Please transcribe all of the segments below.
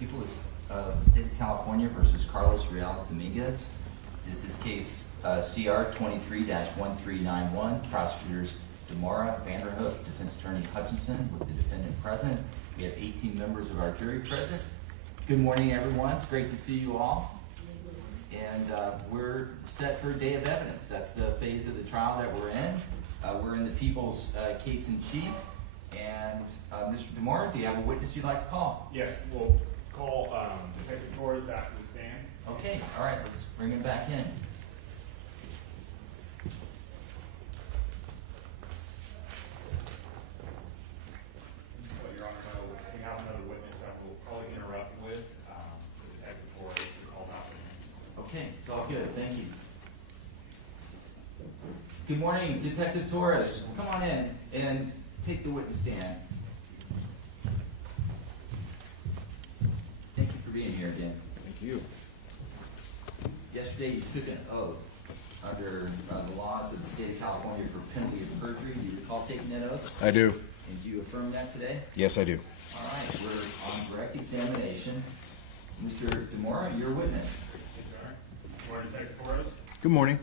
People of the state of California versus Carlos Reales Dominguez. This is case CR 23-1391. Prosecutors Demora, Vanderhoof, defense attorney Hutchinson with the defendant present. We have 18 members of our jury present. Good morning, everyone. It's great to see you all. And we're set for a day of evidence. That's the phase of the trial that we're in. We're in the people's case in chief. And Mr. Demora, do you have a witness you'd like to call? Yes, we'll call Detective Torres back to the stand. Okay, all right, let's bring him back in. So, Your Honor, we have another witness that we'll probably interrupt with Detective Torres to call that witness. Okay, it's all good, thank you. Good morning, Detective Torres. Come on in and take the witness stand. Thank you for being here again. Thank you. Yesterday you took an oath under the laws of the state of California for penalty of perjury. Do you recall taking that oath? I do. And do you affirm that today? Yes, I do. All right, we're on direct examination. Mr. Demora, you're a witness. Yes, Your Honor. Good morning, Detective Torres. Good morning.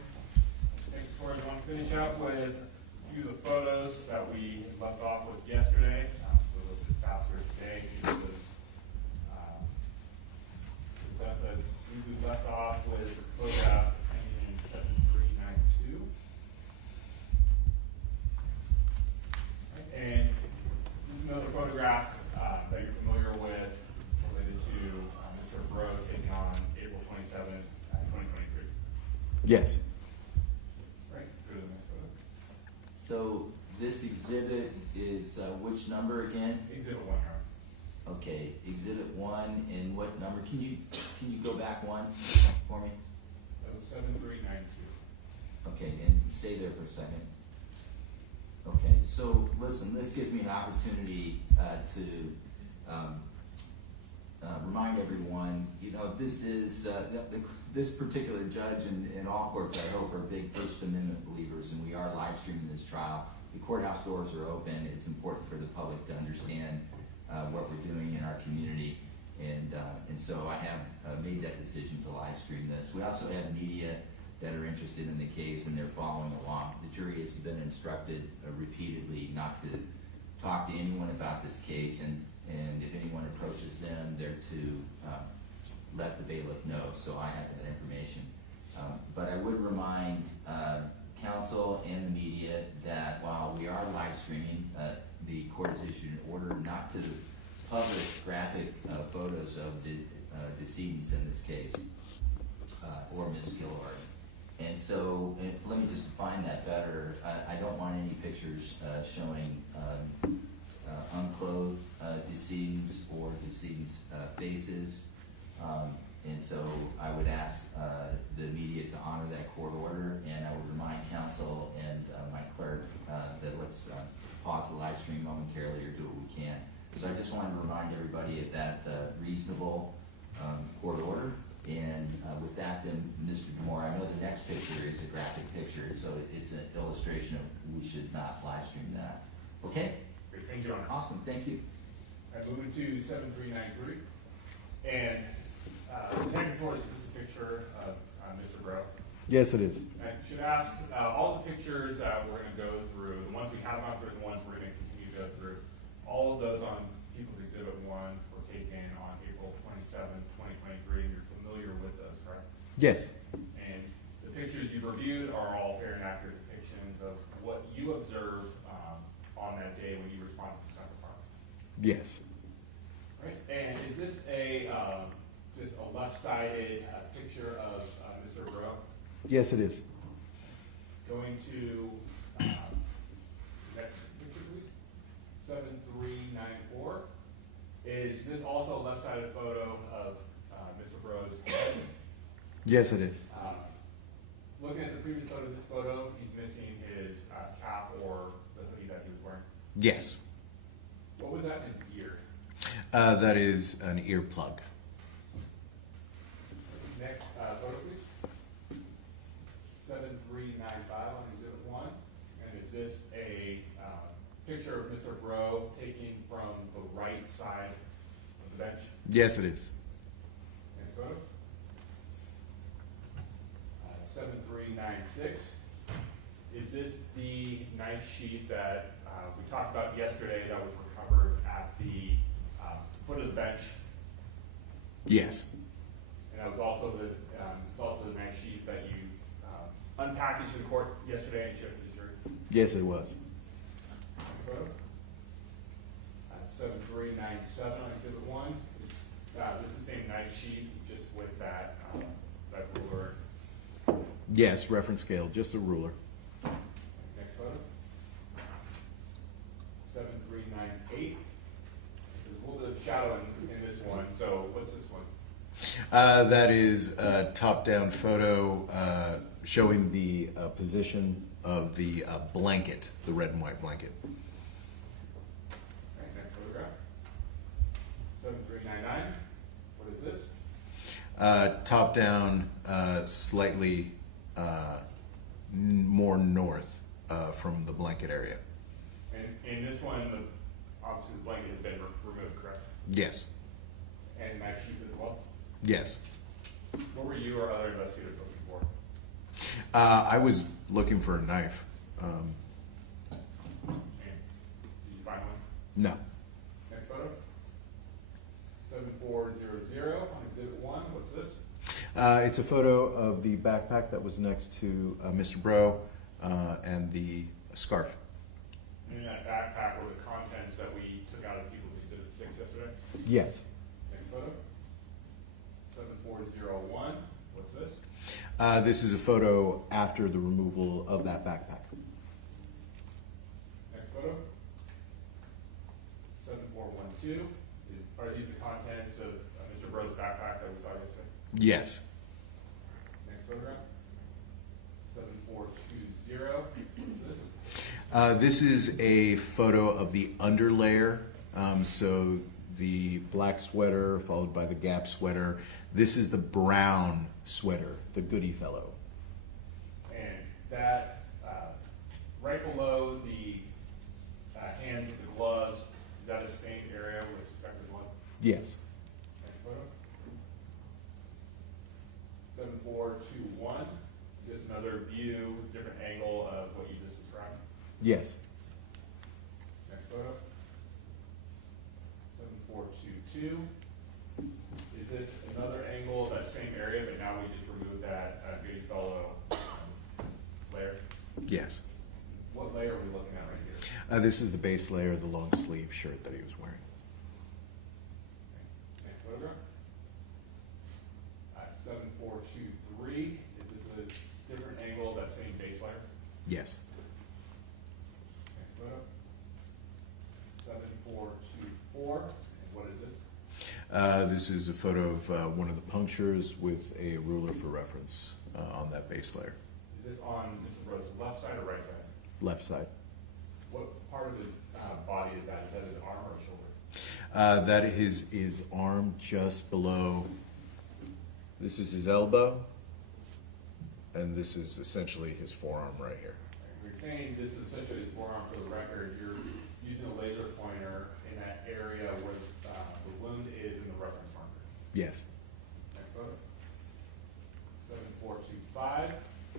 Detective Torres, I want to finish up with a few of the photos that we left off with yesterday. We'll look at faster today. We left off with a photograph ending in 7392. Right, and this is another photograph that you're familiar with related to Mr. Breaux taken on April 27th, 2023. Yes. Right, go to the next photo. So this exhibit is which number again? Exhibit 1, Your Honor. Okay, exhibit 1 and what number? Can you go back one for me? That was 7392. Okay, and stay there for a second. Okay, so listen, this gives me an opportunity to remind everyone, you know, this is this particular judge and all courts, I hope, are big First Amendment believers, and we are live streaming this trial. The courthouse doors are open. It's important for the public to understand what we're doing in our community, and so I have made that decision to live stream this. We also have media that are interested in the case, and they're following along. The jury has been instructed repeatedly not to talk to anyone about this case, and if anyone approaches them, they're to let the bailiff know, so I have that information. But I would remind counsel and the media that while we are live streaming, the court has issued an order not to publish graphic photos of the decedents in this case, or Ms. Guillory. And so, let me just define that better. I don't want any pictures showing unclothed decedents or decedents' faces. And so I would ask the media to honor that court order, and I would remind counsel and my clerk that let's pause the live stream momentarily or do what we can. So I just wanted to remind everybody of that reasonable court order. And with that, then, Mr. Demora, I know the next picture is a graphic picture, so it's an illustration of we should not live stream that. Okay? Great, thank you, Your Honor. Awesome, thank you. I move to 7393. And Detective Torres, is this a picture of Mr. Breaux? Yes, it is. I should ask, all the pictures that we're going to go through, the ones we have gone through, the ones we're going to continue to go through, all of those on People's Exhibit 1 were taken on April 27th, 2023, and you're familiar with those, correct? Yes. And the pictures you've reviewed are all fair and accurate depictions of what you observed on that day when you responded to Central Park. Yes. Right. And is this a just a left-sided picture of Mr. Breaux? Yes, it is. Going to next picture, please. 7394. Is this also a left-sided photo of Mr. Breaux's head? Yes, it is. Looking at the previous photo, this photo, he's missing his cap or the hoodie that he was wearing. Yes. What was that in his ear? That is an earplug. Next photo, please. 7395 on Exhibit 1. And is this a picture of Mr. Breaux taken from the right side of the bench? Yes, it is. Next photo. 7396. Is this the knife sheath that we talked about yesterday that was recovered at the foot of the bench? Yes. And that was also this is also the knife sheath that you unpackaged in court yesterday and shipped to the jury? Yes, it was. Next photo. 7397 on exhibit 1. This is the same knife sheath, just with that ruler. Yes, reference scale, just a ruler. Next photo. 7398. There's a little bit of shadow in this one, so what's this one? That is a top-down photo showing the position of the blanket, the red and white blanket. Okay, next photograph. 7399. What is this? Top-down, slightly more north from the blanket area. And in this one, obviously the blanket has been removed, correct? Yes. And knife sheath as well? Yes. What were you or other investigators looking for? I was looking for a knife. And did you find one? No. Next photo. 7400 on exhibit 1. What's this? It's a photo of the backpack that was next to Mr. Breaux and the scarf. And in that backpack were the contents that we took out of people's exhibit 6 yesterday. Yes. Next photo. 7401. What's this? This is a photo after the removal of that backpack. Next photo. 7412. Are these the contents of Mr. Breaux's backpack that we saw yesterday? Yes. Next photograph. 7420. What's this? This is a photo of the underlayer. So the black sweater followed by the Gap sweater. This is the brown sweater, the Goody Fellow. And that, right below the hands with the gloves, is that a stained area with suspected blood? Yes. Next photo. 7421. Just another view, different angle of what you just described. Yes. Next photo. 7422. Is this another angle of that same area, but now we just removed that Goody Fellow layer? Yes. What layer are we looking at right here? This is the base layer of the long sleeve shirt that he was wearing. Next photograph. 7423. Is this a different angle of that same base layer? Yes. Next photo. 7424. And what is this? This is a photo of one of the punctures with a ruler for reference on that base layer. Is this on Mr. Breaux's left side or right side? Left side. What part of his body is that? Is that his arm or his shoulder? That is his arm just below. This is his elbow, and this is essentially his forearm right here. You're saying this is essentially his forearm. For the record, you're using a laser pointer in that area where the wound is in the reference marker. Yes. Next photo. 7425.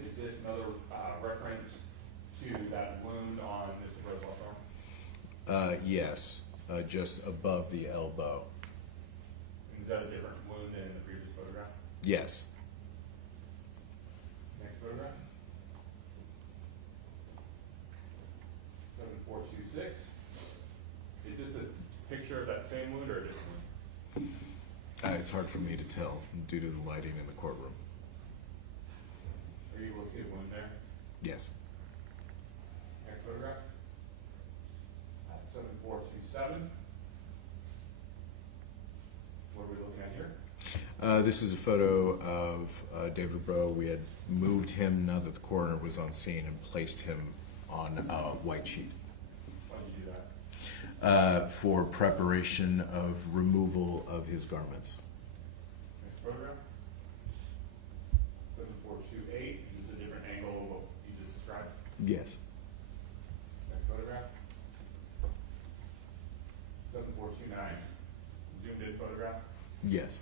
Is this another reference to that wound on Mr. Breaux's left arm? Yes, just above the elbow. And is that a different wound than in the previous photograph? Yes. Next photograph. 7426. Is this a picture of that same wound or a different wound? It's hard for me to tell due to the lighting in the courtroom. Are you able to see a wound there? Yes. Next photograph. 7427. What are we looking at here? This is a photo of David Breaux. We had moved him now that the coroner was on scene and placed him on a white sheet Why did you do that? for preparation of removal of his garments. Next photograph. 7428. Is this a different angle of what you just described? Yes. Next photograph. 7429. Zoomed in photograph. Yes.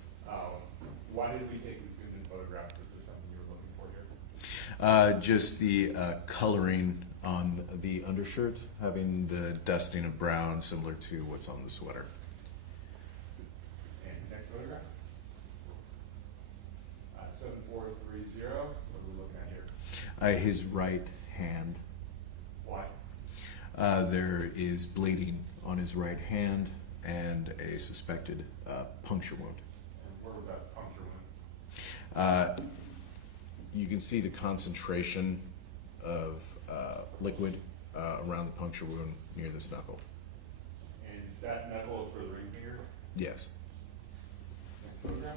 Why did we take these given photographs? Is there something you were looking for here? Just the coloring on the undershirt, having the dusting of brown similar to what's on the sweater. And next photograph. 7430. What are we looking at here? His right hand. Why? There is bleeding on his right hand and a suspected puncture wound. And where was that puncture wound? You can see the concentration of liquid around the puncture wound near this knuckle. And that knuckle is for the ring finger? Yes. Next photograph.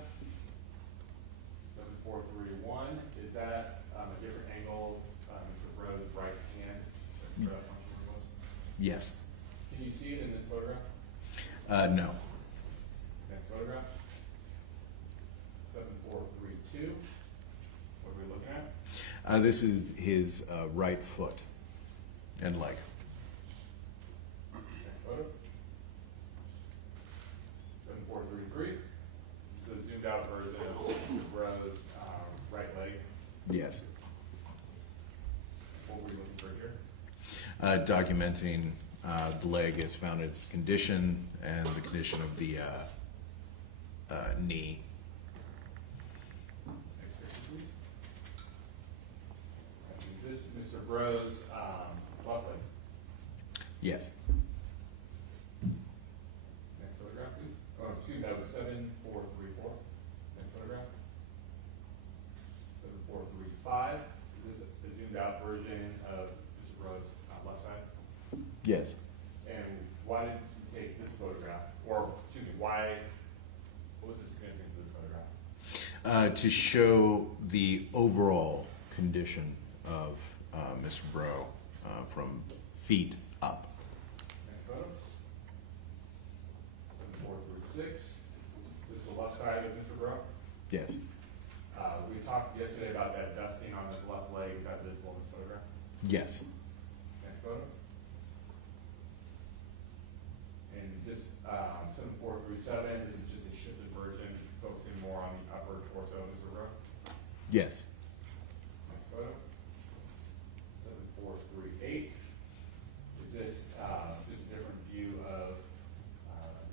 7431. Is that a different angle, Mr. Breaux's right hand? Where that puncture wound was? Yes. Can you see it in this photograph? No. Next photograph. 7432. What are we looking at? This is his right foot and leg. Next photo. 7433. This is a zoomed out version of Mr. Breaux's right leg. Yes. What were we looking for here? Documenting the leg as found its condition and the condition of the knee. Next picture, please. And is this Mr. Breaux's left leg? Yes. Next photograph, please. Oh, excuse me, that was 7434. Next photograph. 7435. Is this a zoomed out version of Mr. Breaux's left side? Yes. And why did you take this photograph? Or, excuse me, what was the significance of this photograph? To show the overall condition of Mr. Breaux from feet up. Next photo. 7436. This is the left side of Mr. Breaux. Yes. We talked yesterday about that dusting on his left leg. Is that visible in this photograph? Yes. Next photo. And just 7437, this is just a shifted version, focusing more on the upper torso of Mr. Breaux. Yes. Next photo. 7438. Is this just a different view of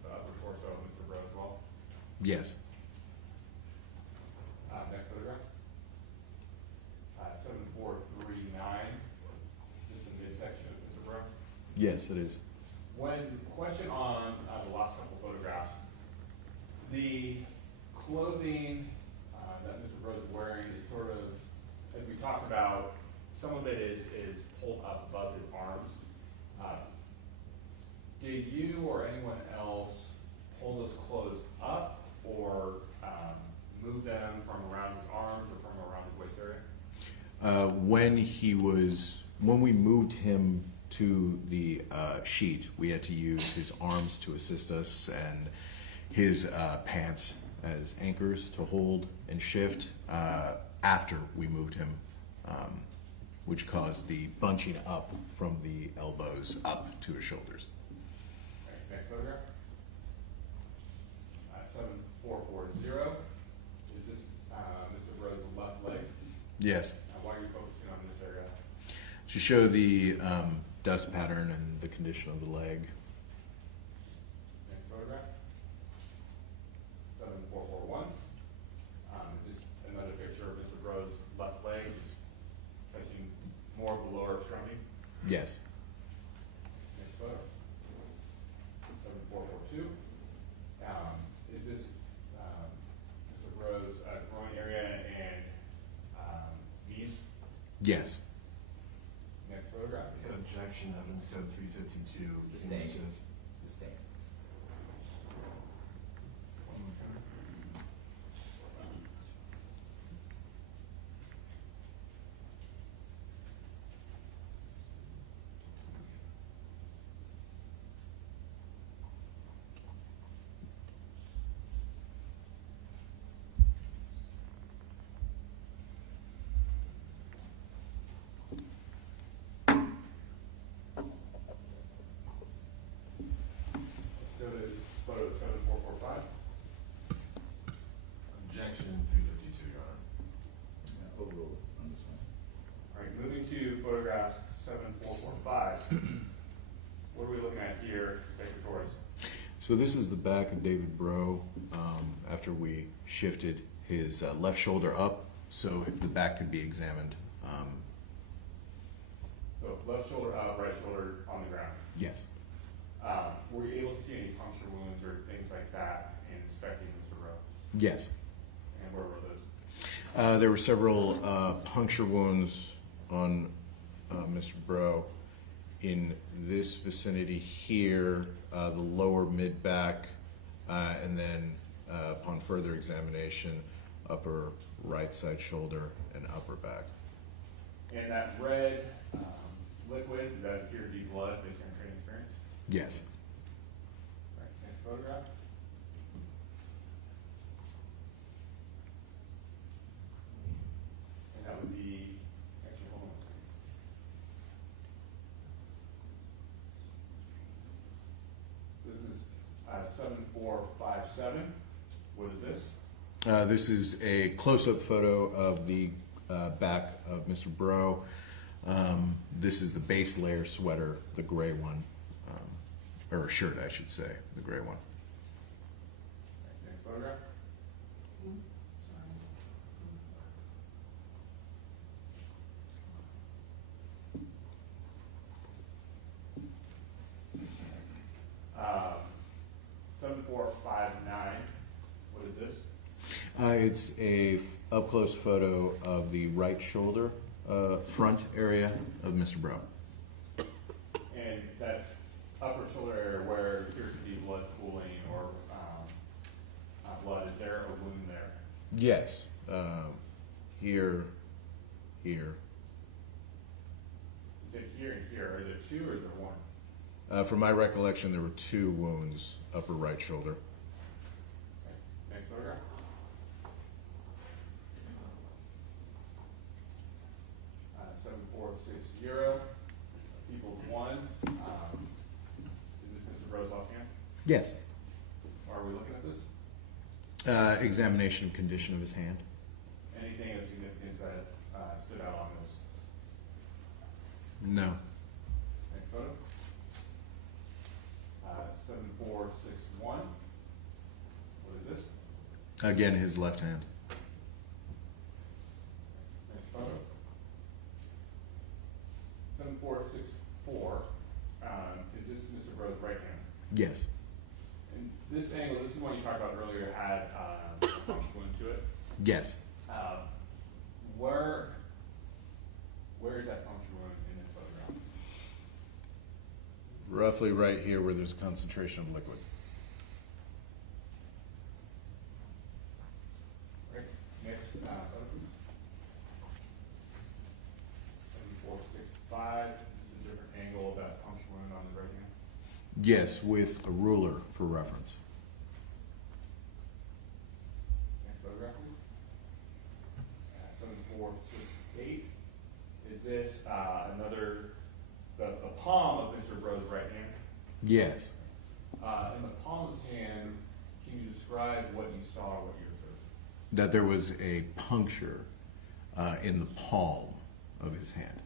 the upper torso of Mr. Breaux as well? Yes. Next photograph. 7439. Just the midsection of Mr. Breaux. Yes, it is. When question on the last couple photographs, the clothing that Mr. Breaux is wearing is sort of, as we talked about, some of it is pulled up above his arms. Did you or anyone else pull those clothes up or move them from around his arms or from around his waist area? When we moved him to the sheet, we had to use his arms to assist us and his pants as anchors to hold and shift after we moved him, which caused the bunching up from the elbows up to his shoulders. Right, next photograph. 7440. Is this Mr. Breaux's left leg? Yes. Why are you focusing on this area? To show the dust pattern and the condition of the leg. Next photograph. 7441. Is this another picture of Mr. Breaux's left leg, just touching more of the lower extremity? Yes. Next photo. 7442. Is this Mr. Breaux's groin area and knees? Yes. Next photograph. Objection, evidence code 352. Sustained. Sustained. Go to photo 7445. Objection 352, Your Honor. Yeah, overruled on this one. All right, moving to photograph 7445. What are we looking at here, Detective Torres? So this is the back of David Breaux after we shifted his left shoulder up so the back could be examined. So left shoulder up, right shoulder on the ground. Yes. Were you able to see any puncture wounds or things like that in inspecting Mr. Breaux? Yes. And where were those? There were several puncture wounds on Mr. Breaux in this vicinity here, the lower mid-back, and then upon further examination, upper right side shoulder and upper back. And that red liquid, did that appear to be blood based on your training experience? Yes. All right, next photograph. And that would be, actually, hold on. This is 7457. What is this? This is a close-up photo of the back of Mr. Breaux. This is the base layer sweater, the gray one, or shirt, I should say, the gray one. Next photograph. Uh, 7459. What is this? It's a up-close photo of the right shoulder front area of Mr. Breaux. And that upper shoulder area where there appears to be blood pooling or blood, is there a wound there? Yes. Here, here. Is it here and here? Are there two or is there one? From my recollection, there were 2 wounds, upper right shoulder. Okay. Next photograph. Uh, 7460. People 1. Is this Mr. Breaux's offhand? Yes. Are we looking at this? Examination condition of his hand. Anything of significance that stood out on this? No. Next photo. 7461. What is this? Again, his left hand. Next photo. 7464. Is this Mr. Breaux's right hand? Yes. And this angle, this is one you talked about earlier, had a puncture wound to it. Yes. Where is that puncture wound in this photograph? Roughly right here where there's a concentration of liquid. Right. Next photo. 7465. This is a different angle of that puncture wound on the right hand. Yes, with a ruler for reference. Next photograph, please. 7468. Is this the palm of Mr. Breaux's right hand? Yes. In the palm of his hand, can you describe what you saw, what you observed? That there was a puncture in the palm of his hand.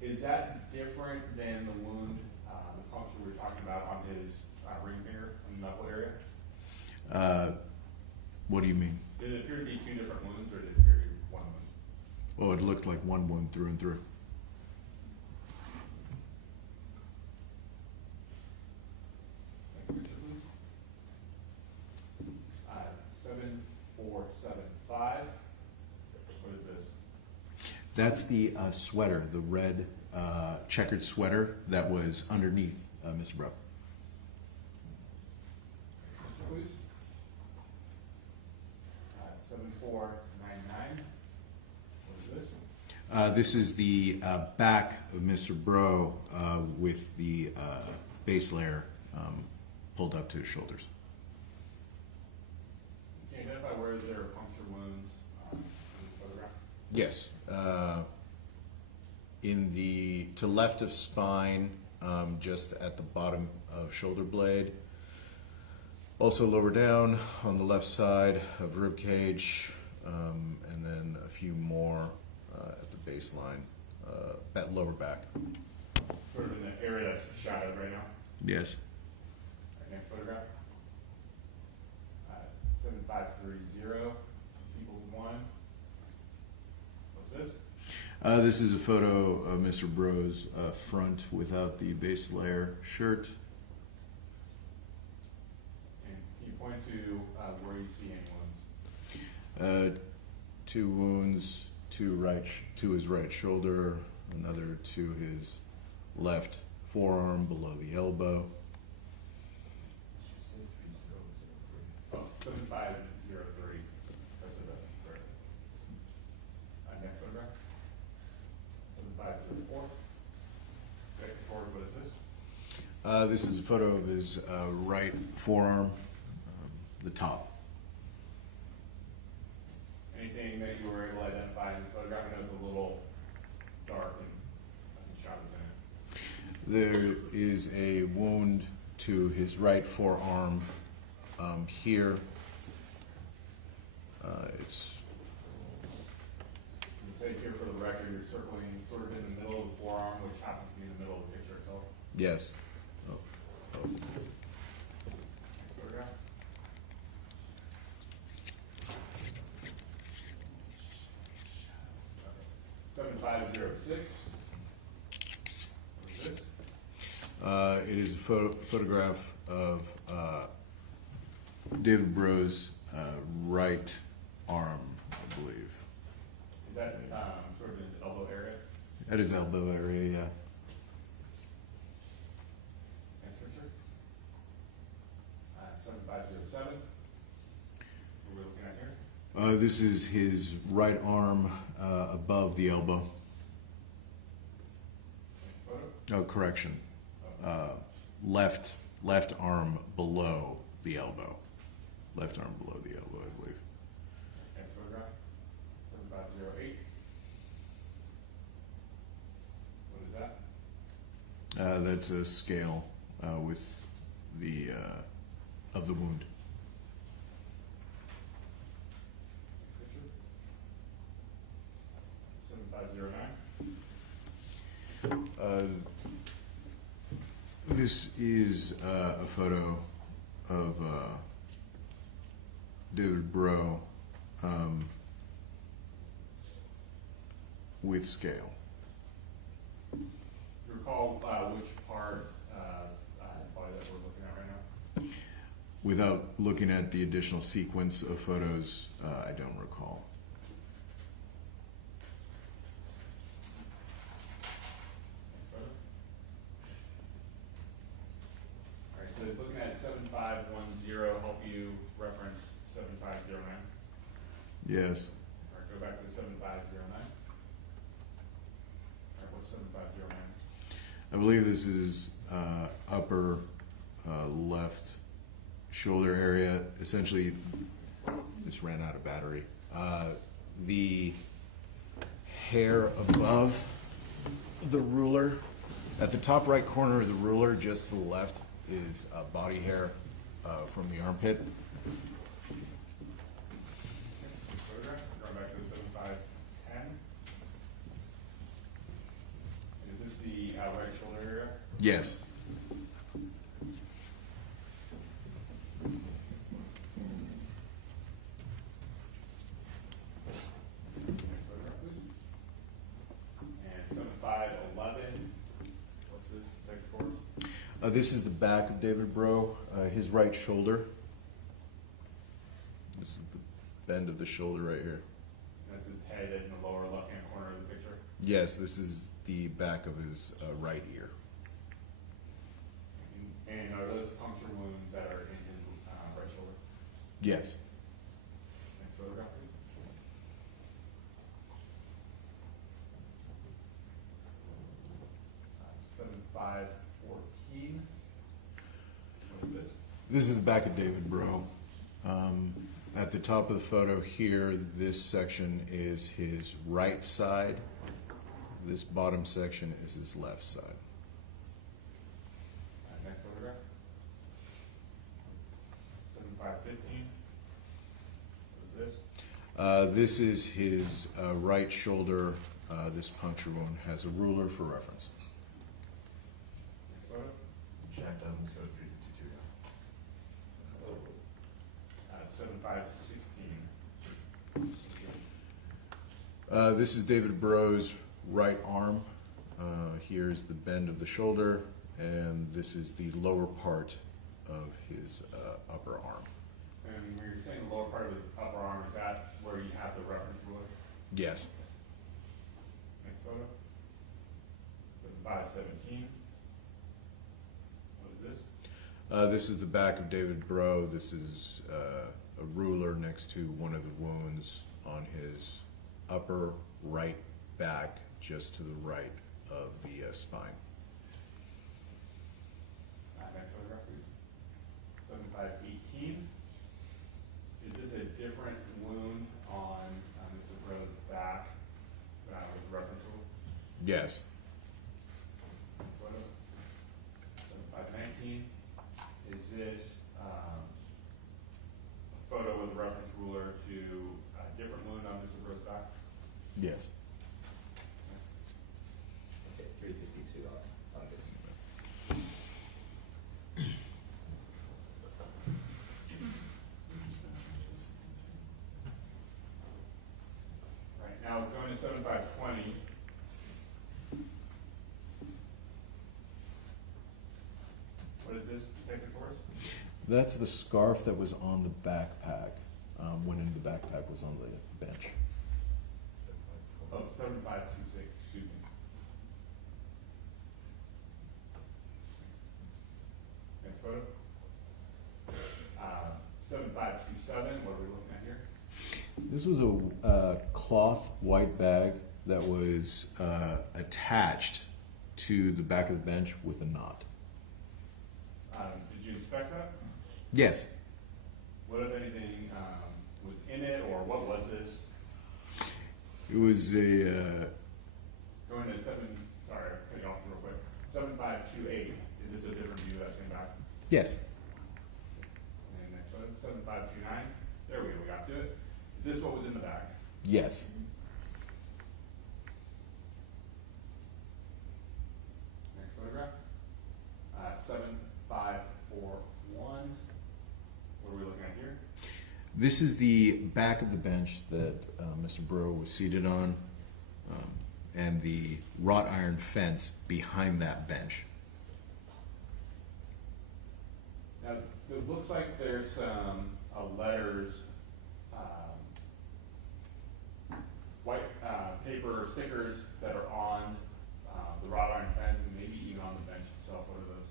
Is that different than the wound, the puncture we were talking about on his ring finger, on the knuckle area? What do you mean? Did it appear to be 2 different wounds, or did it appear to be one wound? Well, it looked like one wound through and through. Next picture, please. 7475. What is this? That's the sweater, the red checkered sweater that was underneath Mr. Breaux. Picture, please. 7499. What is this? This is the back of Mr. Breaux with the base layer pulled up to his shoulders. Can you identify where there are puncture wounds in this photograph? Yes. To left of spine, just at the bottom of shoulder blade, Also lower down on the left side of rib cage, and then a few more at the baseline, at lower back. Sort of in the area that's shadowed right now. Yes. Next photograph. 7530, people 1. What's this? This is a photo of Mr. Breaux' front without the base layer shirt. And can you point to where you see any wounds? 2 wounds, to his right shoulder, another to his left forearm below the elbow. Oh, 7503. That's it. Correct. Next photograph. 7504. Okay, forward, what is this? This is a photo of his right forearm, the top. Anything that you were able to identify in this photograph? I know it's a little dark and has some shadows in it. There is a wound to his right forearm here. It's You say here for the record, you're circling sort of in the middle of the forearm, which happens to be in the middle of the picture itself. yes. Oh. Next photograph. Okay. 7506. What is this? It is a photograph of David Breaux' right arm, I believe. Is that sort of in his elbow area? At his elbow area, yeah. Next picture. 7507. What are we looking at here? This is his right arm above the elbow. Next photo. Oh, correction. Left arm below the elbow. Left arm below the elbow, I believe. Next photograph. 7508. What is that? That's a scale with the of the wound. Picture. 7509. This is a photo of David Breaux with scale. Do you recall which part body that we're looking at right now? Without looking at the additional sequence of photos, I don't recall. Next photo. All right, so looking at 7510 help you reference 7509. Yes. All right, go back to 7509. All right, what's 7509? I believe this is upper left shoulder area. Essentially, this ran out of battery. The hair above the ruler, at the top right corner of the ruler, just to the left, is body hair from the armpit. Photograph, going back to the 7510. Is this the right shoulder area? Yes. Next photograph, please. And 7511. What's this picture for us? This is the back of David Breaux, his right shoulder. This is the bend of the shoulder right here. That's his head in the lower left-hand corner of the picture. Yes, this is the back of his right ear. And are those puncture wounds that are in his right shoulder? Yes. Next photograph, please. Uh, 7514. What is this? This is the back of David Breaux. At the top of the photo here, this section is his right side. This bottom section is his left side. Next photograph. 7515. What is this? This is his right shoulder. This puncture wound has a ruler for reference. Next photo. Jack Evans, code 352, Your Honor. 7516. This is David Breaux' right arm. Here's the bend of the shoulder, and this is the lower part of his upper arm. And when you're saying the lower part of the upper arm, is that where you have the reference ruler? Yes. Next photo. 7517. What is this? This is the back of David Breaux. This is a ruler next to one of the wounds on his upper right back, just to the right of the spine. Next photograph, please. 7518. Is this a different wound on Mr. Breaux's back with reference rule? Yes. Next photo. 7519. Is this a photo with a reference ruler to a different wound on Mr. Breaux's back? Yes. Okay, 352 August. Right, now going to 7520. What is this? Take it for us. That's the scarf that was on the backpack when the backpack was on the bench. Oh, 7526, excuse me. Next photo. 7527, what are we looking at here? This was a cloth white bag that was attached to the back of the bench with a knot. Did you inspect that? Yes. What, if anything, was in it, or what was this? It was a, Going to cut you off real quick. 7528, is this a different view that's in back? yes. And next one, 7529, there we go, we got to it. Is this what was in the bag? Yes. Next photograph. 7541, what are we looking at here? This is the back of the bench that Mr. Breaux was seated on, and the wrought iron fence behind that bench. Now, it looks like there's some letters, white paper or stickers that are on the wrought iron fence and maybe even on the bench itself. What are those?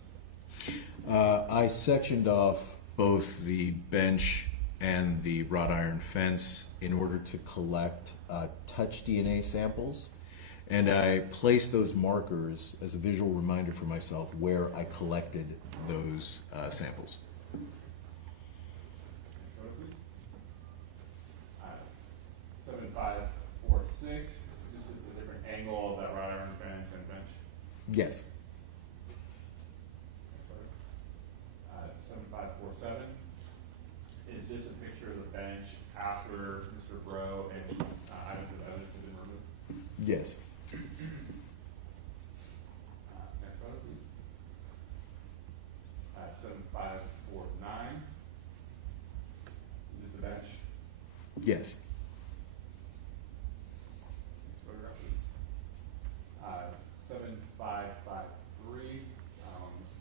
I sectioned off both the bench and the wrought iron fence in order to collect touch DNA samples, and I placed those markers as a visual reminder for myself where I collected those samples. Next photo, please. 7546, this is a different angle of that wrought iron fence and bench. Yes. Next photo. 7547, is this a picture of the bench after Mr. Breaux and items of evidence have been removed? Yes. Next photo, please. 7549, is this the bench? Yes. Next photograph, please. 7553,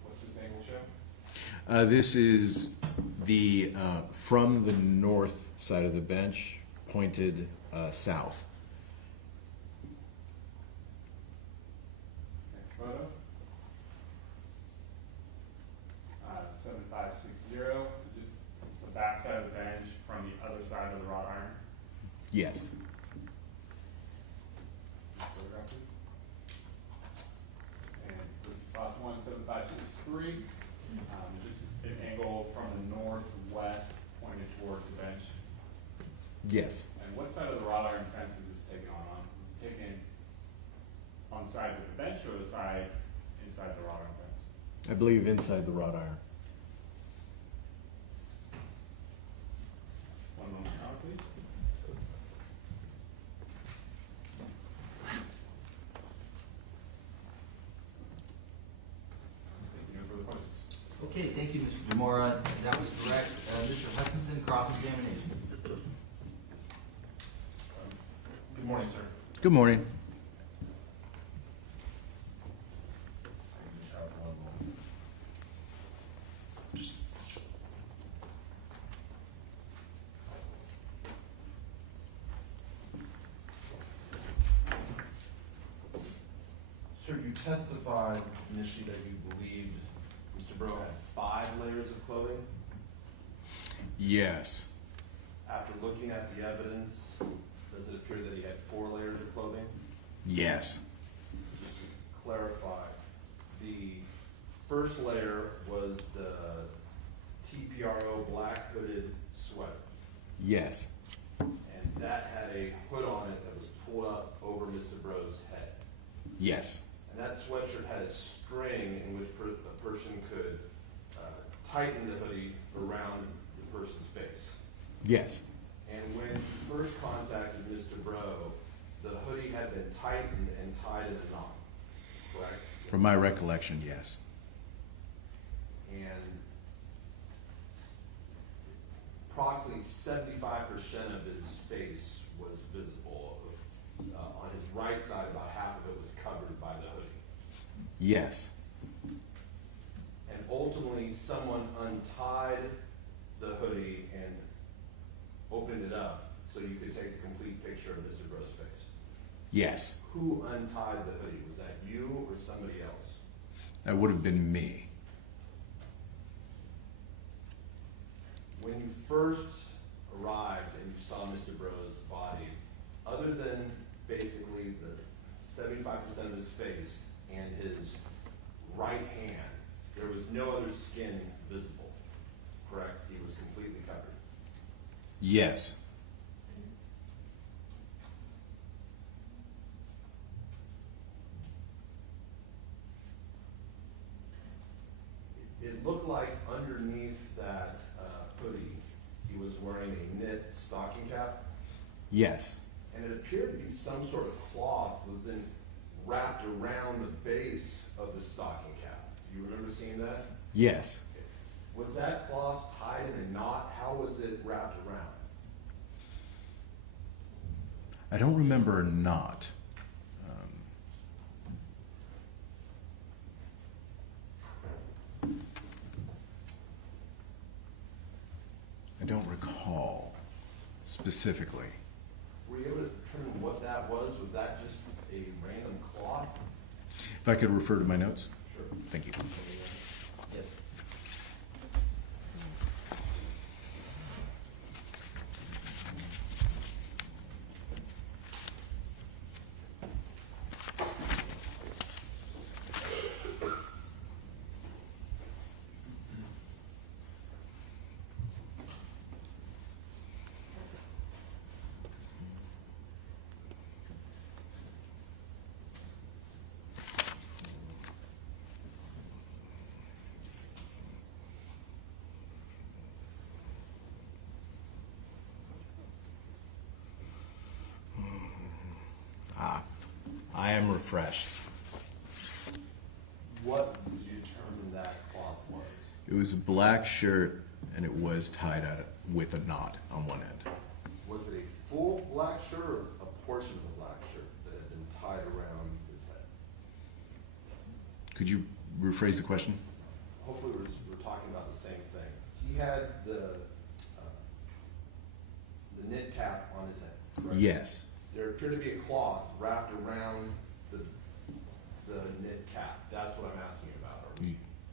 what's this angle show? This is the from the north side of the bench, pointed south. Next photo. 7560, is this the back side of the bench from the other side of the wrought iron? Yes. Next photograph, please. And for last one, 7563, is this an angle from the northwest pointed towards the bench? Yes. And what side of the wrought iron fence was this taken on? Was it taken on the side of the bench or the side inside the wrought iron fence? I believe inside the wrought iron. Okay, thank you, Mr. Demora. That was correct. Mr. Hutchinson, cross-examination. Good morning, sir. Good morning. Just have one moment. Sir, you testified initially that you believed Mr. Breaux had 5 layers of clothing. Yes. After looking at the evidence, does it appear that he had 4 layers of clothing? Yes. Just to clarify, the first layer was the TPRO black hooded sweater, Yes. and that had a hood on it that was pulled up over Mr. Breaux's head. Yes. And that sweatshirt had a string in which a person could tighten the hoodie around the person's face. Yes. And when you first contacted Mr. Breaux, the hoodie had been tightened and tied in a knot, correct? From my recollection, yes. And approximately 75% of his face was visible. On his right side, about half of it was covered by the hoodie. Yes. And ultimately, someone untied the hoodie and opened it up so you could take a complete picture of Mr. Breaux's face. Yes. Who untied the hoodie? Was that you or somebody else? That would have been me. When you first arrived and you saw Mr. Breaux's body, other than basically the 75% of his face and his right hand, there was no other skin visible, correct? He was completely covered. Yes. It looked like underneath that hoodie, he was wearing a knit stocking cap, Yes. and it appeared to be some sort of cloth was then wrapped around the base of the stocking cap. Do you remember seeing that? Yes. Was that cloth tied in a knot? How was it wrapped around? I don't remember a knot. I don't recall specifically. Were you able to determine what that was? Was that just a random cloth? If I could refer to my notes? Sure. Thank you. Yes. I am refreshed. What did you determine that cloth was? It was a black shirt and it was tied out with a knot on one end. Was it a full black shirt or a portion of the black shirt that had been tied around his head? Could you rephrase the question? Hopefully we're talking about the same thing. He had the knit cap on his head, correct? Yes. There appeared to be a cloth wrapped around the knit cap. That's what I'm asking about.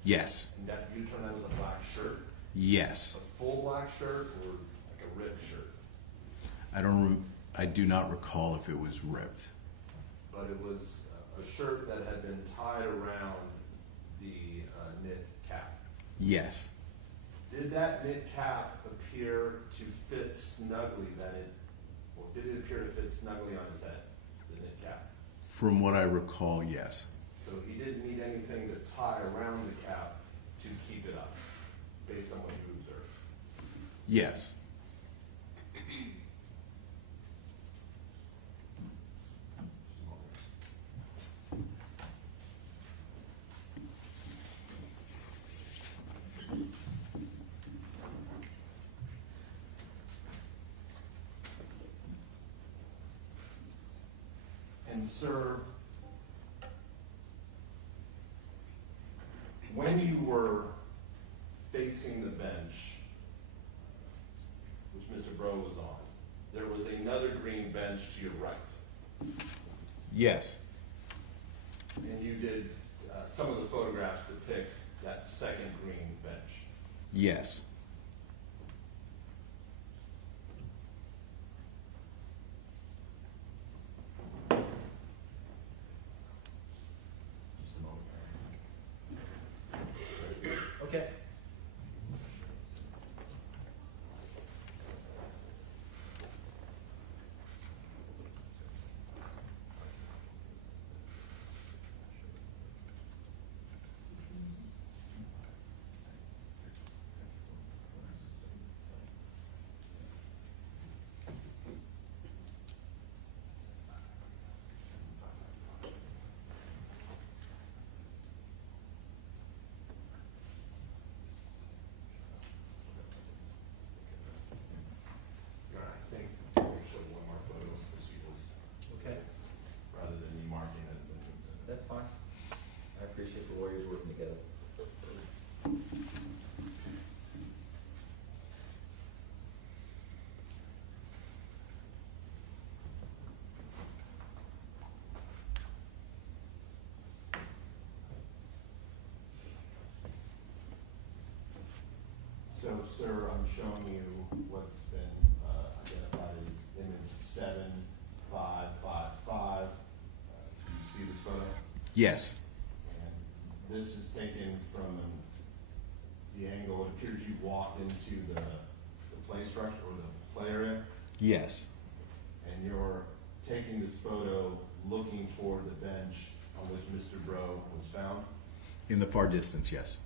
Yes. And that you determined that was a black shirt? Yes. A full black shirt or like a ripped shirt? I do not recall if it was ripped. But it was a shirt that had been tied around the knit cap. Yes. Did that knit cap appear to fit snugly or did it appear to fit snugly on his head, the knit cap? From what I recall, yes. So he didn't need anything to tie around the cap to keep it up, based on what you observed? Yes. sir, when you were facing the bench, which Mr. Breaux was on, there was another green bench to your right. Yes. And you did, some of the photographs depict that second green bench. Yes. Just a moment. Okay. I think we show one more photo of the sequels Okay, rather than you marking it as inconsistent. that's fine. I appreciate the lawyers working together. So, sir, I'm showing you what's been identified as image 7555. Can you see this photo? Yes. And this is taken from the angle, it appears you walked into the play structure or the play area, Yes. and you're taking this photo looking toward the bench on which Mr. Breaux was found. In the far distance, yes.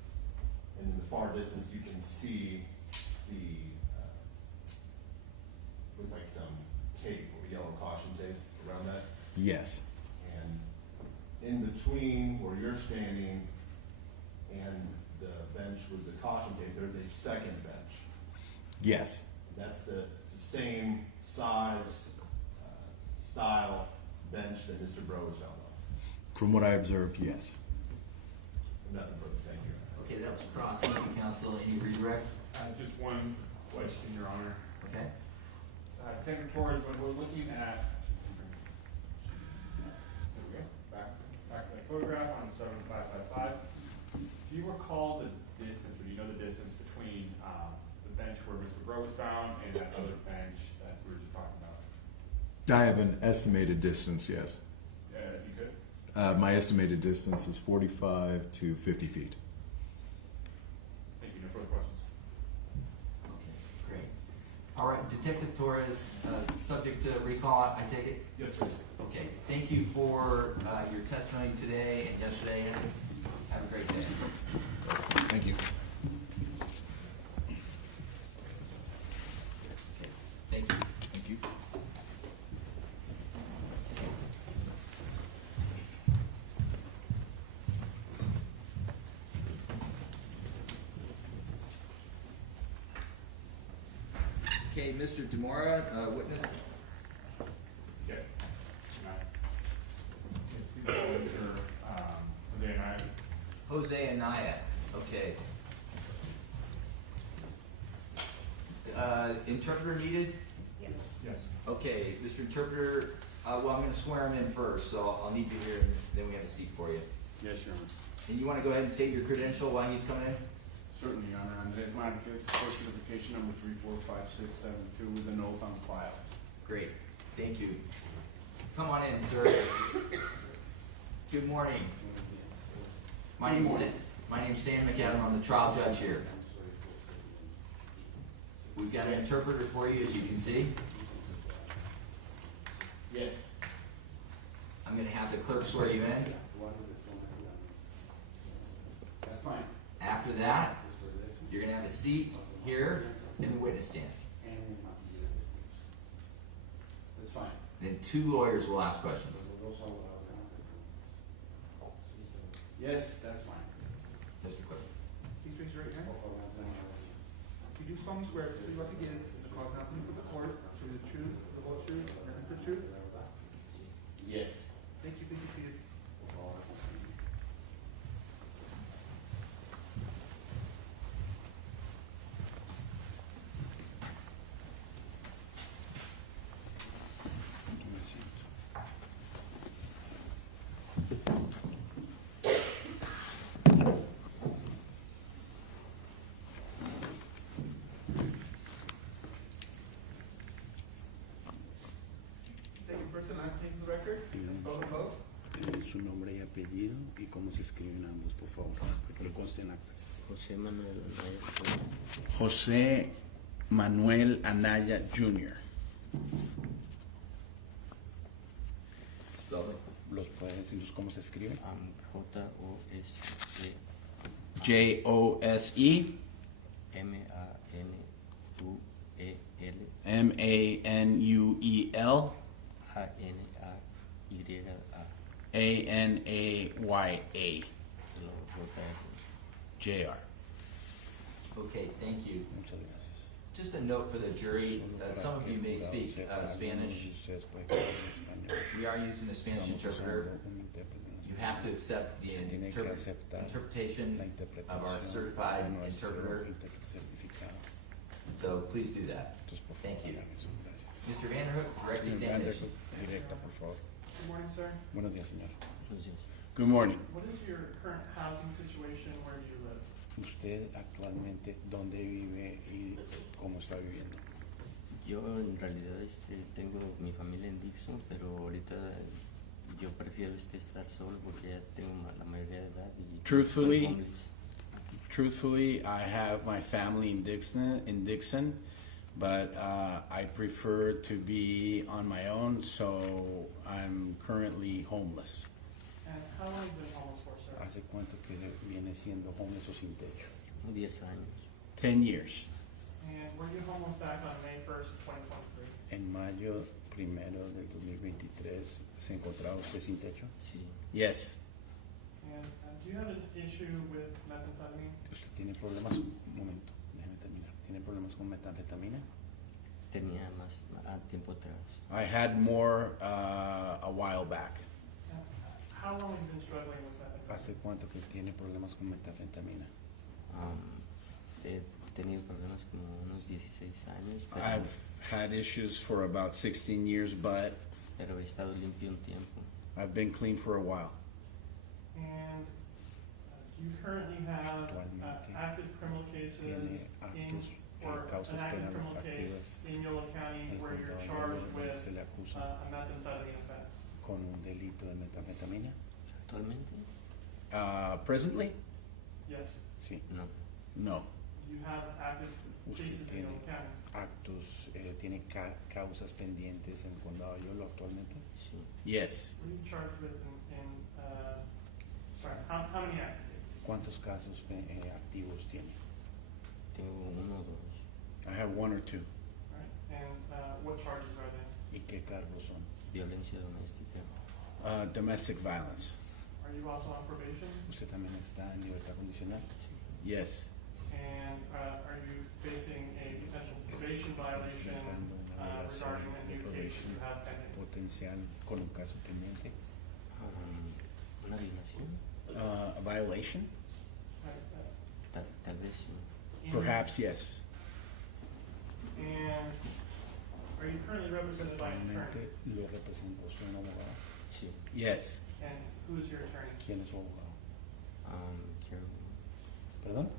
And in the far distance, you can see the, looks like some tape or yellow caution tape around that. Yes. And in between where you're standing and the bench with the caution tape, there's a second bench. Yes. It's the same size, style bench that Mr. Breaux was found on. From what I observed, yes. Nothing further, thank you. Okay, that was cross. Thank you, counsel. Any redirect? Just one question, Your Honor. Okay. Detective Torres, when we're looking at, there we go, back to the photograph on 7555. Do you recall the distance, or do you know the distance between the bench where Mr. Breaux was found and that other bench that we were just talking about? I have an estimated distance, yes. If you could. My estimated distance is 45 to 50 feet. Thank you. No further questions. Okay, great. All right, Detective Torres, subject to recall, I take it? Yes, sir. Okay, thank you for your testimony today and yesterday. Have a great day. Thank you. Okay, thank you. Thank you. Okay, Mr. Demora, witness. Okay. Mr. Jose and I. Jose Anaya, okay. Interpreter needed? Yes. Okay, Mr. Interpreter, well, I'm gonna swear him in first, so I'll need you here, and then we have a seat for you. Yes, Your Honor. And you wanna go ahead and state your credential while he's coming in? Certainly, Your Honor. Andres Marquez, court certification number 345672 with an oath on file. Great, thank you. Come on in, sir. Good morning. My name's Sam McAdam, I'm the trial judge here. We've got an interpreter for you, as you can see. Yes. I'm gonna have the clerk swear you in. That's fine. After that, you're gonna have a seat here in the witness stand. That's fine. Then two lawyers will ask questions. Yes, that's fine. Mr. Clerk. Please raise your right hand. You do solemnly swear to speak what you give, to cause nothing for the court, to be the truth, the whole truth, and nothing but the truth. Yes. Thank you, Peter. Por favor, acompáñenme. Me siento. Take your first and last name for the record, and spell them both. Su nombre y apellido y cómo se escriben ambos, por favor, porque lo conste en actas. José Manuel Anaya. José Manuel Anaya Jr. ¿Los pueden decir cómo se escribe? J-O-S-E J-O-S-E M-A-N-U-E-L M-A-N-U-E-L A-N-A-Y-A A-N-A-Y-A J-R. Okay, thank you. Muchas gracias. Just a note for the jury, some of you may speak Spanish. We are using a Spanish interpreter. You have to accept the interpretation of our certified interpreter, so please do that. Thank you. Mr. Vanderhook, direct examination. Directa, por favor. Good morning, sir. Buenos días, señor. Entonces, Good morning. What is your current housing situation where you live? ¿Usted actualmente dónde vive y cómo está viviendo? yo en realidad tengo mi familia en Dixon, pero ahorita yo prefiero estar solo porque ya tengo la mayoría de edad y Truthfully, soy homeless. Truthfully, I have my family in Dixon, but I prefer to be on my own, so I'm currently homeless. And how long have you been homeless for, sir? ¿Hace cuánto que viene siendo homeless o sin techo? 10 años. 10 years. And were you homeless back on May 1st, 2023? En mayo 1 del 2023, ¿se encontraba usted sin techo? Sí. Yes. And do you have an issue with methamphetamine? ¿Usted tiene problemas? Un momento, déjeme terminar. ¿Tiene problemas con metanfetamina? Tenía más tiempo atrás. I had more a while back. How long have you been struggling with methamphetamine? ¿Hace cuánto que tiene problemas con metanfetamina? He tenido problemas como unos 16 años, I've had issues for about 16 years, but pero he estado limpio un tiempo. I've been clean for a while. And do you currently have Actualmente active criminal cases tiene in, actos, or causas an active penales criminal case activas in Yolo County en where you're condado charged donde with se le acusa a methamphetamine offense? con un delito de metanfetamina. ¿Actualmente? Presently? Yes. Sí. No. No. You have active Usted cases in tiene Yolo County. actos, tiene causas pendientes en el condado de Yolo actualmente. Sí. Yes. What are you charged with sorry, how many active cases? ¿Cuántos casos activos tiene? Tengo uno o dos. I have one or two. Right. And what charges are they? ¿Y qué cargos son? Violencia doméstica. Domestic violence. Are you also on probation? ¿Usted también está en libertad condicional? Yes. And are you facing a potential probation violation regarding a new case that you have pending? Potencial con un caso pendiente. ¿Una violación? A violation? Right, Tal vez sí. Perhaps yes. And are you currently represented by an attorney? Actualmente lo represento, soy un abogado. Sí. Yes. And who is your attorney? ¿Quién es su abogado? Karen. ¿Perdón?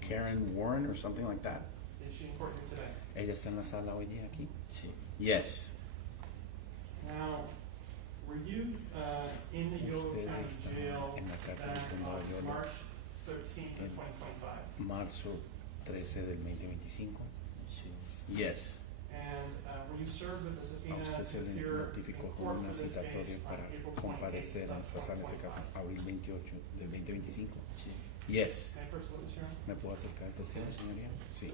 Karen Warren or something like that. Is she in court here today? ¿Ella está en la sala hoy día aquí? Sí. Yes. Now, were you in the Yolo Usted County está Jail en la cárcel del back condado de on Yolo March 13th of 2025? marzo 13 del 2025. Sí. Yes. And were you served with a A subpoena usted se to le appear notificó in con court una for this citatoria case on para April 28th comparecer en of esta sala, en este caso, 2025? abril 28 del 2025. Sí. Yes. May I first witness your honor? ¿Me puedo acercar al testigo, señoría? Sí.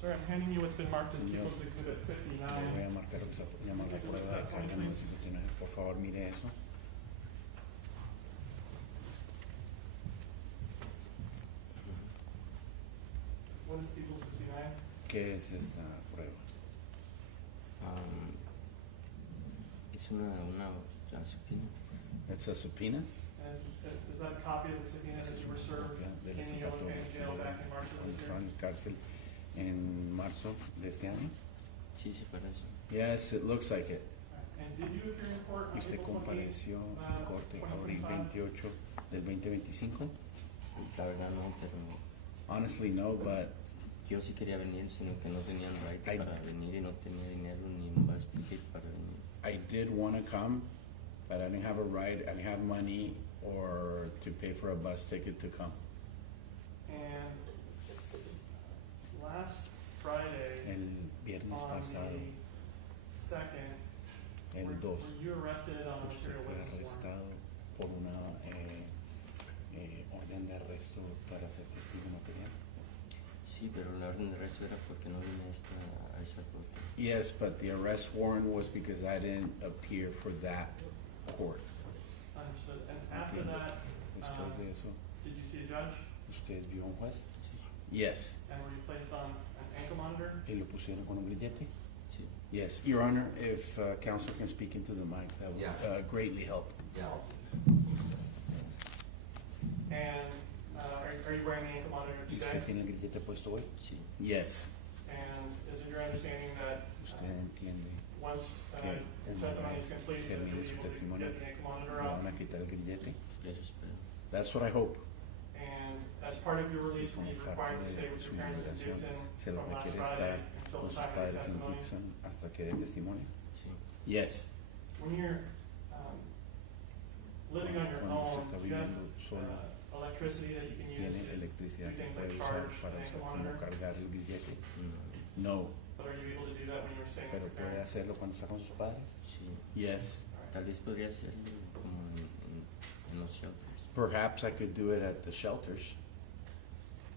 Sir, I'm handing you what's been marked as Señor, People's Exhibit Le voy 59. a marcar lo que se llama la prueba de carga número 59. Por favor, mire eso. What is People's 59? ¿Qué es esta prueba? Es Es una subpoena. It's a subpoena. Is that a copy of the subpoena that you were served in the Yellow County Jail back in March of this year? Estaba en cárcel en marzo de este año. Sí, sí, para eso. Yes, it looks like it. And did you appear in court ¿Y on usted April 28, compareció en corte abril 2025? 28 del 2025? La verdad no, pero Honestly, no, but yo sí quería venir, sino que no tenía el right I- para venir y no tenía dinero ni un bus ticket para venir. I did want to come, but I didn't have a ride, I didn't have money or to pay for a bus ticket to come. And last Friday, El viernes on pasado, the 2nd, el were 2, you arrested on a usted material fue witness warrant? arrestado por una orden de arresto para ser testigo material. Sí, pero la orden de arresto era porque no vine a esa corte. Yes, but the arrest warrant was because I didn't appear for that court. Understood. And after Entiendo. that, Después de eso, did you see a judge? ¿usted vio a un juez? Sí, Yes. And were you placed on an ankle monitor? ¿Y lo pusieron con un grillete? sí. Yes, Your Honor, if counsel can speak into the mic, that would Yeah. greatly help. Yeah. And are you wearing the ankle monitor ¿Y today? usted tiene el grillete puesto hoy? Sí, Yes. And is it your understanding that ¿Usted entiende once que your testimony is complete, that termine you'll be su able to testimonio, get the ankle monitor le off? van a quitar el grillete? y eso espero. That's what I hope. And as part of your release, were Como you parte required to stay de with su your parents in liberación, Dixon se lo from last requiere Friday estar until con the sus time of your padres en testimony? Dixon hasta que dé testimonio. Sí, Yes. When you're living on your Cuando own, se está do you have viviendo solo, electricity that you can use tiene to electricidad do que things puede like usar charge para an usar ankle como monitor? cargar el grillete. no, No, But are you able to do that when you're staying pero with your puede parents? hacerlo cuando está con sus padres. sí. Yes. Tal vez podría hacerlo como en los shelters. Perhaps I could do it at the shelters.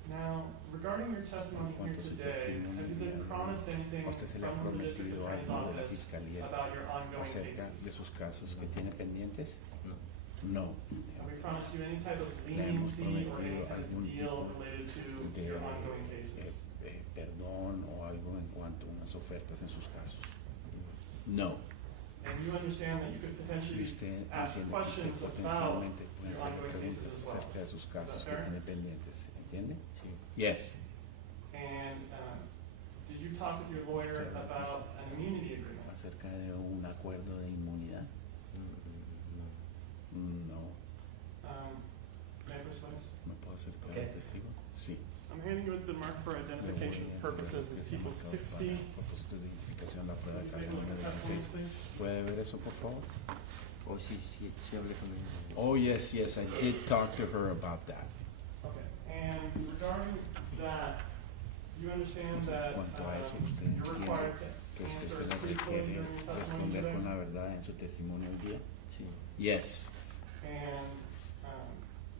Now, regarding your testimony here Cuanto a su today, testimonio, have you been promised anything ¿A usted se le ha from the district prometido attorney's algo de la office fiscalía about your ongoing acerca de cases? sus casos que tiene pendientes? No, No. Have we promised you any type of Le hemos leniency or any prometido kind of algún deal tipo related to de your ongoing cases? perdón o algo en cuanto a unas ofertas en sus casos. No. And you understand that you could Y potentially usted ask entiende que questions usted about potencialmente puede your hacer ongoing cases preguntas as well. acerca de sus casos Is que that fair? tiene pendientes. ¿Entiende? sí. Yes. And did you talk with your lawyer about an immunity agreement? Acerca de un acuerdo de inmunidad. No. No. May I first witness? ¿Me puedo acercar Okay. al testigo? Sí. I'm handing you what's been marked for identification purposes as people 60. Propósito de identificación, la prueba de Take a carga look at número that one, 16. please. ¿Puede ver eso, por favor? Oh, sí, sí, sí hablé con ella. Oh, yes, yes, I did talk to her about that. Okay, and regarding that, you understand that Cuanto a eso, usted you're entiende required que to usted se answer le truthfully requiere during your testimony responder today? con la verdad en su testimonio hoy día. Sí, Yes. And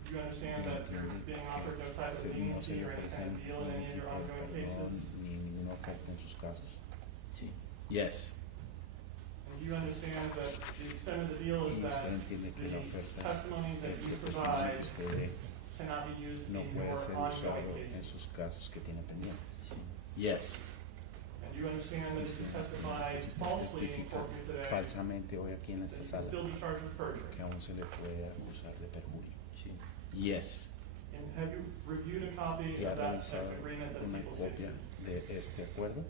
you understand that you're being offered no type of No se leniency le or any ofrece kind of deal in any of your ningún tipo ongoing de perdón cases? ni ninguna oferta en sus casos. sí, Yes. And you understand that the extent of the deal Y is usted that entiende que la the oferta testimony that es you que el testimonio provide que usted dé cannot be used no in puede your ser ongoing usado en cases. sus casos que tiene pendientes. sí, Yes. And you understand that if you testify falsely in court here today, Falsamente hoy aquí en that esta you can sala still be charged with perjury. que aún se le puede acusar de perjurio. sí. Yes. And have you reviewed a copy ¿Y ha of that revisado agreement that's una April copia 60? de este acuerdo?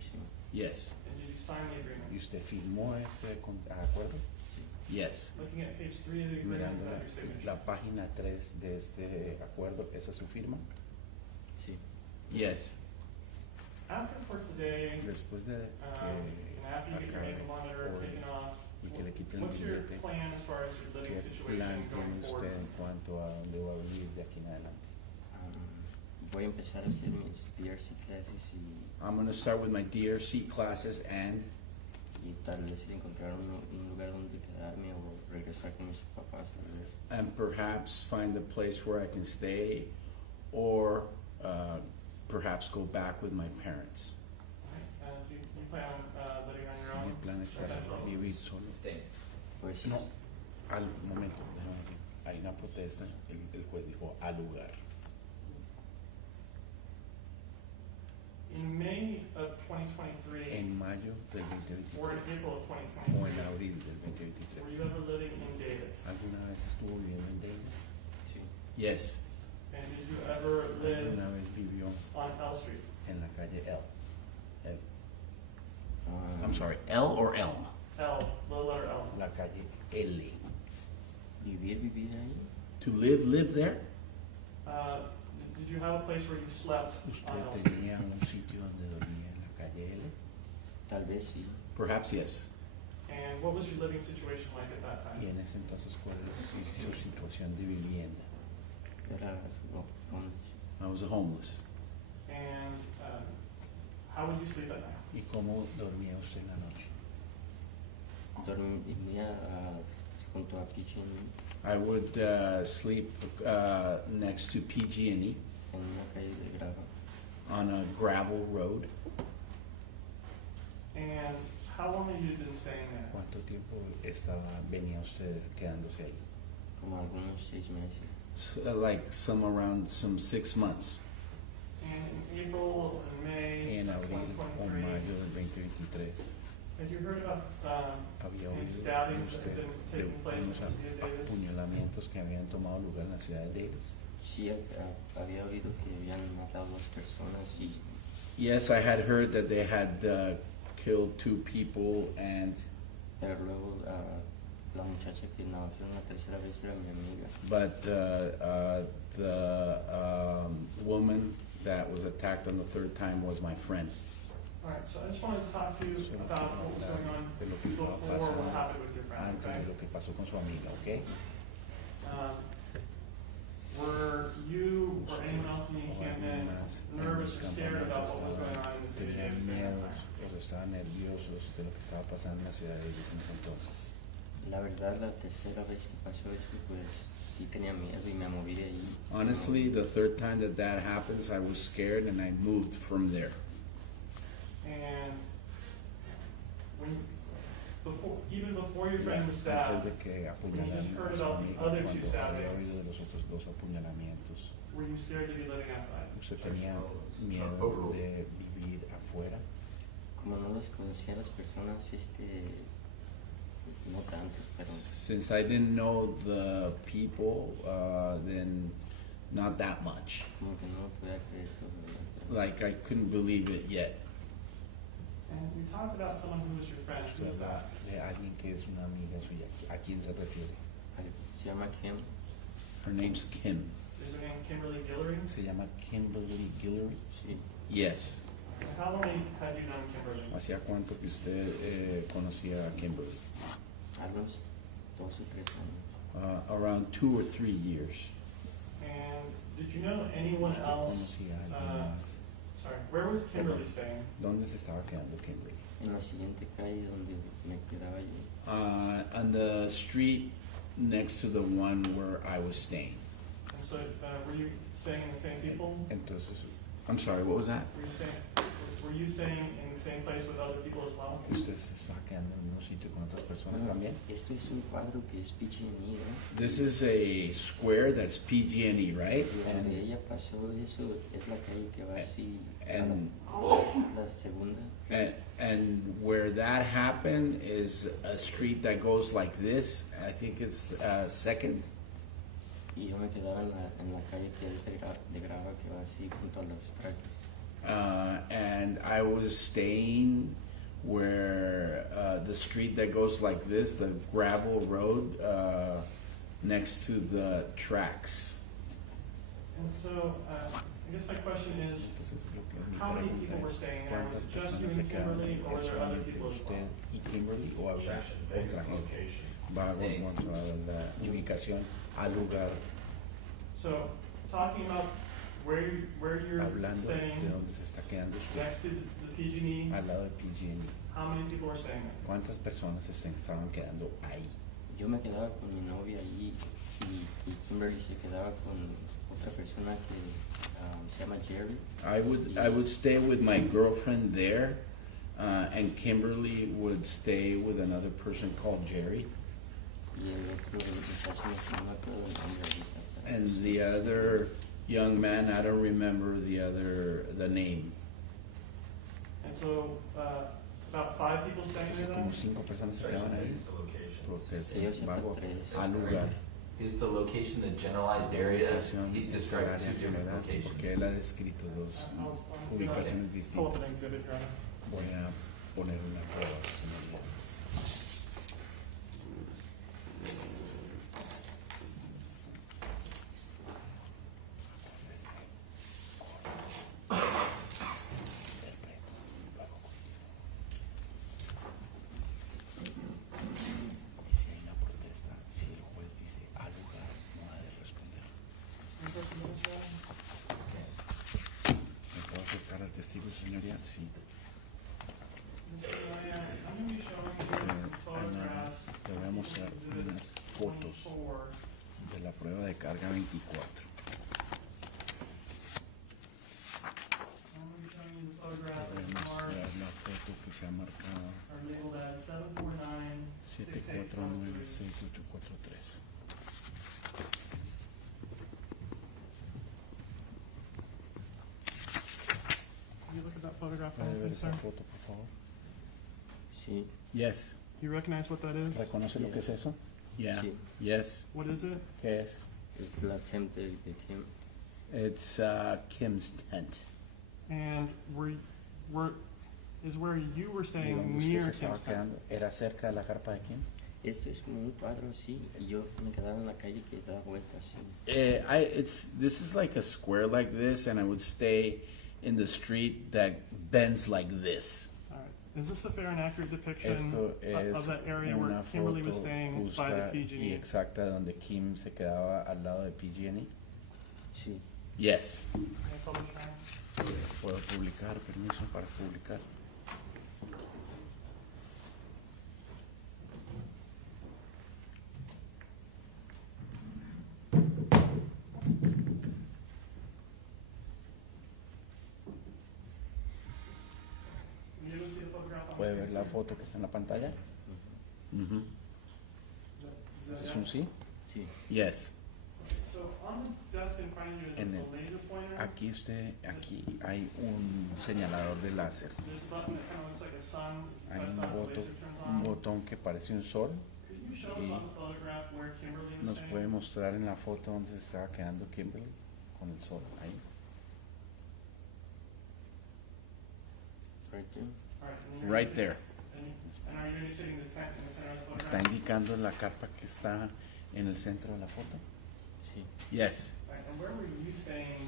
Sí, Yes. And did you sign the agreement? ¿Y usted firmó este acuerdo? sí. Yes. Looking at page 3 of the agreement, is Mirando that your signature? la página 3 de este acuerdo, ¿esa es su firma? Sí, Yes. After court today, Después de and after you get your ankle monitor hoy taken off, y que le quiten el what's your billete, plan as far as your living ¿qué situation plan going tiene forward? usted en cuanto a dónde va a vivir de aquí en adelante? voy a empezar a hacer mis DRC classes I'm going to start with my DRC classes y tal vez encontrar un lugar donde quedarme o regresar con mis papás. and perhaps find a place where I can stay or perhaps go back with my parents. Do you plan on living on your Mi own? plan es para vivir solo. Sustain. Pues No, al momento, déjame decir, hay una protesta, el juez dijo al lugar. In May of 2023, En mayo del or 2023 in April of o 2023? en abril del Were you 2023. ever living in Davis? ¿Alguna vez estuvo viviendo en Davis? Sí. Yes. And did you ever live Una vez vivió on L Street? en la calle L. Ah, I'm sorry, L or Elm? L, little letter L. La calle L. vivir ahí. To live there? Did you have a place where you slept ¿Usted on L Street? tenía un sitio donde dormía en la calle L? Tal vez sí. Perhaps yes. And what was your living situation like at that Y time? en ese entonces, ¿cuál es su situación de vivienda? Era homeless. I was a homeless. And how would you sleep at night? ¿Y cómo dormía usted en la noche? Dormía junto a PG&E I would sleep next to PG&E en una calle de grava. on a gravel road. And how long have you been staying there? ¿Cuánto tiempo venía usted quedándose ahí? Como algunos 6 meses. Like around 6 months. And in April and May En of abril o 2023, mayo del 2023. had you heard about Había any oído stabbings that usted had been de taking place in unos the city of Davis? apuñalamientos que habían tomado lugar en la ciudad de Davis. Sí, había oído que habían matado 2 personas y Yes, I had heard that they had killed 2 people, and pero luego la muchacha que navajeó una tercera vez era mi amiga. but the woman that was attacked on the 3rd time was my friend. All right, so I just wanted to talk to you about what was going on De lo que before estaba what pasando happened with your friend, antes okay? de lo que pasó con su amiga, ¿ok? Were you or anyone else in the O alguien encampment más en nervous el or scared about what was going campamento on in the city of tenían Davis during that miedos time? o estaban nerviosos de lo que estaba pasando en la ciudad de Davis en ese entonces. La verdad, la tercera vez que pasó eso, pues sí tenía miedo y me moví de ahí. Honestly, the 3rd time that happens, I was scared and I moved from there. And even before your friend was stabbed, Antes de que when you apuñalaran just heard a su about amigo, the other two cuando había stabbings, oído de los otros 2 apuñalamientos, were you scared to be living outside? ¿usted tenía miedo de vivir afuera? Como no los conocía a las personas, no tanto, pero Since I didn't know the people, then not that much. como que no podía creer todo. ¿Verdad? Like I couldn't believe it yet. And you talked about someone who was your friend. Who Usted was habla that? de alguien que es una amiga suya. ¿A quién se refiere? Se llama Kim. Her name's Kim. Is her name Kimberlee Guillory? Se llama Kimberlee Guillory. Sí. Yes. And how long had you known Kimberlee? ¿Hacía cuánto que usted conocía a Kimberlee? A los 2 o 3 años. Around 2 or 3 years. And did you know anyone ¿Usted else? conocía a alguien más? Sorry, where was Kimberlee staying? ¿Dónde se estaba quedando Kimberlee? En la siguiente calle donde me quedaba yo. On the street next to the one where I was staying. And so, were you staying in the same people? Entonces, I'm sorry, what was that? Were you staying in the same place with other people as well? ¿Usted se estaba quedando en un sitio con otras personas Bueno, también? esto es un cuadro que es PG&E, ¿no? This is a square that's PG&E, right? Y donde And, ella pasó eso es la calle que va así. and- es la segunda. and where that happened is a street that goes like this. I think it's 2nd. Y yo me quedaba en la calle que es de grava que va así junto a los traques. And I was staying where the street that goes like this, the gravel road, next to the tracks. And so, I guess my question is, Entonces, lo que mi how many pregunta people were es, staying there? Was ¿cuántas it just you personas se and quedaron Kimberlee, ahí? or were ¿Es there other solamente people as usted well? y Kimberlee o había otra gente? Vamos a la ubicación al lugar, So, talking about where you're hablando de staying dónde se está quedando usted, next to the PG&E, al lado de PG&E. how many people were staying there? ¿Cuántas personas se estaban quedando ahí? Yo me quedaba con mi novia allí y Kimberlee se quedaba con otra persona que se llama Jerry. I would stay with my girlfriend there, and Kimberlee would stay with another person called Jerry. Y el otro muchacho no me acuerdo del nombre ahorita. And the other young man, I don't remember the name. And so, about 5 people staying there Como then? 5 personas se quedaban ahí. It's the location. Protesta, Ellos siempre vago tres. al lugar. Is the location the generalized area? Ubicación He's es described área two different general, locations. porque él ha descrito dos ubicaciones Pull up an distintas. exhibit, Your Honor. Voy a poner una prueba, señoría. Y si hay una protesta, si el juez dice al lugar, no ha de responder. ¿Me puedo acercar al testigo, señoría? Sí. Mr. Ryan, I'm going to be showing you some photographs. Le voy a mostrar unas fotos 24. de la prueba de carga 24. I'm going to be showing you the photograph Le voy a that mostrar marked, la foto que se ha marcado are labeled as 749 74968443. Can you look at that photograph, ¿Puede ver please, sir? esa foto, por favor? Sí, Yes. Do you recognize what that is? ¿Reconoce lo que es eso? Yeah. Sí. Yes. What is it? ¿Qué es? es la tent de Kim. It's Kim's tent. And is where you were ¿Y staying dónde usted near se estaba Kim's tent? quedando? ¿Era cerca de la carpa de Kim? Esto es como un cuadro así, y yo me quedaba en la calle que da vueltas así. This is like a square like this, and I would stay in the street that bends like this. All right. Is this a fair and accurate depiction Esto es of that area where una Kimberlee was foto staying by the justa y PG&E? exacta donde Kim se quedaba al lado de PG&E. Sí, Yes. May I publish, Your Honor? Puedo publicar, permiso para publicar. Can you able to see the photograph on the ¿Puede ver screen, la sir? foto que está en la pantalla? Ujú. Is that ¿Es un yes? sí? sí. Yes. So on the desk in front of you is En a el- laser pointer. Aquí hay un señalador de láser. There's a button that kind of looks like a sun. Hay Press un down, the botón, laser turns un on. botón que parece un sol. Could you show us y on the photograph where Kimberlee was Nos staying? puede mostrar en la foto donde se estaba quedando Kimberlee con el sol. Ahí. Right there. All right, and then Right there. And are you indicating the tent in the center of the Está photograph? indicando la carpa que está en el centro de la foto. Sí. Yes. All right, and where were you staying?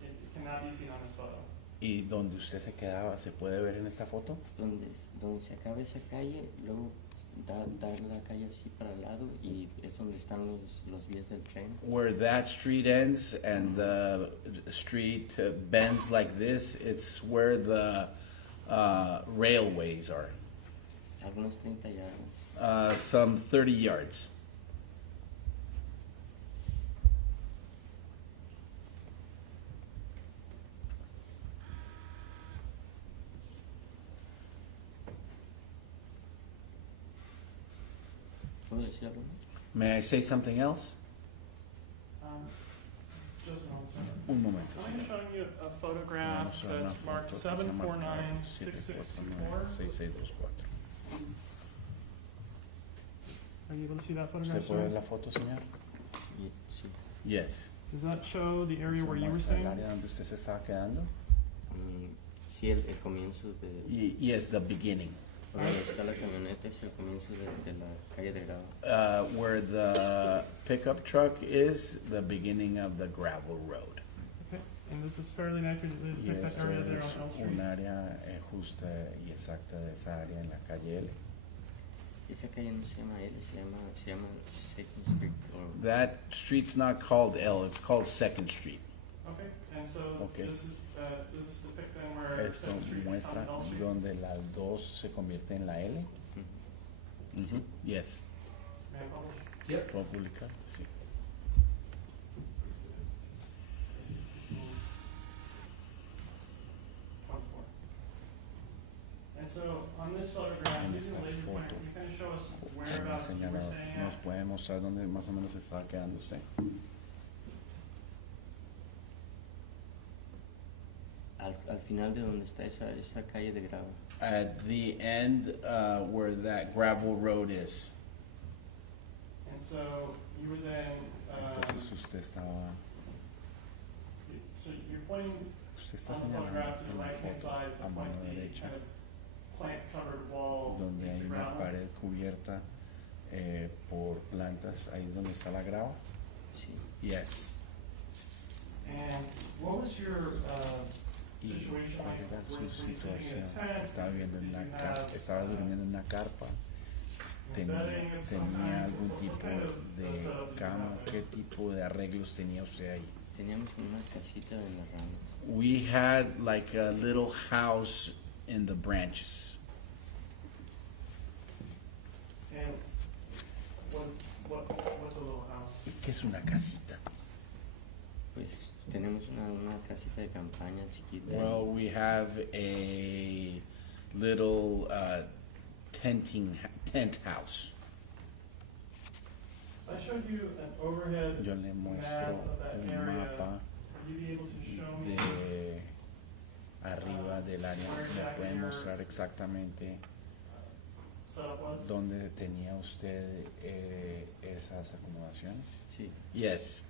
It cannot be seen on this photo. Y donde usted se quedaba, ¿se puede ver en esta foto? Donde se acaba esa calle, luego dar la calle así para el lado y es donde están los vías del tren. Where that street ends and the street bends like this, it's where the railways are. Algunos 30 yardas. Some 30 yards. ¿Puedo decir algo más? May I say something else? Just a moment, sir. Un momento. I'm showing you a photograph Vamos a una that's marked foto que está marcada 749-6624. 749-6624. Are you able to see that ¿Usted photograph, puede ver sir? la foto, señor? Sí. Yes. Does that show the area ¿Se where you were muestra el staying? área donde usted se estaba quedando? Sí, el comienzo de Yes, the beginning. donde está la camioneta es el comienzo de la calle de grava. Where the pickup truck is, the beginning of the gravel road. Okay, and this is fairly accurately Y depict esto that area there es on L Street? un área justa y exacta de esa área en la calle L. Esa calle no se llama L, se llama Second Street. That street's not called L, it's called Second Street. Okay, and so Okay. this is depicting where Esto Second Street becomes muestra L Street? donde la 2 se convierte en la L. Sí. Yes. May I publish? Yep. ¿Puedo publicar? Sí. This is rules 24. And so on this photograph, En using esta the laser pointer, foto, can you kind of show us Con el whereabouts you were señalador. staying ¿Nos at? puede mostrar dónde más o menos se estaba quedando usted? al final de donde está esa calle de grava. At the end where that gravel road is. And so you were then, Entonces usted estaba, so you're pointing usted está on the señalando photograph to the en la right-hand foto side, a the mano point, the derecha, kind of plant-covered wall donde is hay the una gravel. pared cubierta por plantas, ahí es donde está la grava. Sí. Yes. And what was your Y situation cuál like? era su Were you sitting in situación. a tent? Estaba viviendo en Did una you carpa, have, estaba durmiendo en una carpa. Tenía bedding of some tenía kind? algún What tipo kind of de setup did you cama. have there? ¿Qué tipo de arreglos tenía usted ahí? Teníamos una casita en la rama. We had like a little house in the branches. And what's a little house? ¿Qué es una casita? Pues tenemos una casita de campaña chiquita. Well, we have a little tent house. I showed you an overhead Yo le map muestro of that un area. mapa Would you be able to show me de arriba del área. ¿Me puede mostrar exactamente setup was? dónde tenía usted esas acomodaciones? Sí. Yes.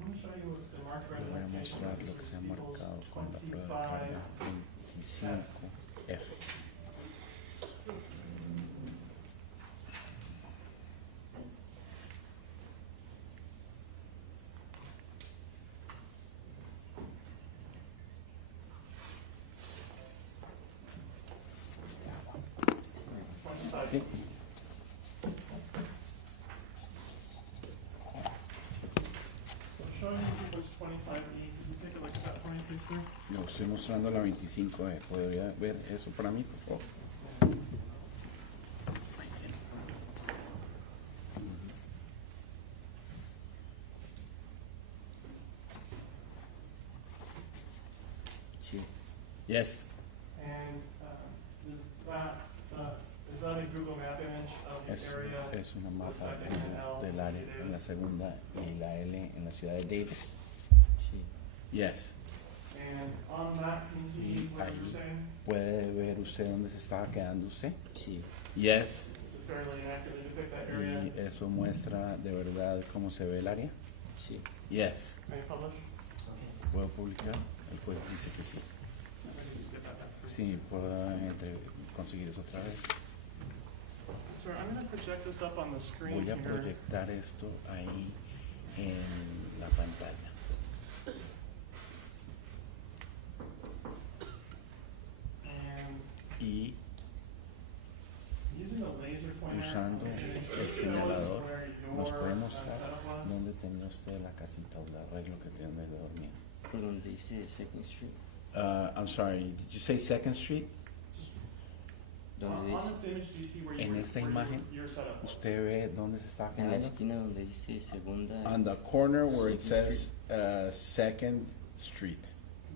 I'm going to show you what's been marked Le right voy a in the mostrar application. lo que This se ha is People's marcado con la prueba de carga 25F. Sí. Showing you People's 25E. Could you take a look at that for me, please, sir? No, estoy mostrando la 25F. ¿Podría ver eso para mí, por favor? Ahí tiene. Sí. Yes. And is that a Google Map image of the area? Es una mapa second and L del in área City en la Davis? segunda y la L en la ciudad de Davis. Sí. Yes. And on that, can you see what Ahí. you're saying? ¿Puede ver usted dónde se estaba quedando usted? Sí. Yes. Does it fairly accurately depict that area? Y eso muestra de verdad cómo se ve el área. Sí. Yes. May I publish? ¿Puedo publicar? El juez dice que sí. I can just get that back. Sí, puedo conseguir eso otra vez. Sir, I'm going to project this up on the screen Voy a here. proyectar esto ahí en la pantalla. And Y using a laser pointer, usando it el shows señalador, where nos your puede mostrar setup was. dónde tenía usted la casita o el arreglo que tiene de dormir. Por donde dice Second Street. I'm sorry, did you say Second Street? Donde On dice, this image, do you see where En esta imagen, your setup was? ¿Usted ve dónde se está en la quedando? esquina donde dice segunda. On the corner where it Second says Second Street.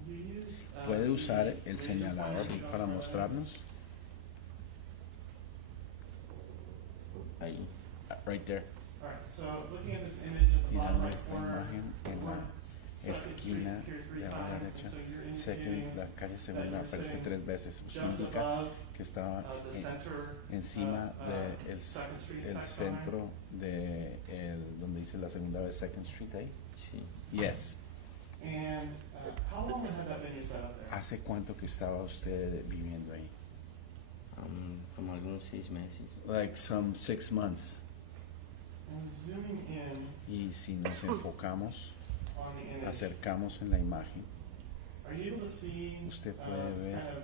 Can you use, ¿Puede the usar el laser señalador pointer to show para us where that mostrarnos? is? Ahí. Right there. All right, so looking at this image at the bottom Mirando right esta corner, imagen en where la Second Street esquina appeared three de la times, and derecha, so you're Second, indicating la calle segunda you're aparece saying 3 veces. Usted just indica above que estaba the center encima of, del Second Street el tax centro de donde dice la segunda vez Second Street ahí. Sí. Yes. line. And how long had that been your setup there? ¿Hace cuánto que estaba usted viviendo ahí? Como algunos 6 meses. Like some 6 months. And zooming in Y si nos enfocamos, on the image, acercamos en la imagen, are you able to see usted puede this ver kind of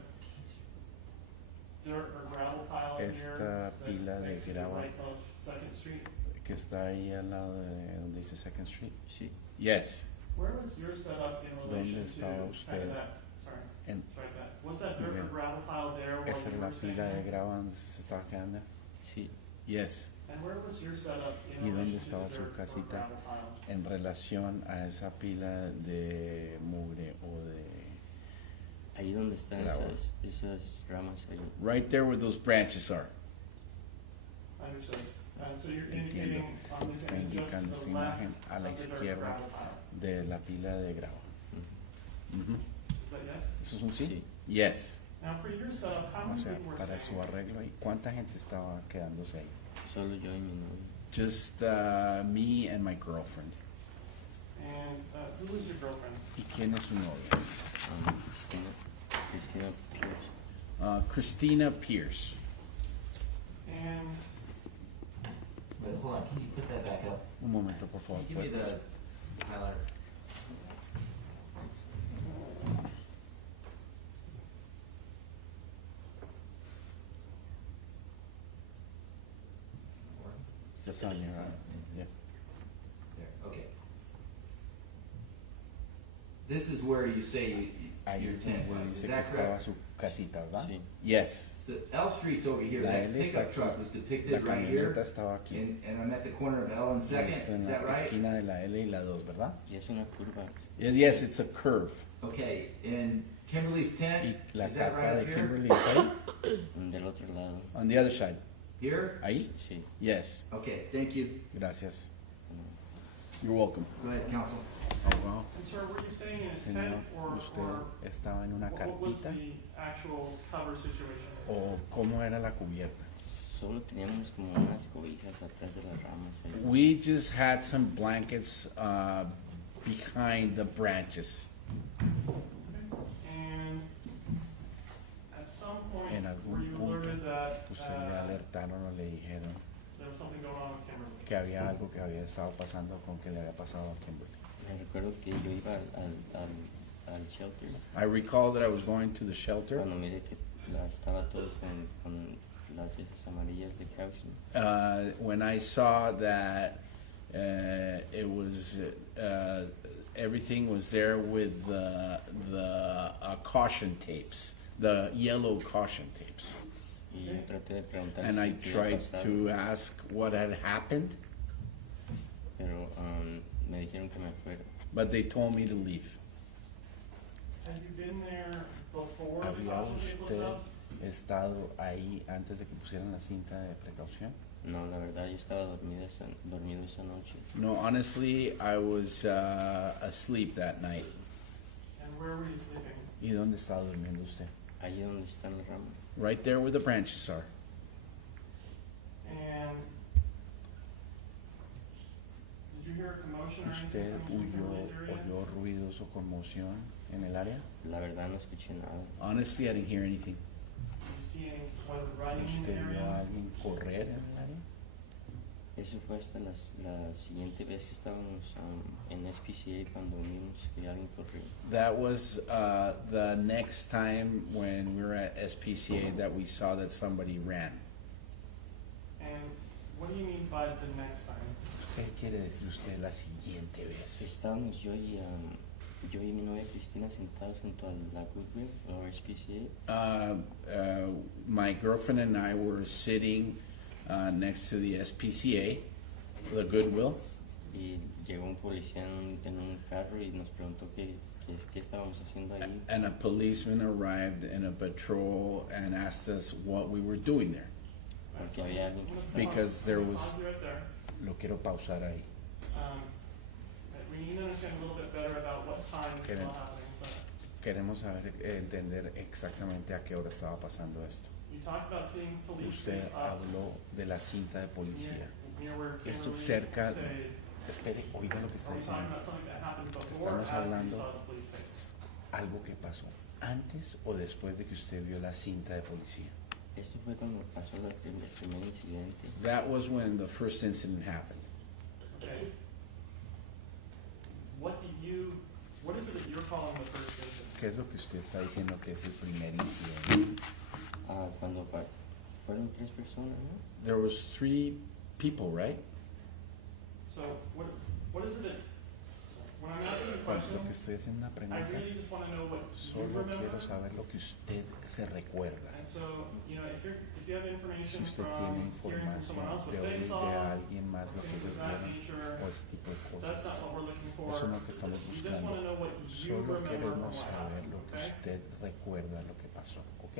dirt or gravel pile in here esta that's pila de next to the grava rightmost Second Street? que está ahí al lado de donde dice Second Street. Sí. Yes. Where was your setup in relation ¿Dónde estaba to usted? kind of that? Sorry, En, strike that. Was that dirt or Bien. gravel pile there while ¿Esa you era la were staying pila de there? grava donde se estaba quedando? Sí. Yes. And where was your setup in ¿Y dónde relation to estaba the su dirt or casita? gravel pile? En relación a esa pila de mugre o de Ahí donde están esas ramas ahí. Right there where those branches are. Understood. So you're Entiendo. indicating on this Está image just indicando to esta the left imagen a la of the dirt izquierda gravel pile. de la pila de grava. Ujú. Is that yes? ¿Eso es un sí? Sí. Yes. Now for your setup, how O many sea, people were para su staying? arreglo ahí, ¿cuánta gente estaba quedándose ahí? Solo yo y mi novio. Just me and my girlfriend. And who was your girlfriend? ¿Y quién es su novia? Cristina Pierce. Christina Pierce. And Wait, hold on, can you put that back up? Un momento, por favor. Can you give me ¿puedes? the highlighter? It's on your, yeah. There, okay. This is where you say Ahí your es tent donde was, is dice que that estaba correct? su casita, ¿verdad? Sí. Yes. So L Street's over here, La that L está pickup aquí. truck was La depicted right here, camioneta estaba aquí. and I'm at the corner of L and Y Second, esto en is la that right? esquina de la L y la 2, ¿verdad? Y es una curva. Yes, it's a curve. Okay, and Kimberlee's Y tent, la is that capa right de up here? Kimberlee es ahí. Del otro lado. On the other side. Here? Ahí? Sí. Yes. Okay, thank you. Gracias. You're welcome. Go ahead, counsel. Oh, wow. and sir, were you staying in a Señor, tent or ¿usted estaba en una what was carpita the actual cover situation? o cómo era la cubierta? Solo teníamos como unas cobijas atrás de las ramas ahí. We just had some blankets behind the branches. And at some point, En were algún you punto, alerted that usted le alertaron o le dijeron there was something going on with Kimberlee? que había algo que había estado pasando con que le había pasado a Kimberlee. Me recuerdo que yo iba al shelter I recall that I was going to the shelter cuando miré que estaba todo con las esas amarillas de caution. when I saw that it was everything was there with the caution tapes, the yellow caution tapes. Y yo traté de preguntar And I si qué había tried pasado, to ask what had happened, pero me dijeron que me fuera. but they told me to leave. Had you been there before the ¿Había caution tape was usted up? estado ahí antes de que pusieran la cinta de precaución? No, la verdad yo estaba dormido esa noche. No, honestly, I was asleep that night. And where were you sleeping? ¿Y dónde estaba durmiendo usted? Allí donde están las ramas. Right there where the branches are. And did you hear a commotion or ¿Usted anything from huyó, Kimberlee's area? oyó ruidos o conmoción en el área? La verdad no escuché nada. Honestly, I didn't hear anything. Did you see anyone running in the ¿Usted vio a area? alguien correr en el área? Eso fue hasta la siguiente vez que estábamos en SPCA cuando vimos que alguien corrió. That was the next time when we were at SPCA that we saw that somebody ran. And what do you mean by the next time? ¿Qué quiere decir usted la siguiente vez? Estábamos yo y mi novia Cristina sentados junto a la Goodwill o SPCA. My girlfriend and I were sitting next to the SPCA, the Goodwill, Y llegó un policía en un carro y nos preguntó qué estábamos haciendo ahí. and a policeman arrived in a patrol and asked us what we were doing there. Porque había alguien que estaba. Because there was- Pause you right there. Lo quiero pausar ahí. We need to understand a little bit better about what time this is all happening. So Queremos saber, entender exactamente a qué hora estaba pasando esto. you talked about seeing police Usted tape up habló de la cinta de policía. near where Esto Kimberlee cerca- stayed. Espere, oiga lo que está Are we talking diciendo. about something that happened before or Estamos after you hablando- saw the police tape? Algo que pasó antes o después de que usted vio la cinta de policía. Eso fue cuando pasó el primer incidente. That was when the first incident happened. Okay. What is it that you're calling the first incident? ¿Qué es lo que usted está diciendo que es el primer incidente? Cuando fueron 3 personas, ¿no? There was 3 people, right? So what is it that When I'm asking a Lo question, que estoy haciendo una I pregunta, really just want to know what you solo remember. quiero saber lo que usted se recuerda. And so, you know, if you have Si information usted from tiene hearing from someone else información de what they oír de saw, alguien más lo que things ellos of that vieron nature, o ese tipo de that's cosas, not what we're looking for. eso no es lo que estamos We just buscando. want to know what you Solo remember from queremos what saber happened, lo que okay? usted recuerda lo que pasó, ¿ok?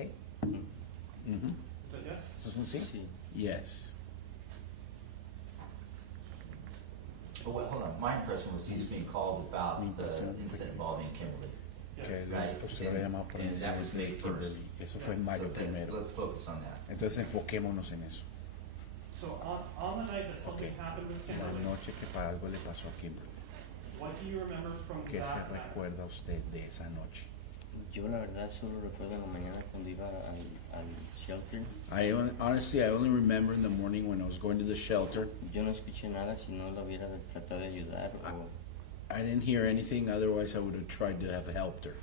Ujú. Is that yes? ¿Eso es un sí? Sí. Yes. Oh, well, hold on, my impression was he was being called about the incident involving Kimberlee. Yes. Que Right, usted lo había llamado por el and that was incidente May de 1st. Kimberlee. Eso fue en Yes. mayo So then, primero. let's focus on that. Entonces enfoquémonos en eso. So on the night that something Okay. happened with La Kimberlee, noche que para algo le pasó a Kimberlee, what do you remember from ¿qué se that night? recuerda usted de esa noche? Yo la verdad solo recuerdo en la mañana cuando iba al shelter. Honestly, I only remember in the morning when I was going to the shelter. Yo no escuché nada si no lo hubiera tratado de ayudar o I didn't hear anything, otherwise I would have tried to have helped her.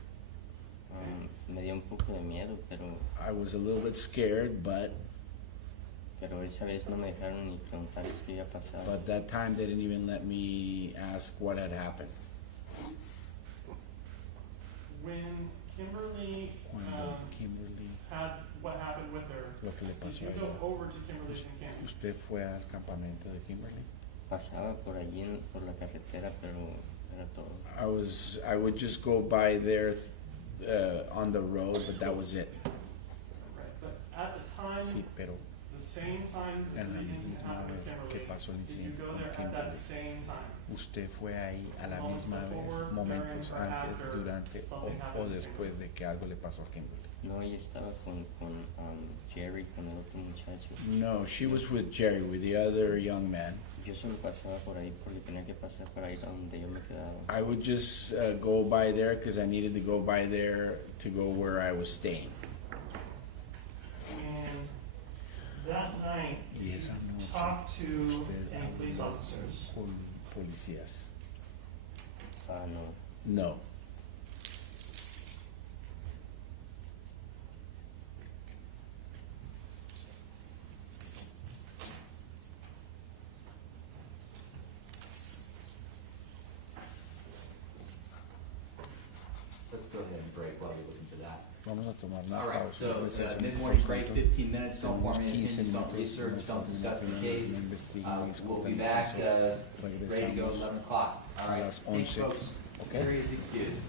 me dio un poco de miedo, I was a little bit scared, but esa vez no me dejaron ni preguntar qué había pasado. that time they didn't even let me ask what had happened. When Kimberlee Cuando Kimberlee, had what happened with her, lo que le did pasó you a go ella, over to Kimberlee's encampment? ¿usted fue al campamento de Kimberlee? Pasaba por allí por la carretera, pero era todo. I would just go by there on the road, but that was it. Right, but at the time, Sí, pero the same time that en la the incident misma happened with vez que Kimberlee, pasó el did you incidente go con there at that Kimberlee, same time? usted fue ahí a la Moments misma vez, before, momentos during, or antes, after durante something o happened to después de que algo le pasó a Kimberlee. No, ella estaba con Jerry, con el otro muchacho. No, she was with Jerry, with the other young man. Yo solo pasaba por ahí porque tenía que pasar para ir a donde yo me quedaba. I would just go by there because I needed to go by there to go where I was staying. And that night, Y did esa you noche talk to usted any police habló officers? con policías. No. No. Let's go ahead and break while you're looking for that. Vamos a tomar una All right, pausa. so Receso un mid-morning break, instante. 15 minutes, don't Tenemos form any 15 opinions, don't minutos, research, no don't discuss the formen case. opinión, no investiguen, no We'll be discutan el back, caso. ready to go Regresamos 11 o'clock. All a right, las thanks 11. folks. Okay. Carrie is excused.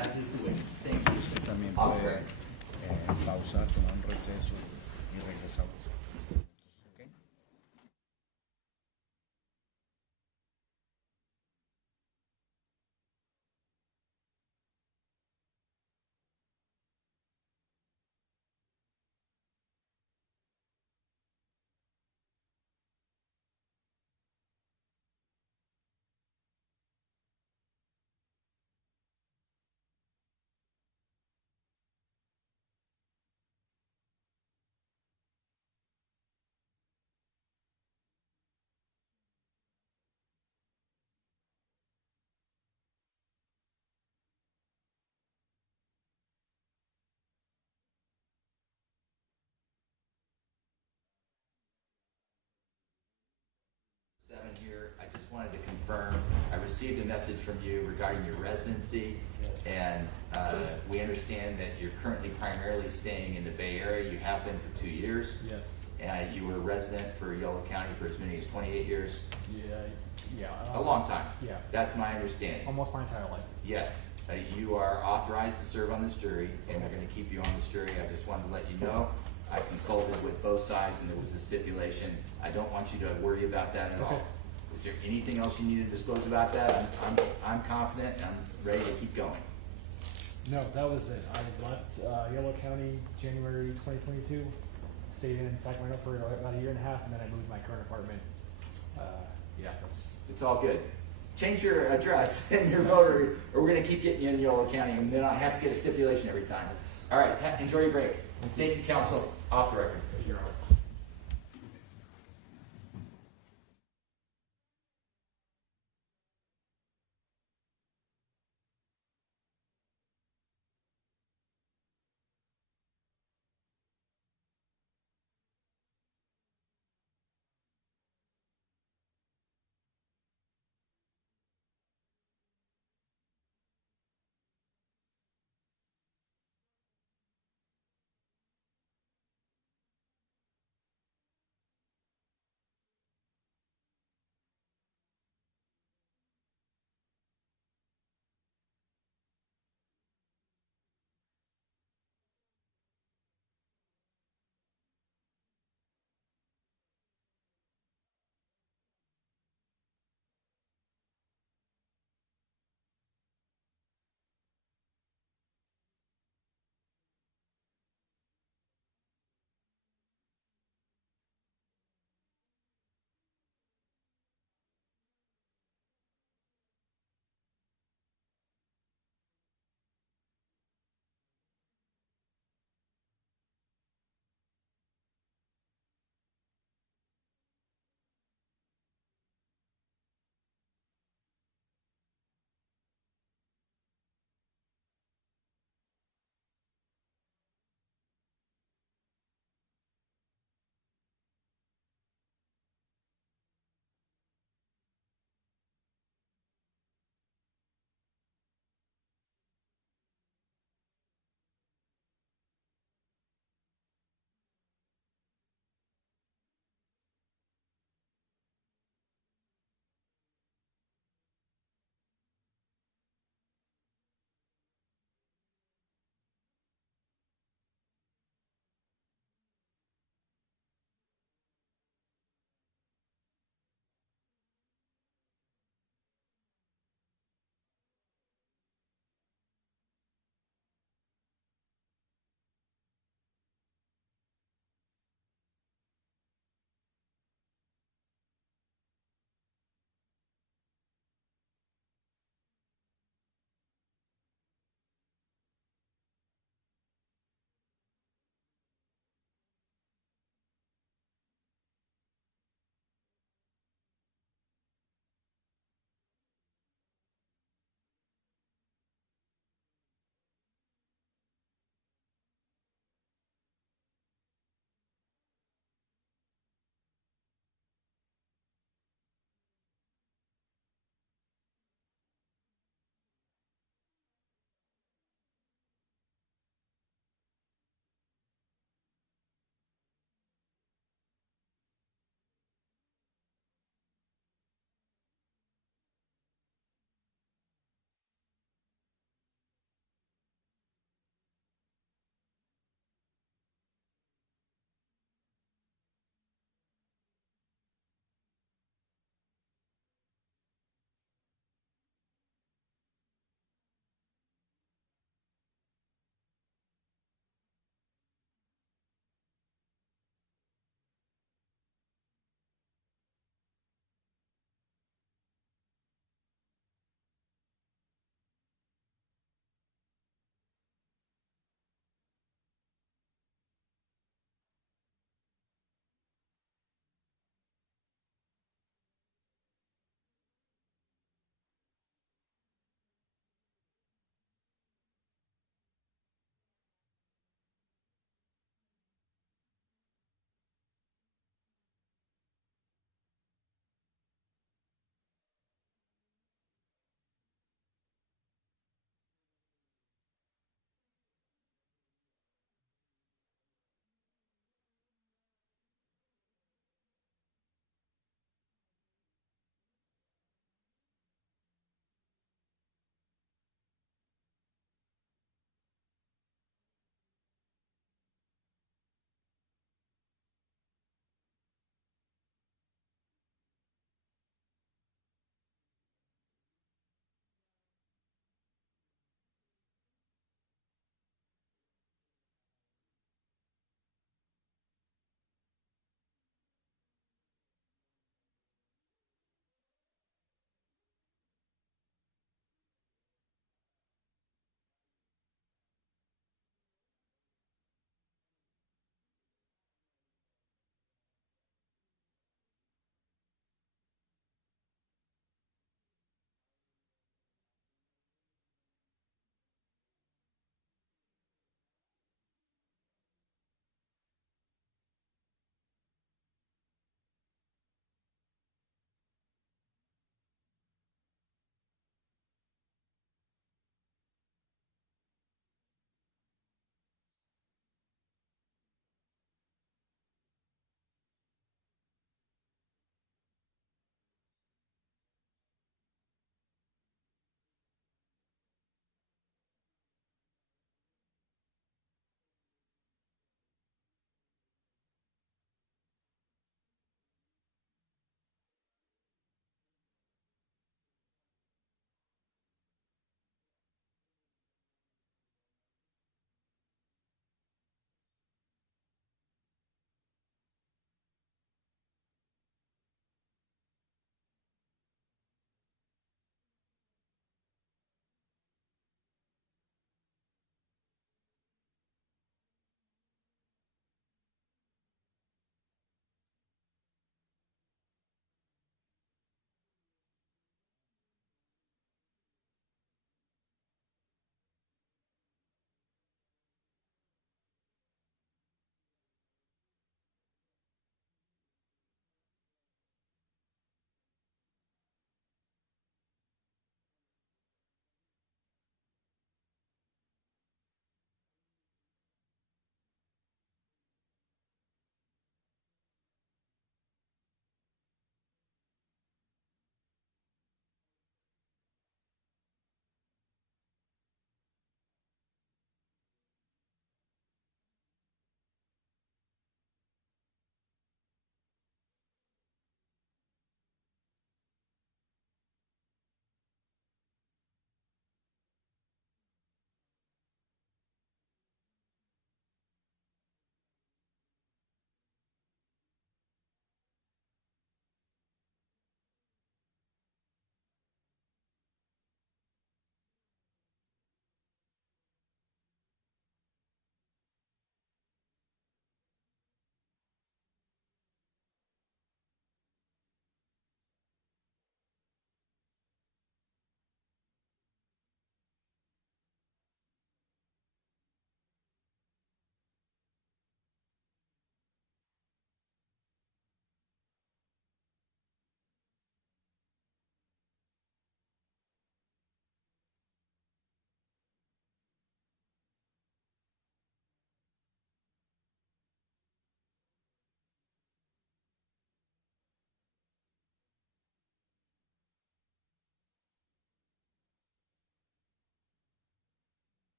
As is the witness. Thank you. Usted también Off puede break. pausar, tomar un receso y regresamos. Okay. Here, I just wanted to confirm, I received a message from you regarding your residency, and we understand that you're currently primarily staying in the Bay Area. You have been for 2 years. Yes. You were a resident for Yolo County for as many as 28 years. Yeah. A long time. Yeah. That's my understanding. Almost my entire life. Yes, you are authorized to serve on this jury, and we're going to keep you on this jury. I just wanted to let you know. I consulted with both sides, and there was a stipulation. I don't want you to worry about that at all. Okay. Is there anything else you need to disclose about that? I'm confident, and I'm ready to keep going. No, that was it. I left Yolo County January 2022, stayed in Sacramento for about a year and a half, and then I moved to my current apartment. That's It's all good. Change your address and your voter, or we're going to keep getting you in Yolo County, and then I have to get a stipulation every time. All right, enjoy your break. Thank you, counsel. Off the record. Your Honor.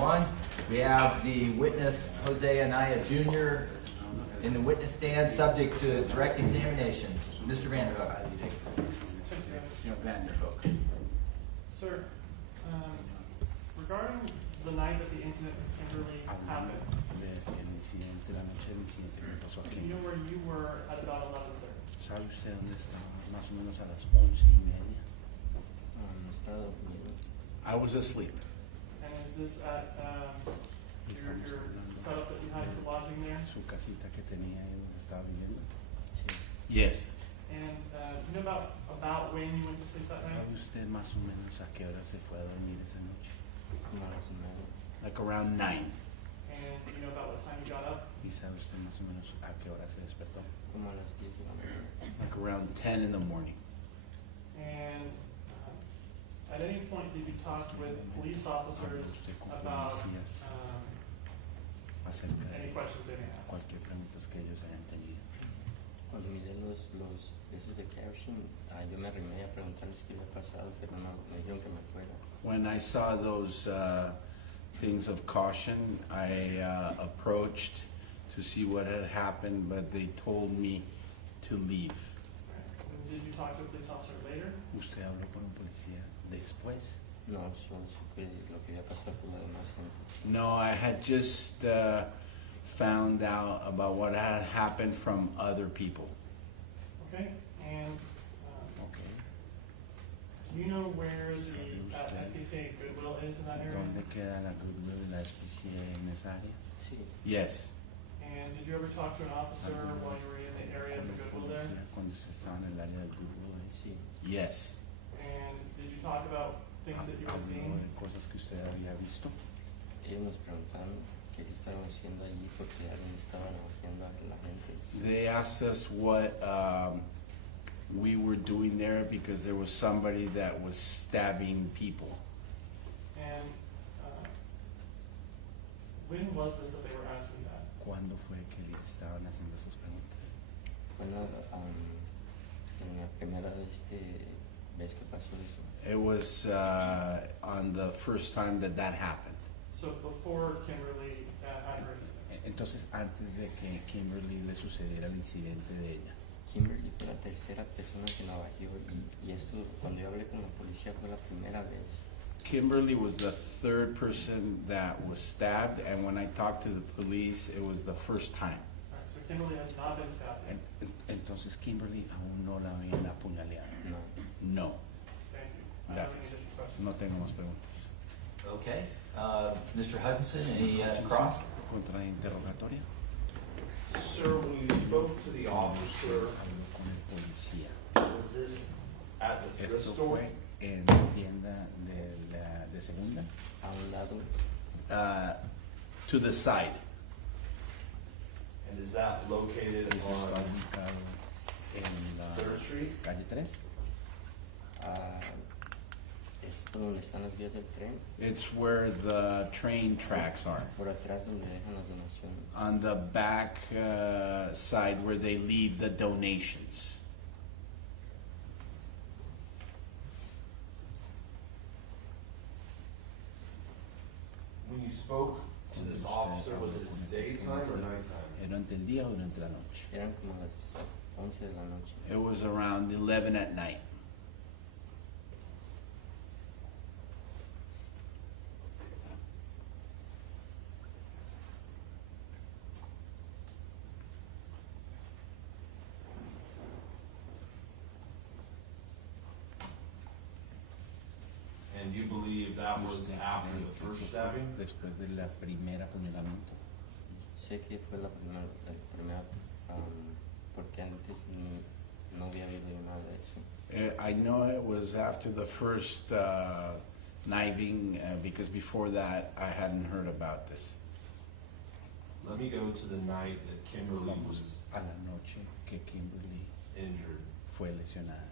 2021. We have the witness, Jose Anaya Jr., in the witness stand, subject to direct examination. Mr. Vanderhook. Vanderhook. Sir, regarding the night that the incident with Kimberlee happened, do you know where you were at about 11:30? ¿Sabe usted dónde estaba? Más o menos a las 11:30. Estaba dormido. I was asleep. And is this at your setup that you had for lodging there? Su casita que tenía ahí donde estaba viviendo. Sí. Yes. And do you know about when you went to sleep that night? ¿Sabe usted más o menos a qué hora se fue a dormir esa noche? Como a las 9. Like around 9. And do you know about what time you got up? ¿Y sabe usted más o menos a qué hora se despertó? Como a las 10 de la mañana. Like around 10 in the morning. And at any point did you talk with police officers about Acerca any de questions they may have? cualquier pregunta que ellos hayan tenido. Cuando miré esos de caption, yo me arrimé a preguntarles qué había pasado, pero no me dijeron que me fuera. When I saw those things of caution, I approached to see what had happened, but they told me to leave. And did you talk to a police officer later? ¿Usted habló con un policía después? No, solo supe lo que había pasado con la demás gente. No, I had just found out about what had happened from other people. Okay, and Okay. do you know where the SPCA Goodwill is in that area? ¿Dónde queda la Goodwill y la SPCA en esa área? Sí. Yes. And did you ever talk to an officer while you were in the area of the Goodwill there? Cuando usted estaba en el área del Goodwill. Sí. Yes. And did you talk about things that you had Habló seen? de cosas que usted había visto. Ellos nos preguntaron qué estaban haciendo allí porque alguien estaba haciendo a la gente. They asked us what we were doing there because there was somebody that was stabbing people. And when was this that they were asking that? ¿Cuándo fue que le estaban haciendo esas preguntas? Bueno, en la primera vez que pasó eso. It was on the first time that happened. So before Kimberlee had her incident. Entonces, antes de que Kimberlee le sucediera el incidente de ella. Kimberlee fue la tercera persona que la bajó y esto, cuando yo hablé con la policía, fue la primera vez. Kimberlee was the third person that was stabbed, and when I talked to the police, it was the first time. Alright, so Kimberlee has not been stabbed. Entonces, Kimberlee aún no la habían apuñaleado. No. No. Thank you. I don't have any Gracias. additional questions. No tengo más preguntas. Okay. Mr. Hutchinson, any cross? Contrainterrogatoria. Sir, when you spoke to the officer, Habló con el policía. was this at the thrift Esto store? fue en la tienda de segunda. A un lado, To the side. And is that located Eso está on ubicado en la 3rd Street? calle 3. es donde están las vías del tren, It's where the train tracks are. por atrás donde dejan las donaciones. On the back side where they leave the donations. When you spoke to this officer, was it daytime or nighttime? ¿Era durante el día o durante la noche? Eran como las 11 de la noche. It was around 11 at night. And you believe that was after the first stabbing? Después del primer apuñalamiento. Sé que fue la primera porque antes no había habido nada de eso. I know it was after the first knifing because before that I hadn't heard about this. Let me go to the night that Kimberlee Vamos was a la noche que Kimberlee injured. fue lesionada.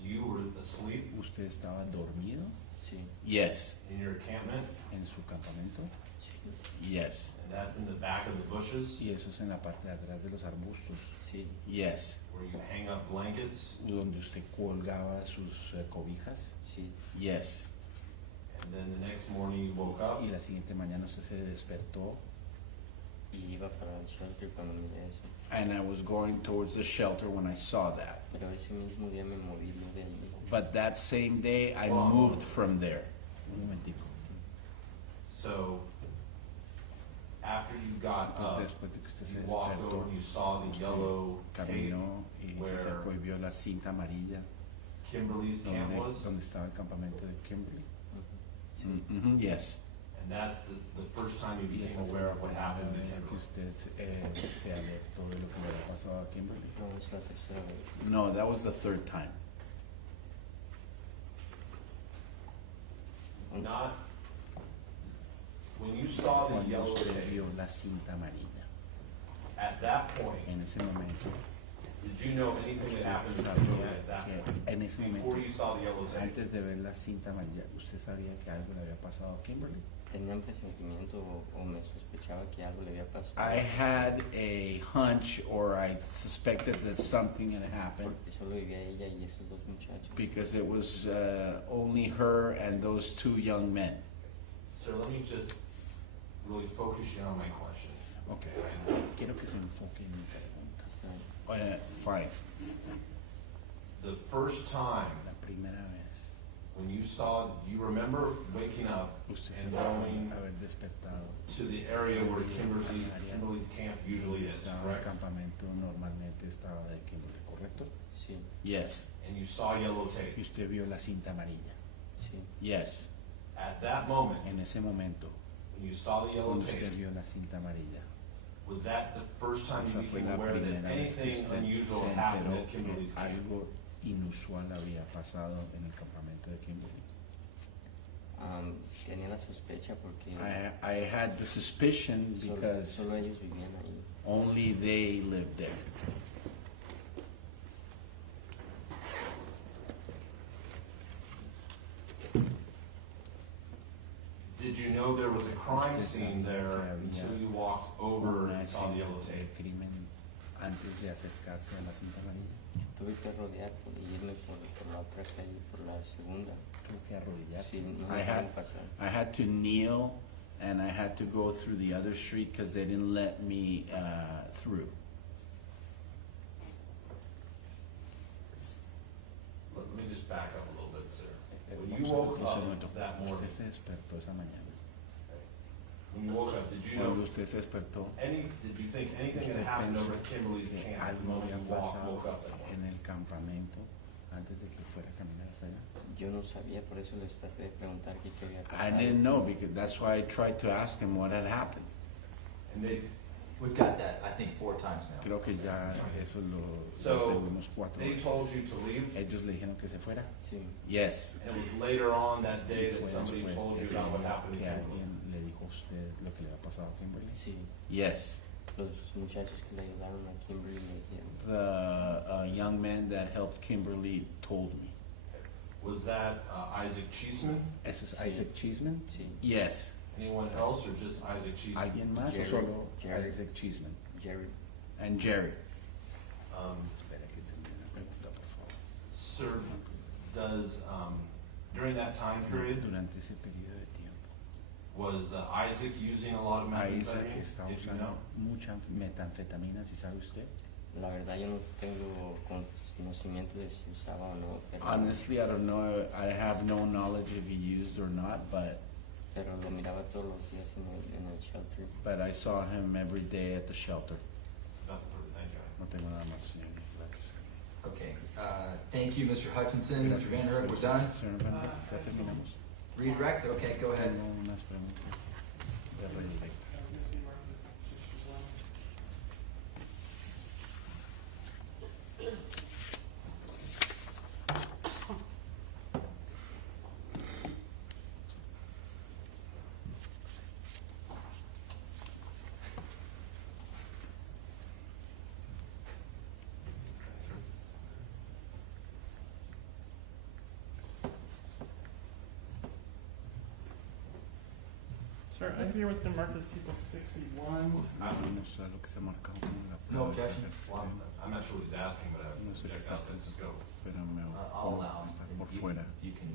You were asleep ¿Usted estaba dormido? Sí, Yes. in your encampment, ¿En su campamento? sí, Yes. and that's in the back of the bushes, Y eso es en la parte de atrás de los arbustos. sí, Yes. where you hang up blankets, Donde usted colgaba sus cobijas. sí. Yes. And then the next morning you woke up. Y la siguiente mañana usted se despertó. Y iba para el shelter cuando miré eso. And I was going towards the shelter when I saw that. Pero ese mismo día me moví no de allí. But that same day, I Wow. moved from there. Un momentico. So after you got up, Después de que usted se you walked despertó, over and you saw the yellow tape caminó y se where acercó y vio la cinta amarilla Kimberlee's camp was. donde estaba el campamento de Kimberlee. Ujú. Sí. Yes. And that's the first time you Y became esa fue aware la of what primera happened to vez que Kimberlee. usted se alertó de lo que le había pasado a Kimberlee. No, es la tercera vez. No, that was the third time. Not, when you saw the Cuando yellow usted tape, vio la cinta amarilla. at that point, En ese momento, did you know anything that happened to Kimberlee sabía at that que point? en ese Before momento, you saw the yellow tape? antes de ver la cinta amarilla, ¿usted sabía que algo le había pasado a Kimberlee? Tenía un presentimiento o me sospechaba que algo le había pasado. I had a hunch or I suspected that something had happened Porque solo vivía ella y esos dos muchachos. because it was only her and those two young men. Sir, let me just really focus you on my question. Okay. Quiero que se enfoque en mi pregunta. Está- Fine. The first time La primera vez, when you saw, you remember waking up usted se and puede going haber despertado. to the area where Kimberlee's camp usually is, Estaba el correct? campamento normalmente estaba de Kimberlee, ¿correcto? Sí, Yes. And you saw yellow Y tape. usted vio la cinta amarilla. sí. Yes. At that moment, En ese momento, when you saw the yellow cuando tape, usted vio la cinta amarilla, was that the first time esa you fue became la aware that primera vez que anything usted unusual se happened enteró at Kimberlee's que camp? algo inusual había pasado en el campamento de Kimberlee. Tenía la sospecha porque I had the suspicion because solo ellos vivían ahí. only they lived there. Did you know there was a crime Usted scene sabía there que había until you walked over Una and saw the escena yellow de tape? crimen antes de acercarse a la cinta amarilla. Tuve que rodear y irme por la otra calle, por la segunda. Tuve que arrodillarse. Sí, no I me had dejaron pasar. I had to kneel and I had to go through the other street because they didn't let me through. Let me just back up a little bit, sir. When you woke up that morning, Usted se despertó esa mañana. when you woke up, did you Cuando know usted se despertó, did you think anything had usted happened pensó over at Kimberlee's que camp the algo moment había you pasado woke up that morning? en el campamento antes de que fuera a caminar hasta allá. Yo no sabía, por eso les traté de preguntar qué había I pasado. didn't know because that's why I tried to ask him what had happened. And they, We've got that, I think, 4 times now. Creo que ya eso lo So, tuvimos 4 they veces. told you to leave, Ellos le dijeron que se fuera. Sí, Yes. and it was later on that day that Fue somebody después told you ese about what día happened to que Kimberlee. alguien le dijo a usted lo que le había pasado a Kimberlee. sí. Yes. Los muchachos que le ayudaron a Kimberlee me dijeron. The young man that helped Kimberlee told me. Was that Isaac Cheeseman? ¿Ese es Sí. Isaac Cheeseman? Sí, Yes. Anyone else or just Isaac Cheeseman? ¿Alguien más Jerry. o solo Jerry. Isaac Cheeseman? Jerry. And Jerry. Espera que termine la pregunta, por favor. Sir, does, during that time period, Durante ese periodo de tiempo, was Isaac using a lot of Isaac methamphetamine, está if you usando know? mucha metanfetamina, si sabe usted. La verdad yo no tengo conocimiento de si usaba o no, Honestly, I don't know. I have no knowledge if he used or not, but pero lo miraba todos los días en el shelter. I saw him every day at the shelter. Nothing further, thank you. No tengo nada más, señor. Gracias. Okay, thank you, Mr. Hutchinson, Mr. Van Herk, we're done. Señor Van Herk, ya terminamos. Redirect, okay, go ahead. Tengo unas preguntas de redirect. Sir, I'm here with the marked as people 61. Vamos a lo que se ha marcado como la No prueba objection. de Well, I'm not sure what he's asking, but I No sé qué object está out to the pensando, scope. pero me I'll allow him. por You fuera. You can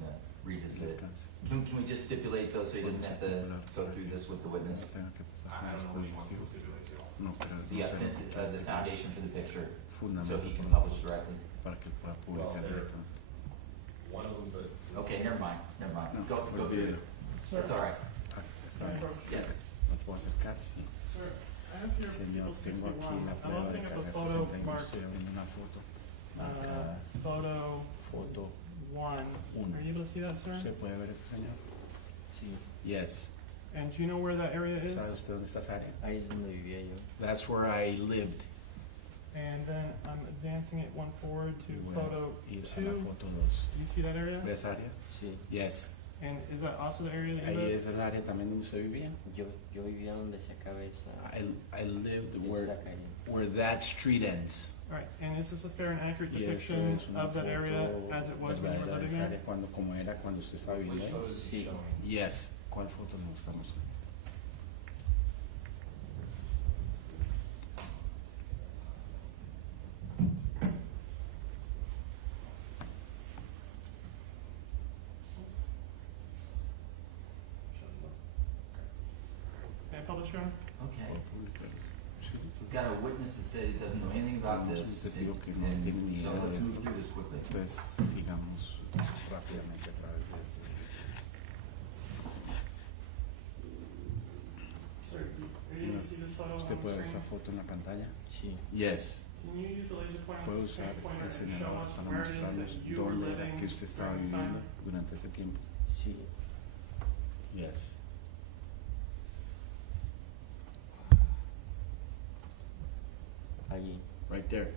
revisit. Alcance. Can we just stipulate though, so he doesn't have to go through this with the witness? No tenga que pasar I por don't know what he wants to dispositivo. stipulate to. No, pero no The, sé, the foundation for the picture, so fundamento he can publish directly. para que pueda Well, publicar there- directamente. One of them's a. Okay, never mind. No, Go through it. That's all right. Ah, está bien. Yes. No puedo acercar, sí. Sir, I have here Señor, people tengo aquí 61. la I'm prueba de opening up a carga photo 61. marked Estoy abriendo una foto. photo Foto 1. Uno. Are you able to see that, sir? ¿Se puede ver eso, señor? Sí, Yes. And do you know where that area is? ¿Sabe usted dónde está esa área? ahí es donde vivía yo. That's where I lived. And then I'm advancing it one forward to Voy photo a ir a 2. la foto 2. Do you see that area? ¿Ves área? Sí, Yes. And is that also the area that you Ahí live? es el área también donde usted vivía. yo vivía donde se acaba esa, I lived esa calle. where that street ends. All right. And is this a fair and accurate Y esto depiction es una of that area foto as it was when you were verdadera de living esa there? área como era cuando usted estaba Which viviendo ahí. photo is Sí. showing? Yes. ¿Cuál foto nos estamos? May I publish, Your Honor? Okay. Sí. We've got a witness that said he doesn't know anything about Tenemos this. un testigo que no and tiene ni so idea de let's move esto. through this quickly. Entonces sigamos rápidamente a través de este. Sir, are you able to see this photo on ¿Usted the puede ver esa screen? foto en la pantalla? Sí, Yes. Can you use the laser Puede pointer usar pointer el and show señalador us para where it is mostrarnos that you were dónde era living que usted estaba during this viviendo time? durante ese tiempo. sí, Yes. allí. Right there.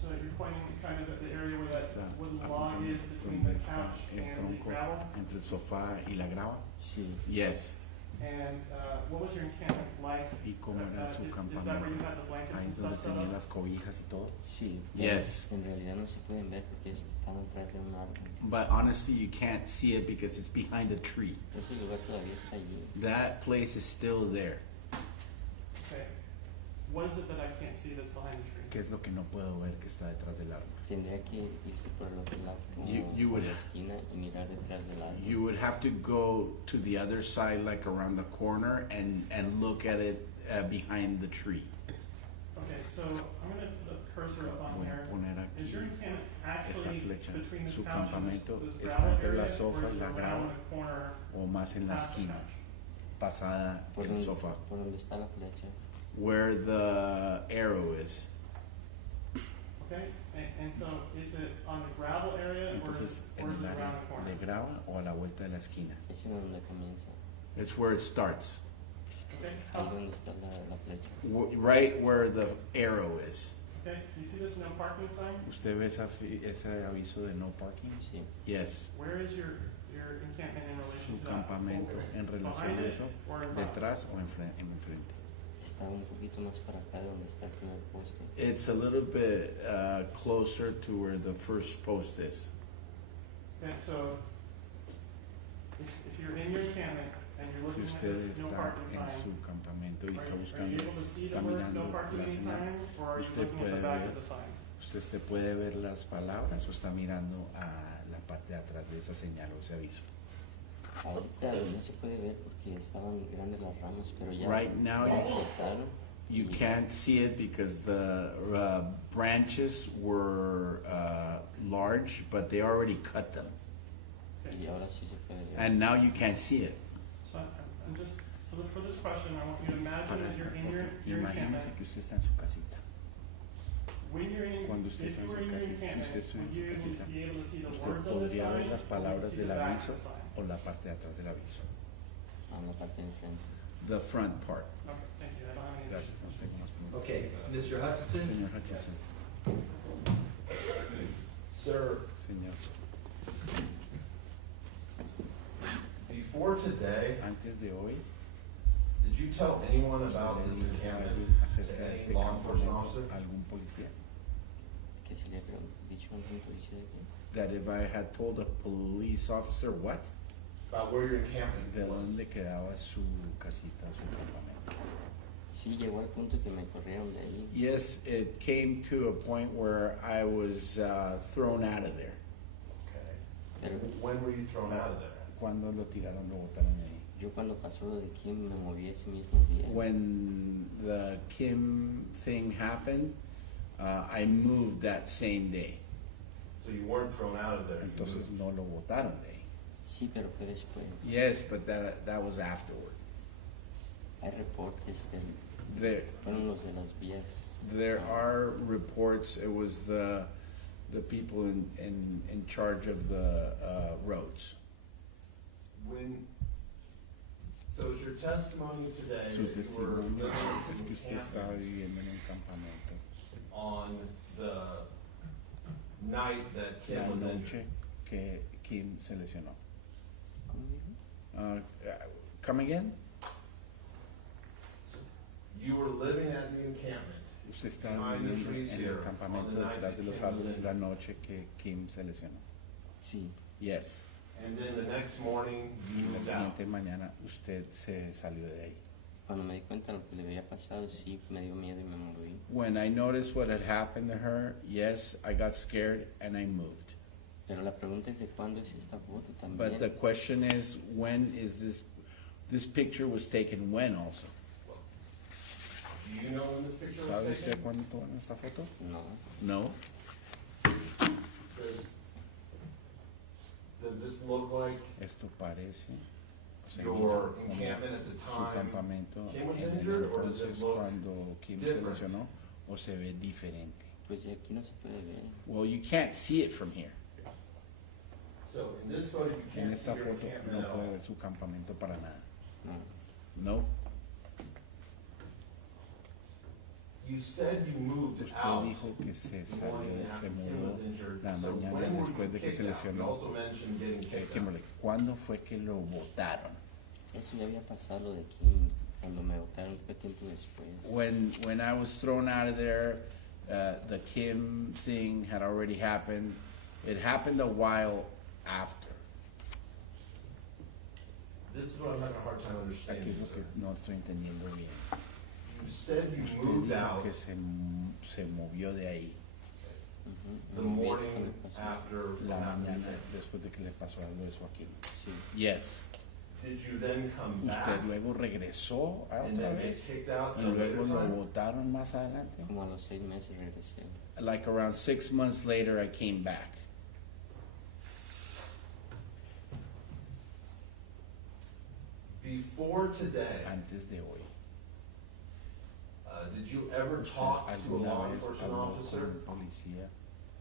So you're pointing kind of at the area where that Está wooden log apuntando is between donde the está couch el and the tronco gravel? entre el sofá y la grava. Sí, Yes. And what was your encampment like? ¿Y cómo era su Is that where you campamento? had the blankets Ahí and es donde stuff set tenía up? las cobijas y todo. sí. Yes. En realidad no se pueden ver porque están atrás de un árbol. But honestly, you can't see it because it's behind a tree. Ese lugar todavía está allí. That place is still there. Okay. What is it that I can't see that's behind the tree? ¿Qué es lo que no puedo ver que está detrás del árbol? Tendría que irse por el otro lado, como You por would- la esquina y mirar detrás del árbol. You would have to go to the other side, like around the corner, and look at it behind the tree. Okay, so I'm going to put a cursor up on Voy a here. poner Is your aquí encampment esta actually flecha. between this Su couch and campamento this está gravel entre area, la or sofa is y it la around grava, the corner o más en la past the esquina, couch? pasada Por el donde, sofá. por donde está la flecha. Where the arrow is. Okay, and so is it on the gravel area or Entonces, or en is el it área around the corner? de grava o a la vuelta de la esquina. Es en donde comienza. It's where it starts. Okay, Ahí donde está la flecha. Right where the arrow is. okay, do you see this no parking sign? ¿Usted ve ese aviso de no parking? Sí, Yes. Where is your encampment in relation Su to that? campamento en relación Behind a it eso, or in front? detrás o enfrente. está un poquito más para acá de donde está el primer poste. It's a little bit closer to where the first post is. Okay, so if you're in your encampment and you're Si looking at usted this no está parking en sign, su campamento y está are you buscando, able to see está the words mirando no parking la señal, anytime, or are you usted looking at puede the back ver- of the sign? usted puede ver las palabras o está mirando a la parte de atrás de esa señal o ese aviso. Ahorita no se puede ver porque estaban grandes las ramas, pero ya Right now, ya las cortaron You y- can't see it because the branches were large, but they already cut them. y ahora sí se puede ver. And now you can't see it. So I'm just, so for this question, I want you to imagine Para that esta you're in foto, your encampment. imagínese que usted está en su casita. When you're in, Cuando usted if está you en were su in your casita, si encampment, usted estuviera would en su you casita, be able to see the usted words on the podría ver sign, las or palabras would you see del the back aviso of the sign? o la parte de atrás del aviso. A la parte de enfrente. The front part. Okay, thank you, I don't have any Gracias, no additional tengo más preguntas. Okay, Mr. Hutchinson? Señor Hutchinson. Sir, Señor, before today, antes de hoy, did you tell anyone ¿usted about le this dijo a encampment alguien acerca to de any este law enforcement campamento officer? a algún policía? Que se le había dicho a algún policía de que That if I had told a police officer what? About where your encampment De was? dónde quedaba su casita, su campamento. sí llegó al punto que me corrieron de ahí. Yes, it came to a point where I was thrown out of there. Okay. Pero when were you thrown out of there? ¿Cuándo lo tiraron, lo botaron de ahí? Yo cuando pasó lo de Kim me moví ese mismo día. When the Kim thing happened, I moved that same day. So you weren't thrown out of there. you Entonces moved. no lo botaron de ahí. Sí, pero fue después. Yes, but that was afterward. Hay reportes There fueron los de las vías. there are reports. It was the people in charge of the roads. So is your testimony today Su that you were testimonio living es que usted in estaba encampment viviendo en un campamento on the night that la Kim was noche injured? que Kim se lesionó. ¿Cómo dijo? Come again? You were living at the encampment Usted estaba behind the viviendo trees en here el on campamento the night detrás that de los Kim was árboles la injured. noche que Kim se lesionó. Sí. Yes. And then the next morning Y you la moved out. siguiente mañana usted se salió de ahí. Cuando me di cuenta de lo que le había pasado, sí, me dio miedo y me moví. When I noticed what had happened to her, yes, I got scared and I moved. Pero la pregunta es de cuándo es esta foto también. But the question is, when is this picture was taken when also? Do you know when this picture ¿Sabe was usted taken? cuándo tomaron esta foto? No. No. Does this look like Esto parece your como encampment at the su time campamento Kim was en el injured, or does entonces it look cuando Kim se different? lesionó, o se ve diferente? Pues de aquí no se puede ver. Well, you can't see it from here. So in this photo, you En can't see esta your foto encampment no at all. puede ver su campamento para nada. No. No. You said you moved Usted out dijo que se the salió, morning se after Kim mudó was injured. la So mañana when were después you de que se kicked out? You lesionó. also mentioned getting kicked out. Kimberlee, ¿cuándo fue que lo botaron? Eso ya había pasado lo de Kim. Cuando me botaron fue tiempo después. When I was thrown out of there, the Kim thing had already happened. It happened a while after. This is what I'm having a hard time Aquí understanding, es lo sir. que no estoy entendiendo bien. You said you Usted moved dijo out que se movió de ahí Ujú. the Me moví morning cuando pasó. after la what happened to mañana Kim. después de que le pasó algo de eso aquí. Sí. Yes. Did you then come Usted back luego regresó a and otra then get vez kicked out y at a later luego lo time? botaron más adelante. Como a los 6 meses regresé. Like around 6 months later, I came back. Before today, Antes de hoy. did you ever ¿Usted talk to a alguna law vez enforcement habló officer con un policía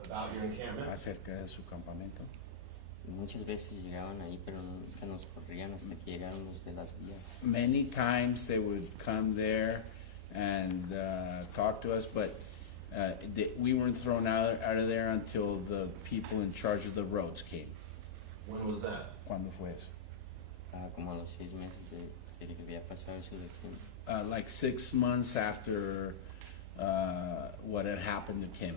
about your encampment? acerca de su campamento? Y muchas veces llegaban ahí, pero nunca nos corrían hasta que llegaron los de las vías. Many times they would come there and talk to us, but we weren't thrown out of there until the people in charge of the roads came. When was that? ¿Cuándo fue eso? Como a los 6 meses de que había pasado eso de Kim. Like 6 months after what had happened to Kim.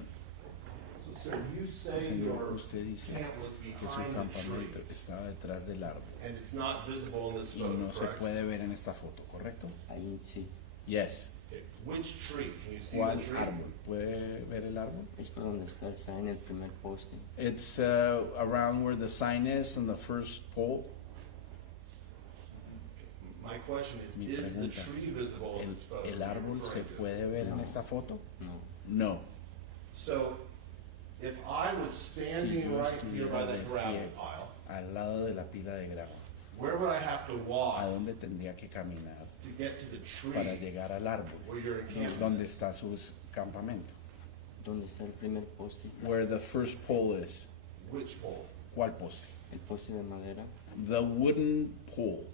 So, sir, you say Señor, your usted dice camp was que su behind the campamento tree, estaba detrás del árbol and it's not visible in this y photo, no se correct? puede ver en esta foto, ¿correcto? Ahí sí. Yes. Okay. Which tree? Can you see ¿Cuál the tree? árbol? ¿Puede ver el árbol? Es por donde está el sign, el primer poste. It's around where the sign is on the first pole. My question Mi is the pregunta, tree visible in this photo? ¿El you're árbol se referring to? puede ver en No. esta foto? No. No. So, if I was standing yo right here by estuviera that de gravel pie pile, al lado de la pila de grava, where would I have to ¿a walk dónde tendría que caminar to get to the para tree llegar al árbol? where your encampment ¿Dónde is? está su campamento? ¿Dónde está el primer poste? Where the first pole is. Which pole? ¿Cuál poste? El poste de madera. The wooden pole.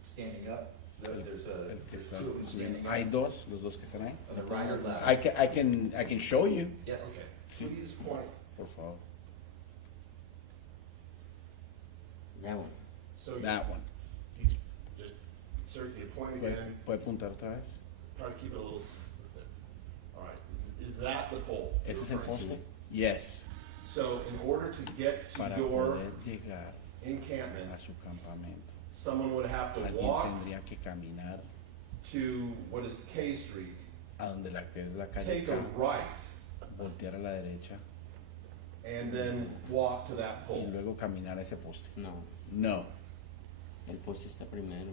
Standing up, there's El que está two of them standing up. Hay dos, los dos que están ahí. On the right or left? I can show you, Yes. Okay, please point. por favor. Ya, bueno. So you, That one. just, sir, can you point ¿Puede, again? puede apuntar otra vez? Try to keep it a little. All right, is that the pole? you're ¿Ese es el referring to? poste? Yes. So in order to get to Para your poder llegar encampment, a su campamento, someone would have to alguien walk tendría que caminar to what is K Street, a donde la que es la calle take a K, right, voltear a la derecha and then walk to that y pole. luego caminar a ese poste. No, No. el poste está primero.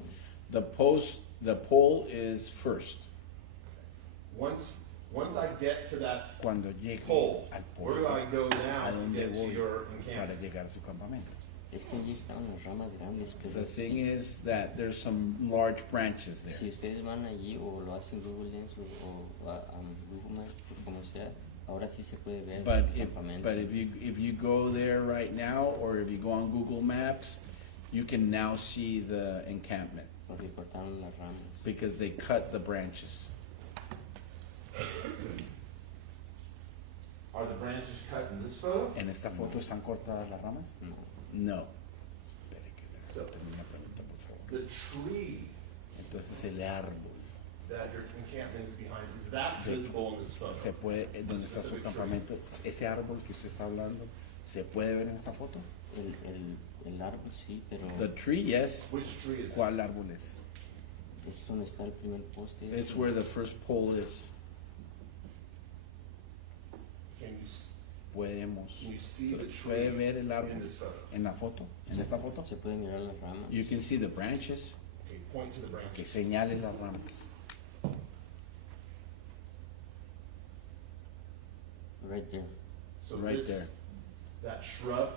The pole is first. Once I get to that Cuando llegue pole, al where do I poste, go ¿a now to dónde get to voy your para encampment? llegar a su campamento? Es que allí estaban las ramas grandes, pero The thing si, is that there's some large branches si there. ustedes van allí o lo hacen Google Lens o Google Maps, como sea, ahora sí se puede ver But el if, campamento. but if you go there right now, or if you go on Google Maps, you can now see the encampment, Porque cortaron las ramas. because they cut the branches. Are the branches cut in this photo? ¿En esta foto están cortadas las ramas? No. No. Espere que So- termine la pregunta, por favor. The tree Entonces el árbol, that your encampment is behind, is that visible in this se photo? puede, donde está su Specific campamento, ese árbol que usted está hablando, ¿se puede ver en esta foto? El árbol sí, pero The tree, yes. Which tree is it? ¿Cuál árbol es? es donde está el primer poste. It's ese. where the first pole is. Can you see the Puede tree ver el in árbol this photo? en la foto, en esta foto. Se puede mirar las ramas. You can see the branches, Okay, point to the que branches. señalen las ramas. Right there, So Right this, there. that shrub,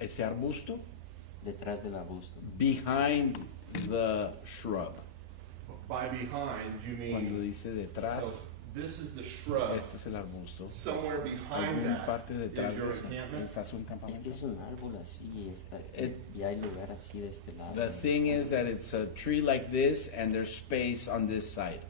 Ese arbusto, detrás del arbusto. behind the shrub. by behind, you Cuando mean, dice detrás, so this is the shrub. este es el arbusto. Somewhere behind Alguna that parte detrás is de your eso encampment. está su Es que campamento. es un árbol así, está, It- y hay lugar así de este lado. The thing is that it's a tree like this, and there's space on this side.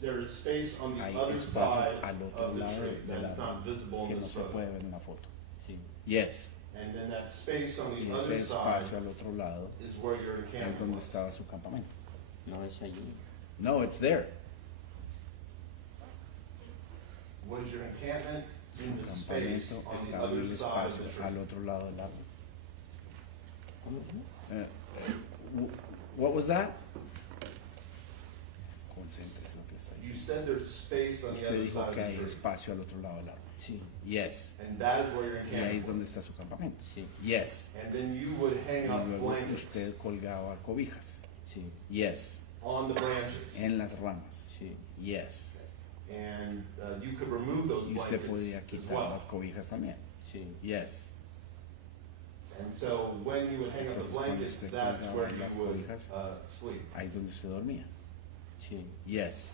There is space on the Hay other espacio side al otro of the lado tree del that's not árbol visible que in no this se puede photo. ver en la foto. Sí, Yes. And then that space on Y the ese other side espacio al otro lado is where your es encampment donde was. estaba su campamento. no es allí. No, it's there. Was your encampment in El the space campamento on the estaba en other el side of espacio the al tree? otro lado del árbol. ¿Cómo? What was that? Concéntrese en lo que está You diciendo. said there's space on the Usted other dijo side que of hay the tree. espacio al otro lado del árbol. Sí, Yes. And that is where your Y ahí es encampment donde was. está su campamento. sí, Yes. And then you would Y hang up luego blankets usted colgaba cobijas. sí, Yes. on the branches. En las ramas. sí. Yes. And you could remove those Y usted podía blankets as quitar well. las cobijas también. Sí, Yes. And so when you would hang up the Entonces, cuando blankets, usted that's colgaba where las you would cobijas, sleep. Ahí es donde usted dormía. sí. Yes.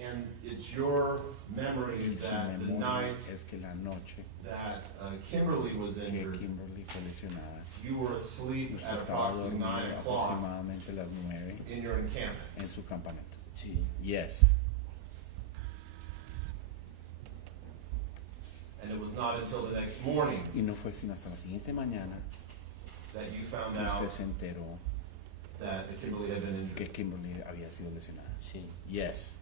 And it's your memory Y su that the memoria night es que la noche that Kimberlee was que injured, Kimberlee fue lesionada, you were asleep usted at estaba approximately dormido 9 o'clock aproximadamente a las 9 in your encampment. en su campamento. Sí, Yes. And it was not until the next morning Y no fue sino hasta la siguiente mañana that you found que usted out se enteró that Kimberlee had been que injured. Kimberlee había sido lesionada. sí. Yes.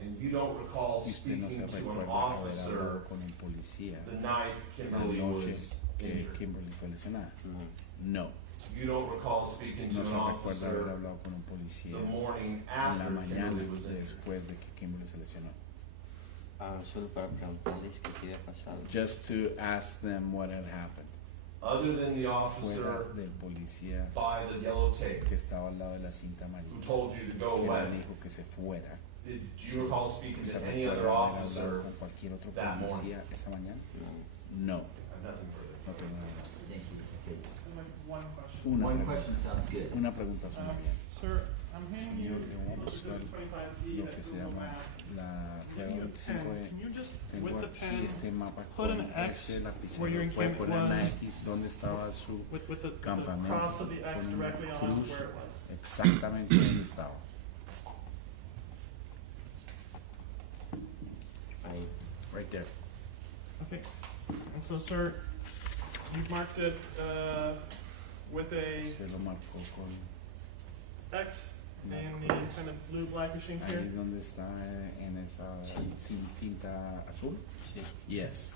And you don't recall Y usted no se speaking to an recuerda haber officer hablado con el policía the night la Kimberlee noche was que injured. Kimberlee fue lesionada. No, No. You don't recall speaking to No an se recuerda haber officer hablado con un policía the morning en la after mañana Kimberlee was injured. después de que Kimberlee se lesionó. solo para preguntarles qué había pasado. Just to ask them what had happened. Other than the Fuera officer del policía by the yellow tape que estaba al lado de la cinta who amarilla told you to go que le away. dijo que se fuera. Did you recall speaking ¿Se to any other recuerda haber officer? hablado con cualquier otro that morning? policía esa mañana? No, No, I have nothing further. no tengo nada más. Thank you. Okay. One question. One pregunta. question sounds good. Una pregunta suena bien. Sir, I'm handing you Señor, le voy a the buscar 25B lo at que se Google llama Maps. la Give prueba me a 25 pen. Can you just, Tengo with the aquí pen, este mapa put con an X este where your lapicero. Puede encampment poner una was, X donde estaba su with the campamento. cross of the X Pone una directly on cruz where it was? exactamente donde estaba. ahí. Right there. Okay. And so, sir, you've marked it with a Se lo marcó con X in the kind of blue blackish ink here. ahí donde está en esa sin tinta azul. Sí. Yes.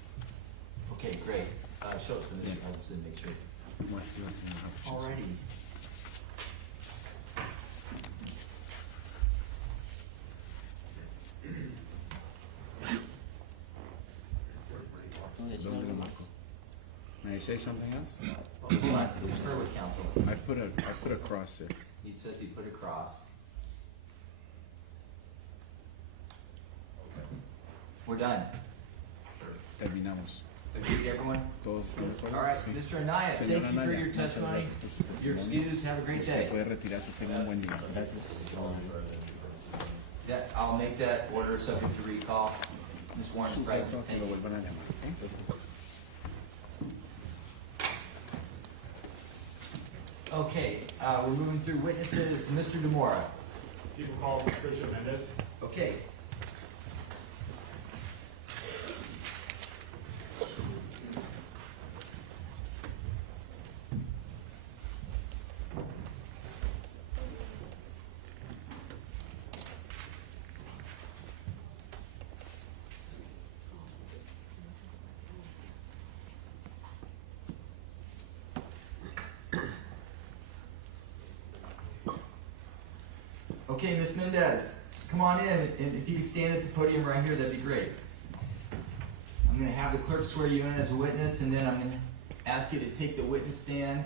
Okay, great. Show it to Mr. Hudson, make sure. Muéstralo, señor Hutchinson. Alrighty. I say something else? Hold on, confer with counsel. I put a cross there. He says he put a cross. We're done. Terminamos. Agreed, everyone? Todos están de acuerdo? All right, Sí. Mr. Anaya, thank Señora you for Anaya, your muchas testimony. gracias por su You're testimonio. excused. Have a great Usted day. puede retirarse. Tenga un buen día. Gracias. I'll make that order subject to recall. Ms. Warren is present. Supuesto que Thank lo you. vuelvan a llamar, ¿ok? Okay, we're moving through witnesses. Mr. DeMora. People call Patricia Mendez. Okay. Okay, Ms. Mendez, come on in, and if you could stand at the podium right here, that'd be great. I'm going to have the clerk swear you in as a witness, and then I'm going to ask you to take the witness stand,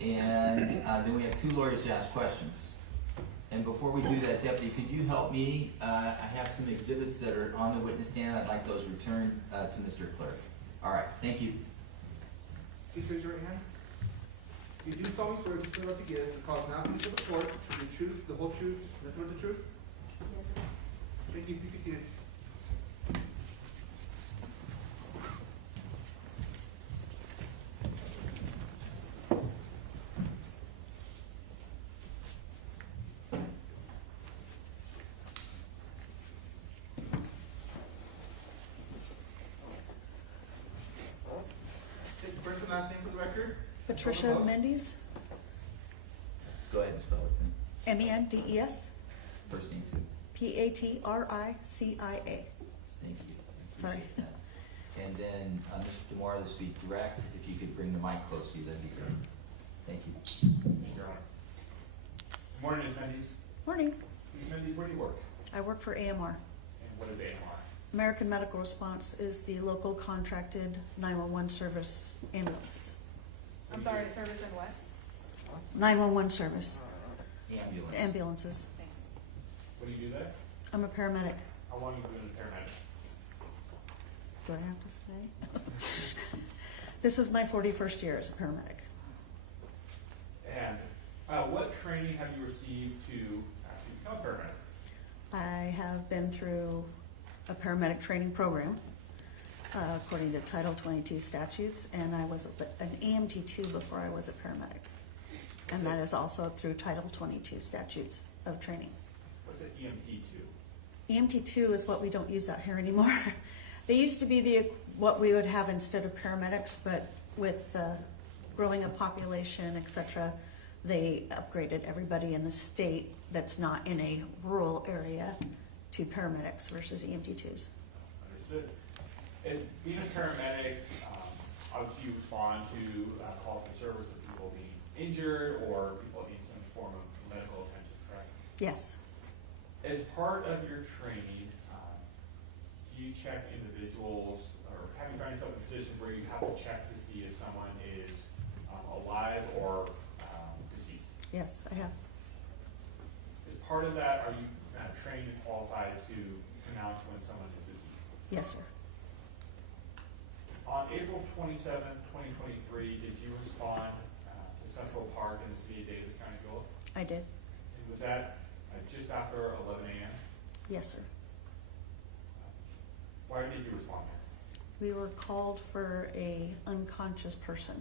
and then we have two lawyers to ask questions. And before we do that, Deputy, could you help me? I have some exhibits that are on the witness stand. I'd like those returned to Mr. Clerk. All right, thank you. Please raise your right hand. You do solemnly swear to about to give the cause now please of the court, the truth, the whole truth, nothing but the truth? Thank you. You can be seated. Take your first and last name for the record. Patricia Mendes, Go ahead and spell it then. MENDES, First name too. PATRICIA. Thank you. Sorry. Appreciate that. And then, Mr. DeMora, this will be direct. If you could bring the mic close to you, that'd be great. Thank you. Your Honor. Good morning, Ms. Mendes. Morning. Ms. Mendes, where do you work? I work for AMR. And what is AMR? American Medical Response is the local contracted 911 service ambulances. I'm sorry, service and what? 911 service Ambulance. ambulances. Thank you. What do you do there? I'm a paramedic. How long have you been a paramedic? Do I have to say? This is my 41st year as a paramedic. And what training have you received to actually become a paramedic? I have been through a paramedic training program according to Title 22 statutes, and I was an EMT2 before I was a paramedic. And that is also through Title 22 statutes of training. What's an EMT2? EMT2 is what we don't use out here anymore. They used to be what we would have instead of paramedics, but with growing a population, etc., they upgraded everybody in the state that's not in a rural area to paramedics versus EMT2s. Understood. And being a paramedic, obviously you respond to calls for service of people being injured or people need some form of medical attention, correct? Yes, As part of your training, do you check individuals, or have you found yourself in a position where you have to check to see if someone is alive or deceased? yes, I have. As part of that, are you trained and qualified to pronounce when someone is deceased? Yes, sir. On April 27th, 2023, did you respond to Central Park in the city of Davis County, Georgia? I did. And was that just after 11 a.m.? Yes, sir. Why did you respond there? We were called for a unconscious person.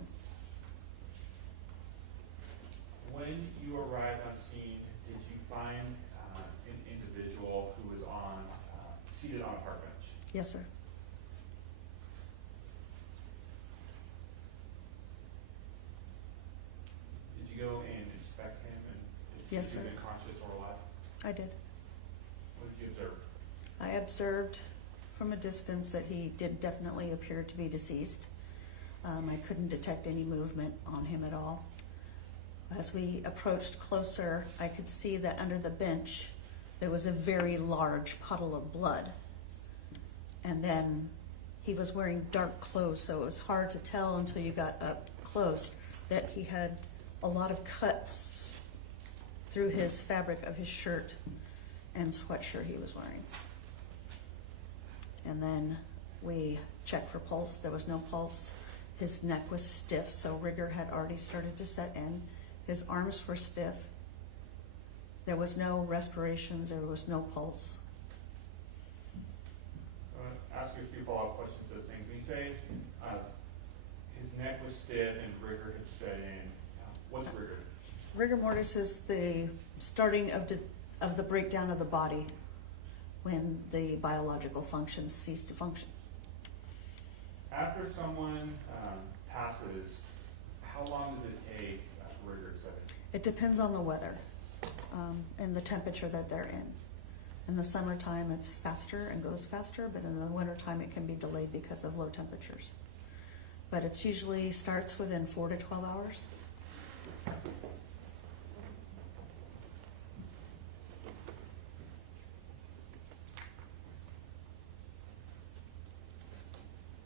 When you arrived on scene, did you find an individual who was seated on a park bench? Yes, sir. Did you go and inspect him and to see Yes, if he sir. was conscious or alive? I did. What did you observe? I observed from a distance that he did definitely appear to be deceased. I couldn't detect any movement on him at all. As we approached closer, I could see that under the bench there was a very large puddle of blood. And then he was wearing dark clothes, so it was hard to tell until you got up close that he had a lot of cuts through his fabric of his shirt and sweatshirt he was wearing. And then we checked for pulse. There was no pulse. His neck was stiff, so rigor had already started to set in. His arms were stiff. There was no respirations. There was no pulse. So I'm gonna ask you a few follow-up questions to those things. When you say his neck was stiff and rigor had set in, what's rigor? Rigor mortis is the starting of the breakdown of the body when the biological functions cease to function. After someone passes, how long does it take for rigor to set in? It depends on the weather and the temperature that they're in. In the summertime, it's faster and goes faster, but in the wintertime, it can be delayed because of low temperatures. But it's usually starts within 4 to 12 hours.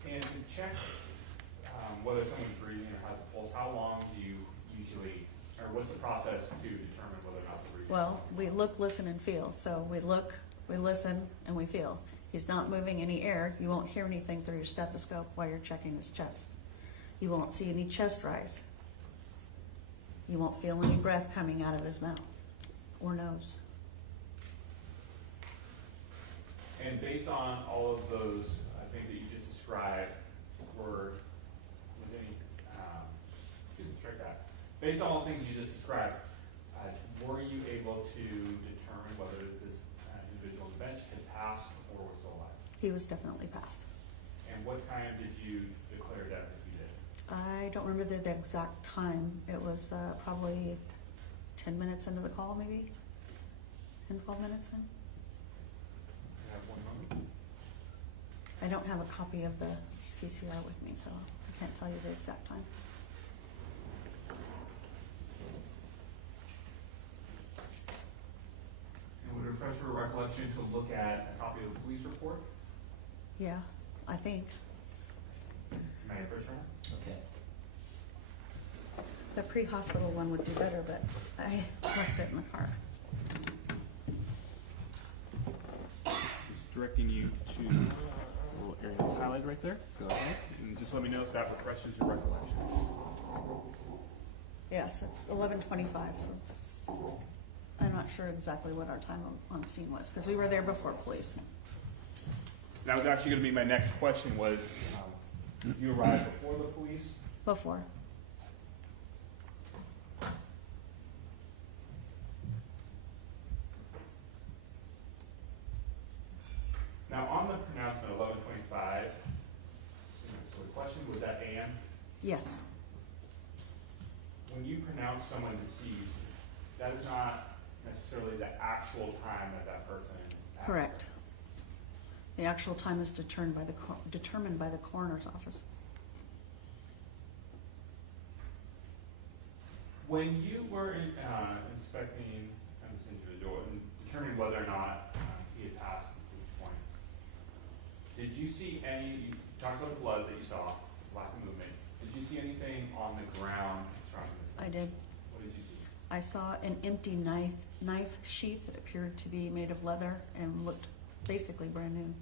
And to check whether someone's breathing or has a pulse, how long do you usually, or what's the process to determine whether or not they're breathing? Well, we look, listen, and feel. So we look, we listen, and we feel. He's not moving any air. You won't hear anything through your stethoscope while you're checking his chest. You won't see any chest rise. You won't feel any breath coming out of his mouth or nose. And based on all of those things that you just described, was any, strike that. Based on all the things you just described, were you able to determine whether this individual's bench had passed or was still alive? He was definitely passed. And what time did you declare death if you did? I don't remember the exact time. It was probably 10 minutes into the call, maybe 10, 12 minutes in. You have 1 moment. I don't have a copy of the PCR with me, so I can't tell you the exact time. And would it refresh your recollection to look at a copy of the police report? Yeah, I think. May I refresh your? Okay. The pre-hospital one would do better, but I left it in the car. Just directing you to a little area that's highlighted right there. Go ahead. And just let me know if that refreshes your recollection. Yes, it's 11:25, so I'm not sure exactly what our time on scene was, because we were there before police. That was actually going to be my next question was, you arrived before the police? Before. Now, on the pronouncement 11:25, so the question was that AM? Yes, When you pronounce someone deceased, that is not necessarily the actual time that that person passed. correct. The actual time is determined by the coroner's office. When you were inspecting this individual and determining whether or not he had passed at this point, did you see you talked about the blood that you saw, lack of movement. Did you see anything on the ground surrounding this? I did. What did you see? I saw an empty knife sheath that appeared to be made of leather and looked basically brand new.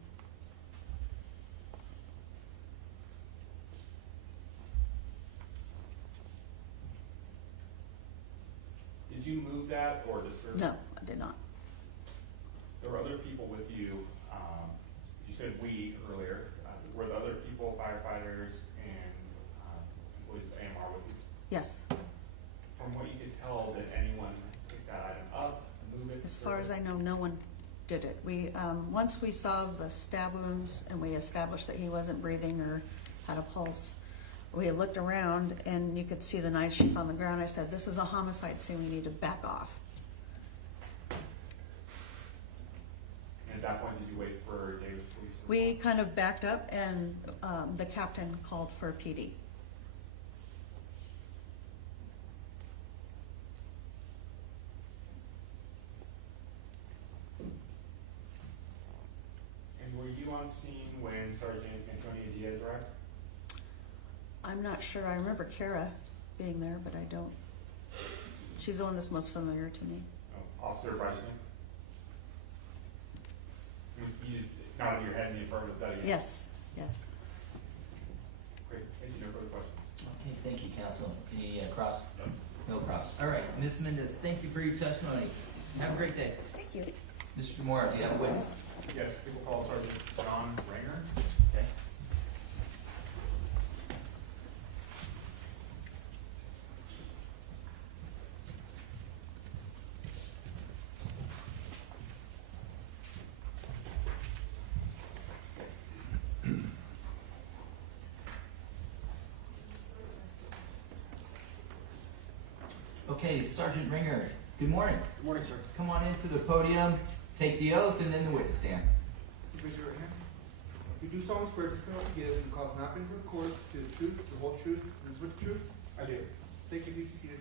Did you move that or disturb? No, I did not. There were other people with you. You said we earlier. Were the other people, firefighters and employees of AMR with you? Yes. From what you could tell, did anyone pick that item up, move it? As far as I know, no one did it. We once we saw the stab wounds and we established that he wasn't breathing or had a pulse, we looked around and you could see the knife sheath on the ground. I said, "This is a homicide scene. We need to back off." And at that point, did you wait for Davis Police? We kind of backed up, and the captain called for PD. And were you you on scene when Sergeant Antonio Diaz arrived? I'm not sure. I remember Kara being there, but I don't. She's the one that's most familiar to me. Oh, Officer Bryson? You just nodded your head in the affirmative, is that a yes? Yes, yes. Great, thank you, no further questions. Okay, thank you, counsel. Any cross? No. No cross. All right, Ms. Mendez, thank you for your testimony. Have a great day. Thank you. Mr. Moore, do you have a witness? Yes, people call Sergeant John Ringer. Okay. Okay, Sergeant Ringer, good morning. Good morning, sir. Come on into the podium, take the oath, and then the witness stand. Raise your right hand. You do solemnly swear to tell the truth and cause nothing to record to the truth, the whole truth, and the truth? I do. Thank you. Be seated.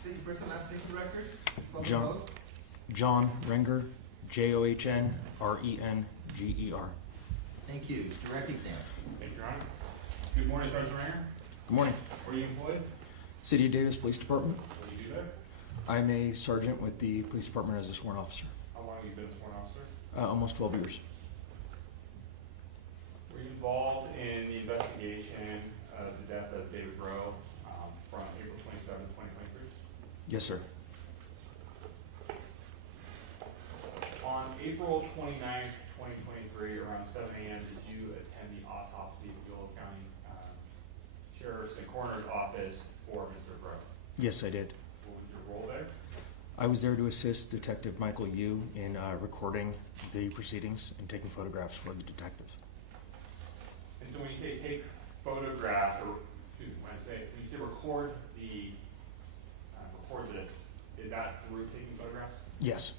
State your first and last name for the record. Follow the John. oath. John Renger, JOHNRENGER. Thank you. Direct exam. Thank you, Your Honor. Good morning, Sergeant Ringer. Good morning. Where are you employed? City of Davis Police Department. What do you do there? I'm a sergeant with the police department as a sworn officer. How long have you been a sworn officer? Almost 12 years. Were you involved in the investigation of the death of David Breaux from April 27, 2023? Yes, sir. On April 29th, 2023, around 7 a.m., did you attend the autopsy at Guillory County Sheriff's and Coroner's Office for Mr. Breaux? Yes, I did. What was your role there? I was there to assist Detective Michael Yu in recording the proceedings and taking photographs for the detectives. And so when you say take photographs, or excuse me, when you say record this, is that through taking photographs? Yes.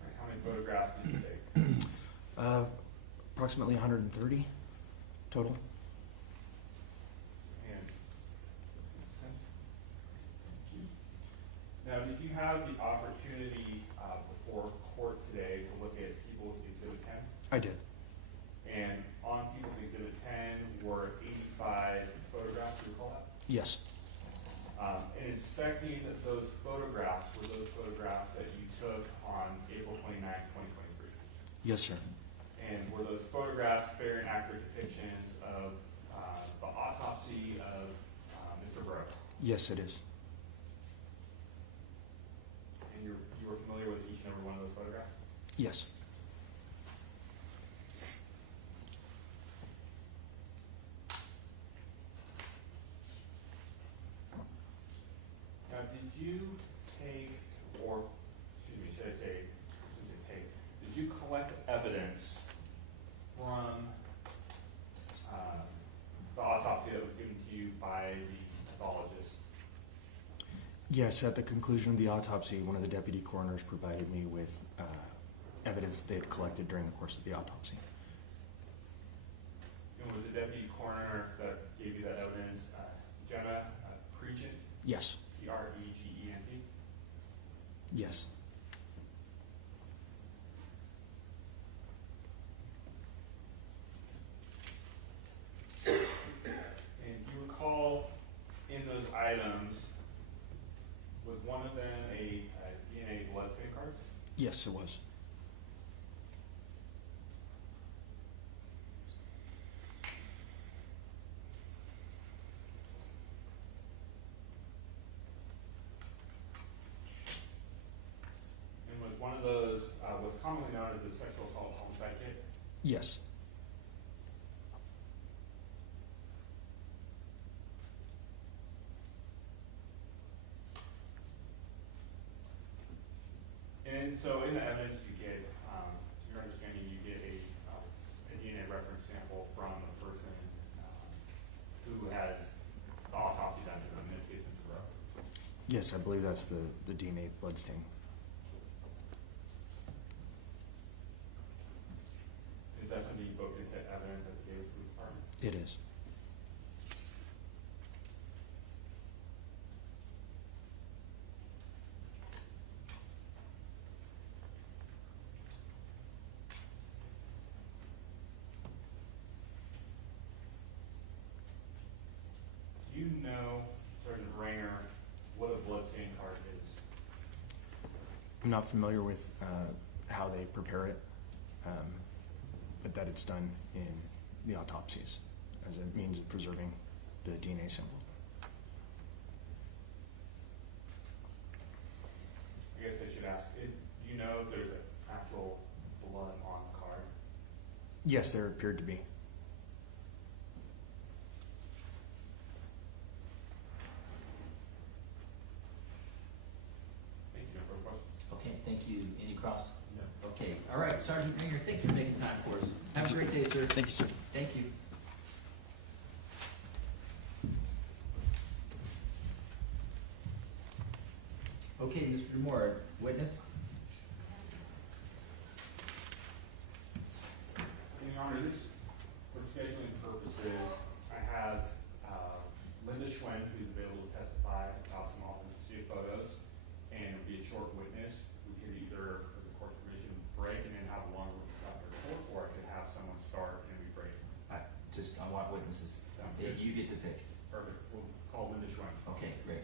All right, how many photographs did you take? Approximately 130 total. And now, did you have the opportunity before court today to look at People's Exhibit 10? I did. And on People's Exhibit 10 were 85 photographs, do you recall that? Yes. And inspecting those photographs, were those photographs that you took on April 29, 2023? Yes, sir. And were those photographs fair and accurate depictions of the autopsy of Mr. Breaux? Yes, it is. And you were familiar with each and every one of those photographs? Yes. Now, did you take, or excuse me, should I say take, did you collect evidence from the autopsy that was given to you by the pathologist? Yes, at the conclusion of the autopsy, one of the deputy coroners provided me with evidence they had collected during the course of the autopsy. And was the deputy coroner that gave you that evidence Jenna Pregent? Yes. Pregent? Yes. And you recall in those items, was one of them a DNA blood stain card? Yes, it was. And was one of those, what's commonly known as the sexual assault homicide kit? Yes. And so in the evidence you get, to your understanding, you get a DNA reference sample from a person who has the autopsy done to them, in this case, Mr. Breaux. Yes, I believe that's the DNA blood stain. It is. Do you know, Sergeant Ranger, what a bloodstain card is? I'm not familiar with how they prepare it, but that it's done in the autopsies as a means of preserving the DNA sample. I guess I should ask, do you know if there's actual blood on the card? Yes, there appeared to be. Thank you. No further questions? Okay, thank you. Any cross? No. Okay, all right, Sergeant Ringer, thanks for making time for us. Have a great day, sir. Thank you, sir. Thank you. Okay, Mr. Moore, witness? Your Honor, this, for scheduling purposes, I have Linda Schwen, who's available to testify about some authenticity of photos, and it would be a short witness. We could either, with the court's permission, break and then have a longer witness after the court, or I could have someone start and we break. I want witnesses. Sounds good. You get to pick. Perfect. We'll call Linda Schwen. Okay, great.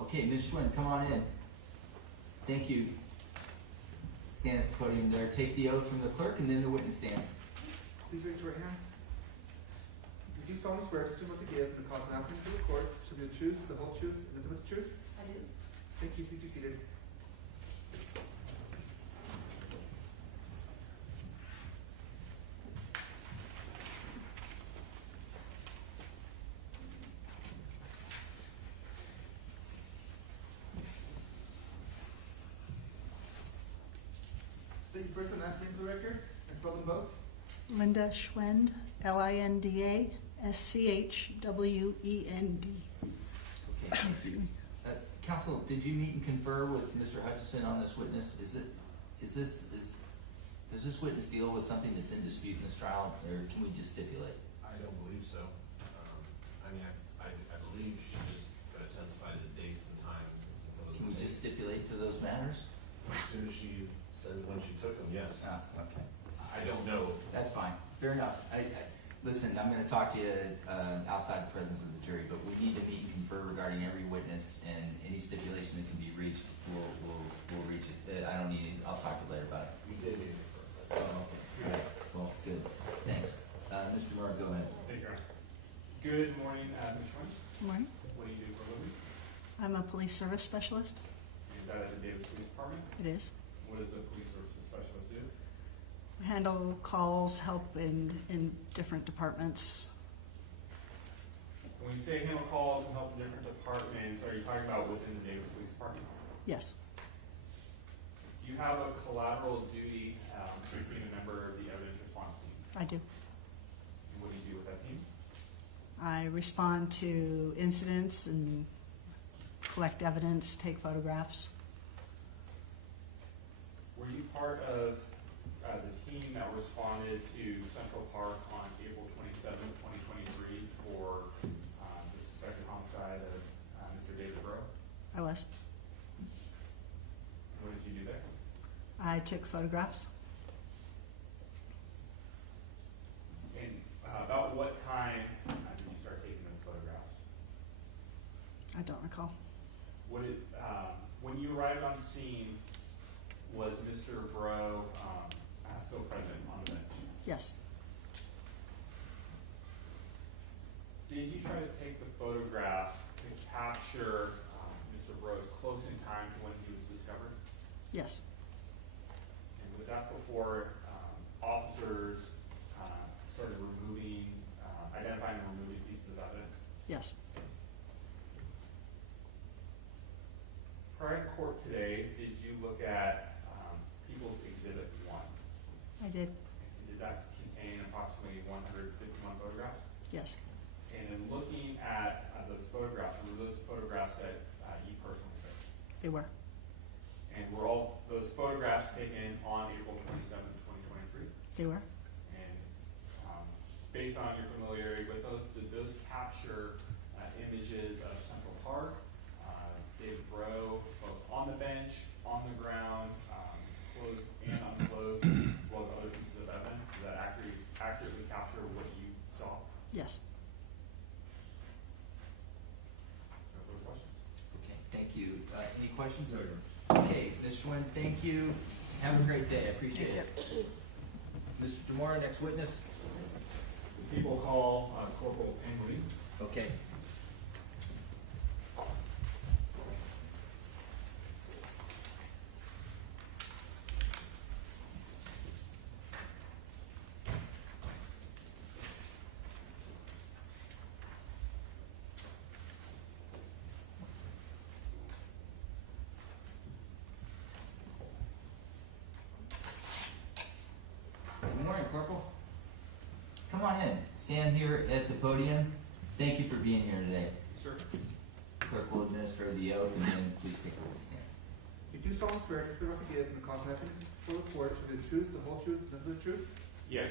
Okay, Ms. Schwinn, come on in. Thank you. Stand at the podium there. Take the oath from the clerk and then the witness stand. Please raise your right hand. Do you solemnly swear testimony to give and the cause now before the court shall be the truth, the whole truth, and nothing but the truth? I do. Thank you. Please be seated. State your first and last name for the record, and spell them both. Linda Schwend, LINDA-SCHWEND. Okay, thank you. Counsel, did you meet and confer with Mr. Hutchison on this witness? Does this witness deal with something that's in dispute in this trial, or can we just stipulate? I don't believe so. I mean, I believe she just gonna testify to the dates and times and some Can we just stipulate to those matters? As soon as she says when she took them, yes. Okay. I don't know. That's fine. Fair enough. Listen, I'm gonna talk to you outside the presence of the jury, but we need to meet and confer regarding every witness, and any stipulation that can be reached, we'll reach it. I don't need, I'll talk to you later about it. We did need it Oh, okay. Well, good. Thanks. Mr. Moore, go ahead. Thank you, Your Honor. Good morning, Ms. Schwen. Good morning. What do you do for a living? I'm a police service specialist. Is that at the Davis Police Department? It is. What does a police services specialist do? Handle calls, help in different departments. When you say handle calls and help in different departments, are you talking about within the Davis Police Department? Yes. Do you have a collateral duty as being a member of the evidence response team? I do. And what do you do with that team? I respond to incidents and collect evidence, take photographs. Were you part of the team that responded to Central Park on April 27th, 2023 for the suspected homicide of Mr. David Breaux? I was. What did you do there? I took photographs. And about what time did you start taking those photographs? I don't recall. What did, when you arrived on scene, was Mr. Breaux still present on the bench? Yes. Did you try to take the photographs to capture Mr. Breaux close in time to when he was discovered? Yes. And was that before officers started removing, identifying and removing pieces of evidence? Yes. Prior to court today, did you look at People's Exhibit 1? I did. And did that contain approximately 151 photographs? Yes. And in looking at those photographs, were those photographs that you personally took? They were. And were all those photographs taken on April 27th, 2023? They were. And based on your familiarity with those, did those capture images of Central Park, David Breaux, both on the bench, on the ground, clothed and unclothed, as well as other pieces of evidence? Does that accurately capture what you saw? Yes. No further questions? Okay, thank you. Any questions? Okay, Ms. Schwinn, thank you. Have a great day. I appreciate it. Mr. Demora, next witness. People call Corporal Kimberlee. Okay. Good morning, Corporal. Come on in. Stand here at the podium. Thank you for being here today. Sir, Clerk will administer the oath and then please take a stand. you do solemnly swear to swear to give and the cause nothing for the court to the truth, the whole truth, nothing but the truth? Yes.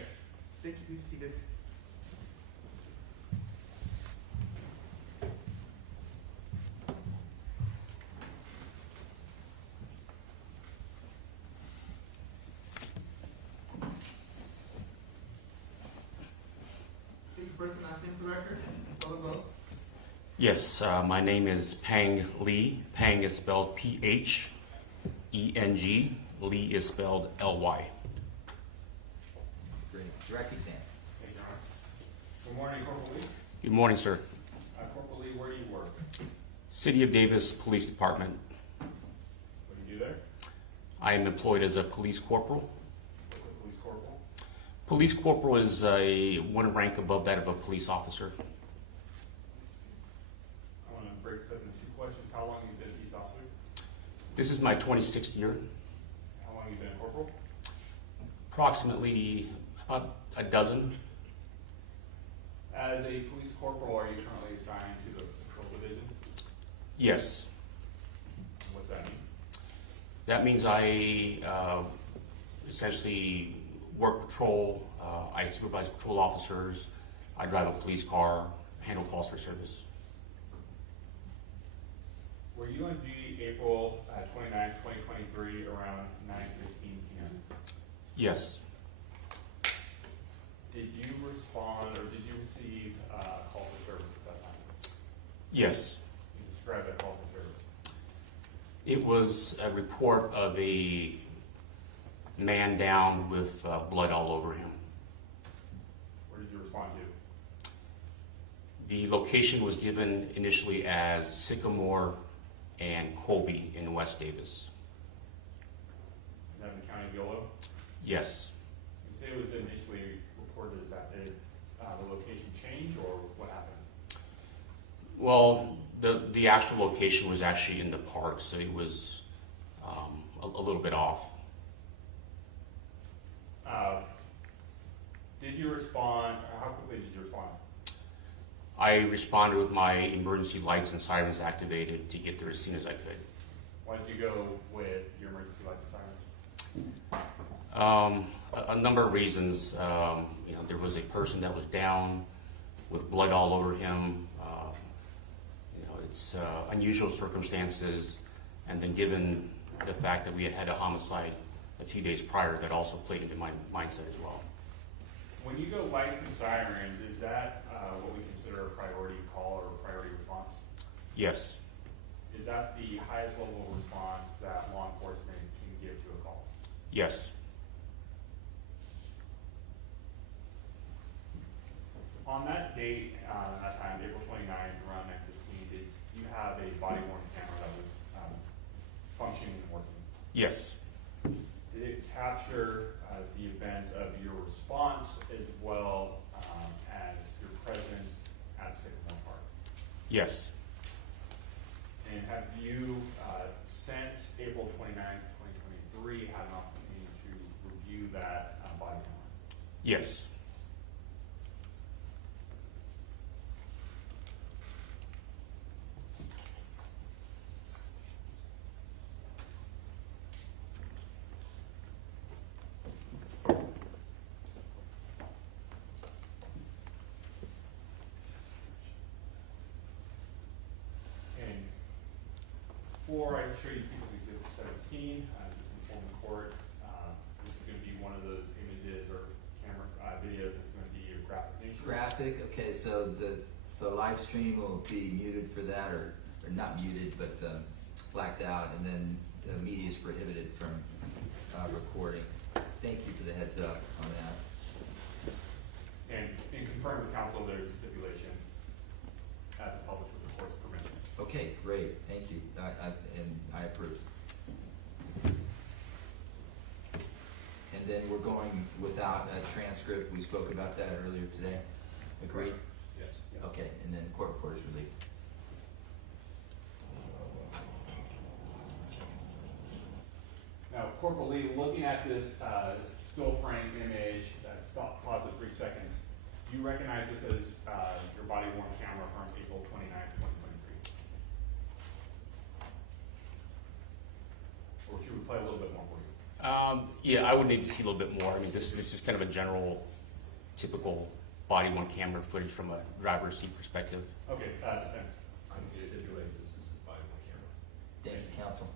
Thank you. Be seated. Take your first and last name for the record and spell the vote. Yes, my name is Pang Lee. Pang is spelled P-H-E-N-G. Lee is spelled L-Y. Great. Direct exam. Thank you, Your Honor. Good morning, Corporal Lee. Good morning, sir. Corporal Lee, where do you work? City of Davis Police Department. What do you do there? I am employed as a police corporal. What's a police corporal? Police corporal is one rank above that of a police officer. I want to break this up into two questions. How long have you been a police officer? This is my 26th year. How long have you been a corporal? Approximately about a dozen. As a police corporal, are you currently assigned to the patrol division? Yes. What's that mean? That means I essentially work patrol, I supervise patrol officers, I drive a police car, handle calls for service. Were you on duty April 29, 2023 around 9:15 p.m.? Yes. Did you respond or did you receive a call for service at that time? Yes. Can you describe that call for service? It was a report of a man down with blood all over him. Where did you respond to? The location was given initially as Sycamore and Colby in West Davis. Is that in the county of Yolo? Yes. You say it was initially reported as that. Did the location change or what happened? Well, the actual location was actually in the park, so it was a little bit off. Did you respond, or how quickly did you respond? I responded with my emergency lights and sirens activated to get there as soon as I could. Why did you go with your emergency lights and sirens? A number of reasons. There was a person that was down with blood all over him. It's unusual circumstances, and then given the fact that we had had a homicide a few days prior, that also played into my mindset as well. When you go lights and sirens, is that what we consider a priority call or a priority response? Yes. Is that the highest level of response that law enforcement can give to a call? Yes. On that date, that time, April 29th, around 9:15, did you have a body-worn camera that was functioning and working? Yes. Did it capture the events of your response as well as your presence at Sycamore Park? Yes. And have you, since April 29th, 2023, had an opportunity to review that body camera? Yes. before I show you People's Exhibit 17, just inform the court, this is going to be one of those images or camera videos that's going to be a graphic nature. Graphic, okay, so the live stream will be muted for that, or not muted, but blacked out, and then the media is prohibited from recording. Thank you for the heads up on that. And in confirm with counsel, there's a stipulation at the public with the court's permission. Okay, great, thank you, and I approve. And then we're going without a transcript, we spoke about that earlier today, agreed? Yes. Okay, and then court reporter's relief. Now, Corporal Lee, looking at this still frame image, stop, pause at 3 seconds, do you recognize this as your body-worn camera from April 29, 2023? Or should we play a little bit more for you? Yeah, I would need to see a little bit more. I mean, this is just kind of a general, typical body-worn camera footage from a driver's seat perspective. Okay, defense. I'm going to stipulate this is a body-worn camera. Thank you, counsel.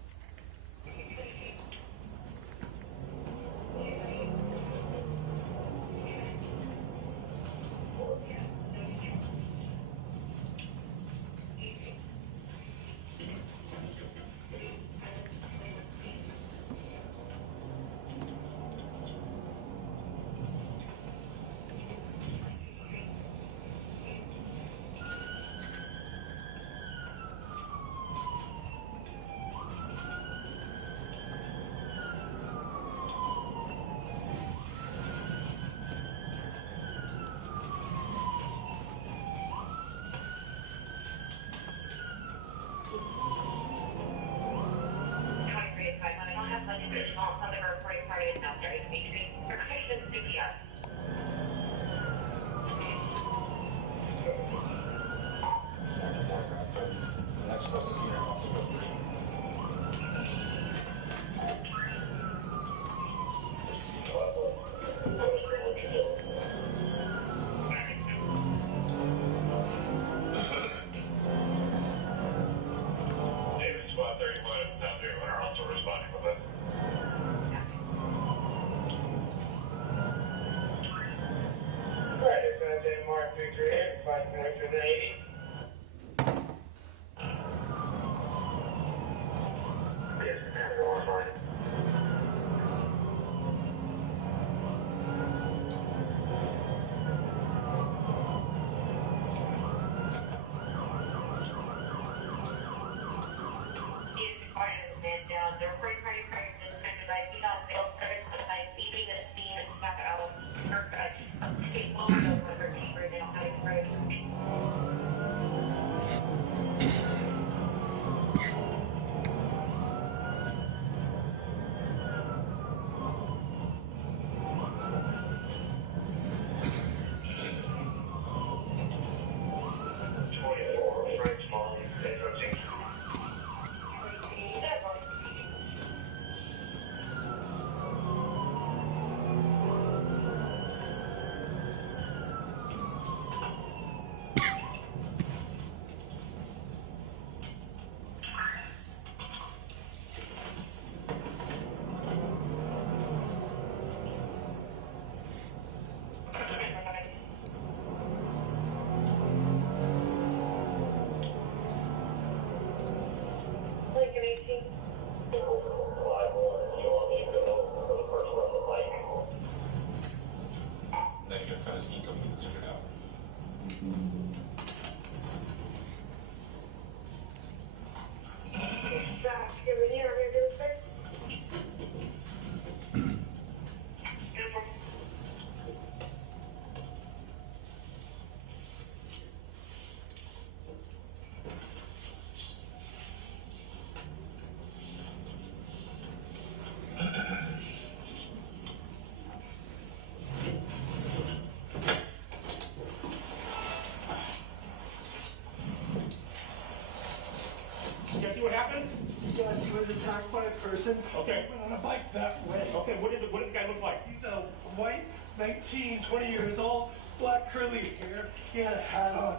What happened? Because he was attacked by a person. Okay. Went on a bike that way. Okay, what did the guy look like? He's a white, 19, 20 years old, black curly hair. He had a hat on.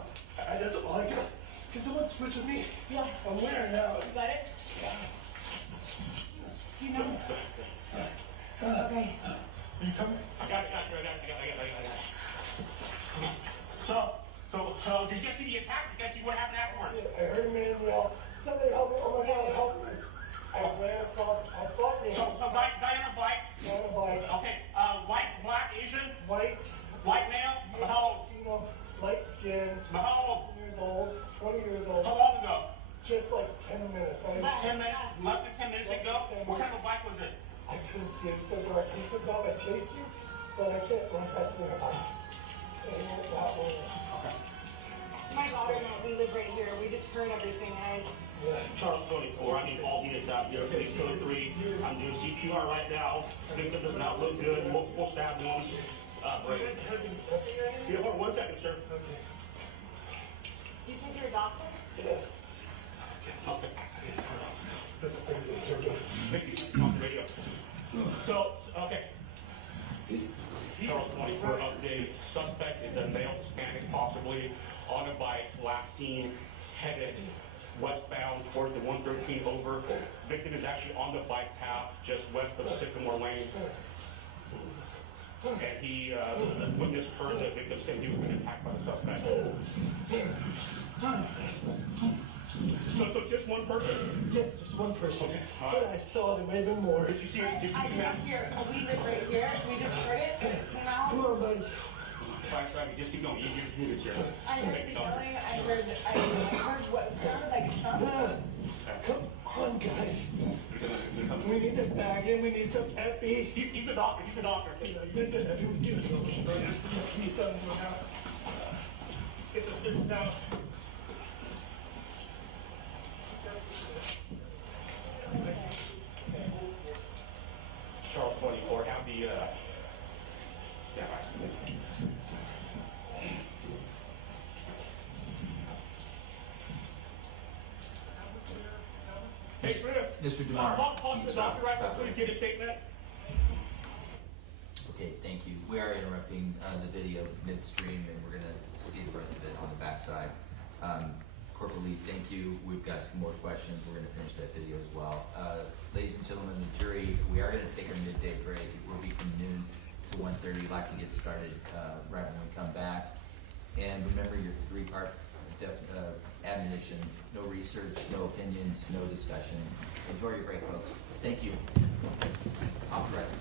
I just like it. Can someone switch with me? Yeah. I'm wearing now. You got it? Do you know? Okay. Are you coming? I got it. So, did you guys see the attack? Did you guys see what happened afterwards? I heard a man yell, somebody help me, oh my God, help me. I ran across, I thought they So, a guy on a bike. on a bike. Okay, white, black, Asian, White, white male, how old? Latino, light skin, How old? years old, 20 years old. How long ago? Just like 10 minutes. 10 minutes? Less than 10 minutes ago? What kind of a bike was it? I couldn't see him. So I took off, I chased you, but I kept going past the My daughter and I, we live right here. We just heard everything. Charles 24, I need all units out here. Police code 3. I'm doing CPR right now. Victim does not look good. Multiple stab wounds. Break. Yeah, hold on 1 second, sir. You said you're a doctor? Yes. Okay. On the radio. So, okay. Charles 24 update. Suspect is a male Hispanic, possibly on a bike, last seen headed westbound toward the 113 over. Victim is actually on the bike path just west of Sycamore Lane. And he, witness heard the victim say he was being attacked by the suspect. So just one person? Yeah, just one person. Okay. But I saw there may have been more. Did you see I live here. We live right here. We just heard it. Came Come out. on, buddy. Fine, just keep going. You units here. I heard the yelling. I heard what sounded like something. Come on, guys. We need to bag him. We need some epi. He's a doctor. He's a doctor. You guys got epi with you? Need something to help. Get the system down. Charles 24, have the, yeah, right. Hey, Smith. Mr. DeMar. Talk to the doctor right now, please get a statement. Okay, thank you. We are interrupting the video midstream, and we're going to see the rest of it on the backside. Corporal Lee, thank you. We've got more questions. We're going to finish that video as well. Ladies and gentlemen, the jury, we are going to take our midday break. It will be from noon to 1:30. I'd like to get started right when we come back. And remember your three-part admonition. No research, no opinions, no discussion. Enjoy your break, folks. Thank you. Off the record.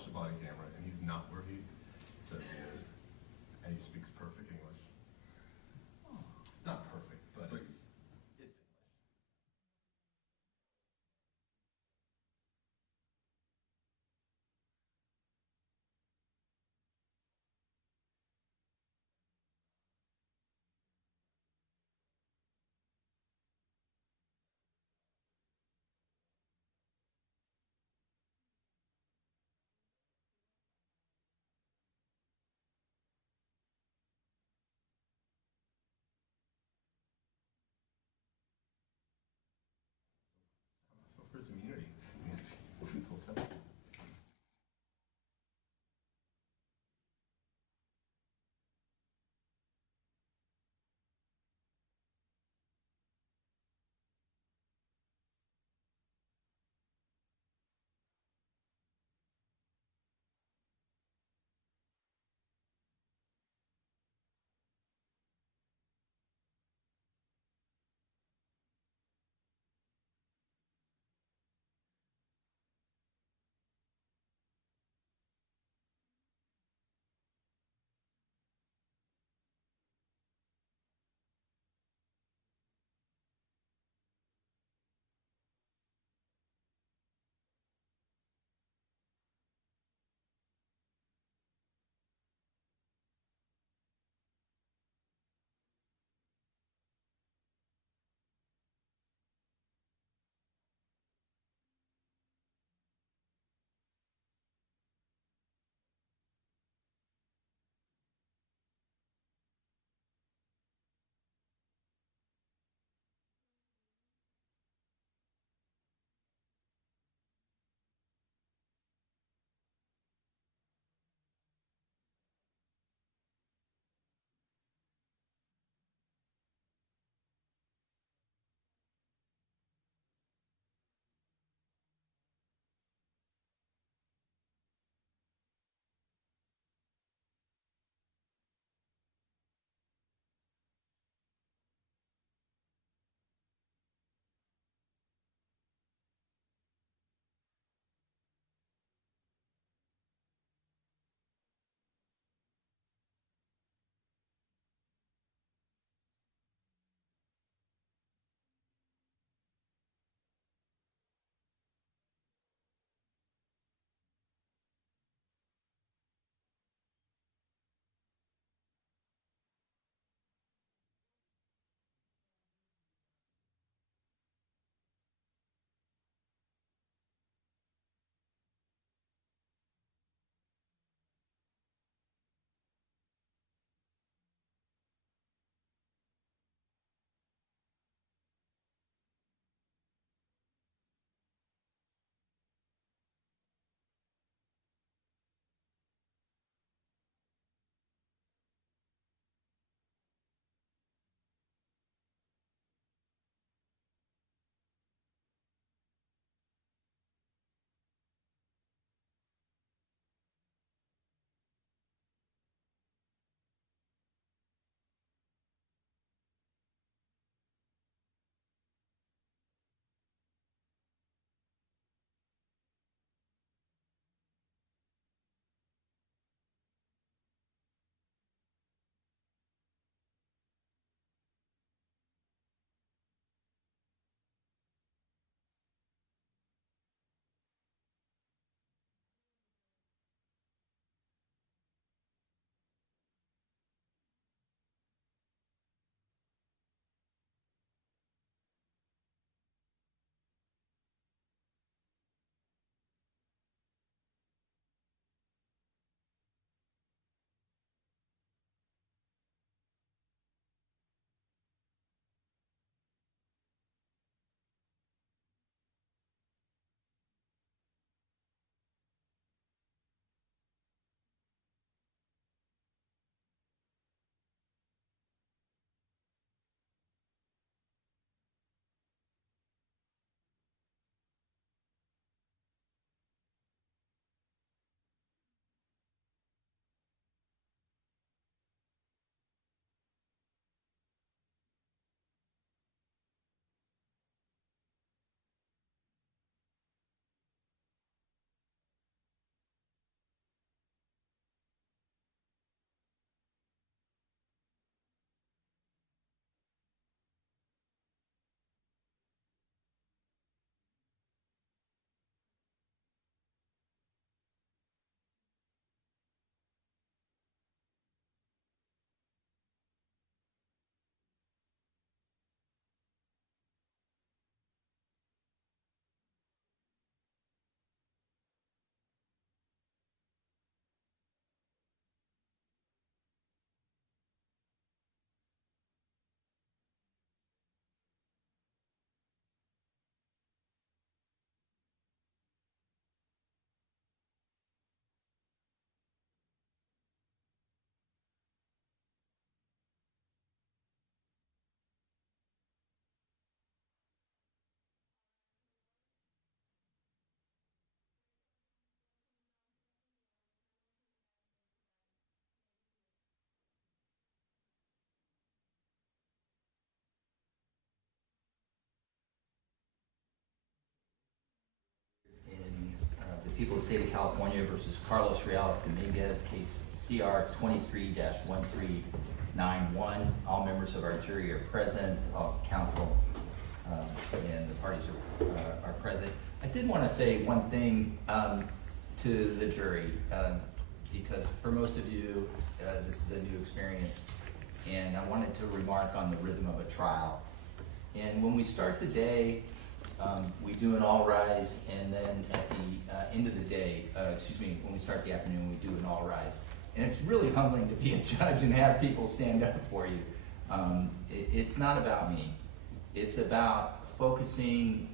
watched the body camera, and he's not where he says he is, and he speaks perfect English. Not perfect, but it's English. State of California versus Carlos Reales Dominguez, case CR 23-1391. All members of our jury are present, all counsel and the parties are present. I did want to say one thing to the jury, because for most of you, this is a new experience, and I wanted to remark on the rhythm of a trial. And when we start the day, we do an all rise, and then at the end of the day, when we start the afternoon, we do an all rise. And it's really humbling to be a judge and have people stand up for you. It's not about me. It's about focusing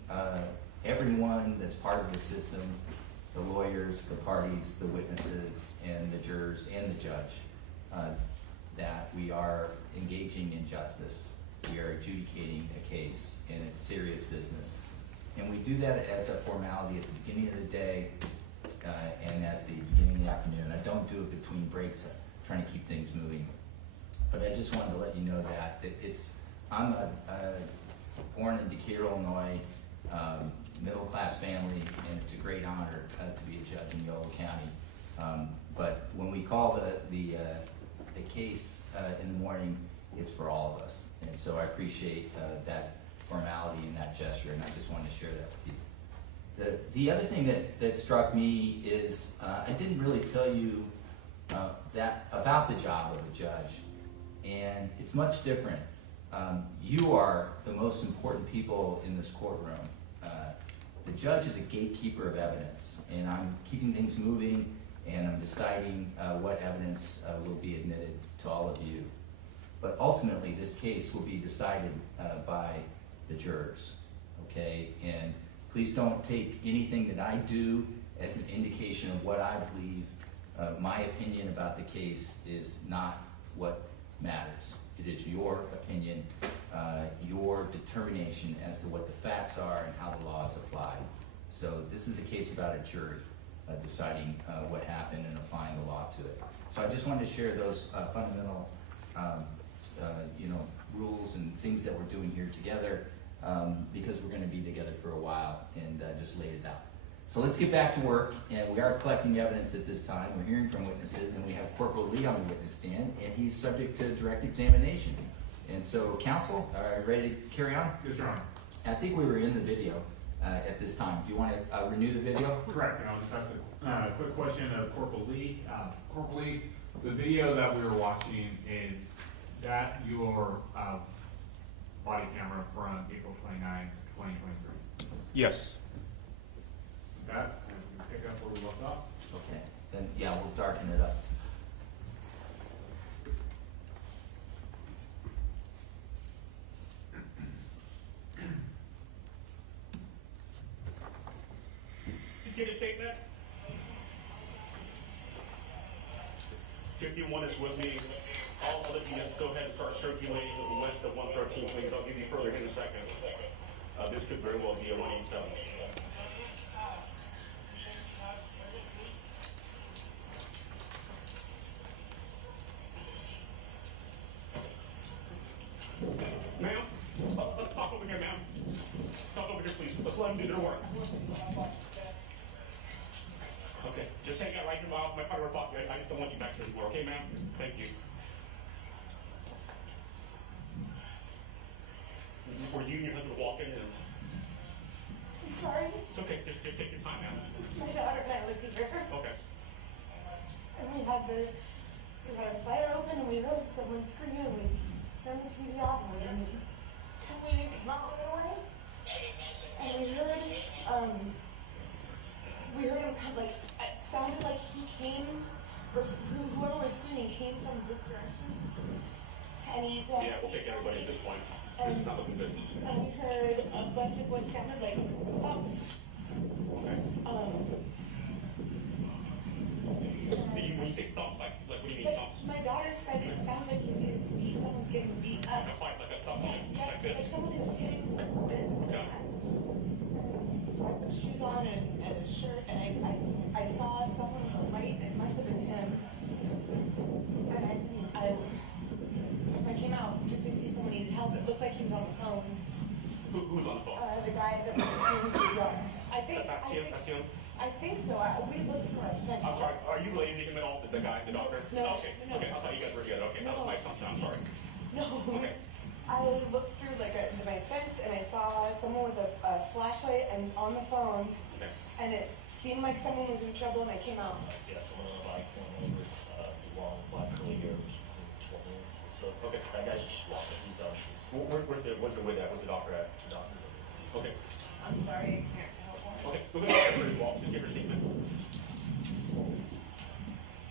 everyone that's part of the system, the lawyers, the parties, the witnesses, and the jurors, and the judge, that we are engaging in justice. We are adjudicating a case, and it's serious business. And we do that as a formality at the beginning of the day and at the beginning of the afternoon. I don't do it between breaks, trying to keep things moving. But I just wanted to let you know that I'm born in Decatur, Illinois, middle-class family, and it's a great honor to be a judge in Yolo County. But when we call the case in the morning, it's for all of us. And so I appreciate that formality and that gesture, and I just wanted to share that with you. The other thing that struck me is I didn't really tell you that about the job of a judge, and it's much different. You are the most important people in this courtroom. The judge is a gatekeeper of evidence, and I'm keeping things moving, and I'm deciding what evidence will be admitted to all of you. But ultimately, this case will be decided by the jurors, okay? And please don't take anything that I do as an indication of what I believe. My opinion about the case is not what matters. It is your opinion, your determination as to what the facts are and how the law is applied. So this is a case about a jury deciding what happened and applying the law to it. So I just wanted to share those fundamental rules and things that we're doing here together, because we're going to be together for a while, and just laid it out. So let's get back to work, and we are collecting evidence at this time. We're hearing from witnesses, and we have Corporal Lee on the witness stand, and he's subject to direct examination. And so, counsel, are you ready to carry on? Yes, Your Honor. I think we were in the video at this time. Do you want to renew the video? Correct, and I'll just ask a quick question of Corporal Lee. Corporal Lee, the video that we were watching, is that your body camera from April 29, 2023? Yes. That, and we can pick up where we left off. Okay, then yeah, we'll darken it up. Just get a statement. 51 is with me. All other units, go ahead and start circulating west of 113, please. I'll give you further in a second. This could very well be a 187. Ma'am, let's stop over here, ma'am. Stop over here, please. Let's let them do their work. Okay, just hang out right here while my partner talk. I just don't want you back here anymore, okay, ma'am? Thank you. Were you and your husband walking and... I'm sorry. It's okay, just take your time, ma'am. My daughter and I live here. Okay. And we had our slider open and we heard someone scream and we turned the TV off and we didn't come out right away. And we heard him come, like, it sounded like he came, or whoever was screaming came from this direction. And he said, Yeah, we'll take everybody at this point. This is not looking good. and we heard a bunch of what sounded like thumps. Okay. When you say thump, like what do you mean thumps? My daughter said it sounds like he's getting beat, someone's getting beat up. Like a fight, like a thump, Yeah, like this. like someone is hitting this. Yeah. So I put shoes on and a shirt, and I saw someone on the right, it must have been him. And I came out just to see if someone needed help. It looked like he was on the phone. Who was on the phone? The guy that was doing the I think That's him? I think so. We male, the guy, the doctor? No, Okay, no. okay, I thought you guys were together. Okay, that was my assumption, I'm sorry. No. Okay. I looked through my fence and I saw someone with a flashlight and on the phone, Okay. and it seemed like someone was in trouble, and I came out. Yeah, someone on a bike going over, the long black curly hair was 20s. So, okay, that guy's just walking, he's on shoes. Where's the way that? Where's the doctor at? The doctor's over Okay. I'm sorry, I can't help. Okay, we'll go to the wall. Just give her statement.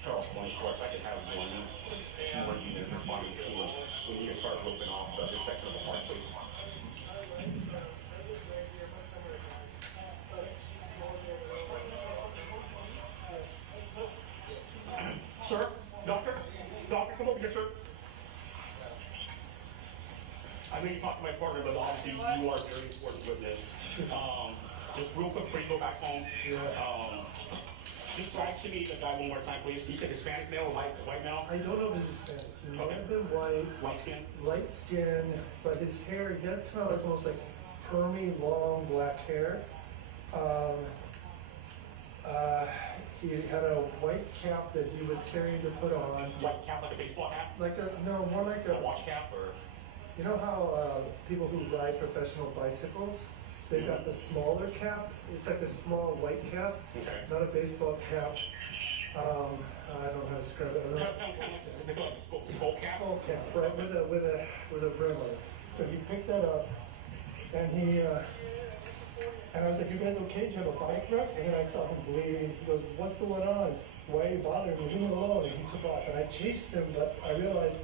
Charles, 24, if I could have one more unit responding to scene, we need to start roping off this section of the park, please. Sir? Doctor? Doctor, come over here, sir. I know you talked to my partner, but obviously you are a very important witness. Just real quick before you go back home, just drive to me the guy one more time, please. You said Hispanic male or white male? I don't know if it's Hispanic. He might Okay. have been white. White skin? Light skin, but his hair, he has kind of like almost like permy, long black hair. He had a white cap that he was carrying to put on. White cap like a baseball hat? More like A watch cap or? you know how people who ride professional bicycles, they've got the smaller cap. It's like a small white cap, Okay. not a baseball cap. I don't know how to describe it. I don't know. Kind of like a skull cap? Skull cap, right, with a brim on it. So he picked that up, and and I was like, "You guys okay? Do you have a bike wreck?" And then I saw him bleeding. He goes, "What's going on? Why are you bothering me? Leave me alone." And he took off, and I chased him, but I realized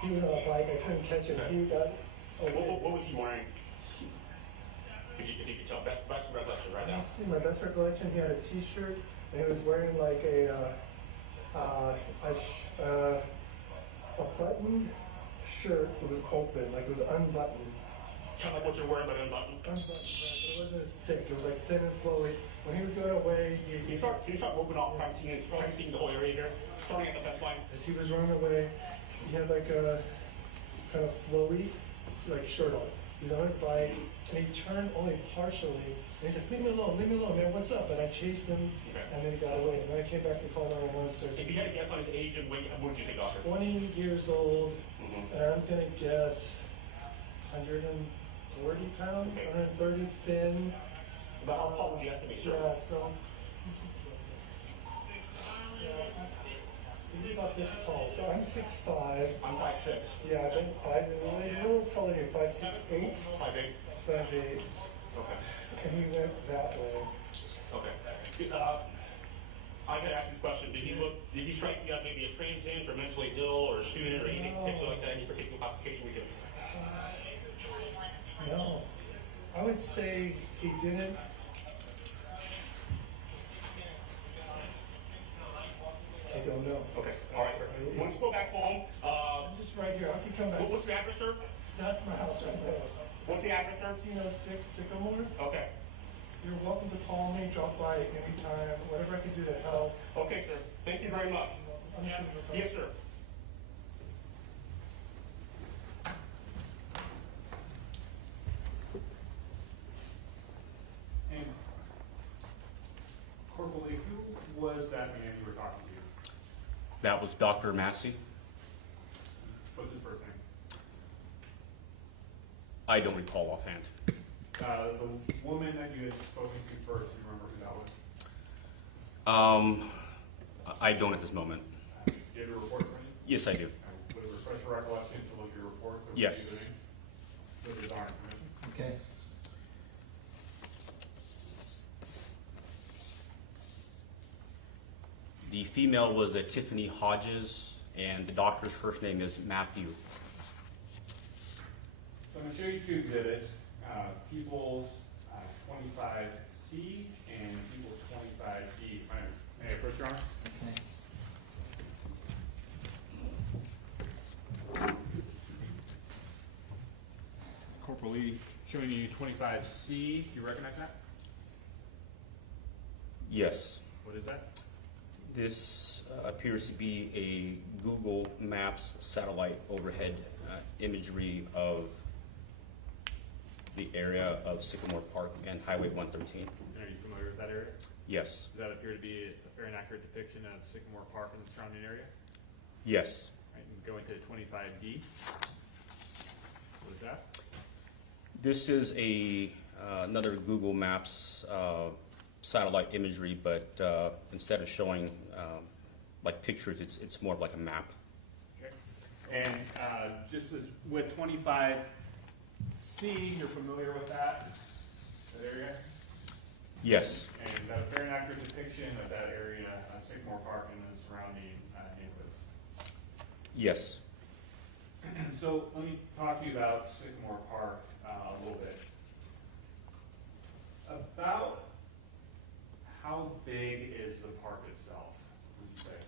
he was on a bike. I couldn't catch him. He got away. What was he wearing? If you could tell, best recollection right now. Let me see, my best recollection, he had a t-shirt, and he was wearing like a buttoned shirt that was open, like it was unbuttoned. Kind of like what you're wearing, but unbuttoned? Unbuttoned, right, but it wasn't as thick. It was like thin and flowy. When he was going away, Can you start roping off, crime scene the whole area here, starting at the fence line? as he was running away, he had like a kind of flowy, like shirt on. He's on his bike, and he turned only partially, and he's like, leave me alone, man, what's up? And I chased him, and then he got away. And then I came back to call 911, so If you had a guess on his age and weight, what would you say, doctor? 20 years old, and I'm gonna guess 140 pounds, 130 thin. About how tall would you estimate, sir? Yeah, so. He's about this tall, so I'm 6'5". I'm 5'6". Yeah, I've been 5, he's a little taller than you, 5'6", 8. 5'8". 5'8". Okay. And he went that way. Okay. I'm gonna ask this question. Did he strike you as maybe a transient or mentally ill or a student or anything particular like that? Any particular classification we can? No. I would say he didn't. I don't know. Okay. All right, sir. Once you go back home, I'm just right here. I can come back. What's your address, sir? That's my house right there. What's the address, sir? 1306 Sycamore. Okay. You're welcome to call me, drop by anytime, whatever I can do to help. Okay, sir. Thank you very much. Yes, sir. And Corporal Lee, who was that man you were talking to? That was Dr. Massey. What's his first name? I don't recall offhand. The woman that you had spoken to first, do you remember who that was? I don't at this moment. Do you have your report from you? Yes, I do. With a refresher recollection to look at your report? Yes. With the darn information? Okay. The female was a Tiffany Hodges, and the doctor's first name is Matthew. So I'm going to show you two exhibits, People's 25C and People's 25D. May I approach, Your Honor? Okay. Corporal Lee, showing you 25C. Do you recognize that? Yes. What is that? This appears to be a Google Maps satellite overhead imagery of the area of Sycamore Park and Highway 113. And are you familiar with that area? Yes. Does that appear to be a fair and accurate depiction of Sycamore Park and the surrounding area? Yes. Right, and go into 25D. What is that? This is another Google Maps satellite imagery, but instead of showing like pictures, it's more of like a map. Okay. And just as with 25C, you're familiar with that area? Yes. And is that a fair and accurate depiction of that area, Sycamore Park and the surrounding neighborhoods? Yes. So let me talk to you about Sycamore Park a little bit. About how big is the park itself, would you say?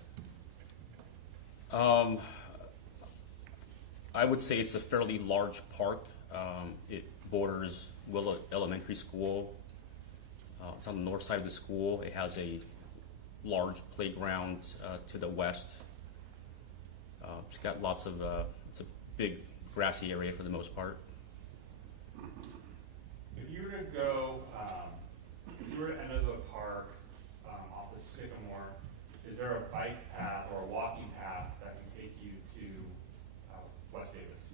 I would say it's a fairly large park. It borders Willow Elementary School. It's on the north side of the school. It has a large playground to the west. It's got lots of, it's a big grassy area for the most part. If you were to go, if you were to enter the park off the Sycamore, is there a bike path or a walking path that can take you to West Davis?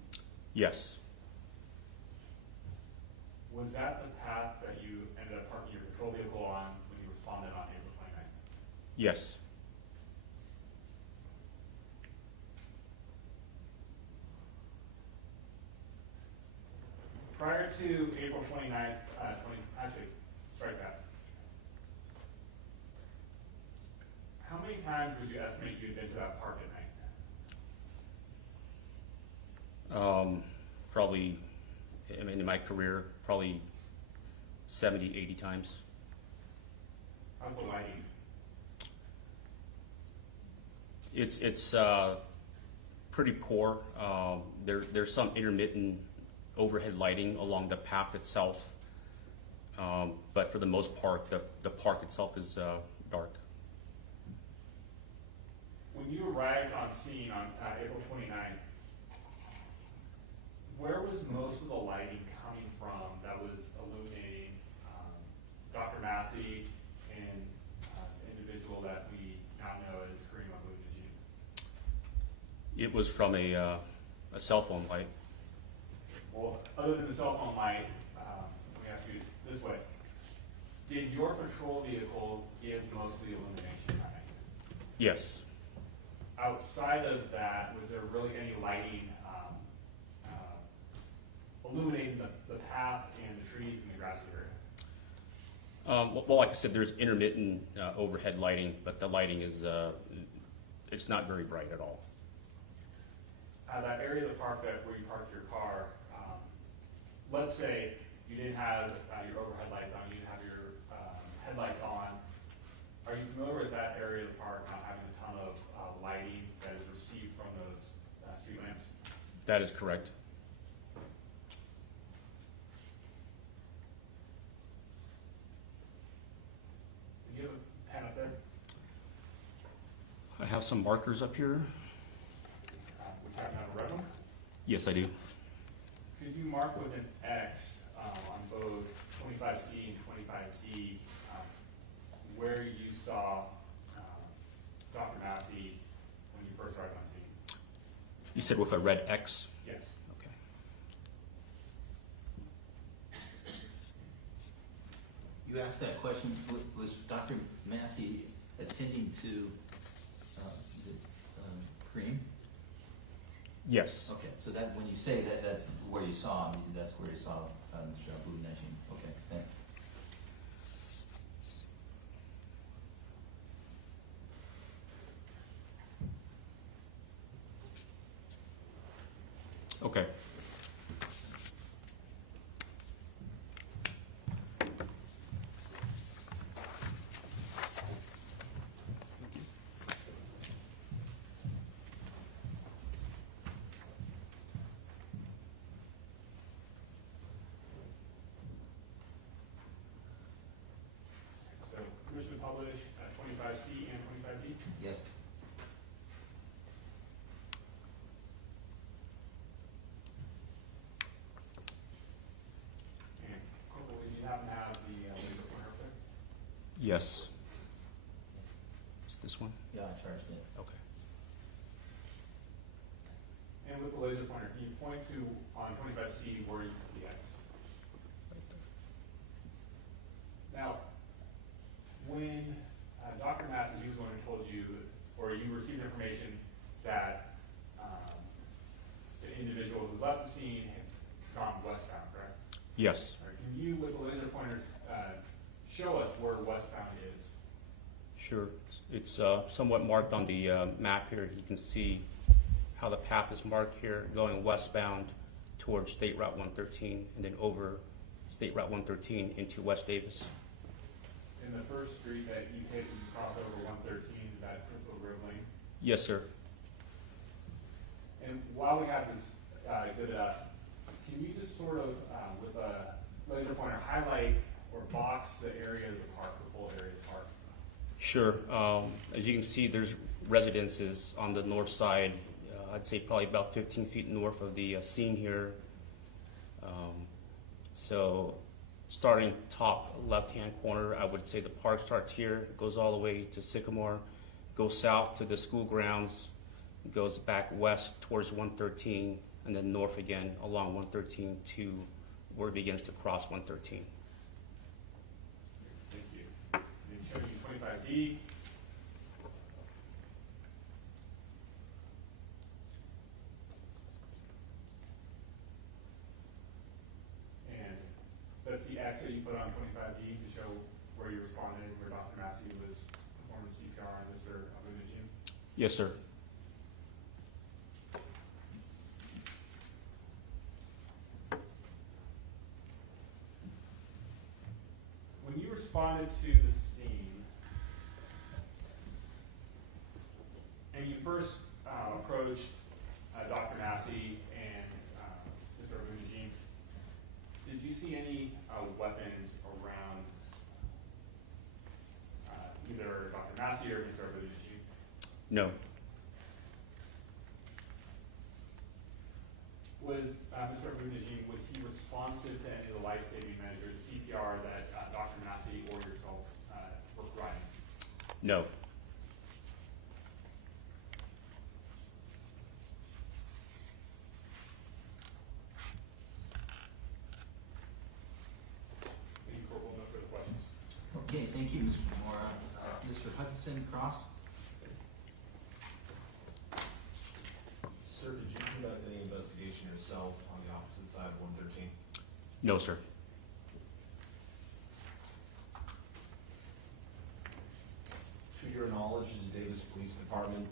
Yes. Was that the path that you ended up parking your patrol vehicle on when you responded on April 29th? Yes. Prior to April 29th, actually, strike that. How many times would you estimate you'd been to that park at night? Probably, I mean, in my career, probably 70, 80 times. How's the lighting? It's pretty poor. There's some intermittent overhead lighting along the path itself, but for the most part, the park itself is dark. When you arrived on scene on April 29th, where was most of the lighting coming from that was illuminating Dr. Massey and the individual that we now know as Karim? It was from a cell phone light. Well, other than the cell phone light, let me ask you this way. Did your patrol vehicle give most of the illumination that night? Yes. Outside of that, was there really any lighting illuminating the path and the trees and the grassy area? Well, like I said, there's intermittent overhead lighting, but the lighting is it's not very bright at all. That area of the park where you parked your car, let's say you didn't have your overhead lights on, you didn't have your headlights on. Are you familiar with that area of the park not having a ton of lighting that is received from those street lamps? That is correct. Do you have a pen up there? I have some markers up here. We talking about a red one? Yes, I do. Could you mark with an X on both 25C and 25D where you saw Dr. Massey when you first arrived on scene? You said with a red X? Yes. Okay. You asked that question, was Dr. Massey attending to Karim? Yes. Okay, so that when you say that, that's where you saw him. That's where you saw Mr. Najm. Okay, thanks. Okay. So permission to publish 25C and 25D? Yes. Yes. Is this one? Yeah, I charged it. Okay. And with the laser pointer, can you point to on 25C where you the X? Now, when Dr. Massey, he was the one who told you, or you received information that the individual who left the scene had gone westbound, correct? Yes. All right, can you, with the laser pointers, show us where westbound is? Sure. It's somewhat marked on the map here. You can see how the path is marked here, going westbound towards State Route 113, and then over State Route 113 into West Davis. In the first street that you hit and you cross over 113, is that Crystal Grove Lane? Yes, sir. And while we have this exhibit up, can you just sort of, with a laser pointer, highlight or box the area of the park, the full area of the park? Sure. As you can see, there's residences on the north side. I'd say probably about 15 feet north of the scene here. So starting top left-hand corner, I would say the park starts here, goes all the way to Sycamore, goes south to the school grounds, goes back west towards 113, and then north again along 113 to where it begins to cross 113. Thank you. And then show you 25D. And that's the X that you put on 25D to show where you responded, where Dr. Massey was performing CPR on Mr. Najm. Yes, sir. When you responded to the scene, and you first approached Dr. Massey and Mr. Najm, did you see any weapons around either Dr. Massey or Mr. Najm? No. Was Mr. Najm, was he responsive to any of the life-saving measures, CPR, that Dr. Massey or yourself were providing? No. Any corporal, no further questions? Okay, thank you, Mr. Mora. Mr. Hutchinson, Cross? Sir, did you conduct any investigation yourself on the opposite side of 113? No, sir. To your knowledge, does Davis Police Department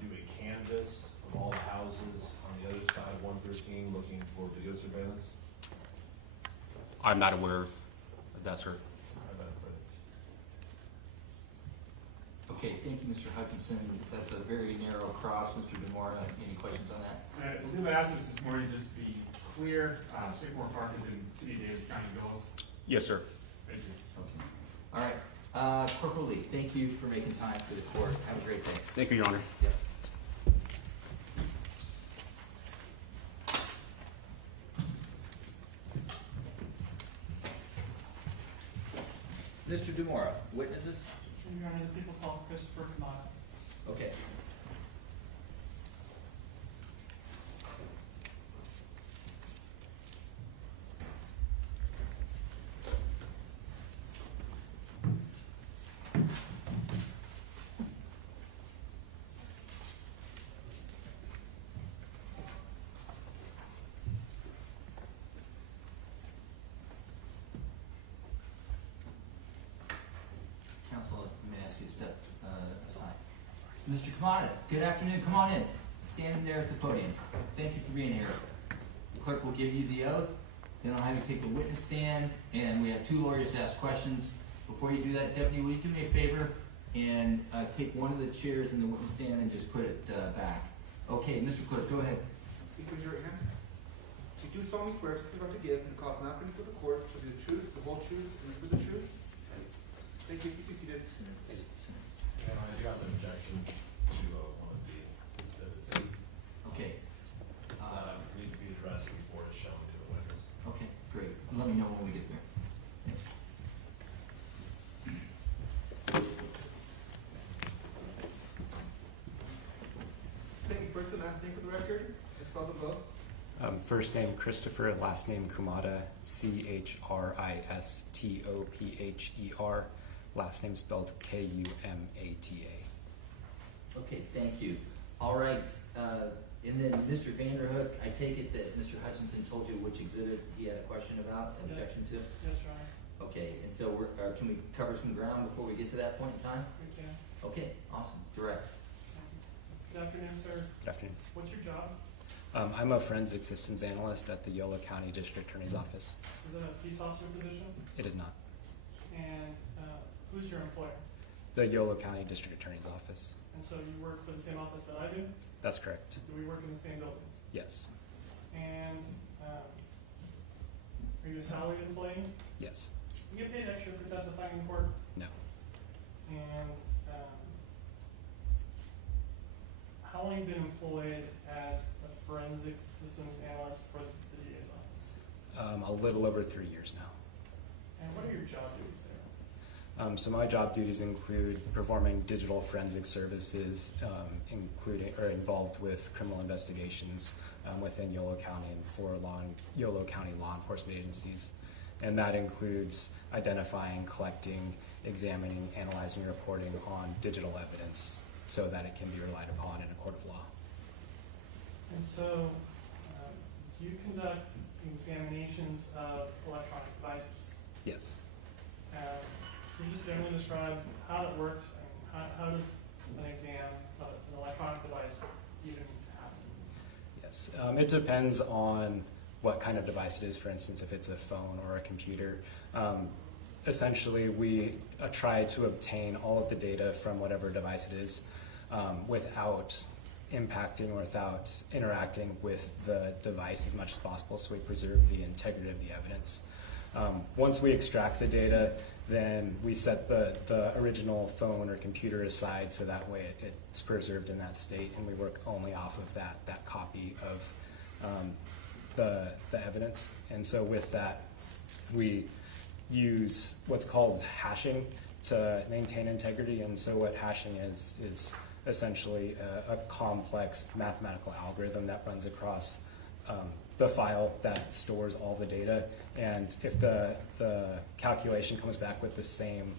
do a canvass of all the houses on the other side of 113 looking for video surveillance? I'm not aware of that, sir. Okay, thank you, Mr. Hutchinson. That's a very narrow cross. Mr. DeMora, any questions on that? I believe I asked this morning, just to be clear, Sycamore Park is in City of Davis County, Bill. Yes, sir. Thank you. Okay. All right. Corporal Lee, thank you for making time for the court. Have a great day. Thank you, Your Honor. Yep. Mr. DeMora, witnesses? Your Honor, the people called Christopher Kamada. Okay. Counsel, let me ask you to step aside. Mr. Kamada, good afternoon. Come on in. Stand there at the podium. Thank you for being here. The clerk will give you the oath. Then I'll have you take the witness stand, and we have two lawyers to ask questions. Before you do that, Deputy, will you do me a favor and take one of the chairs in the witness stand and just put it back? Okay, Mr. Clerk, go ahead. Please raise your right hand. You do solemnly swear to give to give and cause nothing to the court to be the truth, the whole truth, and for the truth? Thank you. Please be seated. And I do have an objection to one of the exhibits. Okay. Needs to be addressed before it's shown to the witness. Okay, great. Let me know when we get there. Yes. first and last name for the record, and spell them both. First name Christopher, last name Kumata, Chrisistopher. Last name spelled Kumata. Okay, thank you. All right, and then Mr. Vanderhook, I take it that Mr. Hutchinson told you which exhibit he had a question about, objection to? Yes, Your Honor. Okay, and so can we cover some ground before we get to that point in time? We can. Okay, awesome, direct. Good afternoon, sir. Good afternoon. What's your job? I'm a forensic systems analyst at the Yolo County District Attorney's Office. Is it a peace officer position? It is not. And who's your employer? The Yolo County District Attorney's Office. And so you work for the same office that I do? That's correct. Do we work in the same building? Yes. And are you a salaried employee? Yes. You get paid extra for testifying in court? No. And how long have you been employed as a forensic systems analyst for the DA's office? A little over 3 years now. And what are your job duties there? So my job duties include performing digital forensic services, involved with criminal investigations within Yolo County and for Yolo County law enforcement agencies. And that includes identifying, collecting, examining, analyzing, and reporting on digital evidence so that it can be relied upon in a court of law. And so do you conduct examinations of electronic devices? Yes. Can you just generally describe how it works and how does an exam of an electronic device even happen? Yes. It depends on what kind of device it is. For instance, if it's a phone or a computer. Essentially, we try to obtain all of the data from whatever device it is without impacting or without interacting with the device as much as possible, so we preserve the integrity of the evidence. Once we extract the data, then we set the original phone or computer aside so that way it's preserved in that state, and we work only off of that copy of the evidence. And so with that, we use what's called hashing to maintain integrity. And so what hashing is essentially a complex mathematical algorithm that runs across the file that stores all the data. And if the calculation comes back with the same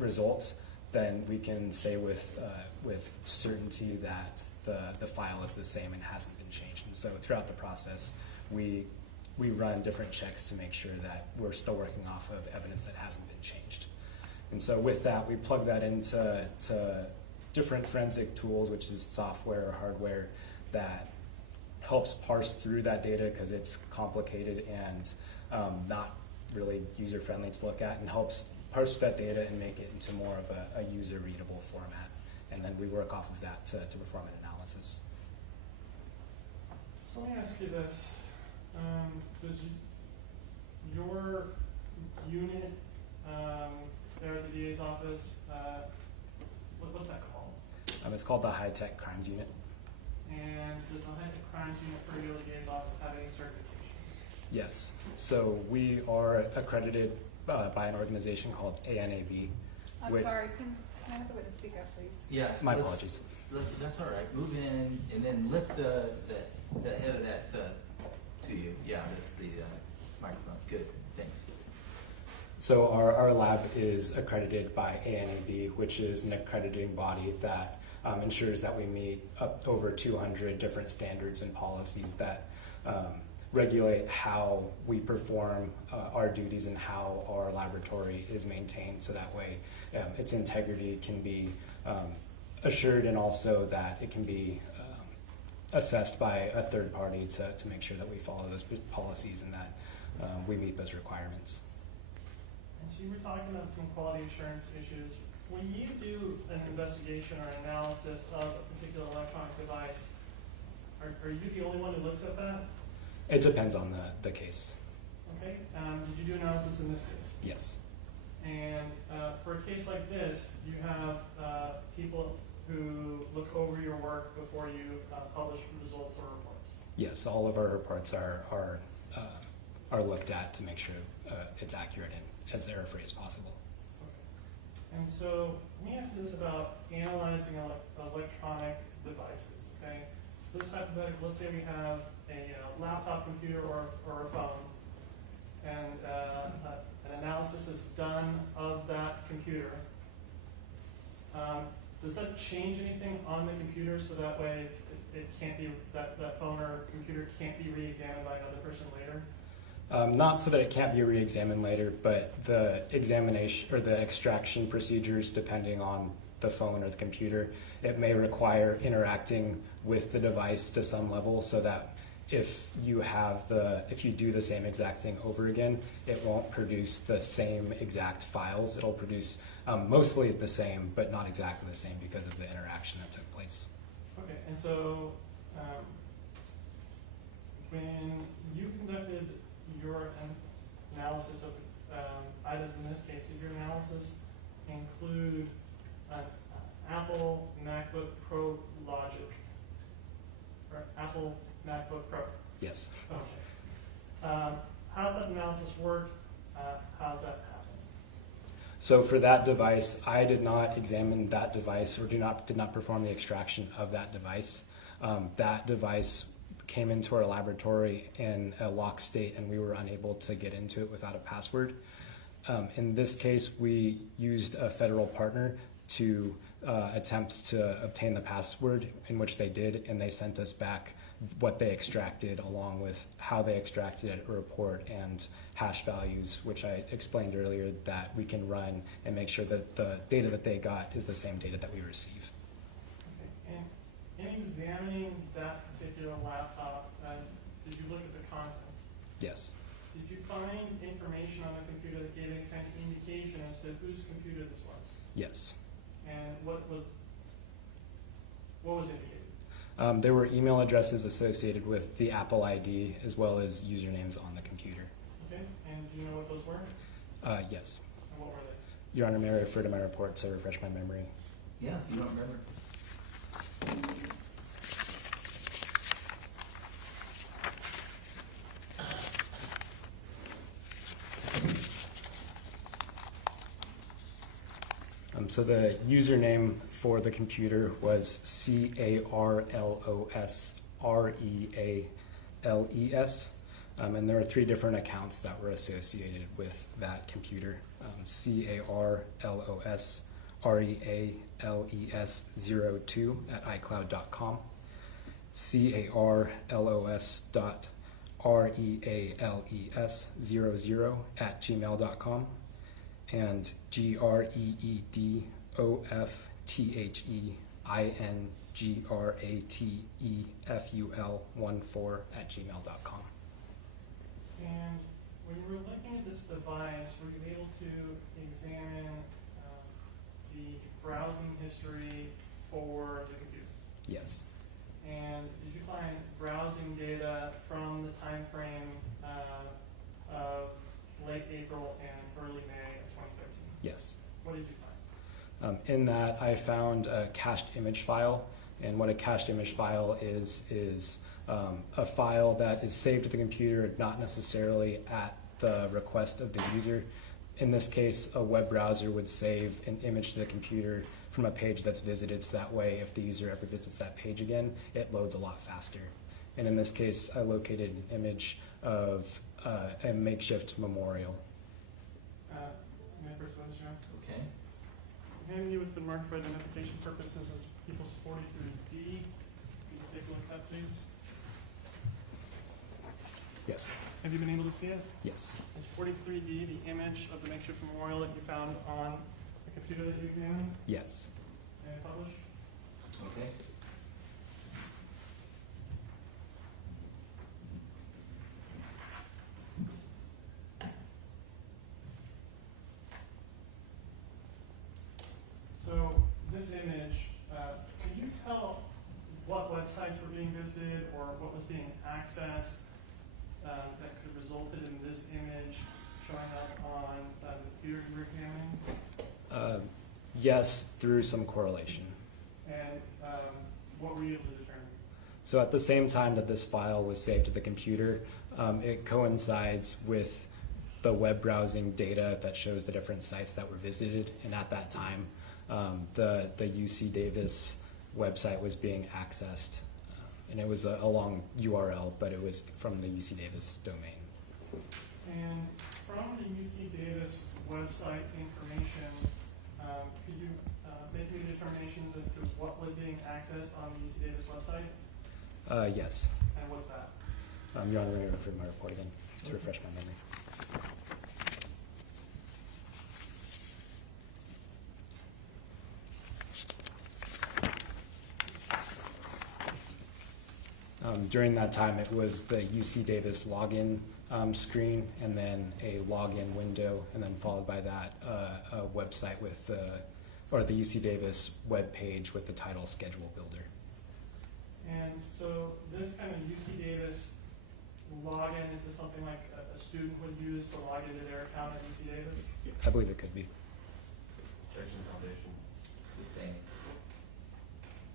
result, then we can say with certainty that the file is the same and hasn't been changed. And so throughout the process, we run different checks to make sure that we're still working off of evidence that hasn't been changed. And so with that, we plug that into different forensic tools, which is software or hardware that helps parse through that data because it's complicated and not really user-friendly to look at, and helps parse that data and make it into more of a user-readable format. And then we work off of that to perform an analysis. So let me ask you this. Does your unit there at the DA's office, what's that called? It's called the High Tech Crimes Unit. And does the High Tech Crimes Unit for your DA's office have any certifications? Yes. So we are accredited by an organization called ANAB. I'm sorry, can I have the witness speak up, please? Yeah. My apologies. That's all right. Move in and then lift the head of that to you. Yeah, that's the microphone. Good. Thanks. So our lab is accredited by ANAB, which is an accrediting body that ensures that we meet up over 200 different standards and policies that regulate how we perform our duties and how our laboratory is maintained, so that way its integrity can be assured, and also that it can be assessed by a third party to make sure that we follow those policies and that we meet those requirements. And so you were talking about some quality assurance issues. When you do an investigation or analysis of a particular electronic device, are you the only one who looks at that? It depends on the case. Okay. Did you do analysis in this case? Yes. And for a case like this, you have people who look over your work before you publish results or reports. Yes, all of our reports are looked at to make sure it's accurate and as error-free as possible. Okay. And so let me ask you this about analyzing electronic devices. Okay. So this hypothetical, let's say we have a laptop computer or a phone, and an analysis is done of that computer. Does that change anything on the computer so that way it can't be, that phone or computer can't be re-examined by another person later? Not so that it can't be re-examined later, but the examination or the extraction procedures, depending on the phone or the computer, it may require interacting with the device to some level, so that if you do the same exact thing over again, it won't produce the same exact files. It'll produce mostly the same, but not exactly the same because of the interaction that took place. Okay, and so when you conducted your analysis of items in this case, did your analysis include an Apple MacBook Pro Logic, or Apple MacBook Pro? Yes. Okay. How's that analysis work? How's that happen? So for that device, I did not examine that device or did not perform the extraction of that device. That device came into our laboratory in a locked state, and we were unable to get into it without a password. In this case, we used a federal partner to attempt to obtain the password, in which they did, and they sent us back what they extracted along with how they extracted it, a report and hash values, which I explained earlier, that we can run and make sure that the data that they got is the same data that we receive. Okay. And in examining that particular laptop, did you look at the contents? Yes. Did you find information on the computer that gave any kind of indication as to whose computer this was? Yes. And what was indicated? There were email addresses associated with the Apple ID as well as usernames on the computer. Okay, and do you know what those were? Yes. And what were they? Your Honor, may I refer to my report to refresh my memory? Yeah, if you don't remember. So the username for the computer was CarlosReales, and there are 3 different accounts that were associated with that computer. CarlosReales02@iCloud.com, CarlosReales00@gmail.com, and GreeIngrateful14@gmail.com. And when you were looking at this device, were you able to examine the browsing history for the computer? Yes. And did you find browsing data from the time frame of late April and early May of 2013? Yes. What did you find? In that, I found a cached image file, and what a cached image file is a file that is saved to the computer, not necessarily at the request of the user. In this case, a web browser would save an image to the computer from a page that's visited, so that way if the user ever visits that page again, it loads a lot faster. And in this case, I located an image of a makeshift memorial. May I first one, John? Okay. Handing you with the marked for identification purposes as People's 43D. Can you take a look at that, please? Yes. Have you been able to see it? Yes. Is 43D the image of the makeshift memorial that you found on the computer that you examined? Yes. May I publish? Okay. So this image, can you tell what websites were being visited or what was being accessed that could have resulted in this image showing up on the computer you were examining? Yes, through some correlation. And what were you able to determine? So at the same time that this file was saved to the computer, it coincides with the web browsing data that shows the different sites that were visited, and at that time, the UC Davis website was being accessed. and it was a long URL, but it was from the UC Davis domain. And from the UC Davis website information, could you make any determinations as to what was being accessed on the UC Davis website? Yes. And what's that? Your Honor, may I refer to my report again to refresh my memory? During that time, it was the UC Davis login screen, and then a login window, and then followed by that a website with or the UC Davis web page with the title Schedule Builder. And so this kind of UC Davis login, is this something like a student would use to log into their account at UC Davis? I believe it could be. Jackson Foundation. Sustain.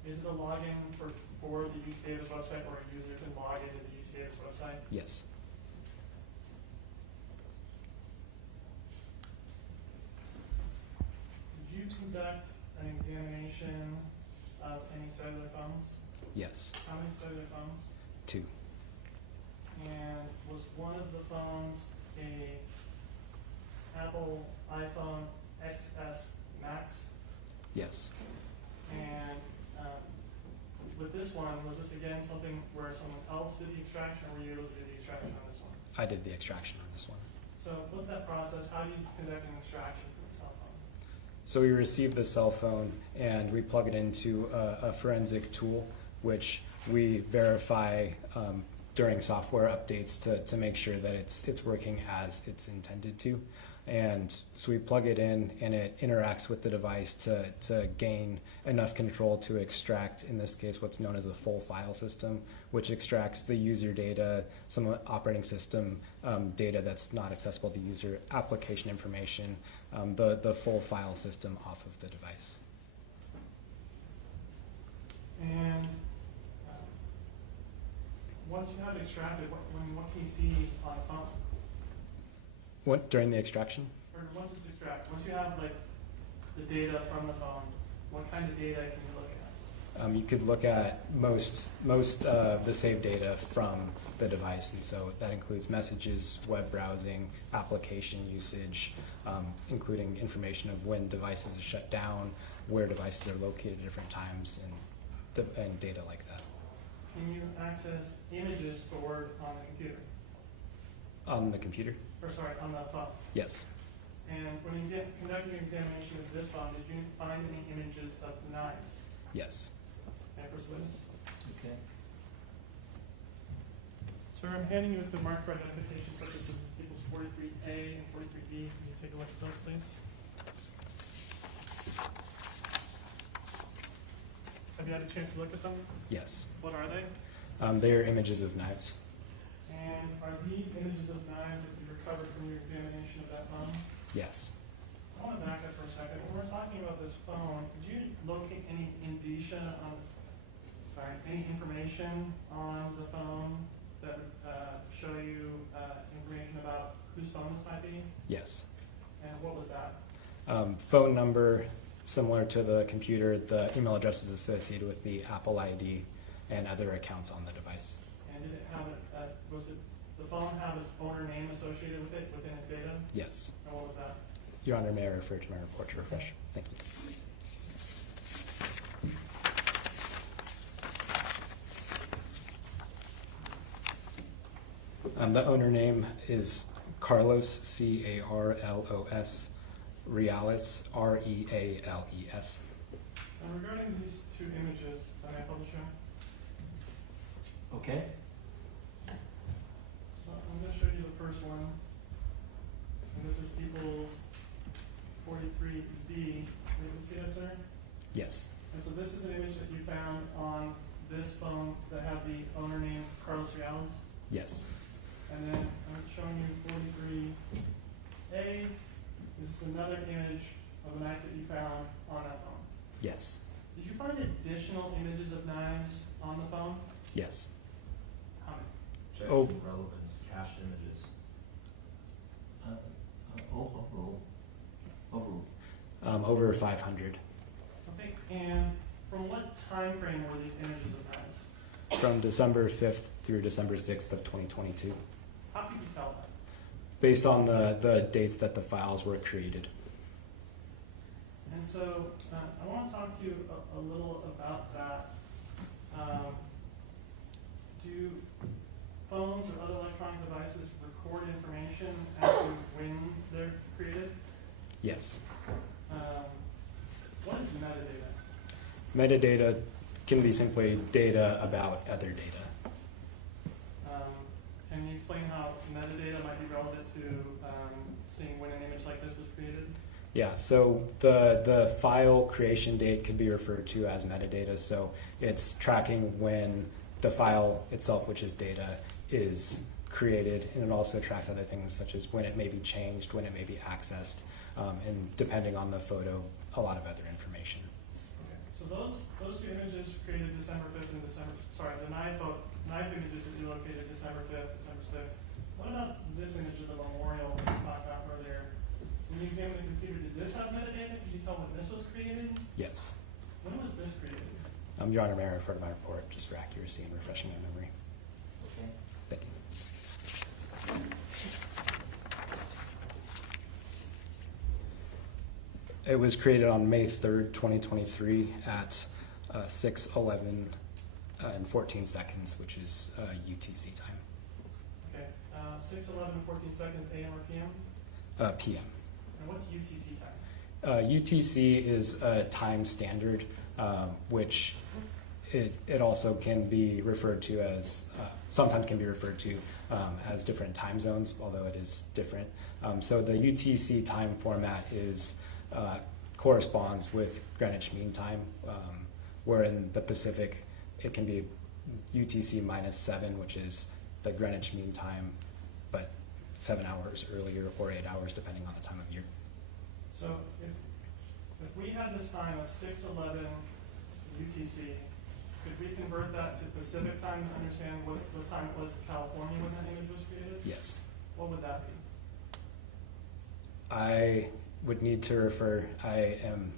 Is it a login for the UC Davis website, or a user can log into the UC Davis website? Yes. Did you conduct an examination of any cellular phones? Yes. How many cellular phones? 2. And was one of the phones a Apple iPhone XS Max? Yes. And with this one, was this again something where someone else did the extraction, or were you able to do the extraction on this one? I did the extraction on this one. So what's that process? How do you conduct an extraction from the cell phone? So we receive the cell phone and we plug it into a forensic tool, which we verify during software updates to make sure that it's working as it's intended to. And so we plug it in, and it interacts with the device to gain enough control to extract, in this case, what's known as a full file system, which extracts the user data, some operating system data that's not accessible to user, application information, the full file system off of the device. And once you have it extracted, what can you see on the phone? What, during the extraction? Or once it's extracted, once you have like the data from the phone, what kind of data can you look at? You could look at most the saved data from the device, and so that includes messages, web browsing, application usage, including information of when devices are shut down, where devices are located at different times, and data like that. Can you access images stored on the computer? On the computer? Or sorry, on the phone? Yes. And when you conducted an examination of this phone, did you find any images of knives? Yes. And first witness? Okay. Sir, I'm handing you the marked for identification purposes equals 43A and 43B. Can you take a look at those, please? Have you had a chance to look at them? Yes. What are they? They are images of knives. And are these images of knives that you recovered from your examination of that phone? Yes. I want to back up for a second. When we're talking about this phone, did you locate any indicia on, any information on the phone that would show you information about whose phone this might be? Yes. And what was that? Phone number, similar to the computer, the email address is associated with the Apple ID and other accounts on the device. And did it have the phone have an owner name associated with it within its data? Yes. And what was that? Your Honor, may I refer to my report to refresh? Thank you. The owner name is Carlos, C-A-R-L-O-S, Reales, R-E-A-L-E-S. And regarding these two images, can I publish them? Okay. So I'm going to show you the first one. And this is equals 43B. You can see that, sir? Yes. And so this is an image that you found on this phone that had the owner name Carlos Reales. Yes. And then I'm showing you 43A. This is another image of a knife that you found on that phone. Yes. Did you find additional images of knives on the phone? Yes. How many? Objection, relevance, cached images. Overall. Over 500. Okay, and from what time frame were these images of knives? from December 5th through December 6th of 2022, How could you tell that? based on the dates that the files were created. And so I want to talk to you a little about that. Do phones or other electronic devices record information as to when they're created? Yes. What is metadata? Metadata can be simply data about other data. Can you explain how metadata might be relevant to seeing when an image like this was created? Yeah, so the file creation date could be referred to as metadata. So it's tracking when the file itself, which is data, is created, and it also tracks other things such as when it may be changed, when it may be accessed, and depending on the photo, a lot of other information. Okay, so those two images created December 5th and the knife images that you located December 5th, December 6th. What about this image of the memorial that you talked about earlier? When you examined the computer, did this have metadata? Could you tell when this was created? Yes. When was this created? Your Honor, may I refer to my report just for accuracy and refreshing my memory? Okay. Thank you. It was created on May 3rd, 2023 at 6:11 and 14 seconds, which is UTC time. Okay, 6:11 and 14 seconds, AM or PM? PM. And what's UTC time? UTC is a time standard, which it also can be referred to as, sometimes can be referred to as different time zones, although it is different. So the UTC time format is corresponds with Greenwich Mean Time, where in the Pacific it can be UTC -7, which is the Greenwich Mean Time, but 7 hours earlier or 8 hours depending on the time of year. So if we had this time of 6:11 UTC, could we convert that to Pacific time to understand what time it was in California when that image was created? Yes. What would that be? I would need to refer, I am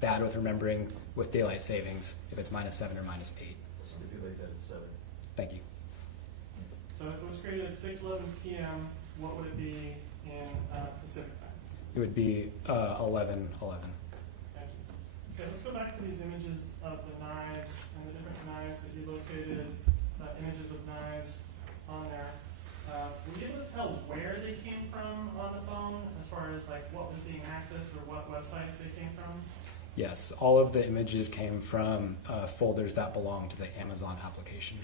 bad with remembering with daylight savings if it's -7 or -8. Stipulate that it's 7. Thank you. So if it was created at 6:11 PM, what would it be in Pacific time? It would be 11:11. Thank you. Okay, let's go back to these images of the knives and the different knives that you located, images of knives on there. Were you able to tell where they came from on the phone as far as like what was being accessed or what websites they came from? Yes, all of the images came from folders that belong to the Amazon application.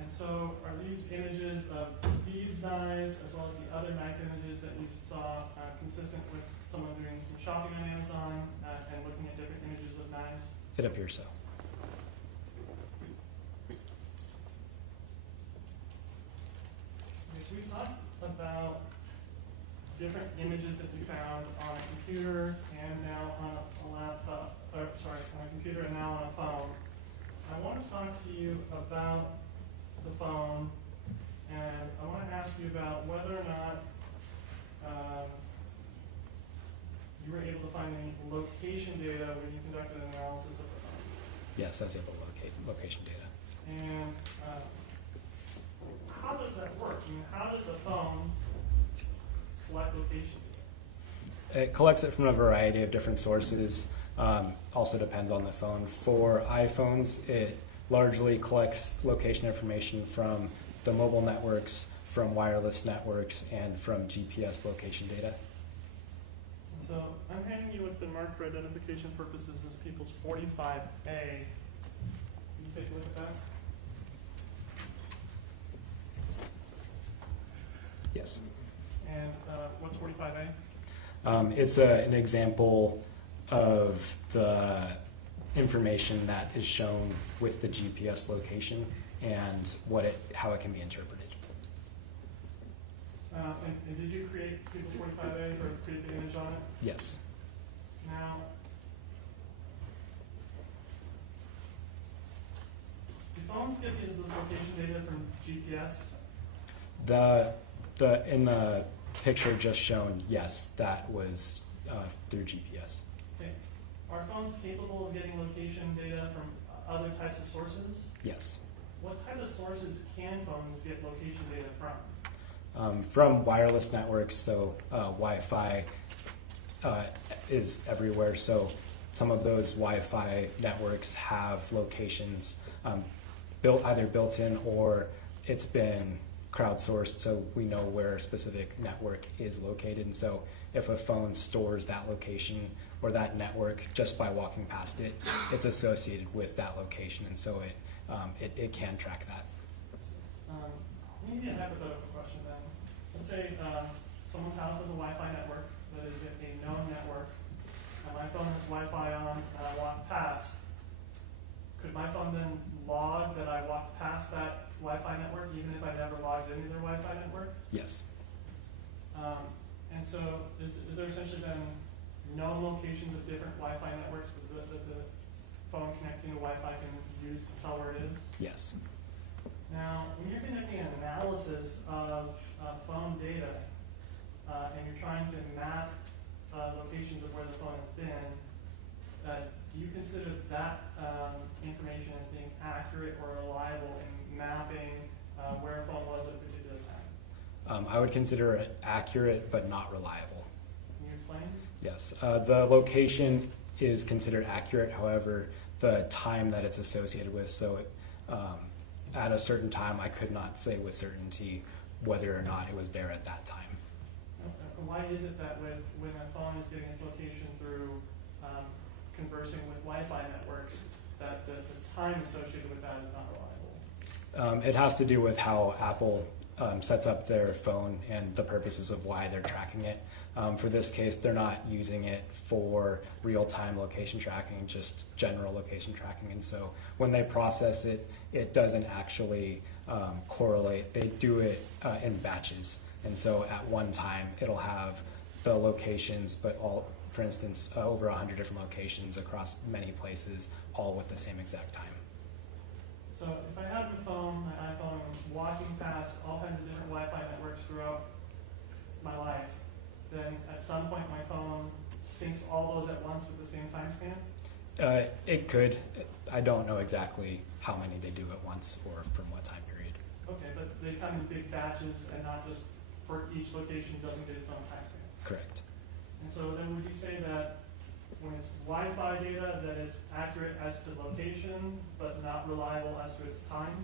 And so are these images of these knives as well as the other knife images that you saw consistent with someone doing some shopping on Amazon and looking at different images of knives? It appears so. Okay, so we talked about different images that we found on a computer and now on a laptop, on a computer and now on a phone. I want to talk to you about the phone, and I want to ask you about whether or not you were able to find any location data when you conducted an analysis of the phone. Yes, I was able to locate location data. And how does that work? I mean, how does a phone select location data? It collects it from a variety of different sources. Also depends on the phone. For iPhones, it largely collects location information from the mobile networks, from wireless networks, and from GPS location data. So I'm handing you what's been marked for identification purposes as People's 45A. Can you take a look at that? Yes. And what's 45A? It's an example of the information that is shown with the GPS location and how it can be interpreted. And did you create People's 45A or create the image on it? Yes. Now, do phones get this location data from GPS? In the picture just shown, yes, that was through GPS. Okay. Are phones capable of getting location data from other types of sources? Yes. What type of sources can phones get location data from? From wireless networks, so Wi-Fi is everywhere. So some of those Wi-Fi networks have locations either built in or it's been crowdsourced, so we know where a specific network is located. And so if a phone stores that location or that network just by walking past it, it's associated with that location, and so it can track that. Maybe a hypothetical question then. Let's say someone's house has a Wi-Fi network that is a known network, and my phone has Wi-Fi on, and I walk past. Could my phone then log that I walked past that Wi-Fi network, even if I never logged into their Wi-Fi network? Yes. And so, is there essentially then known locations of different Wi-Fi networks that the phone connecting to Wi-Fi can use to tell where it is? Yes. Now, when you're conducting an analysis of phone data, and you're trying to map locations of where the phone has been, do you consider that information as being accurate or reliable in mapping where a phone was at a particular time? I would consider it accurate but not reliable. Can you explain? Yes. The location is considered accurate, however, the time that it's associated with, so at a certain time I could not say with certainty whether or not it was there at that time. Okay. Why is it that when a phone is getting its location through conversing with Wi-Fi networks, that the time associated with that is not reliable? It has to do with how Apple sets up their phone and the purposes of why they're tracking it. For this case, they're not using it for real-time location tracking, just general location tracking. And so when they process it, it doesn't actually correlate. They do it in batches. And so at one time, it'll have the locations, but all, for instance, over 100 different locations across many places, all with the same exact time. So if I have my phone, my iPhone, and I'm walking past all kinds of different Wi-Fi networks throughout my life, then at some point my phone syncs all those at once with the same timestamp? It could. I don't know exactly how many they do at once or from what time period. Okay, but they come in big batches and not just for each location doesn't get its own timestamp? Correct. And so then would you say that when it's Wi-Fi data, that it's accurate as to location, but not reliable as to its time?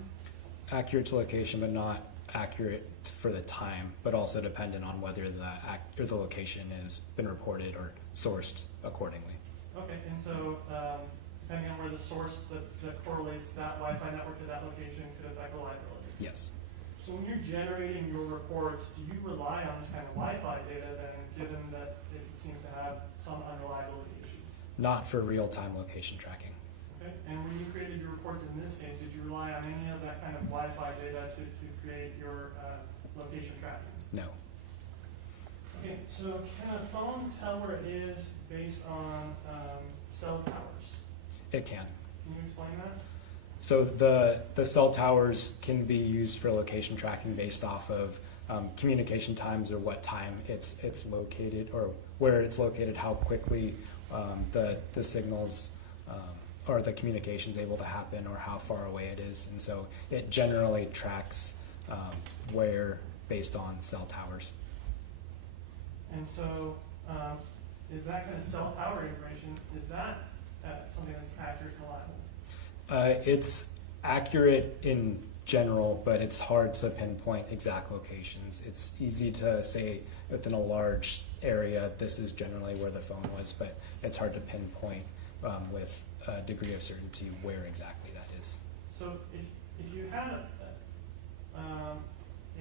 Accurate to location, but not accurate for the time, but also dependent on whether the location has been reported or sourced accordingly. Okay, and so depending on where the source that correlates that Wi-Fi network to that location could affect reliability? Yes. So when you're generating your reports, do you rely on this kind of Wi-Fi data then, given that it seems to have some unreliability issues? Not for real-time location tracking. Okay, and when you created your reports in this case, did you rely on any of that kind of Wi-Fi data to create your location tracking? No. Okay, so can a phone tell where it is based on cell towers? It can. Can you explain that? So the cell towers can be used for location tracking based off of communication times or what time it's located or where it's located, how quickly the signals or the communication is able to happen or how far away it is. And so it generally tracks where based on cell towers. And so is that kind of cell tower information, is that something that's accurate and reliable? It's accurate in general, but it's hard to pinpoint exact locations. It's easy to say within a large area, this is generally where the phone was, but it's hard to pinpoint with a degree of certainty where exactly that is. So if you had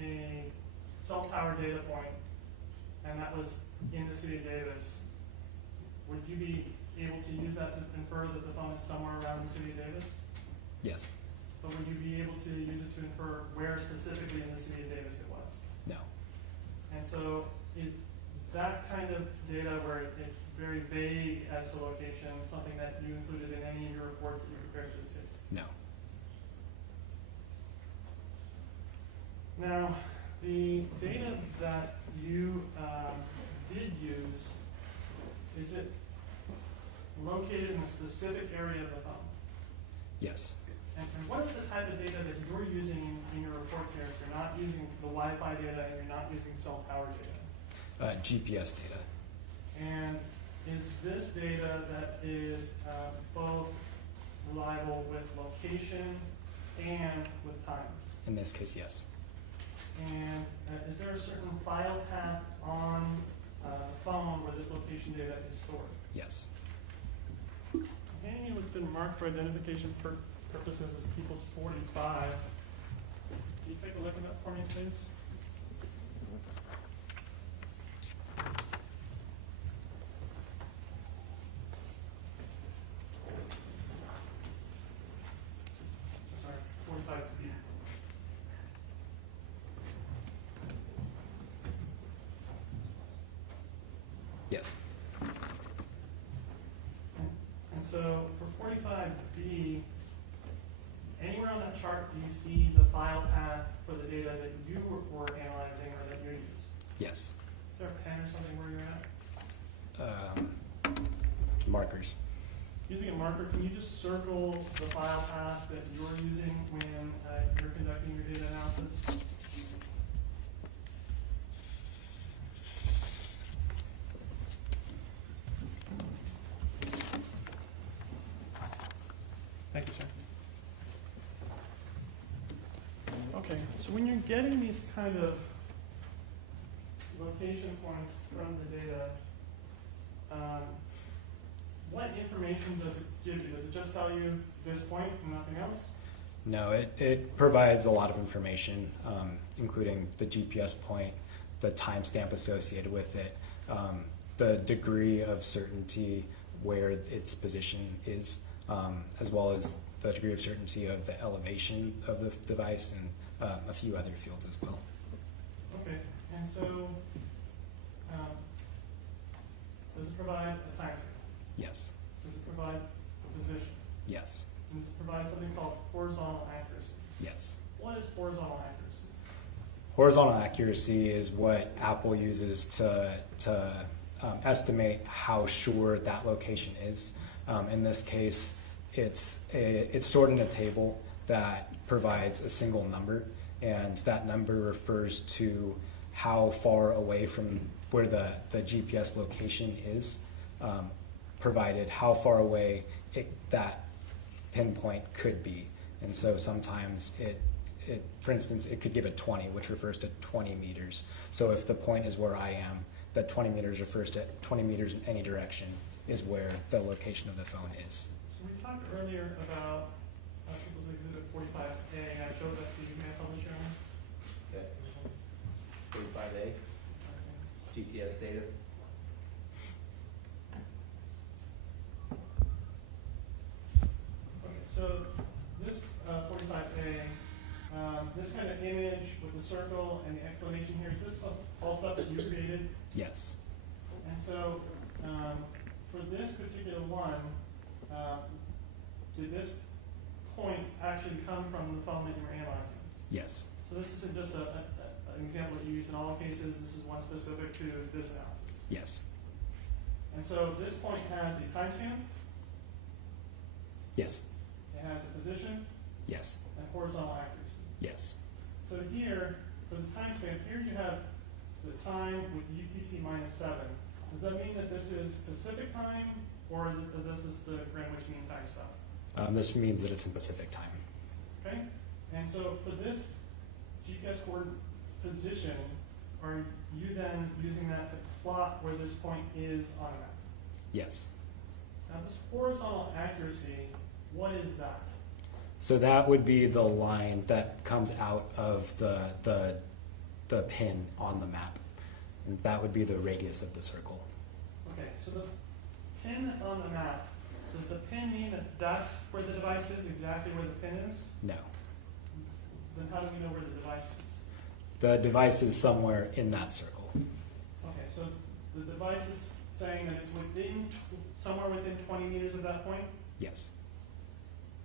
a cell tower data point, and that was in the city of Davis, would you be able to use that to infer that the phone is somewhere around the city of Davis? Yes. But would you be able to use it to infer where specifically in the city of Davis it was? No. And so is that kind of data where it's very vague as to location something that you included in any of your reports that you prepared for this case? No. Now, the data that you did use, is it located in a specific area of the phone? Yes. And what is the type of data that you're using in your reports here if you're not using the Wi-Fi data and you're not using cell tower data? GPS data. And is this data that is both reliable with location and with time? In this case, yes. And is there a certain file path on the phone where this location data is stored? Yes. Any what's been marked for identification purposes as People's 45. Can you take a look at that for me, please? Sorry, 45B. Yes. And so for 45B, anywhere on that chart do you see the file path for the data that you were analyzing or that you use? Yes. Is there a pen or something where you're at? Markers. Using a marker, can you just circle the file path that you're using when you're conducting your data analysis? Thank you, sir. Okay, so when you're getting these kind of location points from the data, what information does it give you? Does it just tell you this point and nothing else? No, it provides a lot of information, including the GPS point, the timestamp associated with it, the degree of certainty where its position is, as well as the degree of certainty of the elevation of the device and a few other fields as well. Okay, and so does it provide a time scale? Yes. Does it provide a position? Yes. Does it provide something called horizontal accuracy? Yes. What is horizontal accuracy? Horizontal accuracy is what Apple uses to estimate how sure that location is. In this case, it's stored in a table that provides a single number, and that number refers to how far away from where the GPS location is, provided how far away that pinpoint could be. And so sometimes for instance, it could give a 20, which refers to 20 meters. So if the point is where I am, that 20 meters refers to 20 meters in any direction is where the location of the phone is. So we talked earlier about People's Exhibit 45A, and I showed that to you. May I publish it? Okay. 45A, GPS data. Okay, so this 45A, this kind of image with the circle and the explanation here, is this all stuff that you created? Yes. And so for this particular one, did this point actually come from the phone that you were analyzing? Yes. So this isn't just an example that you use in all cases, this is one specific to this analysis? Yes. And so this point has a timestamp? Yes. It has a position? Yes. And horizontal accuracy? Yes. So here, for the timestamp, here you have the time with UTC -7. Does that mean that this is Pacific time, or that this is the Greenwich Mean Time stuff? This means that it's in Pacific time. Okay? And so for this GPS coordinate position, are you then using that to plot where this point is on a map? Yes. Now this horizontal accuracy, what is that? So that would be the line that comes out of the pin on the map. And that would be the radius of the circle. Okay, so the pin that's on the map, does the pin mean that that's where the device is, exactly where the pin is? No. Then how do we know where the device is? The device is somewhere in that circle. Okay, so the device is saying that it's within, somewhere within 20 meters of that point? Yes.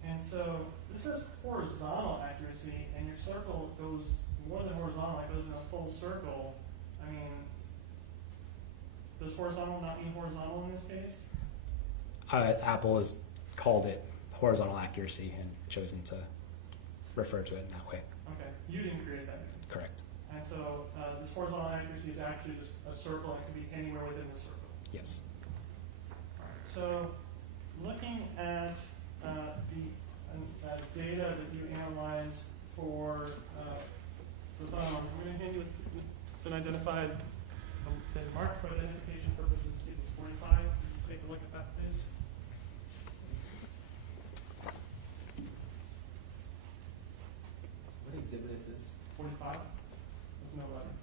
And so this is horizontal accuracy, and your circle goes more than horizontal, it goes in a full circle. I mean, does horizontal not mean horizontal in this case? Apple has called it horizontal accuracy and chosen to refer to it in that way. Okay, you didn't create that image. Correct. And so this horizontal accuracy is actually just a circle and it can be anywhere within the circle. Yes. All right, so looking at the data that you analyze for the phone, I'm going to hand you with an identified, marked for identification purposes, equals 45. Take a look at that, please. What exhibit is this? 45 with no letter.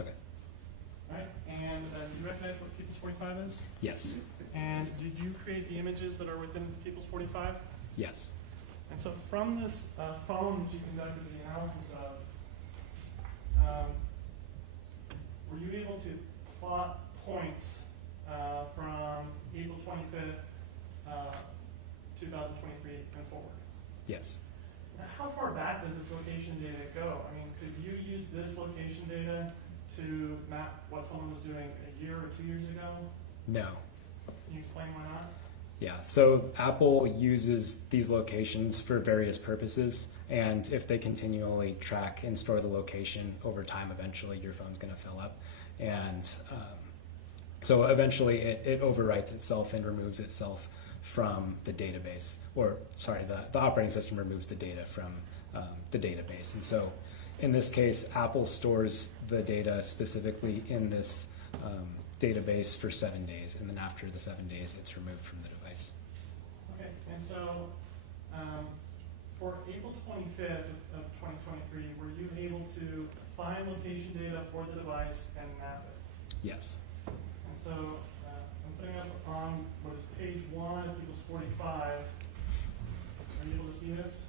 Okay. All right, and do you recognize what People's 45 is? Yes. And did you create the images that are within People's 45? Yes. And so from this phone that you conducted the analysis of, were you able to plot points from April 25th, 2023 and forward? Yes. Now, how far back does this location data go? I mean, could you use this location data to map what someone was doing a year or 2 years ago? No. Can you explain why not? Yeah, so Apple uses these locations for various purposes, and if they continually track and store the location over time, eventually your phone's going to fill up. And so eventually it overwrites itself and removes itself from the database, or sorry, the operating system removes the data from the database. And so in this case, Apple stores the data specifically in this database for 7 days, and then after the 7 days, it's removed from the device. Okay, and so for April 25th of 2023, were you able to find location data for the device and map it? Yes. And so I'm putting up on what is page 1 of People's 45. Are you able to see this?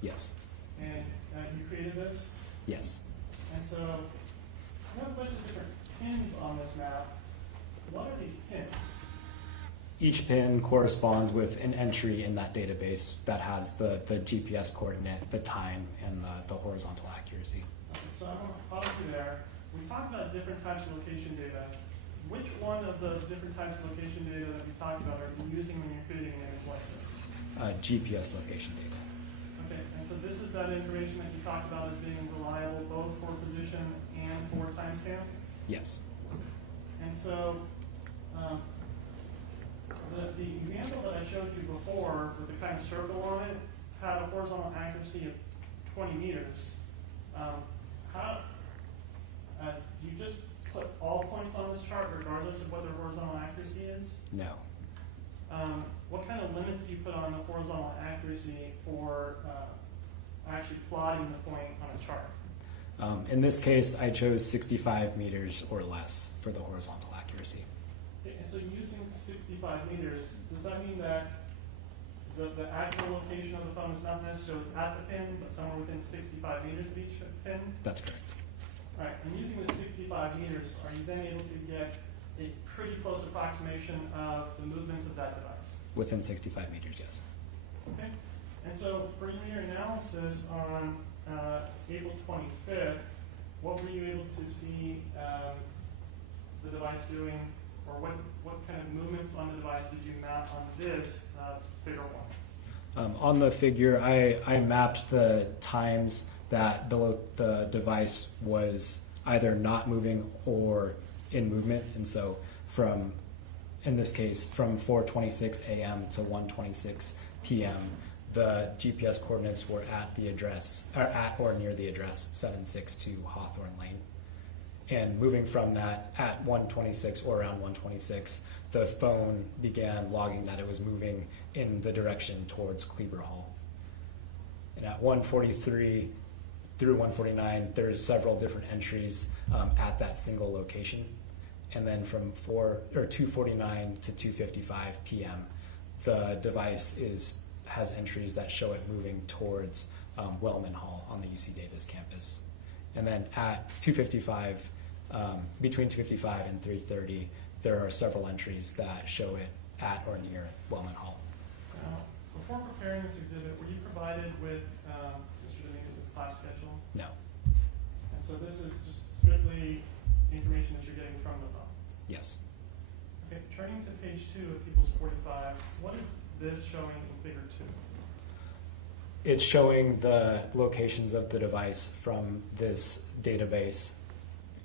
Yes. And you created this? Yes. And so I have a bunch of different pins on this map. What are these pins? Each pin corresponds with an entry in that database that has the GPS coordinate, the time, and the horizontal accuracy. Okay, so I'm going to pause you there. We talked about different types of location data. Which one of the different types of location data that we talked about are you using when you're creating an image like this? GPS location data. Okay, and so this is that information that you talked about as being reliable both for position and for timestamp? Yes. And so the example that I showed you before with the kind of circle on it had a horizontal accuracy of 20 meters. Do you just put all points on this chart regardless of what their horizontal accuracy is? No. What kind of limits do you put on the horizontal accuracy for actually plotting the point on a chart? In this case, I chose 65 meters or less for the horizontal accuracy. Okay, and so using 65 meters, does that mean that the actual location of the phone is not necessarily at the pin, but somewhere within 65 meters of each pin? That's correct. All right, and using the 65 meters, are you then able to get a pretty close approximation of the movements of that device? Within 65 meters, yes. Okay, and so for your analysis on April 25th, what were you able to see the device doing, or what kind of movements on the device did you map on this figure 1? On the figure, I mapped the times that the device was either not moving or in movement, and so in this case, from 4:26 a.m. to 1:26 p.m., the GPS coordinates were at the address, or at or near the address 762 Hawthorne Lane. And moving from that, at 1:26 or around 1:26, the phone began logging that it was moving in the direction towards Kleber Hall. And at 1:43 through 1:49, there's several different entries at that single location. And then from 2:49 to 2:55 p.m., the device has entries that show it moving towards Wellman Hall on the UC Davis campus. And then at 2:55, between 2:55 and 3:30, there are several entries that show it at or near Wellman Hall. Now, before preparing this exhibit, were you provided with Mr. Dominguez's class schedule? No. And so this is just strictly information that you're getting from the phone. Yes. Okay, turning to page 2 of People's 45, what is this showing in figure 2? It's showing the locations of the device from this database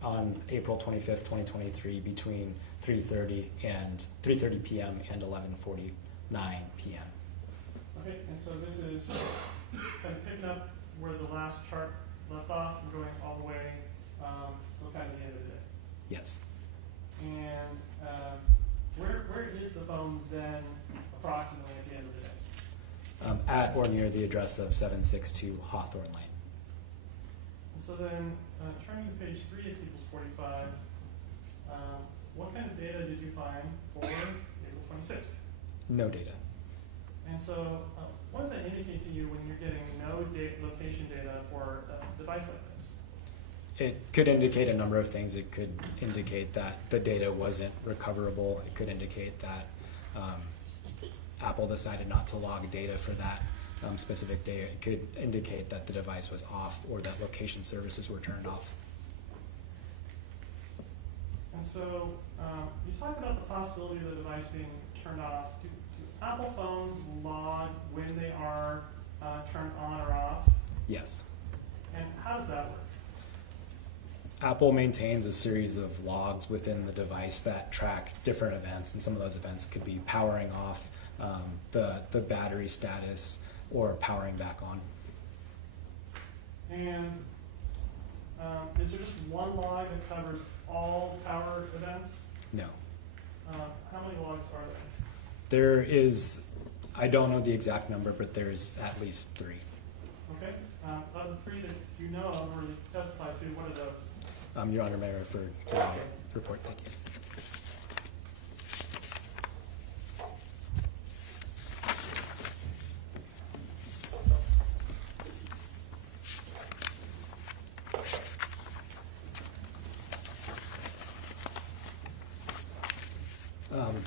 on April 25th, 2023 between 3:30 p.m. and 11:49 p.m. Okay, and so this is kind of picking up where the last chart left off and going all the way till kind of the end of the day. Yes. And where is the phone then approximately at the end of the day? At or near the address of 762 Hawthorne Lane. And so then, turning to page 3 of People's 45, what kind of data did you find for April 26th? No data. And so, what does that indicate to you when you're getting no location data for a device like this? It could indicate a number of things. It could indicate that the data wasn't recoverable. It could indicate that Apple decided not to log data for that specific day. It could indicate that the device was off or that location services were turned off. And so, you talk about the possibility of the device being turned off. Do Apple phones log when they are turned on or off? Yes. And how does that work? Apple maintains a series of logs within the device that track different events, and some of those events could be powering off, the battery status, or powering back on. And is there just one log that covers all power events? No. How many logs are there? There is, I don't know the exact number, but there's at least 3. Okay. Of the 3 that you know of or you testify to, what are those? Your Honor, may I refer to the report? Thank you.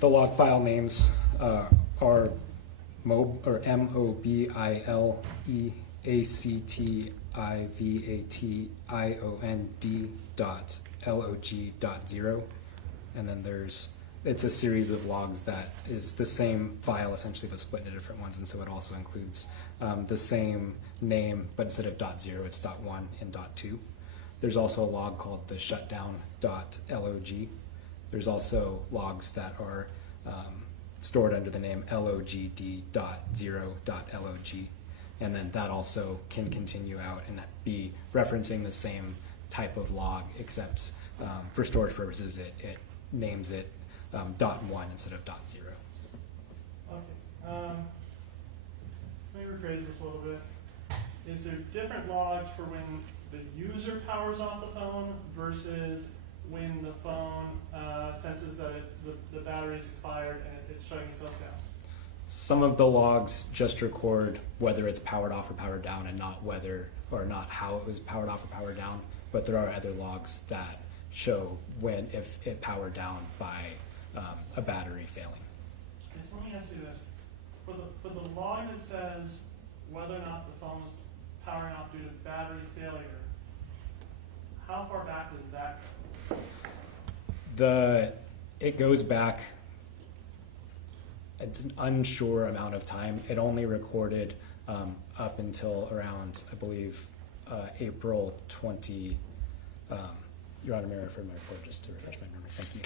The log file names are mobileactivation.log.0, and then it's a series of logs that is the same file essentially but split into different ones, and so it also includes the same name, but instead of .0 it's .1 and .2. There's also a log called the shutdown.log. There's also logs that are stored under the name logd.0.log, and then that also can continue out and be referencing the same type of log, except for storage purposes it names it .1 instead of .0. Okay. Let me rephrase this a little bit. Is there different logs for when the user powers off the phone versus when the phone senses that the battery's expired and it's shutting itself down? Some of the logs just record whether it's powered off or powered down, and not how it was powered off or powered down. But there are other logs that show if it powered down by a battery failing. Okay, so let me ask you this: for the log that says whether or not the phone was powering off due to battery failure, how far back does that go? It goes back an unsure amount of time. It only recorded up until around, I believe, April 20. Your Honor, may I refer my report just to refresh my memory? Thank you.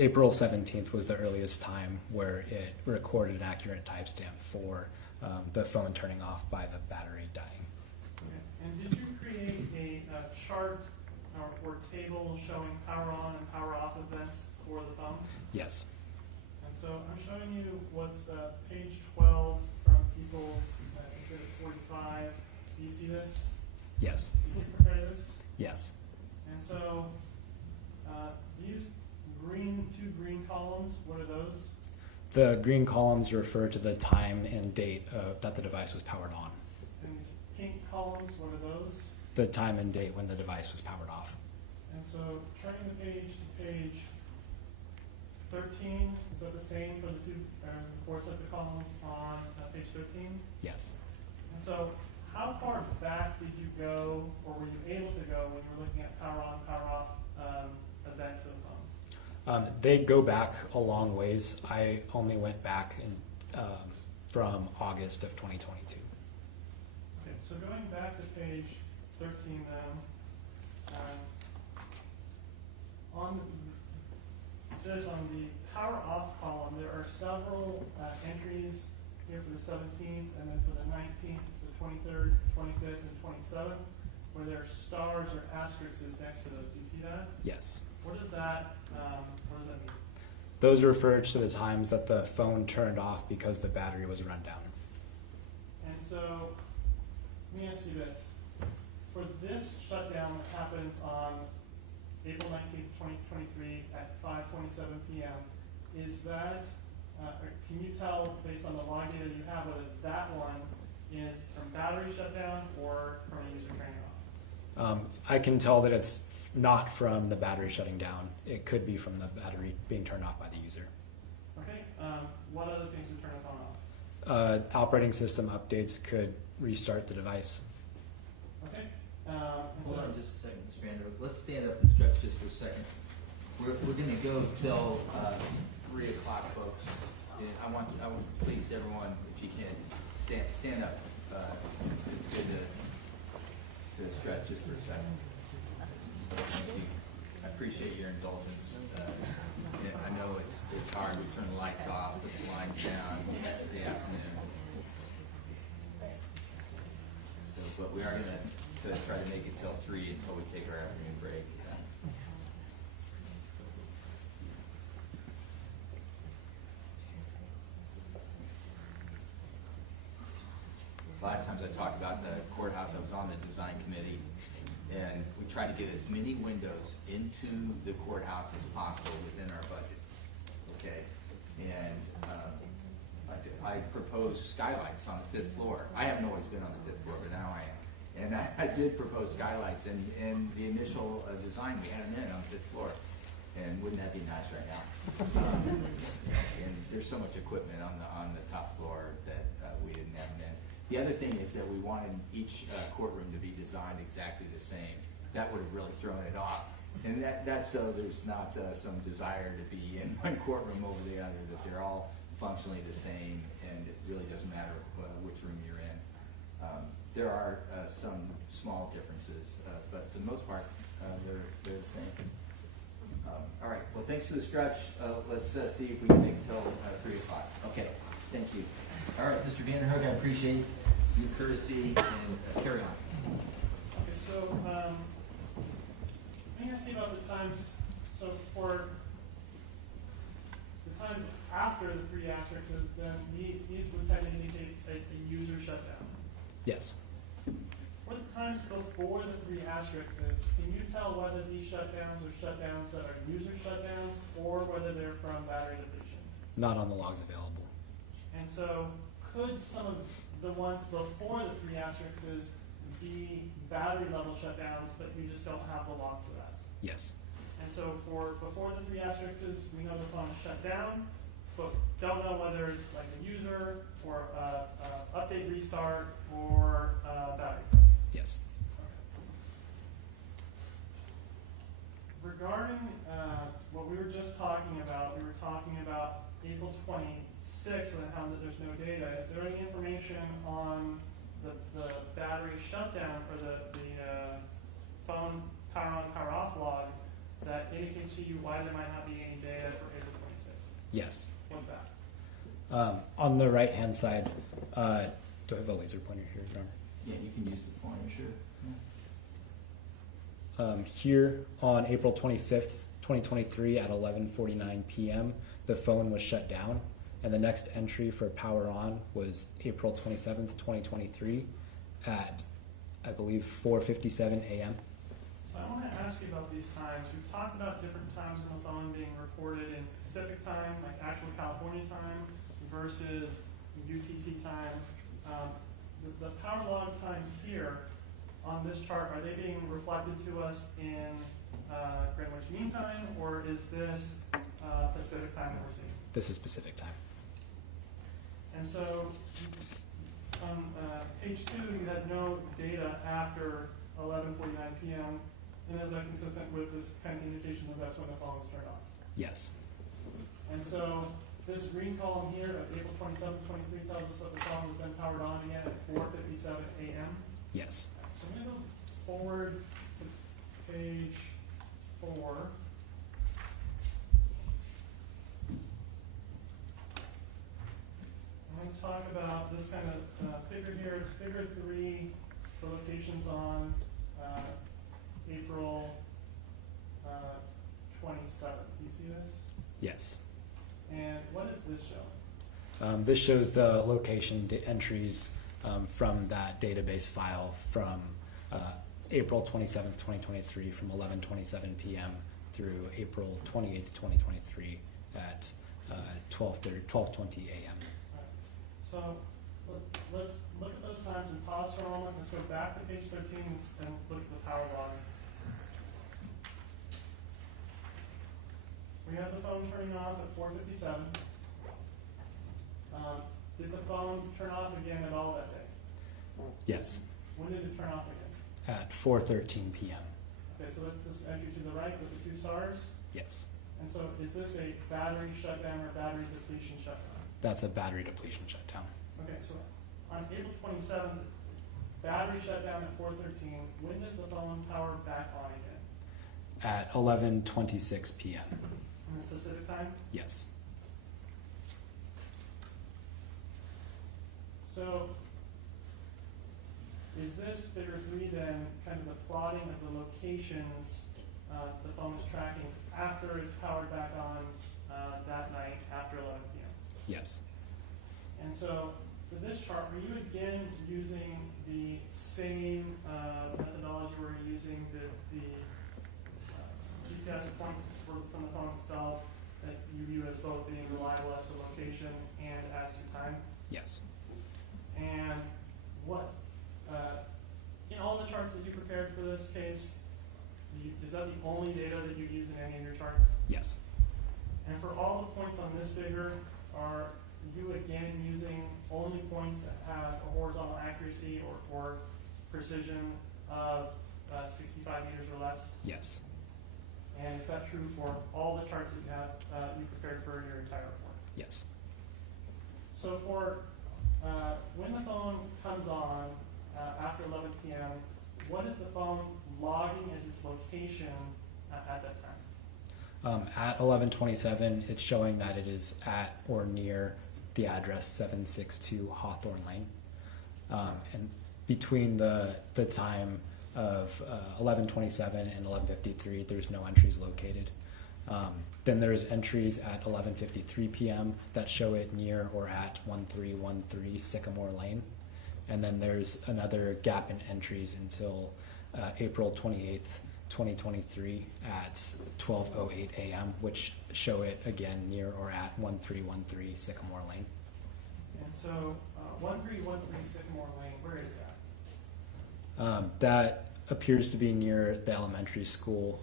April 17th was the earliest time where it recorded an accurate timestamp for the phone turning off by the battery dying. Okay. And did you create a chart or table showing power on and power off events for the phone? Yes. And so I'm showing you what's page 12 from People's Exhibit 45. Do you see this? Yes. Did you prepare this? Yes. And so these two green columns, what are those? The green columns refer to the time and date that the device was powered on. And these pink columns, what are those? The time and date when the device was powered off. And so turning the page to page 13, is that the same for the four sets of columns on page 13? Yes. And so how far back did you go, or were you able to go when you were looking at power on, power off events for the phone? They go back a long ways. I only went back from August of 2022. Okay, so going back to page 13 then, on the power off column, there are several entries here for the 17th, and then for the 19th, the 23rd, 25th, and 27th, where there are stars or asterisks next to those. Do you see that? Yes. What does that mean? Those refer to the times that the phone turned off because the battery was run down. And so, let me ask you this. For this shutdown that happens on April 19th, 2023 at 5:27 p.m., is that, can you tell based on the log data you have whether that one is from battery shutdown or from a user turning off? I can tell that it's not from the battery shutting down. It could be from the battery being turned off by the user. Okay, what other things would turn the phone off? Operating system updates could restart the device. Okay. Hold on just a second, Mr. Vanderhook. Let's stand up and stretch just for a second. We're going to go till 3 o'clock, folks. And I want please everyone, if you can, stand up. It's good to stretch just for a second. Thank you. I appreciate your indulgence. I know it's hard to turn the lights off, put the blinds down. It's the afternoon. So, but we are going to try to make it till 3 until we take our afternoon break. A lot of times I talk about the courthouse. I was on the design committee, and we try to get as many windows into the courthouse as possible within our budget. Okay, and I proposed skylights on the 5th floor. I haven't always been on the 5th floor, but now I am. And I did propose skylights, and the initial design, we had them in on the 5th floor. And wouldn't that be nice right now? And there's so much equipment on the top floor that we didn't have them in. The other thing is that we wanted each courtroom to be designed exactly the same. That would have really thrown it off. And that's so there's not some desire to be in one courtroom over the other, that they're all functionally the same, and it really doesn't matter which room you're in. There are some small differences, but for the most part, they're the same. All right, well, thanks for the stretch. Let's see if we can make it till 3 o'clock. Okay, thank you. All right, Mr. Vanderhook, I appreciate your courtesy, and carry on. Okay, so let me ask you about the times. So for the times after the 3 asterisks, then these would tend to indicate a user shutdown. Yes. For the times before the 3 asterisks, can you tell whether these shutdowns are shutdowns that are user shutdowns or whether they're from battery depletion? Not on the logs available. And so could some of the ones before the 3 asterisks be battery level shutdowns, but you just don't have the log for that? Yes. And so for before the 3 asterisks, we know the phone is shut down, but don't know whether it's like a user or update restart or battery. Yes. Regarding what we were just talking about, we were talking about April 26th and how that there's no data. Is there any information on the battery shutdown or the phone power on, power off log that indicates to you why there might not be any data for April 26th? Yes. What's that? On the right-hand side, do I have a laser pointer here, Drummer? Yeah, you can use the pointer, sure. Yeah. Here on April 25th, 2023 at 11:49 p.m., the phone was shut down, and the next entry for power on was April 27th, 2023 at, I believe, 4:57 a.m. So I want to ask you about these times. We've talked about different times on the phone being reported in Pacific time, like actual California time, versus UTC times. The power log times here on this chart, are they being reflected to us in Greenwich Mean Time, or is this Pacific time that we're seeing. This is Pacific time. And so on page 2, you had no data after 11:49 p.m. And is that consistent with this kind of indication that that's when the phone was turned off? Yes. And so this green column here of April 27, 23 tells us that the phone was then powered on again at 4:57 a.m. Yes. So I'm going to go forward to page 4. I'm going to talk about this kind of figure here. It's figure 3, the locations on April 27th. Do you see this? Yes. And what does this show? This shows the location entries from that database file from April 27th, 2023, from 11:27 p.m. through April 28th, 2023 at 12:20 a.m. So let's look at those times and pause for a moment. Let's go back to page 13 and look at the power log. We have the phone turning off at 4:57. Did the phone turn off again at all that day? Yes. When did it turn off again? At 4:13 p.m. Okay, so that's this entry to the right with the 2 stars. Yes. And so is this a battery shutdown or battery depletion shutdown? That's a battery depletion shutdown. Okay, so on April 27th, battery shutdown at 4:13. When does the phone power back on again? At 11:26 p.m. In the specific time? Yes. So is this figure 3 then kind of the plotting of the locations the phone is tracking after it's powered back on that night after 11 p.m.? Yes. And so for this chart, were you again using the same methodology where you're using the GPS points from the phone itself that you view as both being reliable as to location and as to time? Yes. And what, in all the charts that you prepared for this case, is that the only data that you use in any of your charts? Yes. And for all the points on this figure, are you again using only points that have a horizontal accuracy or precision of 65 meters or less? Yes. And is that true for all the charts that you have you prepared for your entire report? Yes. So for when the phone comes on after 11 p.m., what is the phone logging as its location at that time? At 11:27, it's showing that it is at or near the address 762 Hawthorne Lane. And between the time of 11:27 and 11:53, there's no entries located. Then there's entries at 11:53 p.m. that show it near or at 1313 Sycamore Lane. And then there's another gap in entries until April 28th, 2023 at 12:08 a.m., which show it again near or at 1313 Sycamore Lane. And so 1313 Sycamore Lane, where is that? That appears to be near the elementary school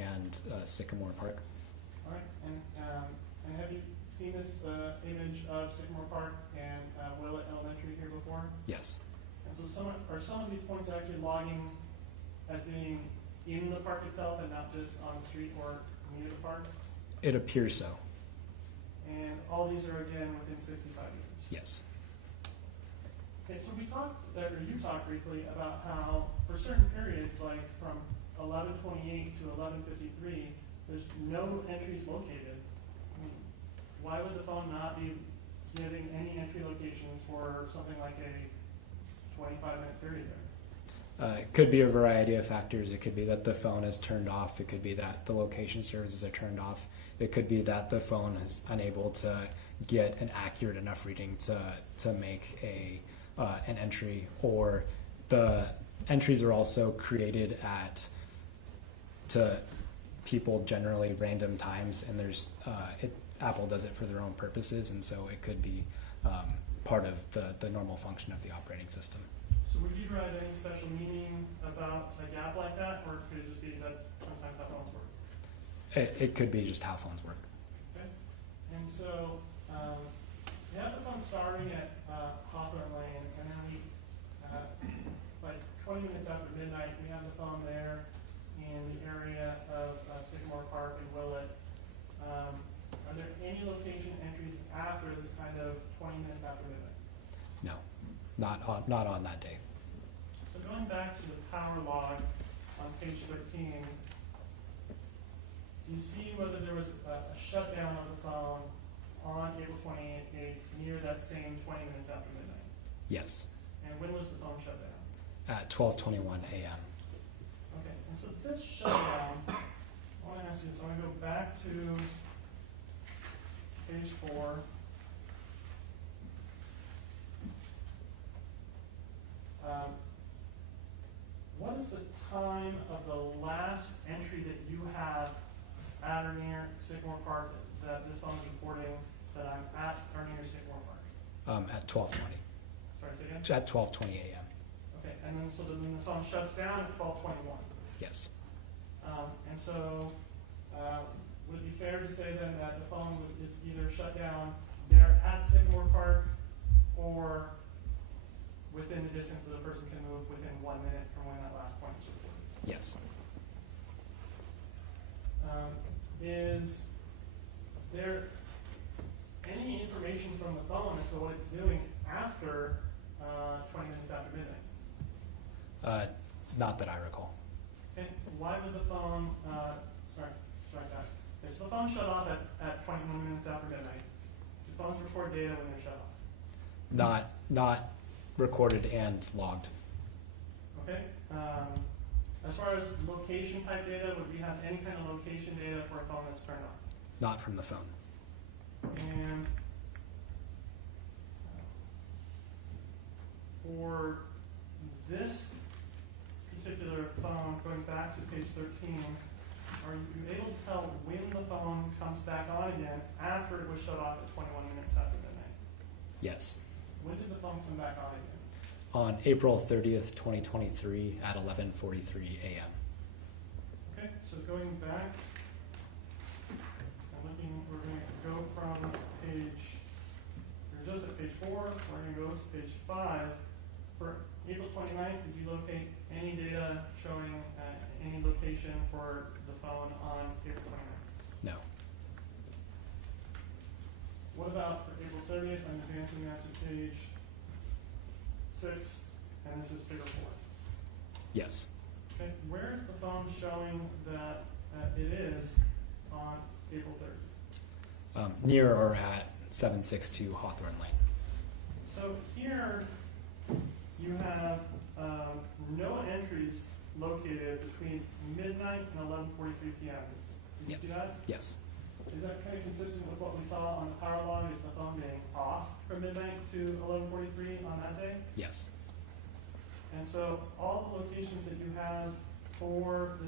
and Sycamore Park. All right, and have you seen this image of Sycamore Park and Willett Elementary here before? Yes. And so some of these points actually logging as being in the park itself and not just on the street or near the park? It appears so. And all these are again within 65 meters? Yes. Okay, so you talked briefly about how for certain periods, like from 11:28 to 11:53, there's no entries located. I mean, why would the phone not be giving any entry locations for something like a 25-minute period there? It could be a variety of factors. It could be that the phone is turned off. It could be that the location services are turned off. It could be that the phone is unable to get an accurate enough reading to make an entry, or the entries are also created to people generally random times, and there's Apple does it for their own purposes, and so it could be part of the normal function of the operating system. So would you derive any special meaning about a gap like that, or could it just be that's sometimes how phones work? It could be just how phones work. And so, we have the phone starting at Hawthorne Lane, and then we, like 20 minutes after midnight, we have the phone there in the area of Sycamore Park and Willett. Are there any location entries after this kind of 20 minutes after midnight? No, not on that day. So going back to the power log on page 13, do you see whether there was a shutdown of the phone on April 28th near that same 20 minutes after midnight? Yes, And when was the phone shut down? at 12:21 a.m. Okay, and so this shutdown, I want to ask you this, I want to go back to page 4. What is the time of the last entry that you have at or near Sycamore Park that this phone is reporting that I'm at or near Sycamore Park? At 12:20. Sorry, say again? At 12:20 a.m. Okay, and then so then the phone shuts down at 12:21. Yes. And so, would it be fair to say then that the phone is either shut down there at Sycamore Park or within the distance that the person can move within 1 minute from when that last point was reported? Yes. Is there any information from the phone as to what it's doing after 20 minutes after midnight? Not that I recall. Okay, why would the phone, strike that. Okay, so the phone shut off at 21 minutes after midnight. Do phones record data when they're shut off? Not recorded and logged. Okay, as far as location type data, would we have any kind of location data for a phone that's turned off? Not from the phone. And for this particular phone, going back to page 13, are you able to tell when the phone comes back on again after it was shut off at 21 minutes after midnight? Yes. When did the phone come back on again? On April 30th, 2023 at 11:43 a.m. Okay, so going back, we're going to go from page, we're just at page 4, we're going to go to page 5. For April 29th, did you locate any data showing any location for the phone on April 29th? No. What about for April 30th? I'm advancing that to page 6, and this is figure 4. Yes. Okay, where is the phone showing that it is on April 30th? Near or at 762 Hawthorne Lane. So here you have no entries located between midnight and 11:43 p.m. Did you Yes. see that? Yes. Is that kind of consistent with what we saw on the power log? Is the phone being off from midnight to 11:43 on that day? Yes. And so all the locations that you have for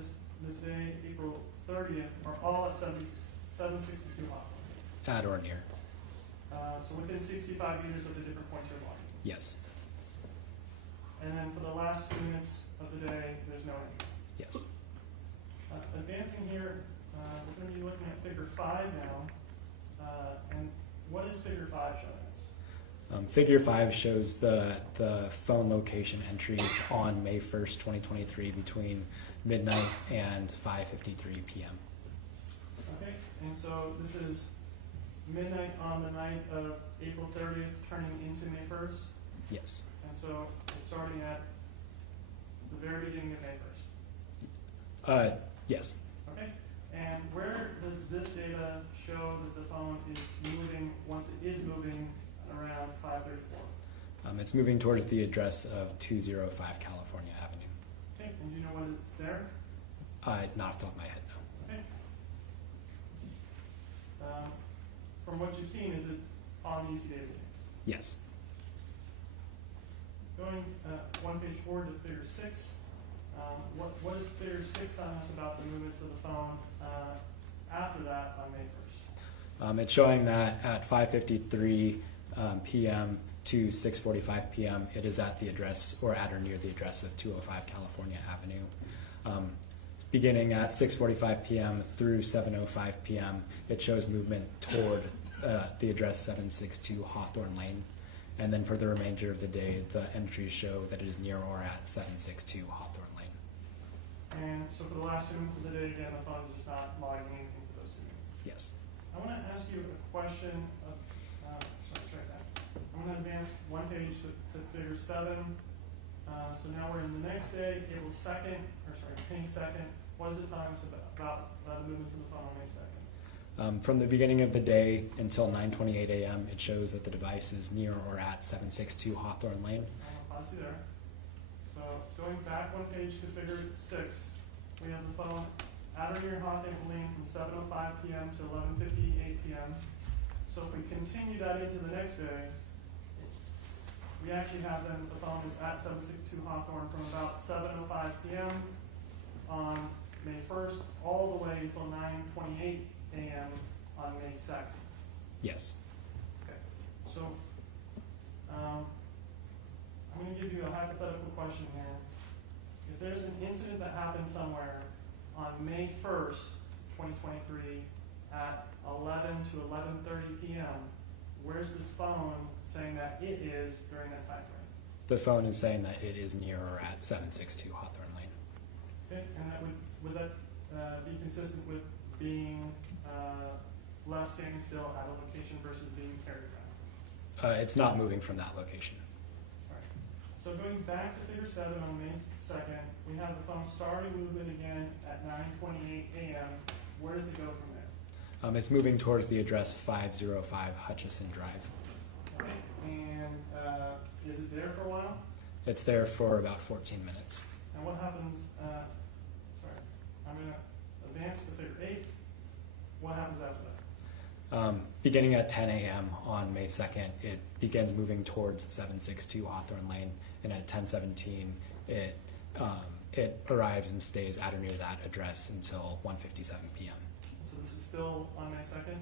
this day, April 30th, are all at 762 Hawthorne. At or near. So within 65 meters of the different points you're logging. Yes. And then for the last 2 minutes of the day, there's no entry. Yes. Advancing here, we're going to be looking at figure 5 now. And what is figure 5 showing us? Figure 5 shows the phone location entries on May 1st, 2023 between midnight and 5:53 p.m. Okay, and so this is midnight on the night of April 30th turning into May 1st? Yes. And so it's starting at the very beginning of May 1st? Yes. Okay, and where does this data show that the phone is moving once it is moving around 534? It's moving towards the address of 205 California Avenue. Okay, and do you know when it's there? Not off the top of my head, no. Okay. From what you've seen, is it on the EC data stands? Yes. Going one page forward to figure 6, what is figure 6 telling us about the movements of the phone after that on May 1st? It's showing that at 5:53 p.m. to 6:45 p.m. it is at the address or at or near the address of 205 California Avenue. Beginning at 6:45 p.m. through 7:05 p.m. it shows movement toward the address 762 Hawthorne Lane. And then for the remainder of the day, the entries show that it is near or at 762 Hawthorne Lane. And so for the last 2 minutes of the day, again, the phone's just not logging anything for those 2 minutes. Yes. I want to ask you a question of, sorry, try that. I'm going to advance one page to figure 7. So now we're in the next day, April 2nd, or sorry, May 2nd. What does it tell us about the movements of the phone on May 2nd? From the beginning of the day until 9:28 a.m., it shows that the device is near or at 762 Hawthorne Lane. I'm going to pause you there. So going back one page to figure 6, we have the phone at or near Hawthorne Lane from 7:05 p.m. to 11:58 p.m. So if we continue that into the next day, we actually have then the phone is at 762 Hawthorne from about 7:05 p.m. on May 1st all the way until 9:28 a.m. on May 2nd. Yes. Okay. So I'm going to give you a hypothetical question here. If there's an incident that happened somewhere on May 1st, 2023 at 11 to 11:30 p.m., where's this phone saying that it is during that time frame? The phone is saying that it is near or at 762 Hawthorne Lane. Okay, and that would that be consistent with being left standing still at a location versus being carried around? It's not moving from that location. All right. So going back to figure 7 on May 2nd, we have the phone starting movement again at 9:28 a.m. Where does it go from there? It's moving towards the address 505 Hutchison Drive. Okay. And is it there for a while? It's there for about 14 minutes. And what happens, sorry, I'm going to advance to figure 8. What happens after that? Beginning at 10 a.m. on May 2nd, it begins moving towards 762 Hawthorne Lane, and at 10:17, it arrives and stays at or near that address until 1:57 p.m. So this is still on May 2nd?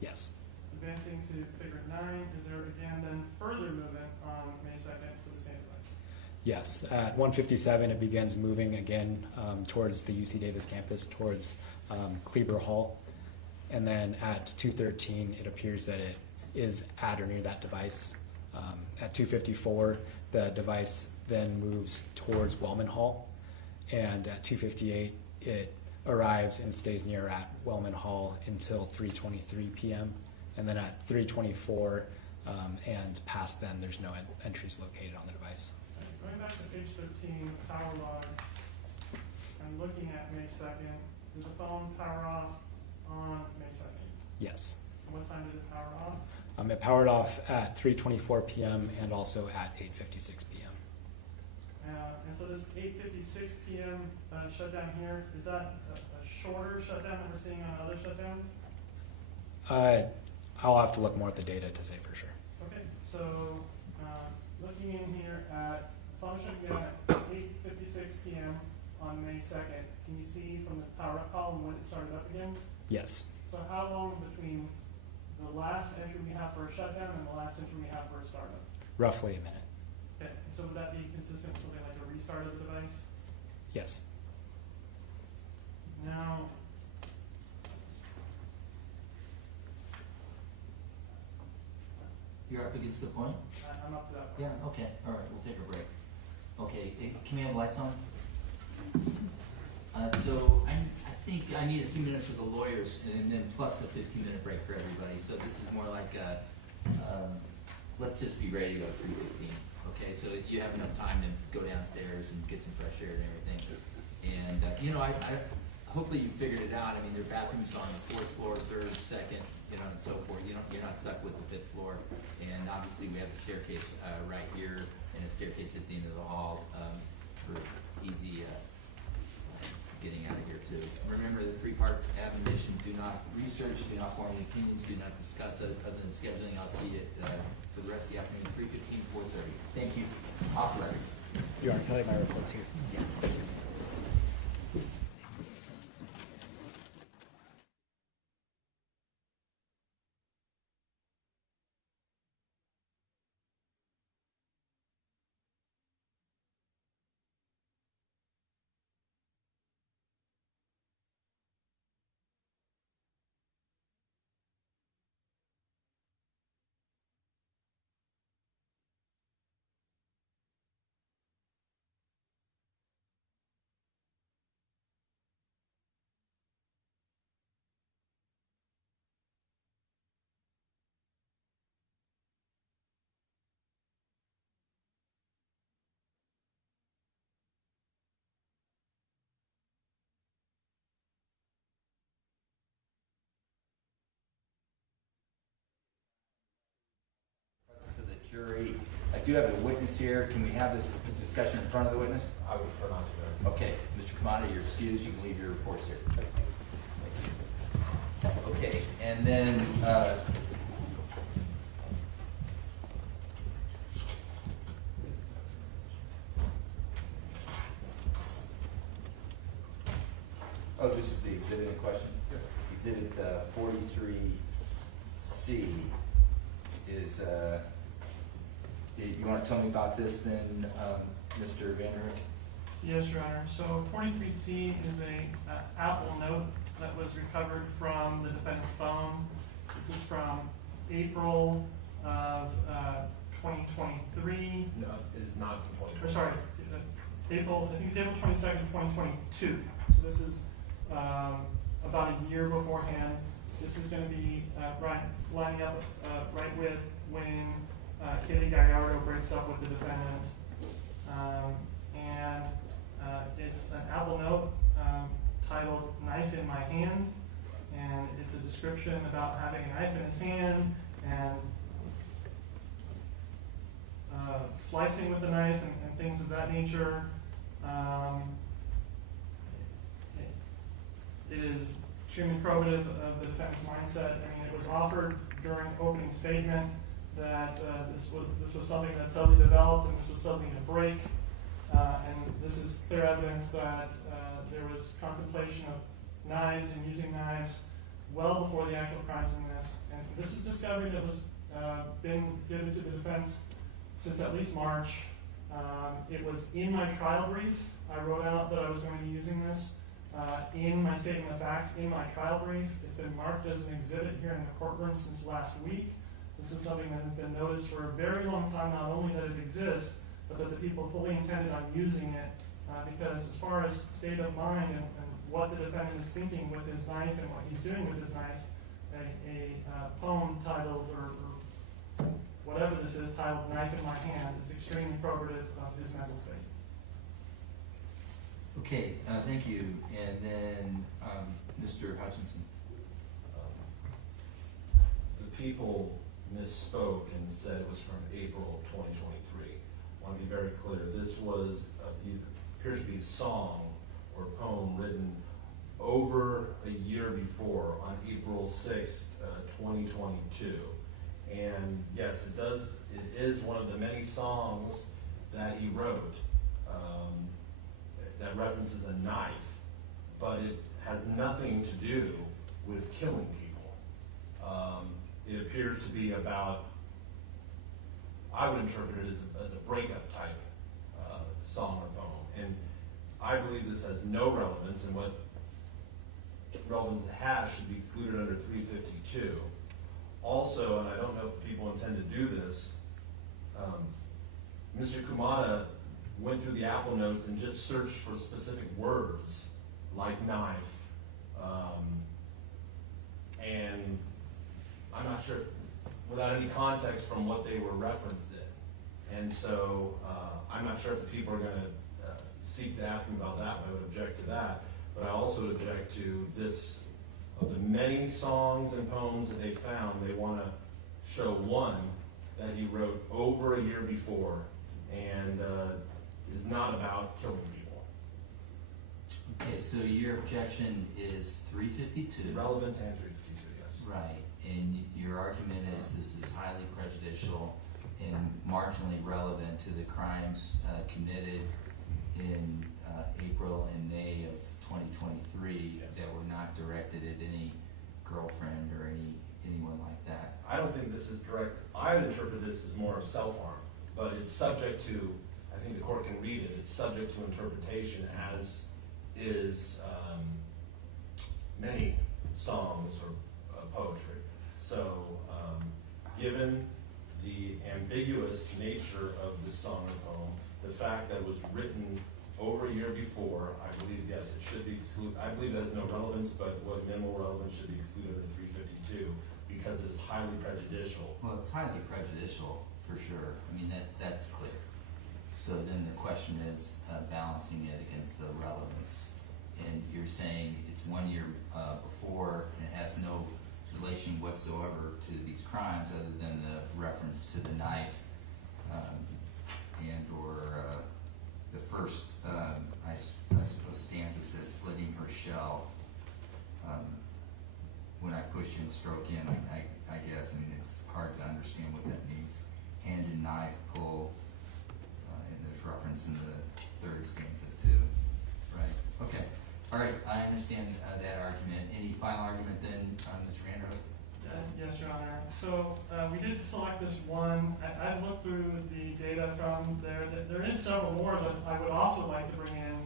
Yes. Advancing to figure 9, is there again then further movement on May 2nd for the same device? Yes. At 1:57, it begins moving again towards the UC Davis campus, towards Kleber Hall. And then at 2:13, it appears that it is at or near that device. At 2:54, the device then moves towards Wellman Hall. And at 2:58, it arrives and stays near at Wellman Hall until 3:23 p.m. And then at 3:24 and past then, there's no entries located on the device. Going back to page 13, power log, I'm looking at May 2nd. Did the phone power off on May 2nd? Yes. And what time did it power off? It powered off at 3:24 p.m. and also at 8:56 p.m. And so this 8:56 p.m. Shutdown here, is that a shorter shutdown that we're seeing on other shutdowns? I'll have to look more at the data to say for sure. Okay, so looking in here at function again at 8:56 p.m. on May 2nd, can you see from the power up column when it started up again? Yes. So how long between the last entry we have for a shutdown and the last entry we have for a startup? Roughly a minute. Okay, so would that be consistent with something like a restart of the device? Yes. Now, You're up against the point? I'm up to that point. Yeah, okay, all right, we'll take a break. Okay, can we have lights on? So I think I need a few minutes with the lawyers and then plus a 15-minute break for everybody. So this is more like let's just be ready to go at 3:15. Okay, so you have enough time to go downstairs and get some fresh air and everything. And I hopefully you figured it out. I mean, there are bathrooms on the 4th floor, 3rd, 2nd, and so forth. You're not stuck with the 5th floor. And obviously we have the staircase right here and a staircase at the end of the hall for easy getting out of here too. Remember the 3-part admonition: do not research, do not form any opinions, do not discuss other than scheduling. I'll see you for the rest of the afternoon, 3:15, 4:30. Thank you. Off record. You are calling my reports here. Yeah. jury. I do have a witness here. Can we have this discussion in front of the witness? I would prefer not to. Okay, Mr. Kamada, you're excused. You can leave your reports here. Okay, and then, oh, this is the exhibit in question? Exhibit 43C is, you want to tell me about this then, Mr. Vanderhoek? Yes, Your Honor. So 43C is a Apple note that was recovered from the defendant's phone. This is from April of 2023. No, it is not from 2023. Or sorry, April, I think it's April 22nd, 2022. So this is about a year beforehand. This is going to be lining up right with when Kimberlee Guillory breaks up with the defendant. And it's an Apple note titled "Knife in My Hand," and it's a description about having a knife in his hand and slicing with the knife and things of that nature. It is extremely probative of the defendant's mindset. I mean, it was offered during opening statement that this was something that suddenly developed and this was something to break. And this is clear evidence that there was contemplation of knives and using knives well before the actual crimes in this. And this is discovery that was been given to the defense since at least March. It was in my trial brief. I wrote out that I was going to be using this in my statement of facts, in my trial brief. It's been marked as an exhibit here in the courtroom since last week. This is something that has been noticed for a very long time, not only that it exists, but that the people fully intended on using it, because as far as state of mind and what the defendant is thinking with his knife and what he's doing with his knife, a poem titled, or whatever this is, titled "Knife in My Hand" is extremely probative of his mental state. Okay, thank you. And then Mr. Hutchinson. The people misspoke and said it was from April of 2023. I want to be very clear. This was, appears to be a song or poem written over a year before, on April 6th, 2022. And yes, it is one of the many songs that he wrote that references a knife, but it has nothing to do with killing people. It appears to be about, I would interpret it as a breakup type song or poem. And I believe this has no relevance, and what relevance it has should be excluded under 352. Also, and I don't know if people intend to do this, Mr. Kumada went through the Apple notes and just searched for specific words like knife, and I'm not sure, without any context from what they were referenced in. And so I'm not sure if the people are going to seek to ask him about that, but I would object to that. But I also object to this, of the many songs and poems that they found, they want to show one that he wrote over a year before and is not about killing people. Okay, so your objection is 352. Relevance and 352, yes. Right, and your argument is this is highly prejudicial and marginally relevant to the crimes committed in April and May of 2023 that were not directed at any girlfriend or anyone like that. I don't think this is direct. I would interpret this as more of self-harm, but it's subject to, I think the court can read it, it's subject to interpretation, as is many songs or poetry. So given the ambiguous nature of the song or poem, the fact that it was written over a year before, I believe, yes, it should be excluded. I believe it has no relevance, but what minimal relevance should be excluded under 352 because it is highly prejudicial. Well, it's highly prejudicial for sure. I mean, that's clear. So then the question is balancing it against the relevance. And you're saying it's 1 year before and it has no relation whatsoever to these crimes other than the reference to the knife and or the first, I suppose, stanza says slitting her shell. When I push and stroke in, I guess, I mean, it's hard to understand what that means. Hand and knife pull, and there's reference in the third stanza too, right? Okay, all right, I understand that argument. Any final argument then, Mr. Vanderhook? Yes, Your Honor. So we did select this one. I've looked through the data from there. There is several more that I would also like to bring in,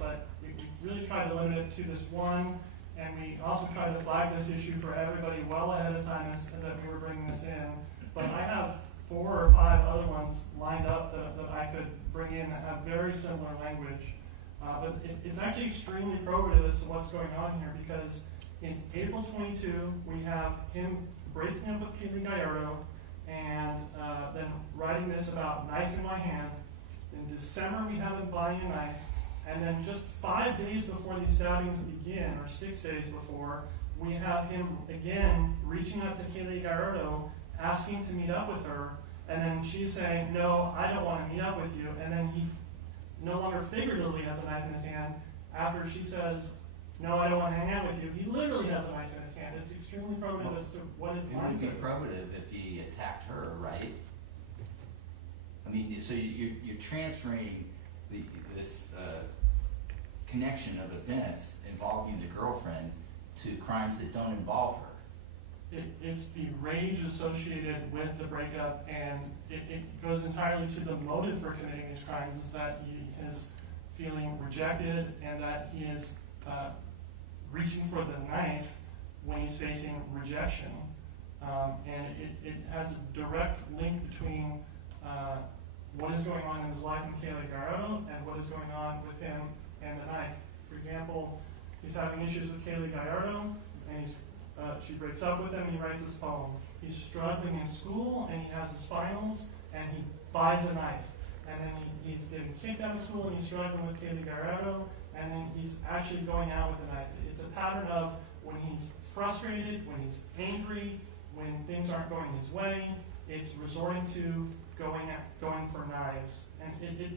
but we really tried to limit it to this one, and we also tried to flag this issue for everybody well ahead of time that we were bringing this in. But I have 4 or 5 other ones lined up that I could bring in that have very similar language. But it's actually extremely probative as to what's going on here, because in April 22, we have him breaking up with Kimberlee Guillory and then writing this about knife in my hand. In December, we have him buying a knife. And then just 5 days before these stabbings begin, or 6 days before, we have him again reaching out to Kimberlee Guillory, asking to meet up with her. And then she's saying, no, I don't want to meet up with you. And then he no longer figuratively has a knife in his hand. After she says, no, I don't want to hang out with you, he literally has a knife in his hand. It's extremely probative as to what his It mind would be says. probative if he attacked her, right? I mean, so you're transferring this connection of events involving the girlfriend to crimes that don't involve her. It's the rage associated with the breakup, and it goes entirely to the motive for committing these crimes, is that he is feeling rejected and that he is reaching for the knife when he's facing rejection. And it has a direct link between what is going on in his life in Kimberlee Guillory and what is going on with him and the knife. For example, he's having issues with Kimberlee Guillory, and she breaks up with him, and he writes this poem. He's struggling in school, and he has his finals, and he buys a knife. And then he's getting kicked out of school, and he's struggling with Kimberlee Guillory, and then he's actually going out with a knife. It's a pattern of when he's frustrated, when he's angry, when things aren't going his way, it's resorting to going for knives. And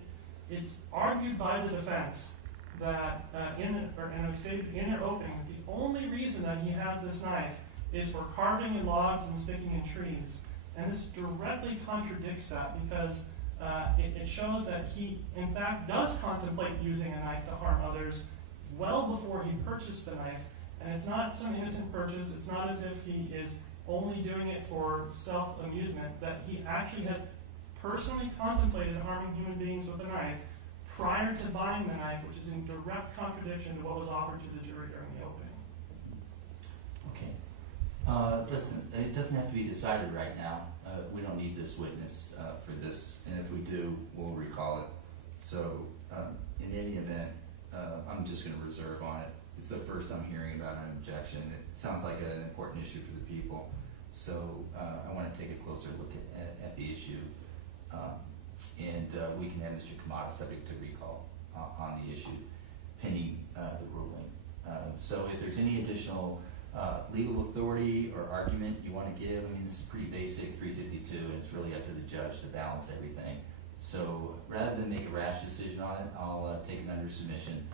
it's argued by the defense that in their opening, the only reason that he has this knife is for carving in logs and sticking in trees. And this directly contradicts that, because it shows that he, in fact, does contemplate using a knife to harm others well before he purchased the knife. And it's not some innocent purchase. It's not as if he is only doing it for self-amusement, that he actually has personally contemplated harming human beings with a knife prior to buying the knife, which is in direct contradiction to what was offered to the jury during the opening. Okay. It doesn't have to be decided right now. We don't need this witness for this, and if we do, we'll recall it. So in any event, I'm just going to reserve on it. It's the first I'm hearing about an objection. It sounds like an important issue for the people. So I want to take a closer look at the issue. And we can have Mr. Kamada subject to recall on the issue pending the ruling. So if there's any additional legal authority or argument you want to give, I mean, this is pretty basic, 352, and it's really up to the judge to balance everything. So rather than make a rash decision on it, I'll take it under submission,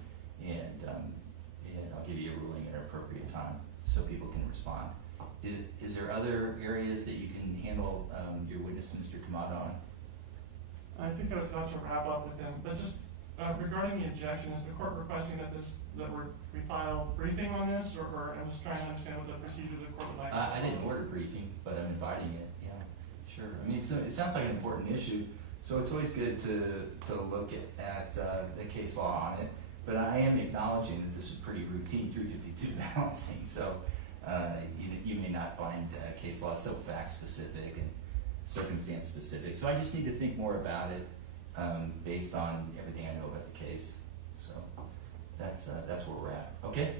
and I'll give you a ruling at an appropriate time so people can respond. Is there other areas that you can handle your witness, Mr. Kamada, on? I think I was about to wrap up with him, but just regarding the objection, is the court requesting that we file briefing on this, or I'm just trying to understand what the procedure the court would like? I didn't order briefing, but I'm inviting it. Yeah, sure. I mean, it sounds like an important issue, so it's always good to look at the case law on it. But I am acknowledging that this is pretty routine 352 balancing, so you may not find case law so fact specific and circumstance specific. So I just need to think more about it based on everything I know about the case. So that's where we're at. Okay.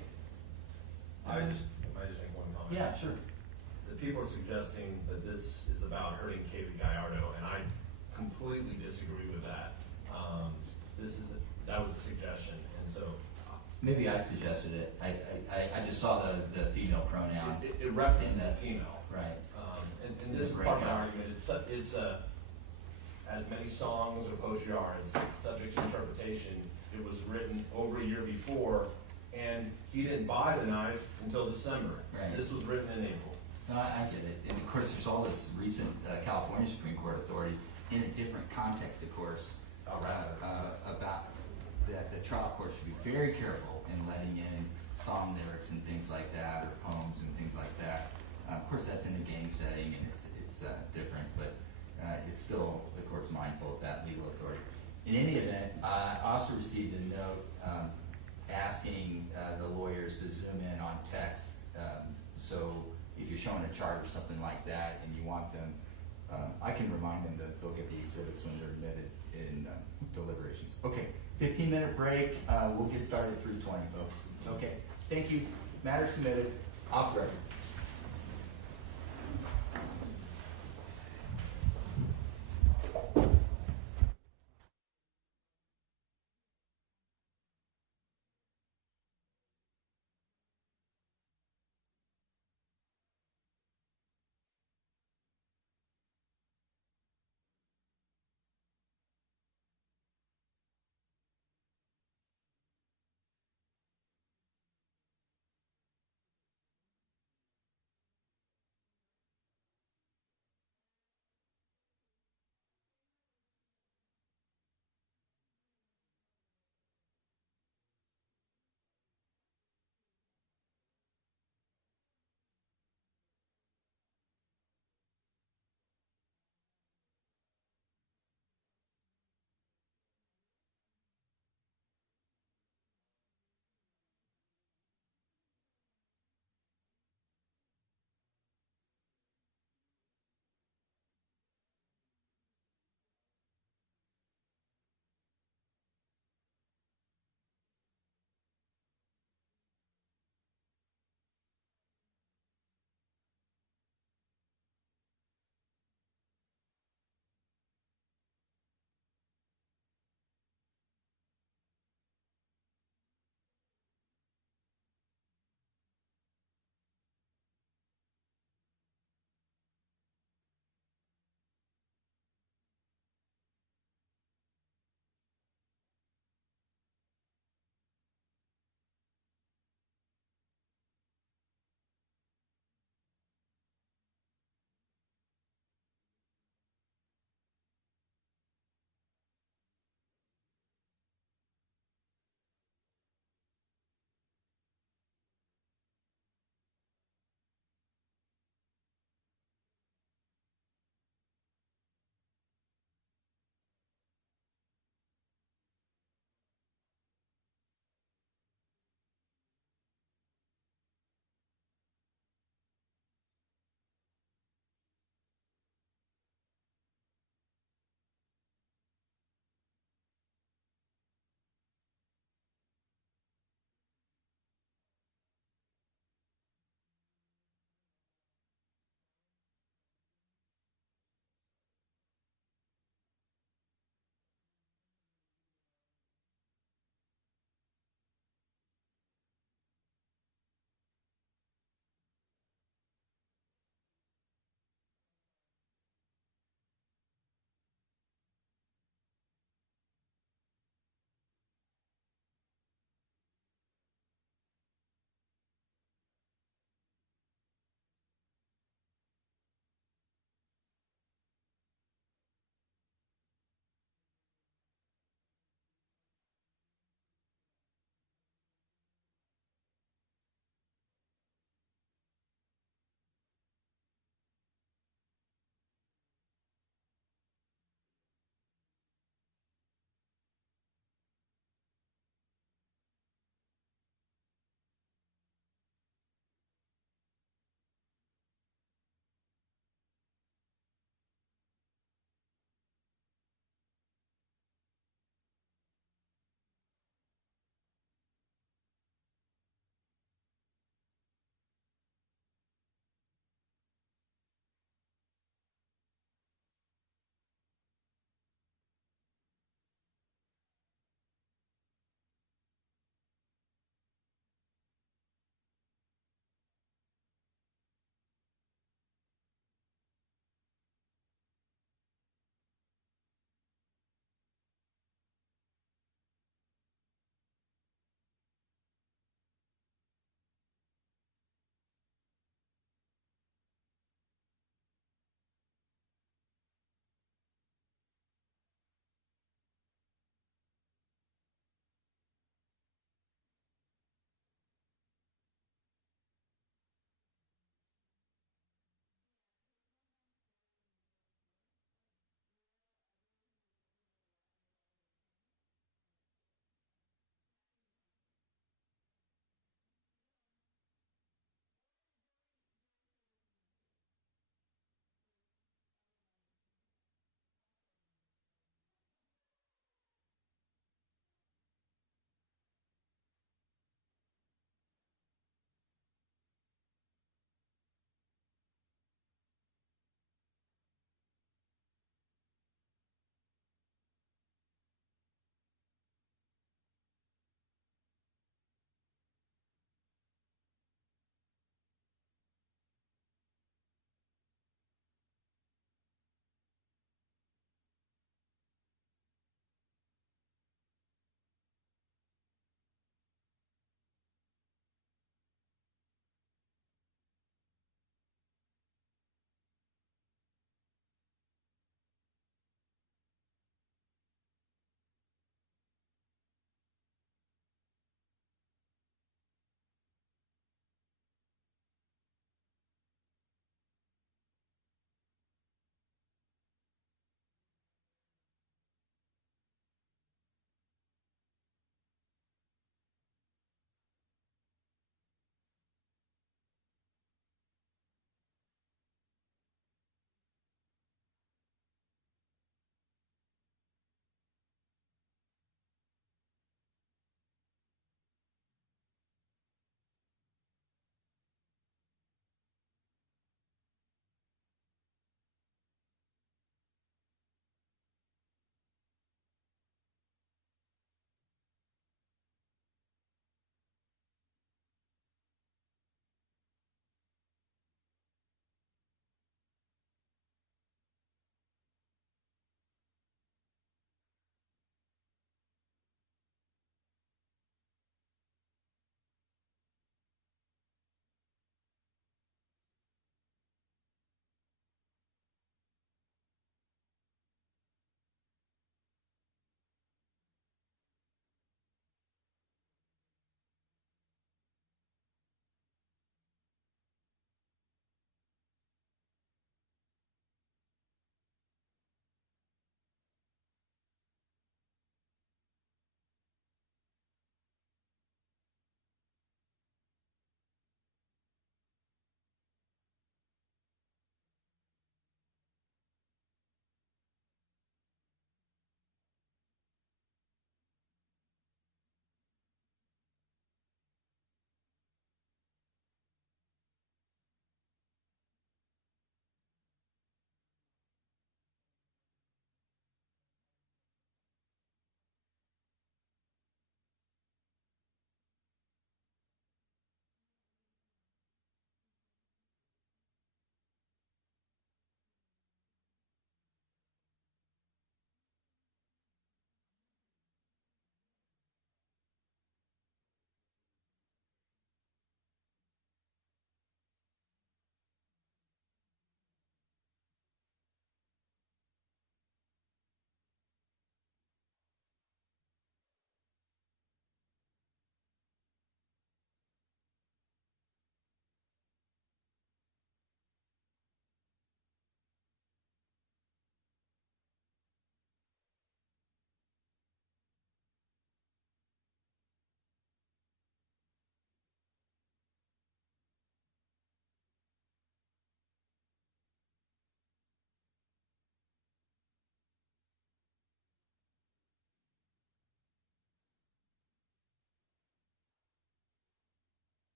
I just make one comment. Yeah, sure. The people are suggesting that this is about hurting Kimberlee Guillory, and I completely disagree with that. That was a suggestion, and so maybe I suggested it. I just saw the female pronoun. It references the female, right? And this is part of my argument. as many songs or poetry are, it's subject to interpretation. It was written over a year before, and he didn't buy the knife until December. Right. This was written in April. No, I get it. And of course, there's all this recent California Supreme Court authority in a different context, of course, about that the trial court should be very careful in letting in song lyrics and things like that, or poems and things like that. Of course, that's in a gang setting, and it's different, but it's still, the court's mindful of that legal authority. In any event, I also received a note asking the lawyers to zoom in on text. So if you're showing a charge or something like that and you want them, I can remind them that they'll get the exhibits when they're admitted in deliberations. Okay, 15-minute break. We'll get started at 3:20, folks. Okay, thank you. Matter submitted. Off the record.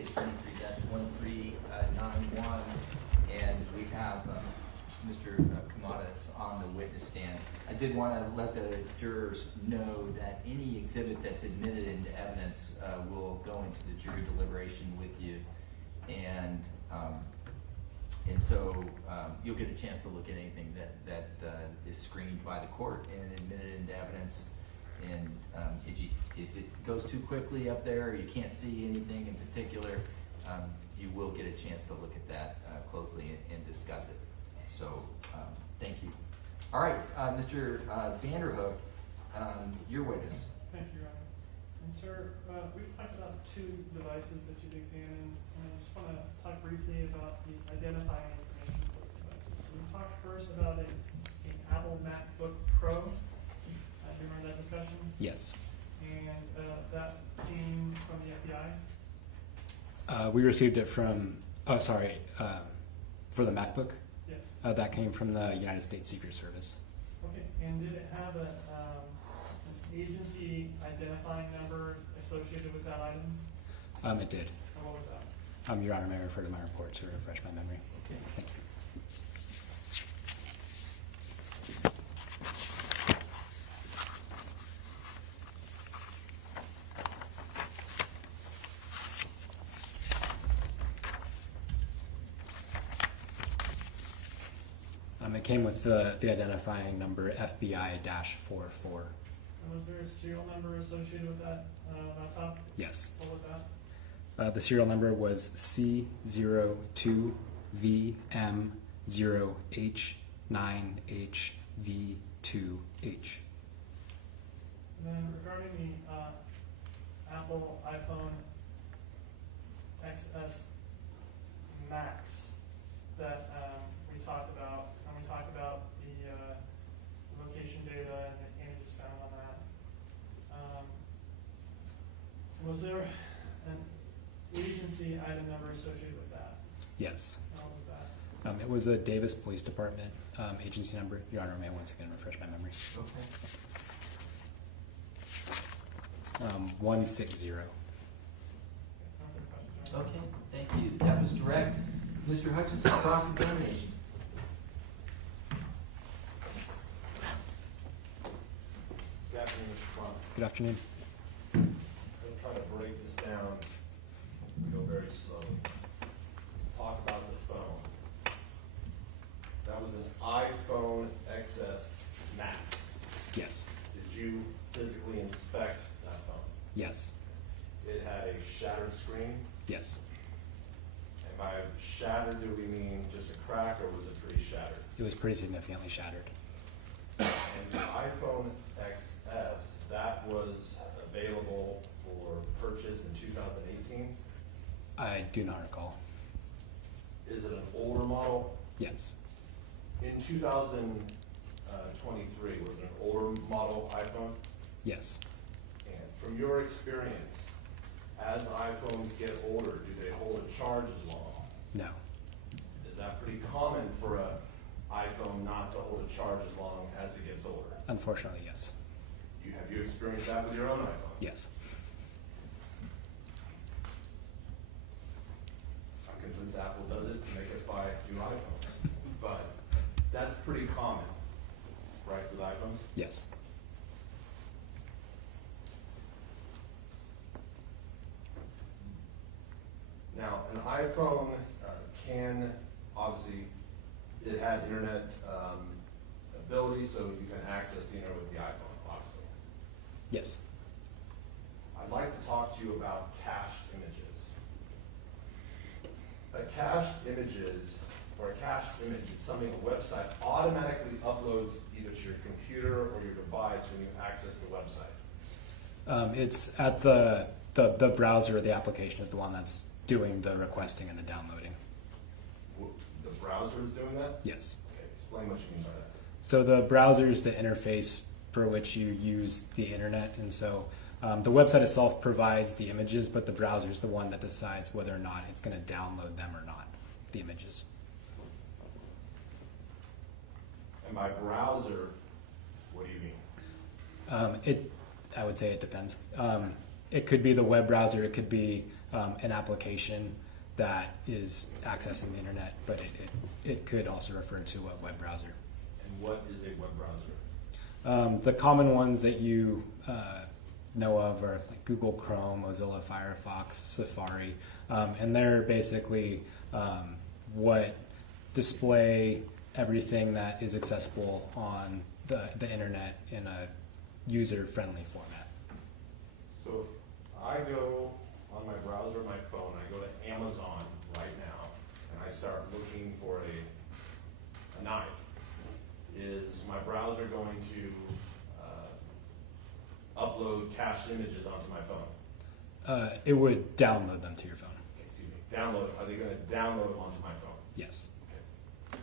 case 23-1391, and we have Mr. Kamada on the witness stand. I did want to let the jurors know that any exhibit that's admitted into evidence will go into the jury deliberation with you, and so you'll get a chance to look at anything that is screened by the court and admitted into evidence. And if it goes too quickly up there, or you can't see anything in particular, you will get a chance to look at that closely and discuss it. So thank you. All right, Mr. Vanderhook, your witness. Thank you, Your Honor. And sir, we've talked about 2 devices that you've examined, and I just want to talk briefly about the identifying information for those devices. So we talked first about an Apple MacBook Pro. Do you remember that discussion? Yes. And that came from the FBI? We received it from, for the MacBook? Yes. That came from the United States Secret Service. Okay, and did it have an agency identifying number associated with that item? It did. And what was that? Your Honor, may I refer to my report to refresh my memory? Okay. Thank you. It came with the identifying number FBI-44. And was there a serial number associated with that laptop? Yes. What was that? The serial number was C02V M0H9HV2H. And then regarding the Apple iPhone XS Max that we talked about, and we talked about the location data and the images found on that. Was there an agency item number associated with that? Yes. What was that? It was a Davis Police Department agency number. Your Honor, may I once again refresh my memory? Okay. 160. Okay, thank you. That was direct. Mr. Hutchinson, cross-examination. Good afternoon, Mr. Kwan. Good afternoon. I'm going to try to break this down, go very slowly. Let's talk about the phone. That was an iPhone XS Max. Yes. Did you physically inspect that phone? Yes. It had a shattered screen? Yes. And by shattered, do we mean just a crack, or was it pretty shattered? It was pretty significantly shattered. And the iPhone XS, that was available for purchase in 2018? I do not recall. Is it an older model? Yes. In 2023, was it an older model iPhone? Yes. And from your experience, as iPhones get older, do they hold a charge as long? No. Is that pretty common for an iPhone not to hold a charge as long as it gets older? Unfortunately, yes. Have you experienced that with your own iPhone? Yes. I'm convinced Apple does it to make us buy new iPhones. But that's pretty common, right, with iPhones? Yes. Now, an iPhone can, obviously, it had internet ability, so you can access the internet with the iPhone, obviously. Yes. I'd like to talk to you about cached images. A cached image is something a website automatically uploads either to your computer or your device when you access the website. It's at the browser or the application is the one that's doing the requesting and the downloading. The browser is doing that? Yes. Okay, explain what you mean by that. So the browser is the interface for which you use the internet, and so the website itself provides the images, but the browser is the one that decides whether or not it's going to download them or not, the images. And by browser, what do you mean? I would say it depends. It could be the web browser, it could be an application that is accessing the internet, but it could also refer to a web browser. And what is a web browser? The common ones that you know of are like Google Chrome, Mozilla Firefox, Safari, and they're basically what display everything that is accessible on the internet in a user-friendly format. So if I go on my browser, my phone, I go to Amazon right now, and I start looking for a knife, is my browser going to upload cached images onto my phone? It would download them to your phone. Excuse me, download, are they going to download them onto my phone? Yes. Okay.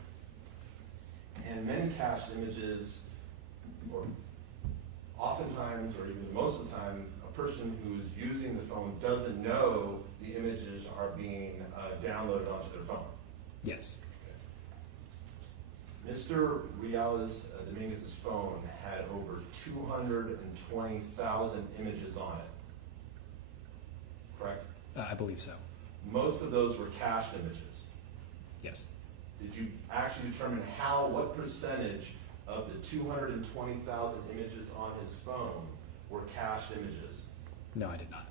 And many cached images, or oftentimes, or even most of the time, a person who's using the phone doesn't know the images are being downloaded onto their phone. Yes. Mr. Reales Dominguez's phone had over 220,000 images on it, correct? I believe so. Most of those were cached images. Yes. Did you actually determine what percentage of the 220,000 images on his phone were cached images? No, I did not.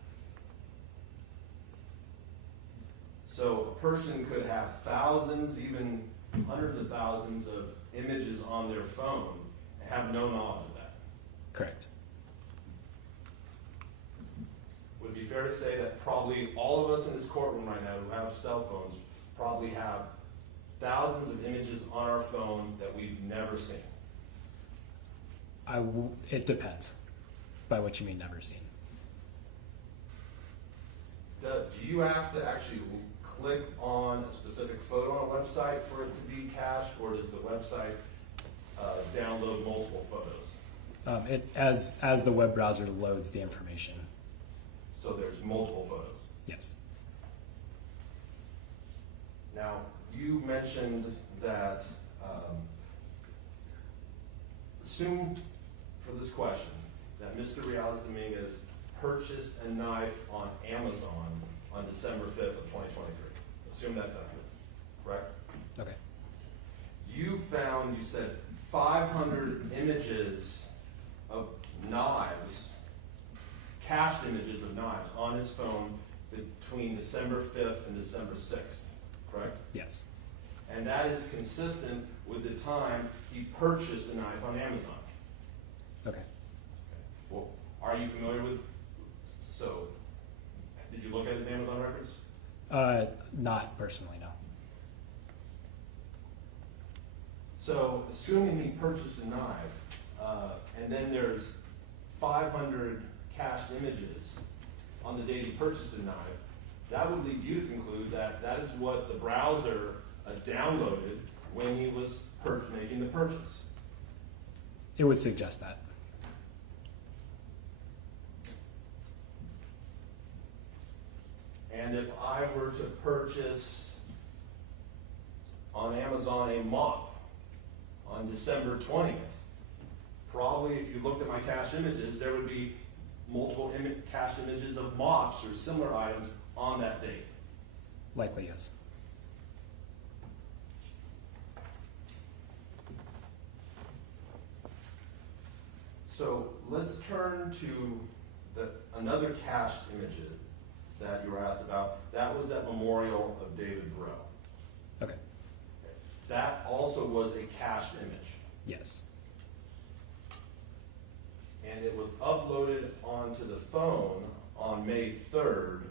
So a person could have thousands, even hundreds of thousands of images on their phone and have no knowledge of that. Correct. Would it be fair to say that probably all of us in this courtroom right now who have cell phones probably have thousands of images on our phone that we've never seen? It depends by what you mean never seen. Do you have to actually click on a specific photo on a website for it to be cached, or does the website download multiple photos? As the web browser loads the information. So there's multiple photos? Yes. Now, you mentioned that, assume for this question, that Mr. Reales Dominguez purchased a knife on Amazon on December 5th of 2023. Assume that happened, correct? Okay. You found, you said, 500 images of knives, cached images of knives on his phone between December 5th and December 6th, correct? Yes. And that is consistent with the time he purchased a knife on Amazon. Okay. Well, are you familiar with, so, did you look at his Amazon records? Not personally, no. So, assuming he purchased a knife, and then there's 500 cached images on the date he purchased a knife, that would lead you to conclude that that is what the browser downloaded when he was making the purchase. It would suggest that. And if I were to purchase on Amazon a mop on December 20th, probably if you looked at my cache images, there would be multiple cache images of mops or similar items on that date. Likely, yes. So let's turn to another cached image that you were asked about. That was that memorial of David Breaux. Okay. That also was a cached image. Yes. And it was uploaded onto the phone on May 3rd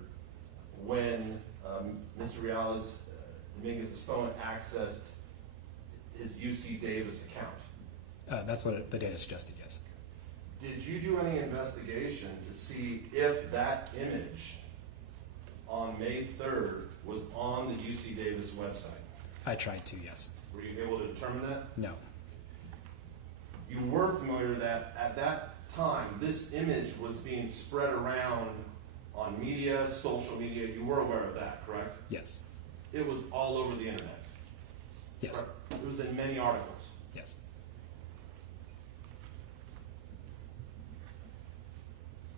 when Mr. Reales Dominguez's phone accessed his UC Davis account. That's what the data suggested, yes. Did you do any investigation to see if that image on May 3rd was on the UC Davis website? I tried to, yes. Were you able to determine that? No. You were familiar that at that time, this image was being spread around on media, social media. You were aware of that, correct? Yes. It was all over the internet. Yes. Correct? It was in many articles. Yes.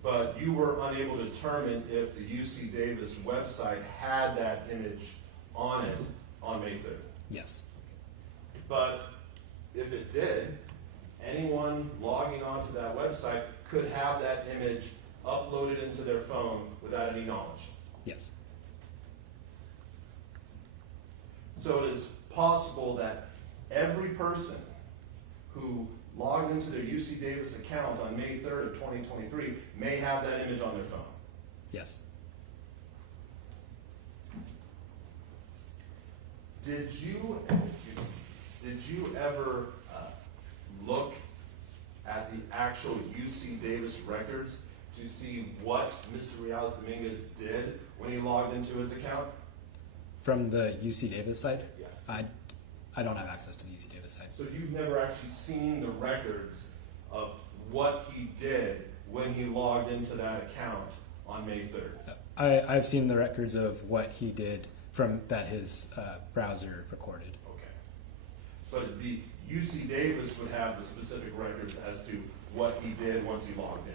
But you were unable to determine if the UC Davis website had that image on it on May 3rd. Yes. But if it did, anyone logging onto that website could have that image uploaded into their phone without any knowledge. Yes. So it is possible that every person who logged into their UC Davis account on May 3rd of 2023 may have that image on their phone. Yes. Did you ever look at the actual UC Davis records to see what Mr. Reales Dominguez did when he logged into his account? From the UC Davis side? Yeah. I don't have access to the UC Davis side. So you've never actually seen the records of what he did when he logged into that account on May 3rd? I've seen the records of what he did from that his browser recorded. Okay. But it'd be UC Davis would have the specific records as to what he did once he logged in.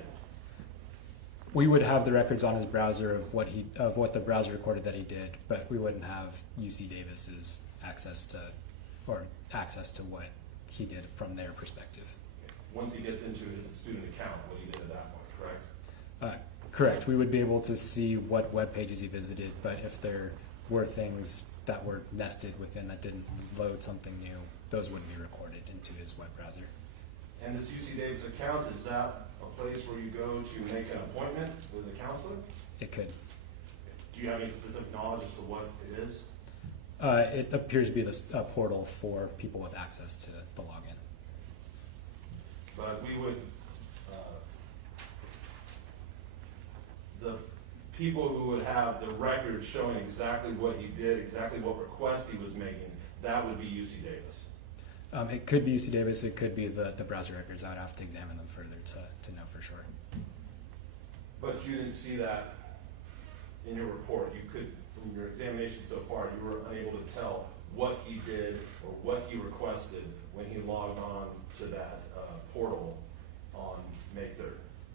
We would have the records on his browser of what the browser recorded that he did, but we wouldn't have UC Davis's access to what he did from their perspective. Once he gets into his student account, what he did at that point, correct? Correct. We would be able to see what web pages he visited, but if there were things that were nested within that didn't load something new, those wouldn't be recorded into his web browser. And this UC Davis account, is that a place where you go to make an appointment with a counselor? It could. Do you have any specific knowledge as to what it is? It appears to be a portal for people with access to the login. But we would, the people who would have the record showing exactly what he did, exactly what request he was making, that would be UC Davis. It could be UC Davis, it could be the browser records. I would have to examine them further to know for sure. But you didn't see that in your report. You could, from your examination so far, you were unable to tell what he did or what he requested when he logged on to that portal on May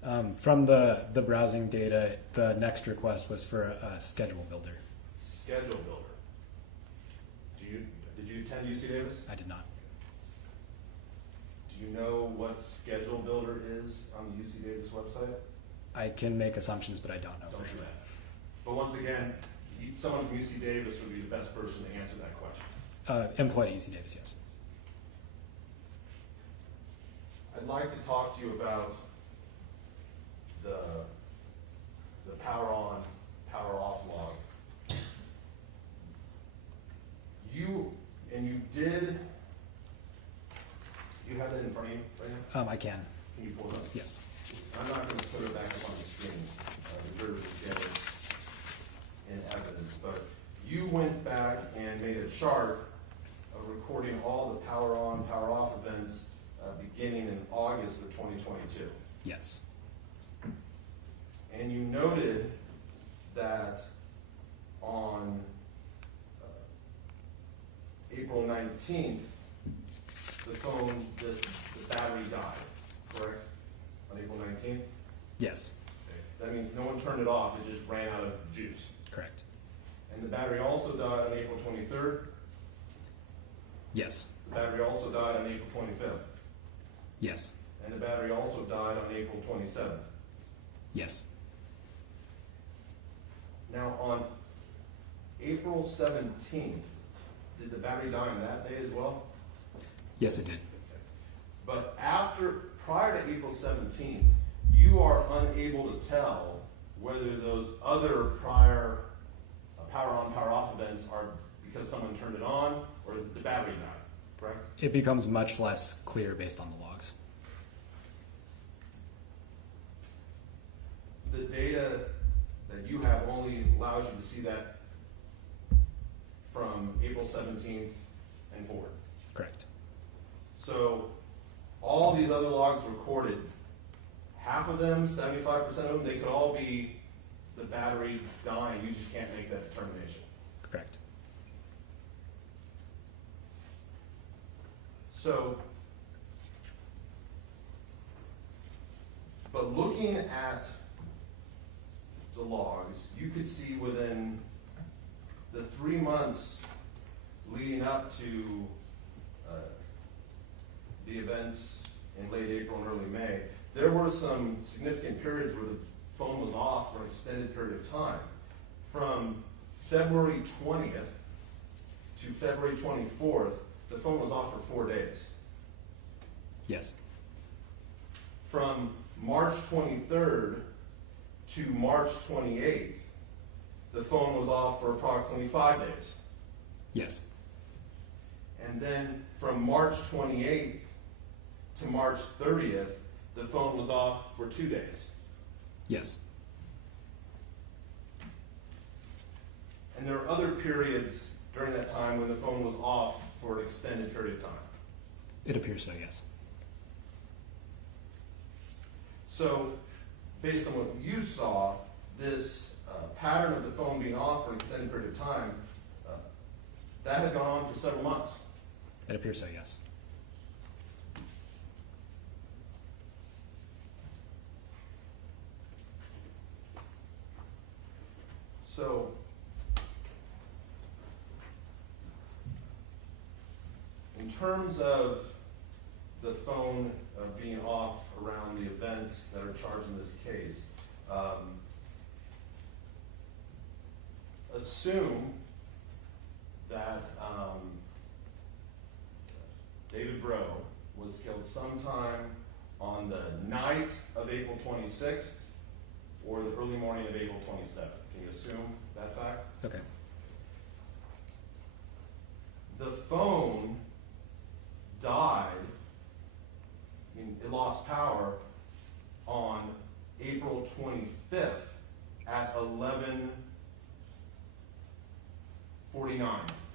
3rd. From the browsing data, the next request was for a schedule builder. Schedule builder. Did you attend UC Davis? I did not. Do you know what schedule builder is on the UC Davis website? I can make assumptions, but I don't know for sure. But once again, someone from UC Davis would be the best person to answer that question. Employed at UC Davis, yes. I'd like to talk to you about the power on, power off log. You have that in front of you right now? I can. Can you pull it up? Yes. I'm not going to put it back up on the screen. The jurors will get it in evidence, but you went back and made a chart of recording all the power on, power off events beginning in August of 2022. Yes. And you noted that on April 19th, the battery died, correct? On April 19th? Yes. Okay. That means no one turned it off, it just ran out of juice. Correct. And the battery also died on April 23rd? Yes. The battery also died on April 25th? Yes. And the battery also died on April 27th? Yes. Now, on April 17th, did the battery die on that day as well? Yes, it did. But prior to April 17th, you are unable to tell whether those other prior power on, power off events are because someone turned it on or the battery died, correct? It becomes much less clear based on the logs. The data that you have only allows you to see that from April 17th and forward. Correct. So all these other logs recorded, half of them, 75% of them, they could all be the battery dying. You just can't make that determination. Correct. So, but looking at the logs, you could see within the 3 months leading up to the events in late April and early May, there were some significant periods where the phone was off for an extended period of time. From February 20th to February 24th, the phone was off for 4 days. Yes. From March 23rd to March 28th, the phone was off for approximately 5 days. Yes. And then from March 28th to March 30th, the phone was off for 2 days. Yes. And there are other periods during that time when the phone was off for an extended period of time. It appears so, yes. So, based on what you saw, this pattern of the phone being off for an extended period of time, that had gone on for several months. It appears so, yes. So, in terms of the phone being off around the events that are charged in this case, assume that David Breaux was killed sometime on the night of April 26th or the early morning of April 27th. Can you assume that fact? Okay. The phone died, I mean, it lost power on April 25th at 11:49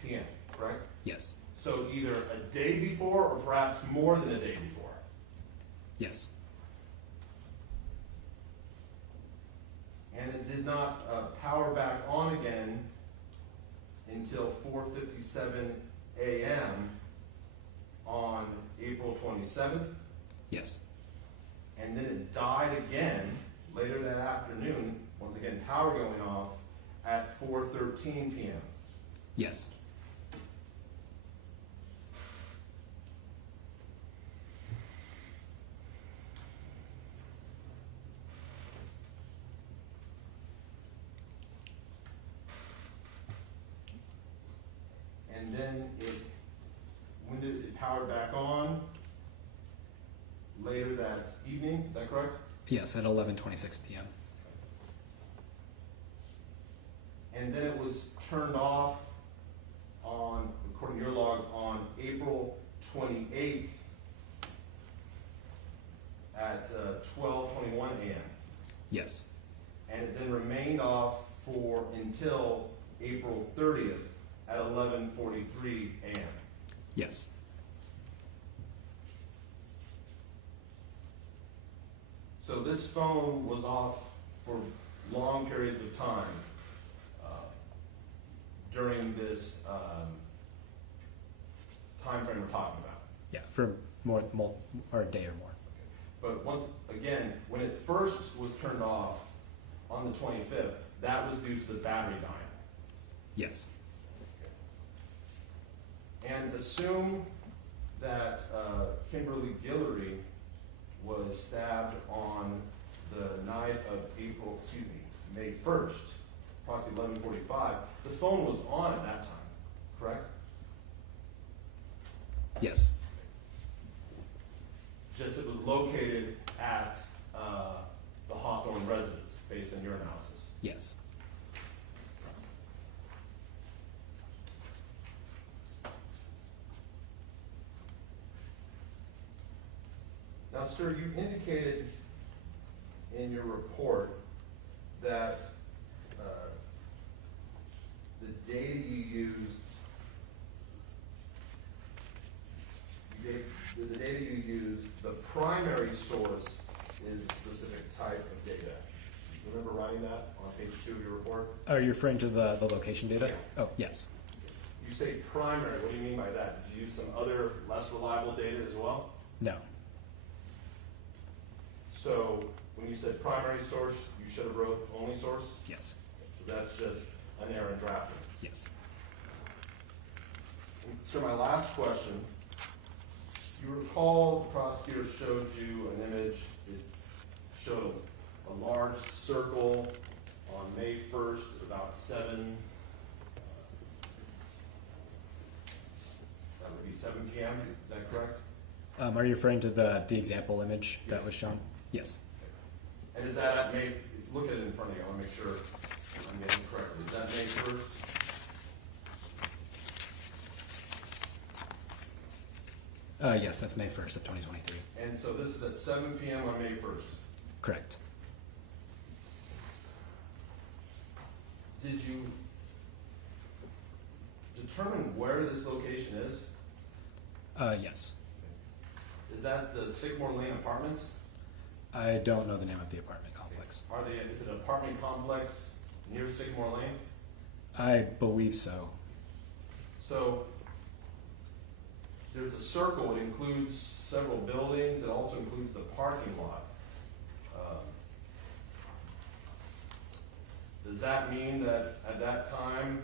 p.m., correct? Yes. So either a day before or perhaps more than a day before. Yes. And it did not power back on again until 4:57 a.m. on April 27th. Yes. And then it died again later that afternoon, once again power going off, at 4:13 p.m. Yes. And then when did it power back on? Later that evening, is that correct? Yes, at 11:26 p.m. And then it was turned off on, according to your log, on April 28th at 12:21 a.m. Yes. And it then remained off until April 30th at 11:43 a.m. Yes. So this phone was off for long periods of time during this time frame we're talking about. Yeah, for more or a day or more. But once again, when it first was turned off on the 25th, that was due to the battery dying. Yes. And assume that Kimberlee Guillory was stabbed on the night of May 1st, approximately 11:45. The phone was on at that time, correct? Yes. Just it was located at the Hawthorne residence, based on your analysis. Yes. Now, sir, you indicated in your report that the data you used, the primary source is a specific type of data. You remember writing that on page 2 of your report? Are you referring to the location data? Yeah. Oh, yes. You say primary. What do you mean by that? Did you use some other less reliable data as well? No. So when you said primary source, you should have wrote only source? Yes. So that's just an error in drafting. Yes. So my last question, you recall the prosecutor showed you an image, it showed a large circle on May 1st, about 7, that would be 7 p.m., is that correct? Are you referring to the example image that was shown? Yes. And is that at May, if you look at it in front of you, I want to make sure I'm getting it correct. Is that May 1st? Yes, that's May 1st of 2023. And so this is at 7 p.m. on May 1st. Correct. Did you determine where this location is? Yes. Is that the Sycamore Lane Apartments? I don't know the name of the apartment complex. Is it an apartment complex near Sycamore Lane? I believe so. So there's a circle, it includes several buildings, it also includes the parking lot. Does that mean that at that time,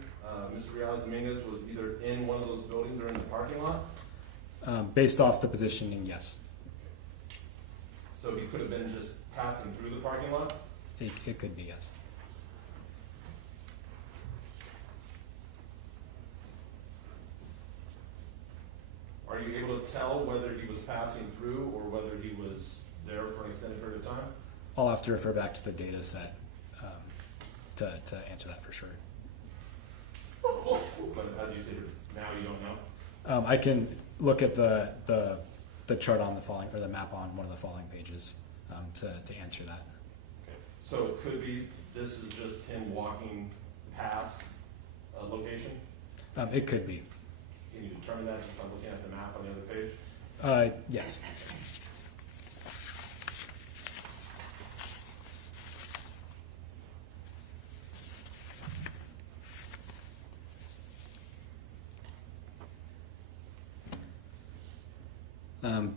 Mr. Reales Dominguez was either in one of those buildings or in the parking lot? Based off the positioning, yes. So he could have been just passing through the parking lot? It could be, yes. Are you able to tell whether he was passing through or whether he was there for an extended period of time? I'll have to refer back to the data set to answer that for sure. But as you said, now you don't know? I can look at the chart on the following, or the map on one of the following pages to answer that. Okay. So it could be this is just him walking past a location? It could be. Can you determine that just by looking at the map on the other page? Yes.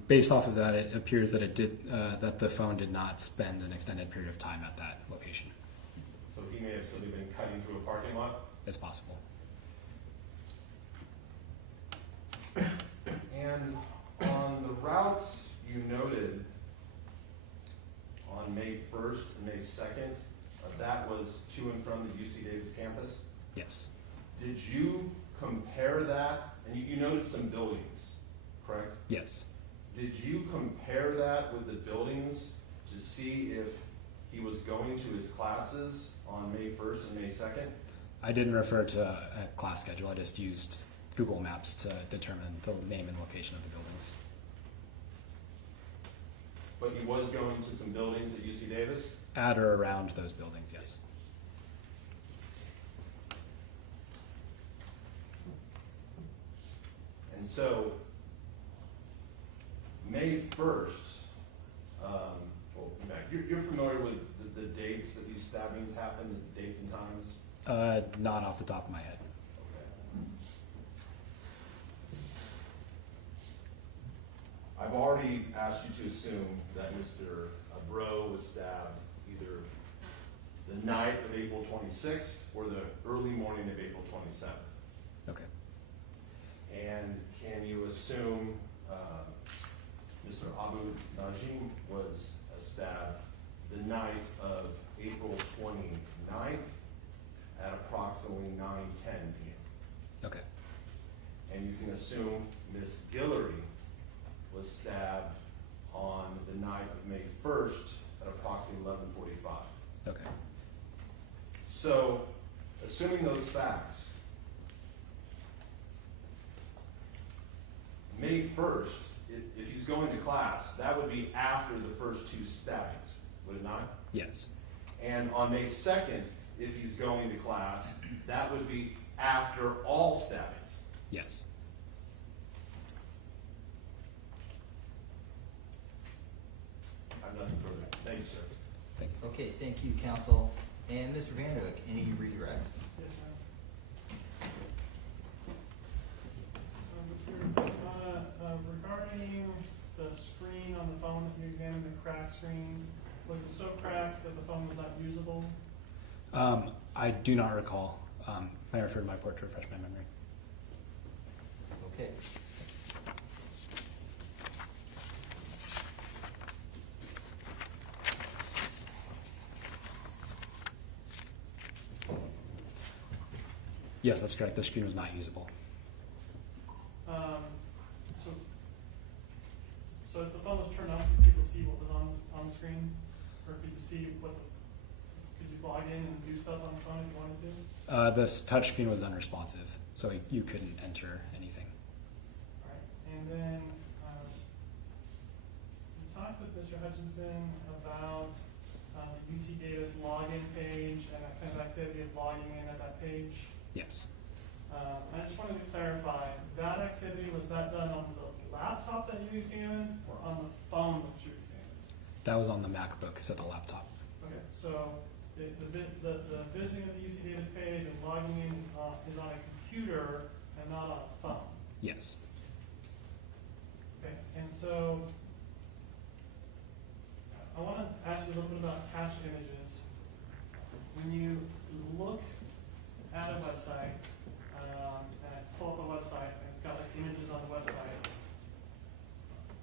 Based off of that, it appears that that the phone did not spend an extended period of time at that location. So he may have simply been cutting through a parking lot? It's possible. And on the routes you noted on May 1st and May 2nd, that was to and from the UC Davis campus? Yes. Did you compare that, and you noted some buildings, correct? Yes. Did you compare that with the buildings to see if he was going to his classes on May 1st and May 2nd? I didn't refer to a class schedule. I just used Google Maps to determine the name and location of the buildings. But he was going to some buildings at UC Davis? At or around those buildings, yes. And so, May 1st, you're familiar with the dates that these stabbings happened, the dates and times? Not off the top of my head. Okay. I've already asked you to assume that Mr. Breaux was stabbed either the night of April 26th or the early morning of April 27th. Okay. And can you assume Mr. Najm was stabbed the night of April 29th at approximately 9:10 p.m.? Okay. And you can assume Ms. Guillory was stabbed on the night of May 1st at approximately 11:45. Okay. So, assuming those facts, May 1st, if he's going to class, that would be after the first two stabbings, would it not? Yes. And on May 2nd, if he's going to class, that would be after all stabbings. Yes. I have nothing further. Thank you, sir. Thank you. Okay, thank you, counsel. And Mr. Vanderhoek, any redirect? Yes, sir. Regarding the screen on the phone that you examined, the cracked screen, Was it so cracked that the phone was not usable? I do not recall. May I refer to my report to refresh my memory? Okay. Yes, that's correct. The screen was not usable. So if the phone was turned on, could people see what was on the screen? Or could you see could you log in and do stuff on the phone if you wanted to? The touch screen was unresponsive, so you couldn't enter anything. All right. And then you talked with Mr. Hutchinson about the UC Data's login page and that kind of activity of logging in at that page. Yes. I just wanted to clarify, that activity, was that done on the laptop that you examined or on the phone that you examined? That was on the MacBook, so the laptop. Okay, so the visiting of the UC Data's page and logging in is on a computer and not on a phone? Yes. Okay, and so I want to ask you a little bit about cache images. When you look at a website, and I pull up a website, and it's got like images on the website,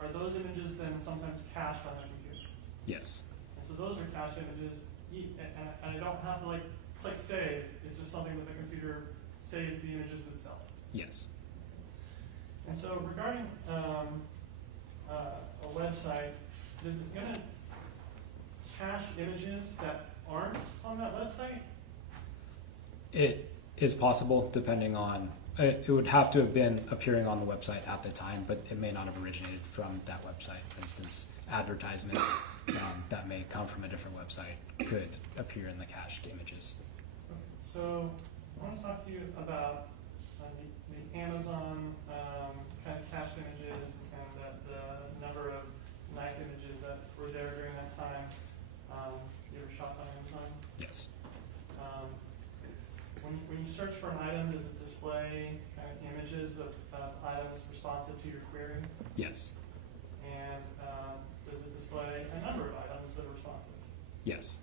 are those images then sometimes cached on the computer? Yes. And so those are cached images, and I don't have to like click save, it's just something that the computer saves the images itself. Yes. And so regarding a website, is it going to cache images that aren't on that website? It is possible, depending on, it would have to have been appearing on the website at the time, but it may not have originated from that website. For instance, advertisements that may come from a different website could appear in the cached images. Okay. So I want to talk to you about the Amazon kind of cached images and the number of knife images that were there during that time. You ever shop on Amazon? Yes. When you search for an item, does it display kind of images of items responsive to your query? Yes. And does it display a number of items that are responsive? Yes.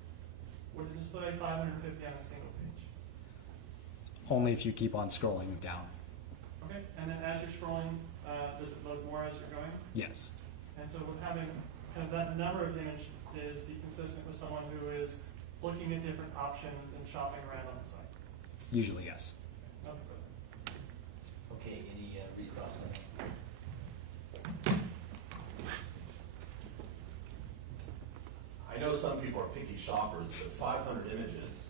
Would it display 550 on a single page? Only if you keep on scrolling down. Okay, and then as you're scrolling, does it load more as you're going? Yes. And so would having kind of that number of images be consistent with someone who is looking at different options and shopping around on the site? Usually, yes. Okay, any recross on that? I know some people are picky shoppers, but 500 images,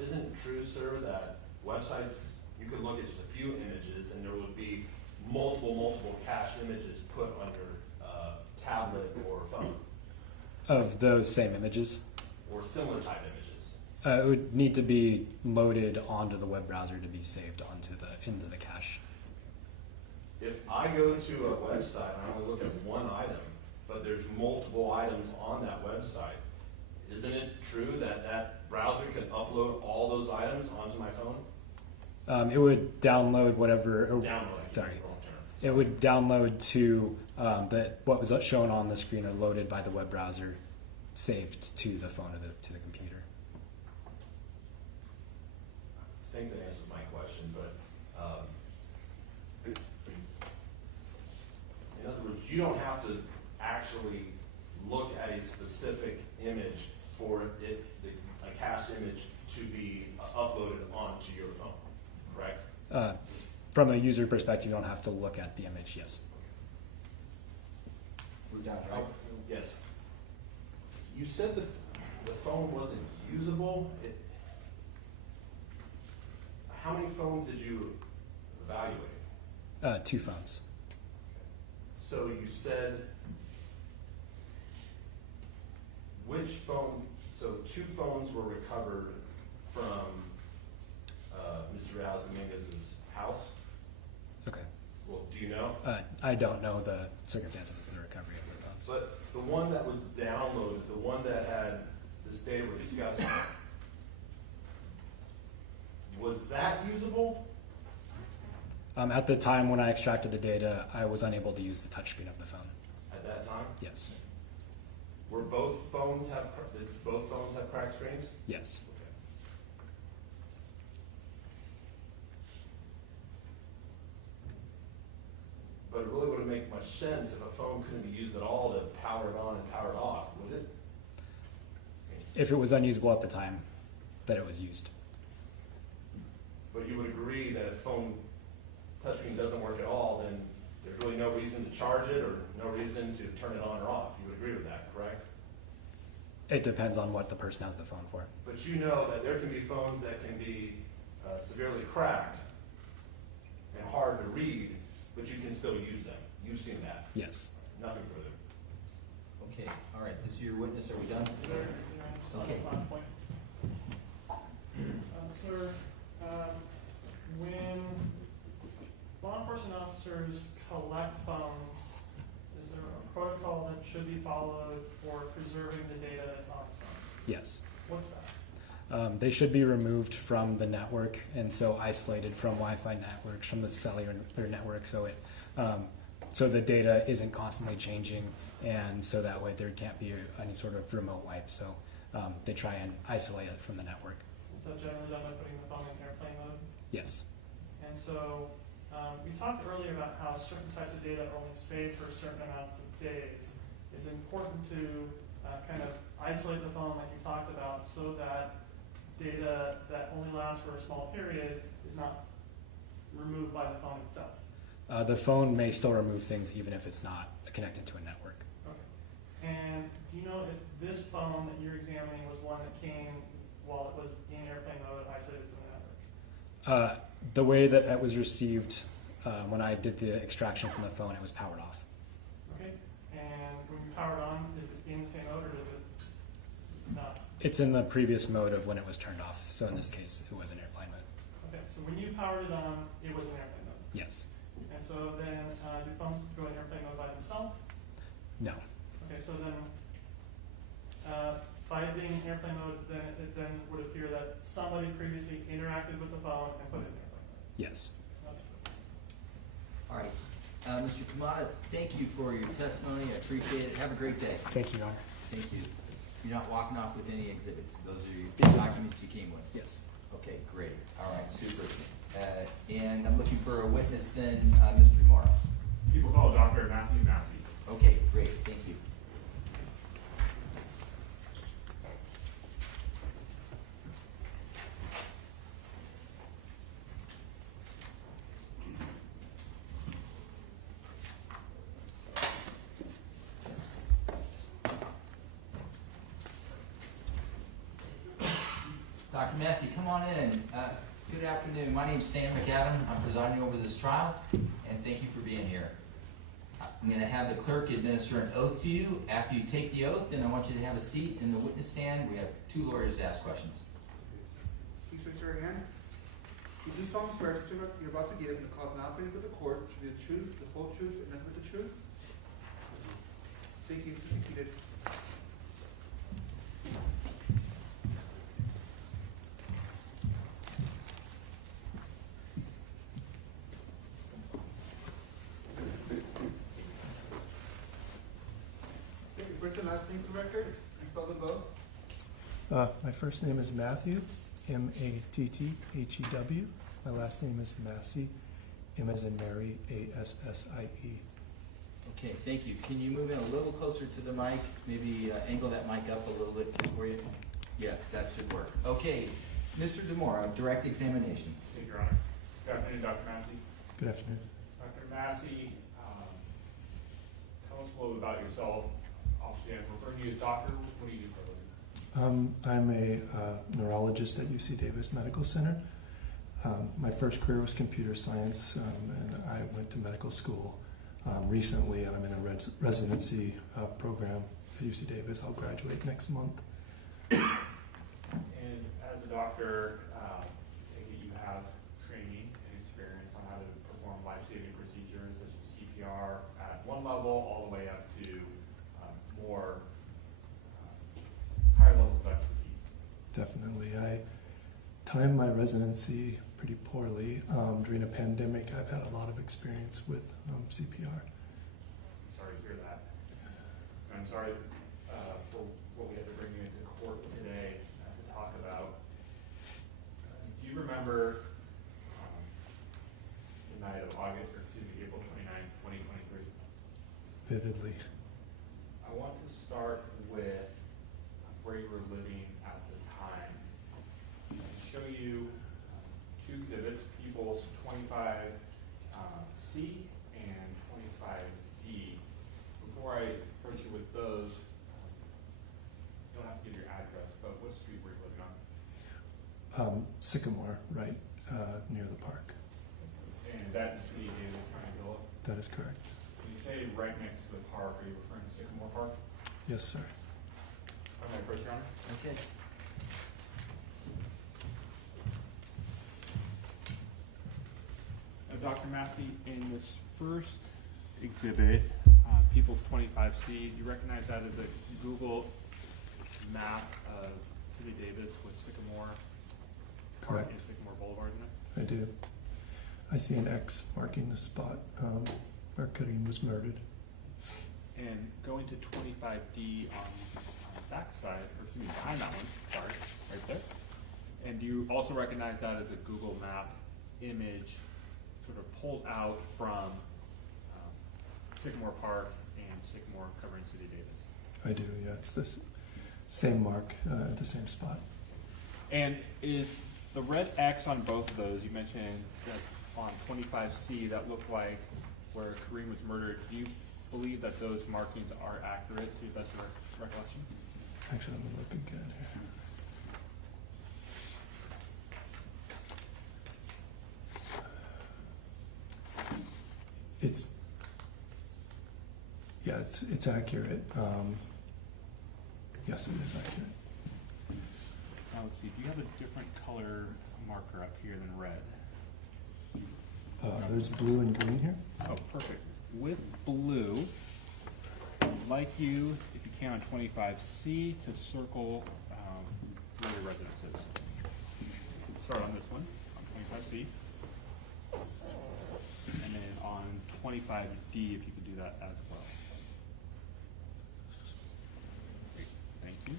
isn't it true, sir, that websites, you could look at just a few images and there would be multiple cached images put on your tablet or phone? Of those same images? Or similar type images? It would need to be loaded onto the web browser to be saved into the cache. If I go to a website and I only look at one item, but there's multiple items on that website, isn't it true that that browser could upload all those items onto my phone? It would download whatever. Download. It would download to what was shown on the screen or loaded by the web browser, saved to the phone or to the computer. I think that answers my question, but in other words, you don't have to actually look at a specific image for a cached image to be uploaded onto your phone, correct? From a user perspective, you don't have to look at the image, yes. We're done, right? Yes. You said the phone wasn't usable. How many phones did you evaluate? 2 phones. So you said which phone? So 2 phones were recovered from Mr. Reales Dominguez's house. Okay. Well, do you know? I don't know the circumstances of the recovery of the phones. But the one that was downloaded, the one that had this data we're discussing, was that usable? At the time when I extracted the data, I was unable to use the touchscreen of the phone. At that time? Yes. Were both phones did both phones have cracked screens? Yes. But it really wouldn't make much sense if a phone couldn't be used at all to power it on and power it off, would it? If it was unusable at the time that it was used. But you would agree that if phone touchscreen doesn't work at all, then there's really no reason to charge it or no reason to turn it on or off. You would agree with that, correct? It depends on what the person has the phone for. But you know that there can be phones that can be severely cracked and hard to read, but you can still use them. You've seen that. Yes. Nothing further. Okay, all right, this is your witness, are we done? Okay. Last point. Sir, when law enforcement officers collect phones, is there a protocol that should be followed for preserving the data that's on the phone? Yes. What's that? They should be removed from the network and so isolated from Wi-Fi networks, from the cellular network, so it so the data isn't constantly changing, and so that way there can't be any sort of remote wipe. So they try and isolate it from the network. So generally done by putting the phone in airplane mode? Yes. And so we talked earlier about how certain types of data are only saved for certain amounts of days. It's important to kind of isolate the phone like you talked about so that data that only lasts for a small period is not removed by the phone itself. The phone may still remove things even if it's not connected to a network. Okay. And do you know if this phone that you're examining was one that came while it was in airplane mode, isolated from the network? The way that it was received when I did the extraction from the phone, it was powered off. Okay. And when you power it on, is it in the same mode or is it not? It's in the previous mode of when it was turned off. So in this case, it was in airplane mode. Okay. So when you powered it on, it was in airplane mode? Yes. And so then do phones go in airplane mode by themselves? No. Okay, so then by being in airplane mode, then it then would appear that somebody previously interacted with the phone and put it in airplane mode. Yes. Okay. All right. Mr. Kamada, thank you for your testimony. I appreciate it. Have a great day. Thank you, Your Honor. Thank you. You're not walking off with any exhibits. Those are your documents you came with? Yes. Okay, great. All right, super. And I'm looking for a witness then, Mr. Morrow. People call Dr. Matthew Massey. Okay, great. Thank you. Dr. Massey, come on in. Good afternoon. My name's Sam McAdam. I'm presiding over this trial, and thank you for being here. I'm going to have the clerk administer an oath to you. After you take the oath, then I want you to have a seat in the witness stand. We have 2 lawyers to ask questions. Please raise your hand. You do solemnly swear that you're about to give in the cause now pleaded with the court should be the truth, the whole truth, and nothing but the truth? Thank you. Please be seated. First and last name for the record, and spell them both. My first name is Matthew, M-A-T-T-H-E-W. My last name is Massey, M as in Mary, A-S-S-I-E. Okay, thank you. Can you move in a little closer to the mic? Maybe angle that mic up a little bit for you? Yes, that should work. Okay, Mr. DeMora, direct examination. Thank you, Your Honor. Good afternoon, Dr. Massey. Good afternoon. Dr. Massey, tell us a little bit about yourself. Obviously, I'm referring to you as doctor. What do you do for a living? I'm a neurologist at UC Davis Medical Center. My first career was computer science, and I went to medical school recently, and I'm in a residency program at UC Davis. I'll graduate next month. And as a doctor, I take it you have training and experience on how to perform life-saving procedures such as CPR at one level all the way up to more higher levels of expertise. Definitely. I timed my residency pretty poorly. During a pandemic, I've had a lot of experience with CPR. I'm sorry to hear that. I'm sorry Sycamore, right near the park. And that is the Davis County Villa? That is correct. When you say right next to the park, are you referring to Sycamore Park? Yes, sir. Am I approach, Your Honor? Okay. Dr. Massey, in this first exhibit, People's 25C, do you recognize that as a Google map of City Davis with Sycamore Park Correct. and Sycamore Boulevard in it? I do. I see an X marking the spot where Karim was murdered. And going to 25D on the back side, or excuse me, behind that one, sorry, right there. And do you also recognize that as a Google map image sort of pulled out from Sycamore Park and Sycamore covering City Davis? I do, yeah. It's this same mark at the same spot. And is the red X on both of those, you mentioned that on 25C, that looked like where Karim was murdered. Do you believe that those markings are accurate to your best recollection? Actually, let me look again here. It's accurate. Yes, it is accurate. Now let's see, do you have a different color marker up here than red? There's blue and green here. Oh, perfect. With blue, I'd like you, if you can, on 25C to circle where your residence is. Start on this one, on 25C. And then on 25D, if you could do that as well. Great, thank you.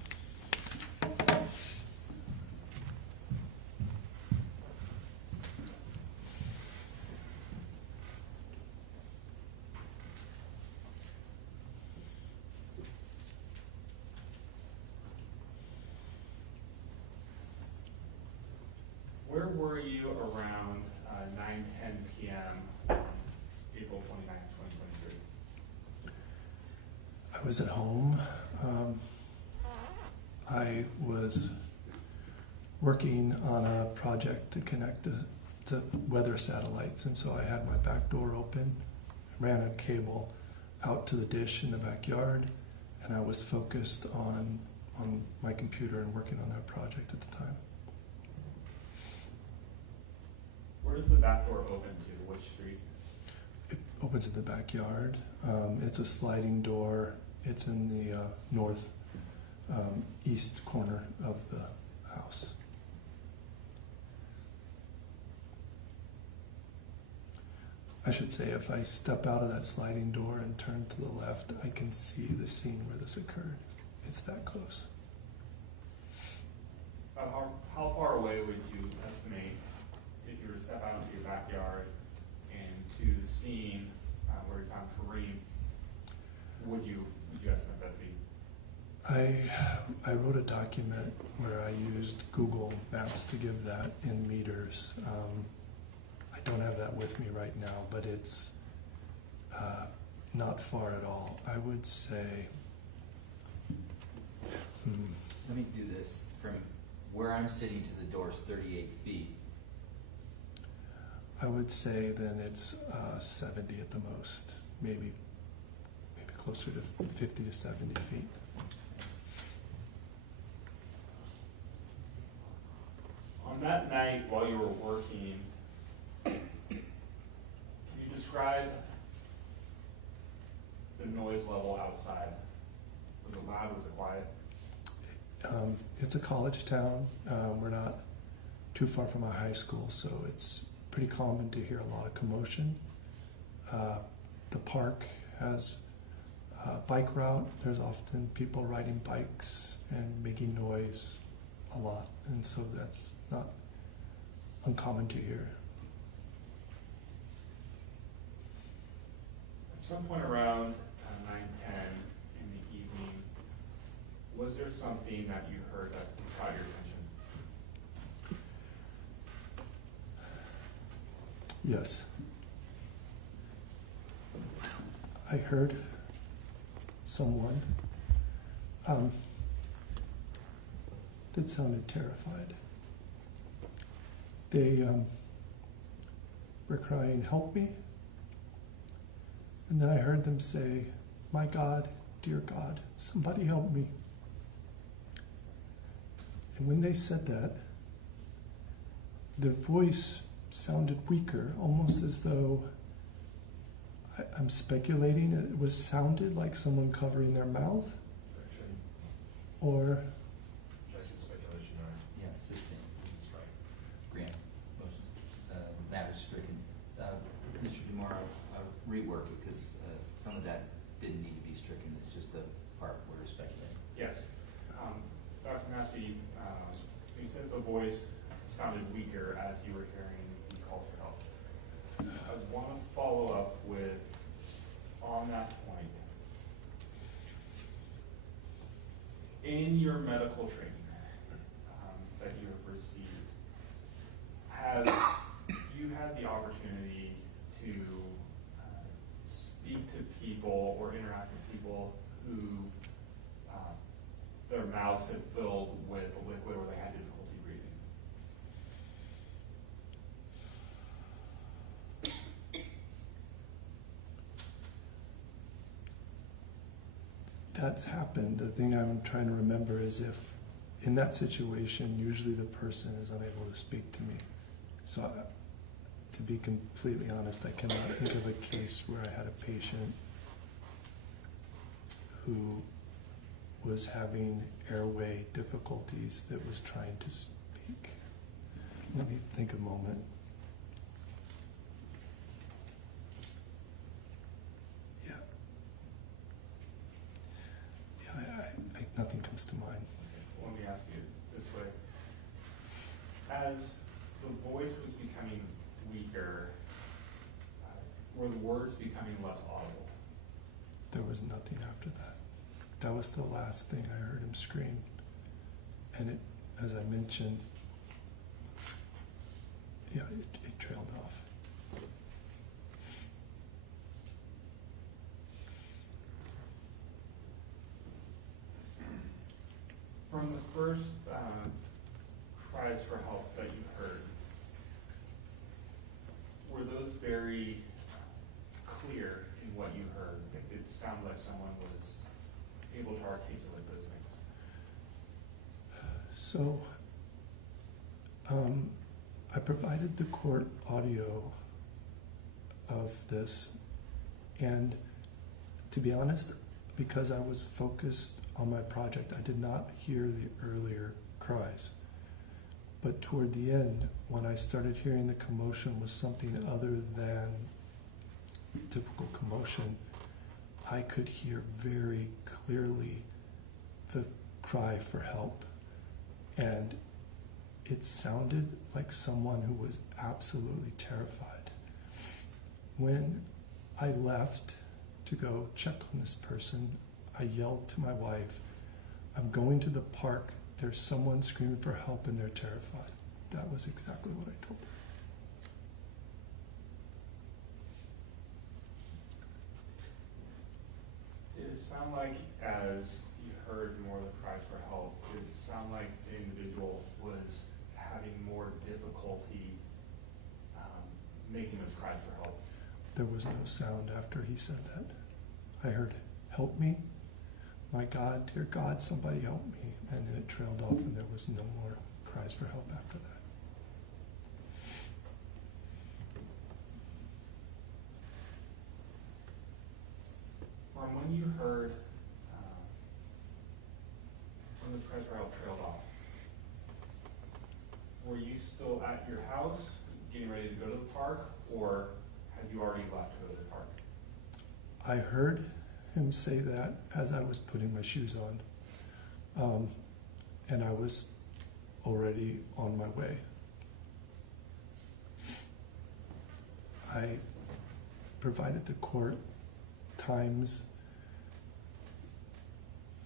Where were you around 9:10 p.m. April 29, 2023? I was at home. I was working on a project to connect to weather satellites, and so I had my back door open, ran a cable out to the dish in the backyard, and I was focused on my computer and working on that project at the time. Where does the back door open to? Which street? It opens in the backyard. It's a sliding door. It's in the north east corner of the house. I should say, if I step out of that sliding door and turn to the left, I can see the scene where this occurred. It's that close. How far away would you estimate, if you were to step out into your backyard and to the scene where you found Karim, would you estimate that to be? I wrote a document where I used Google Maps to give that in meters. I don't have that with me right now, but it's not far at all. I would say, Let me do this. From where I'm sitting to the door is 38 feet. I would say then it's 70 at the most, maybe closer to 50 to 70 feet. On that night while you were working, can you describe the noise level outside? Was it loud? Was it quiet? It's a college town. We're not too far from a high school, so it's pretty common to hear a lot of commotion. The park has a bike route. There's often people riding bikes and making noise a lot, and so that's not uncommon to hear. At some point around 9:10 in the evening, was there something that you heard that caught your attention? Yes. I heard someone that sounded terrified. they were crying, "Help me." And then I heard them say, "My God, dear God, somebody help me." And when they said that, their voice sounded weaker, almost as though, I'm speculating, it was sounded like someone covering their mouth, or speculation, right? Yeah, assistant, strike, grant, motion, matter stricken. Mr. Demaro, rework it, because some of that didn't need to be stricken, it's just the part we're speculating. Yes. Dr. Massey, you said the voice sounded weaker as you were hearing these calls for help. I want to follow up with, on that point, in your medical training that you have received, have you had the opportunity to speak to people or interact with people who their mouths had filled with a liquid or they had difficulty breathing? that's happened. The thing I'm trying to remember is if in that situation, usually the person is unable to speak to me. So to be completely honest, I cannot think of a case where I had a patient who was having airway difficulties that was trying to speak. Let me think a moment. Nothing comes to mind. Let me ask you this way. As the voice was becoming weaker, were the words becoming less audible? There was nothing after that. That was the last thing I heard him scream. And it, as I mentioned, yeah, it trailed off. From the first cries for help that you heard, were those very clear in what you heard? It sounded like someone was able to articulate those things. So, I provided the court audio of this, and to be honest, because I was focused on my project, I did not hear the earlier cries. But toward the end, when I started hearing the commotion was something other than typical commotion, I could hear very clearly the cry for help. And it sounded like someone who was absolutely terrified. When I left to go check on this person, I yelled to my wife, "I'm going to the park. There's someone screaming for help and they're terrified." That was exactly what I told her. Did it sound like, as you heard more of the cries for help, did it sound like the individual was having more difficulty making those cries for help? There was no sound after he said that. I heard, "Help me. My God, dear God, somebody help me." And then it trailed off and there was no more cries for help after that. From when you heard when those cries for help trailed off, were you still at your house getting ready to go to the park, or had you already left to go to the park? I heard him say that as I was putting my shoes on, and I was already on my way. I provided the court times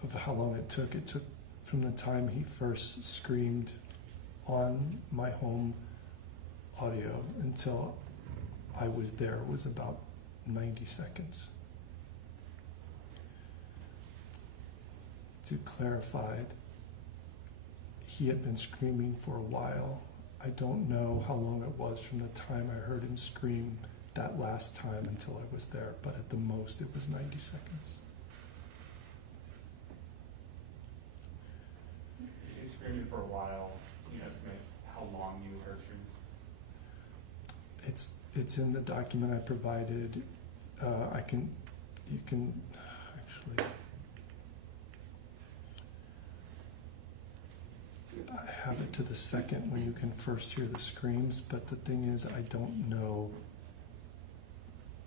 of how long it took. It took from the time he first screamed on my home audio until I was there was about 90 seconds. To clarify, he had been screaming for a while. I don't know how long it was from the time I heard him scream that last time until I was there, but at the most it was 90 seconds. You say screaming for a while. Can you estimate how long you heard screams? It's in the document I provided. You can actually, I have it to the second when you can first hear the screams, but the thing is I don't know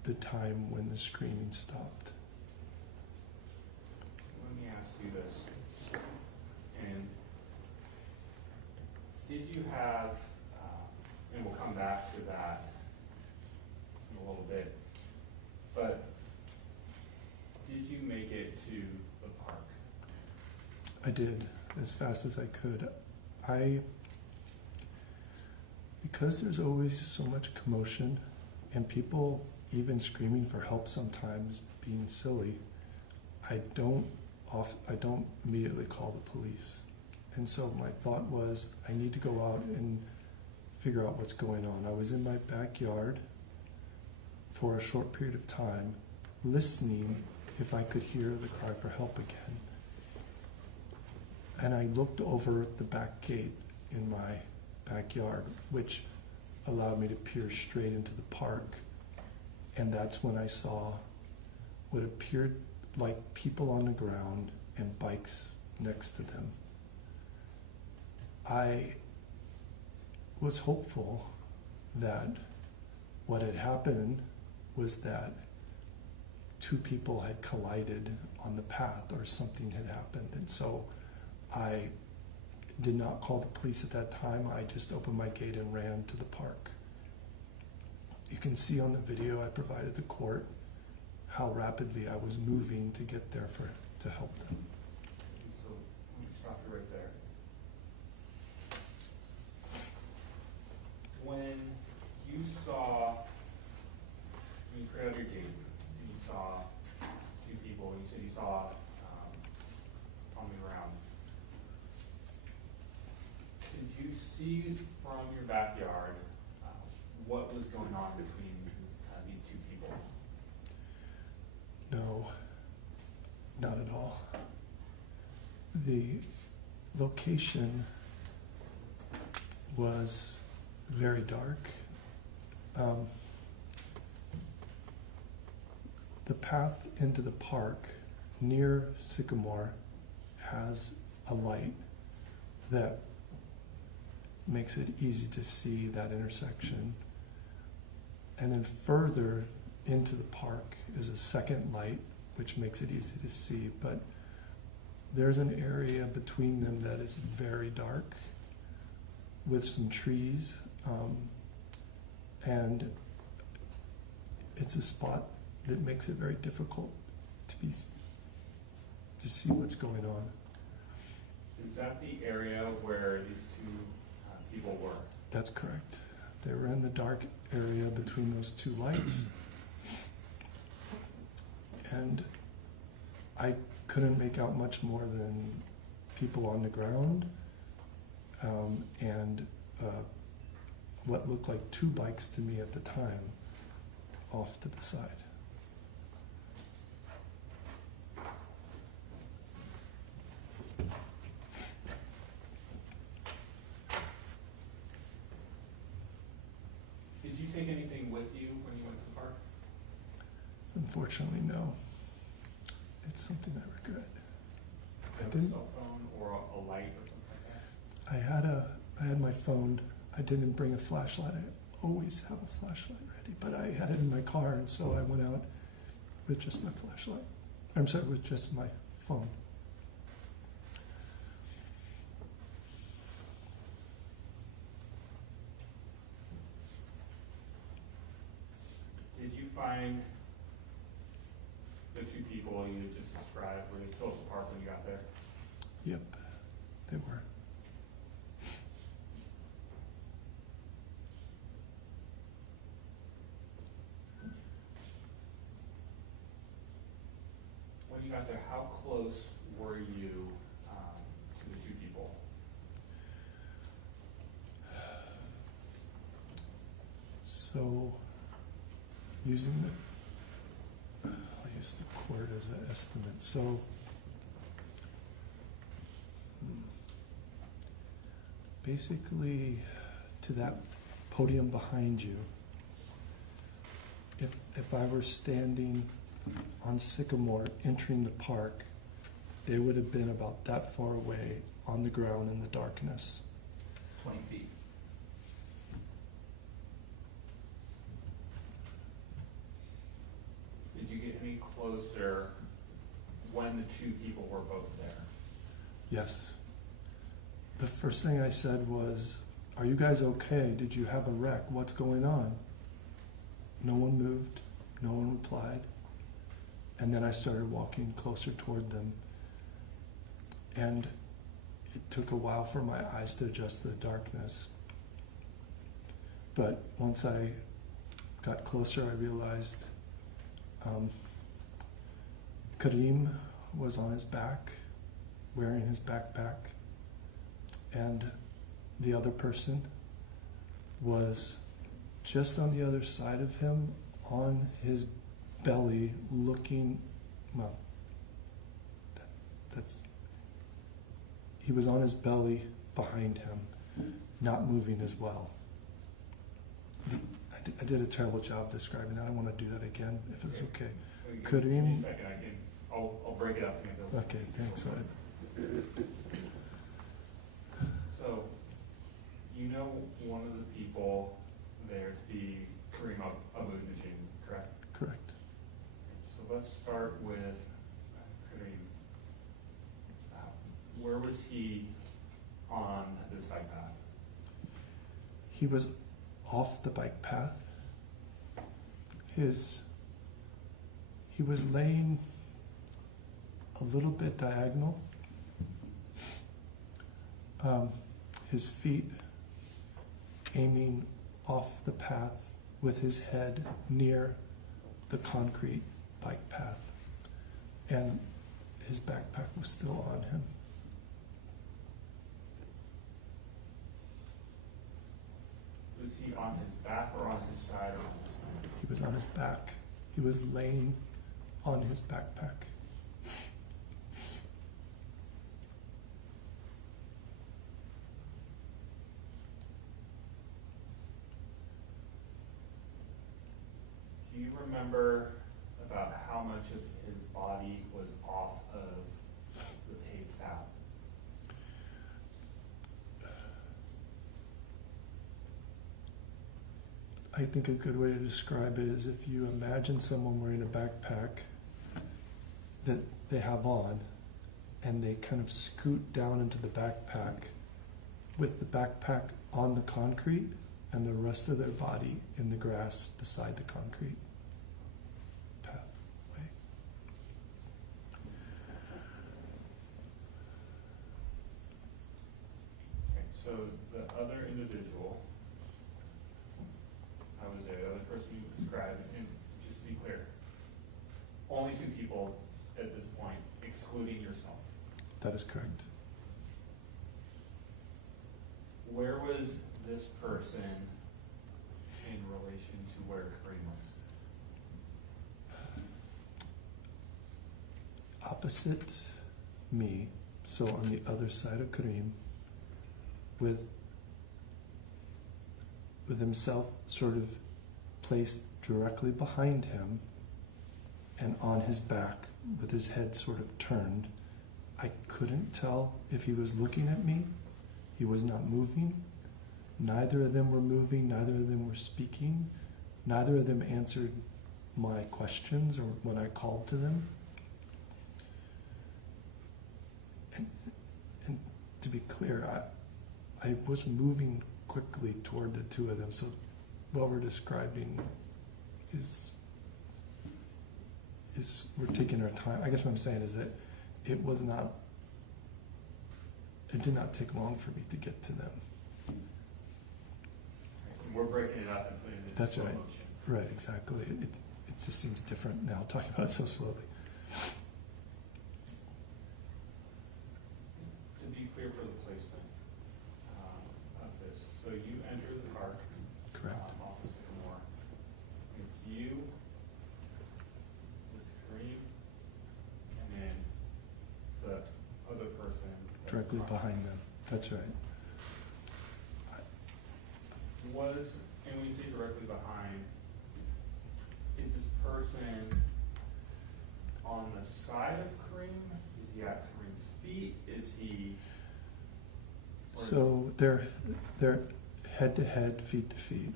the time when the screaming stopped. Let me ask you this. And did you have, and we'll come back to that in a little bit, but did you make it to the park? I did, as fast as I could. Because there's always so much commotion and people even screaming for help sometimes being silly, I don't immediately call the police. And so my thought was, I need to go out and figure out what's going on. I was in my backyard for a short period of time, listening if I could hear the cry for help again. And I looked over at the back gate in my backyard, which allowed me to peer straight into the park. And that's when I saw what appeared like people on the ground and bikes next to them. I was hopeful that what had happened was that two people had collided on the path or something had happened. And so I did not call the police at that time. I just opened my gate and ran to the park. You can see on the video I provided the court how rapidly I was moving to get there to help them. So let me stop you right there. When you saw, when you created your gate, and you saw two people, and you said you saw on the ground, could you see from your backyard what was going on between these two people? No, not at all. The location was very dark. The path into the park near Sycamore has a light that makes it easy to see that intersection. And then further into the park is a second light, which makes it easy to see. But there's an area between them that is very dark with some trees. And it's a spot that makes it very difficult to see what's going on. Is that the area where these two people were? That's correct. They were in the dark area between those two lights. And I couldn't make out much more than people on the ground and what looked like two bikes to me at the time off to the side. Did you take anything with you when you went to the park? Unfortunately, no. It's something I regret. A cell phone or a light or something like that? I had my phone. I didn't bring a flashlight. I always have a flashlight ready, but I had it in my car, and so I went out with just my flashlight. I'm sorry, with just my phone. Did you find the two people you just described, were they still at the park when you got there? Yep, they were. When you got there, how close were you to the two people? So, using I'll use the court as an estimate. So, basically, to that podium behind you, if I were standing on Sycamore entering the park, they would have been about that far away on the ground in the darkness. 20 feet. Did you get any closer when the two people were both there? Yes. The first thing I said was, "Are you guys okay? Did you have a wreck? What's going on?" No one moved. No one replied. And then I started walking closer toward them. And it took a while for my eyes to adjust to the darkness. But once I got closer, I realized Karim was on his back, wearing his backpack. And the other person was just on the other side of him, on his belly, looking, well, he was on his belly behind him, not moving as well. I did a terrible job describing that. I want to do that again, if it's okay. Give me a second, I'll break it up to you. Okay, thanks. So, you know one of the people there to be Karim Najm, correct? Correct. So let's start with Karim. Where was he on this bike path? He was off the bike path. He was laying a little bit diagonal. His feet aiming off the path with his head near the concrete bike path. And his backpack was still on him. Was he on his back or on his side or on his side? He was on his back. He was laying on his backpack. Do you remember about how much of his body was off of the paved path? I think a good way to describe it is if you imagine someone wearing a backpack that they have on, and they kind of scoot down into the backpack with the backpack on the concrete and the rest of their body in the grass beside the concrete pathway. Okay, so the other individual, I was there, the other person you described, and just to be clear, only two people at this point, excluding yourself. That is correct. Where was this person in relation to where Karim was? Opposite me, so on the other side of Karim, with himself sort of placed directly behind him and on his back with his head sort of turned. I couldn't tell if he was looking at me. He was not moving. Neither of them were moving. Neither of them were speaking. Neither of them answered my questions or when I called to them. And to be clear, I was moving quickly toward the two of them. So what we're describing is we're taking our time. I guess what I'm saying is that it did not take long for me to get to them. We're breaking it up and putting it in That's slow right. motion. Right, exactly. It just seems different now, talking about it so slowly. To be clear for the placement of this, so you enter the park Correct. off of Sycamore. directly behind them. That's right. And when you say directly behind, is this person on the side of Karim? Is he at Karim's feet? Is he? So they're head to head, feet to feet,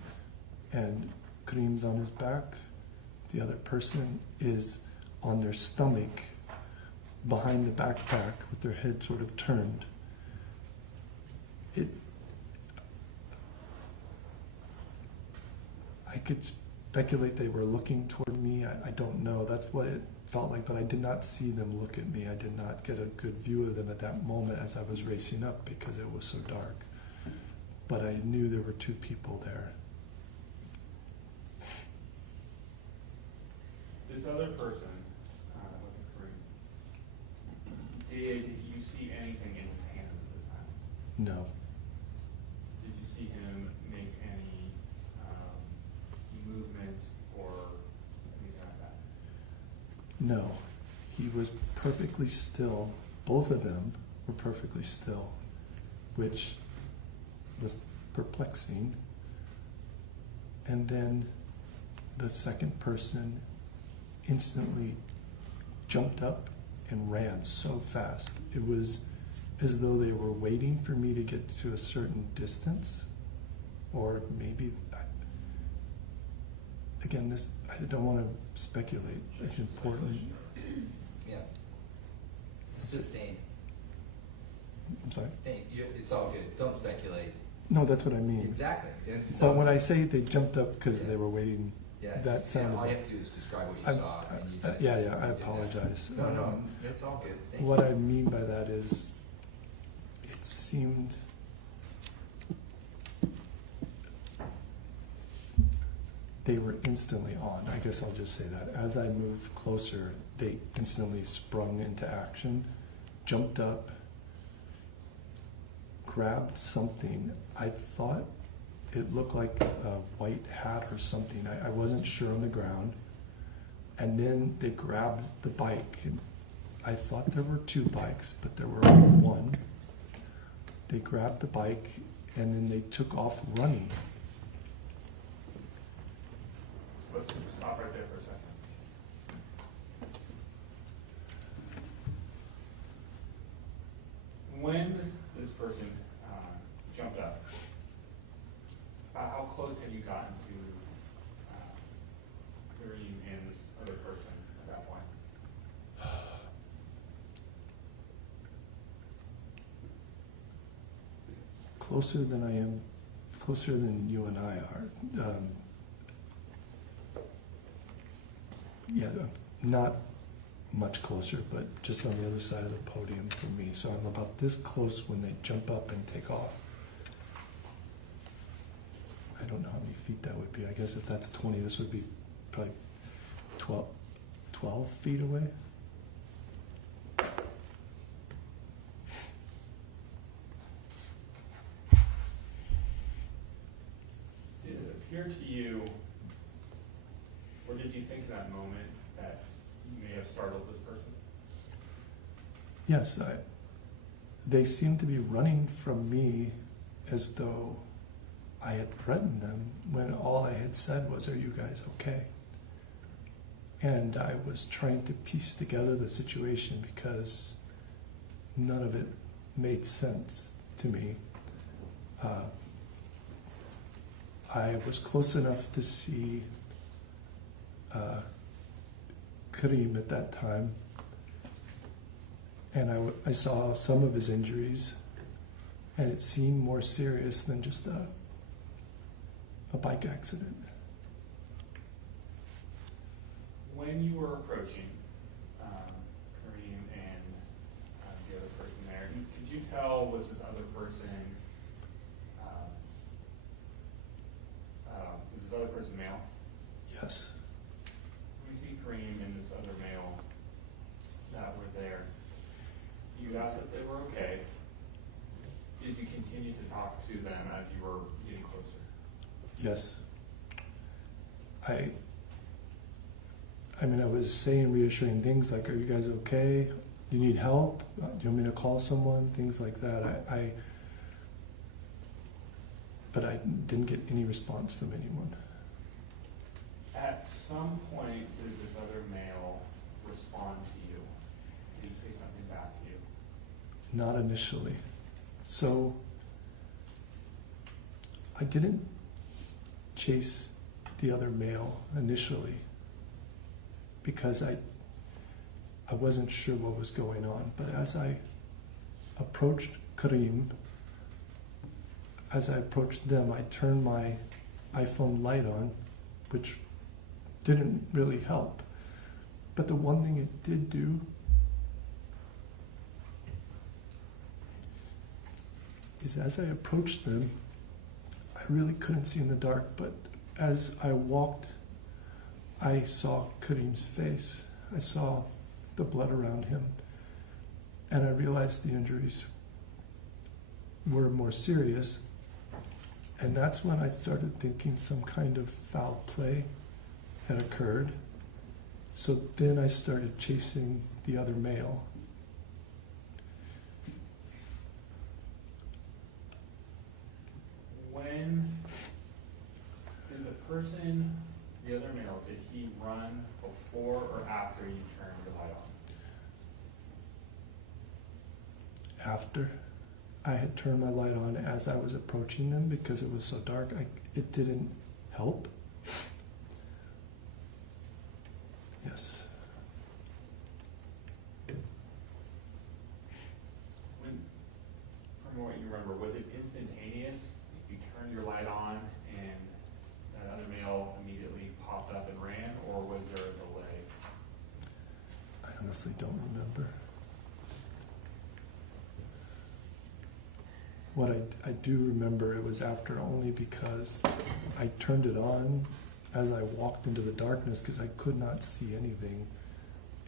and Karim's on his back. The other person is on their stomach, behind the backpack, with their head sort of turned. I could speculate they were looking toward me. I don't know. That's what it felt like, but I did not see them look at me. I did not get a good view of them at that moment as I was racing up because it was so dark. But I knew there were two people there. This other person, with the Karim, did you see anything in his hand at this time? No. Did you see him make any movement or anything like that? No. He was perfectly still. Both of them were perfectly still, which was perplexing. And then the second person instantly jumped up and ran so fast. It was as though they were waiting for me to get to a certain distance, or maybe, again, this, I don't want to speculate. It's important. Yeah. Sustain. I'm sorry? It's all good. Don't speculate. No, that's what I mean. Exactly. But when I say they jumped up because they were waiting, that sounded. All you have to do is describe what you saw. I apologize. No, it's all good. Thank What you. I mean by that is, it seemed they were instantly on. I guess I'll just say that. As I moved closer, they instantly sprung into action, jumped up, grabbed something. I thought it looked like a white hat or something. I wasn't sure on the ground. And then they grabbed the bike. And I thought there were two bikes, but there were only one. They grabbed the bike and then they took off running. Let's stop right there for a second. When this person jumped up, how close had you gotten to Karim and this other person at that point? Closer than you and I are. Not much closer, but just on the other side of the podium for me. So I'm about this close when they jump up and take off. I don't know how many feet that would be. I guess if that's 20, this would be probably 12 feet away. Did it appear to you, or did you think in that moment that you may have startled this person? Yes, they seemed to be running from me as though I had threatened them when all I had said was, "Are you guys okay?" And I was trying to piece together the situation because none of it made sense to me. I was close enough to see Karim at that time, and I saw some of his injuries, and it seemed more serious than just a bike accident. When you were approaching Karim and the other person there, could you tell was this other person male? Yes. When you see Karim and this other male that were there, you asked if they were okay. Did you continue to talk to them as you were getting closer? Yes. I mean, I was saying reassuring things like, "Are you guys okay?" you need help? Do you want me to call someone? Things like that. But I didn't get any response from anyone. At some point, did this other male respond to you? Did he say something back to you? Not initially. So I didn't chase the other male initially because I wasn't sure what was going on. But as I approached Karim, as I approached them, I turned my iPhone light on, which didn't really help. But the one thing it did do is as I approached them, I really couldn't see in the dark, but as I walked, I saw Karim's face. I saw the blood around him, and I realized the injuries were more serious, and that's when I started thinking some kind of foul play had occurred. So then I started chasing the other male. When did the person, the other male, did he run before or after you turned the light on? After I had turned my light on as I was approaching them because it was so dark, it didn't help. Yes. From what you remember, was it instantaneous? You turned your light on and that other male immediately popped up and ran, or was there a delay? I honestly don't remember. What I do remember, it was after only because I turned it on as I walked into the darkness because I could not see anything.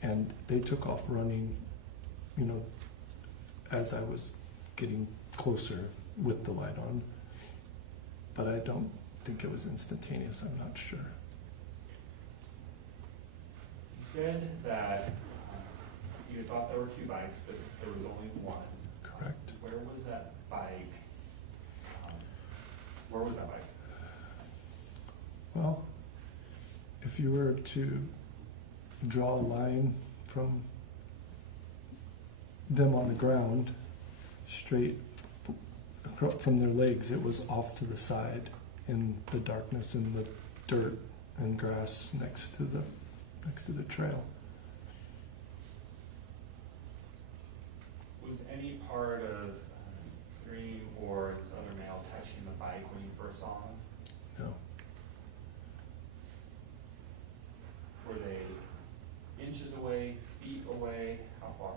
And they took off running, you know, as I was getting closer with the light on. But I don't think it was instantaneous, I'm not sure. You said that you thought there were two bikes, but there was only one. Correct. Where was that bike? Where was that bike? Well, if you were to draw a line from them on the ground, straight from their legs, it was off to the side in the darkness and the dirt and grass next to the trail. Was any part of Karim or this other male touching the bike when you first saw him? No. Were they inches away, feet away? How far?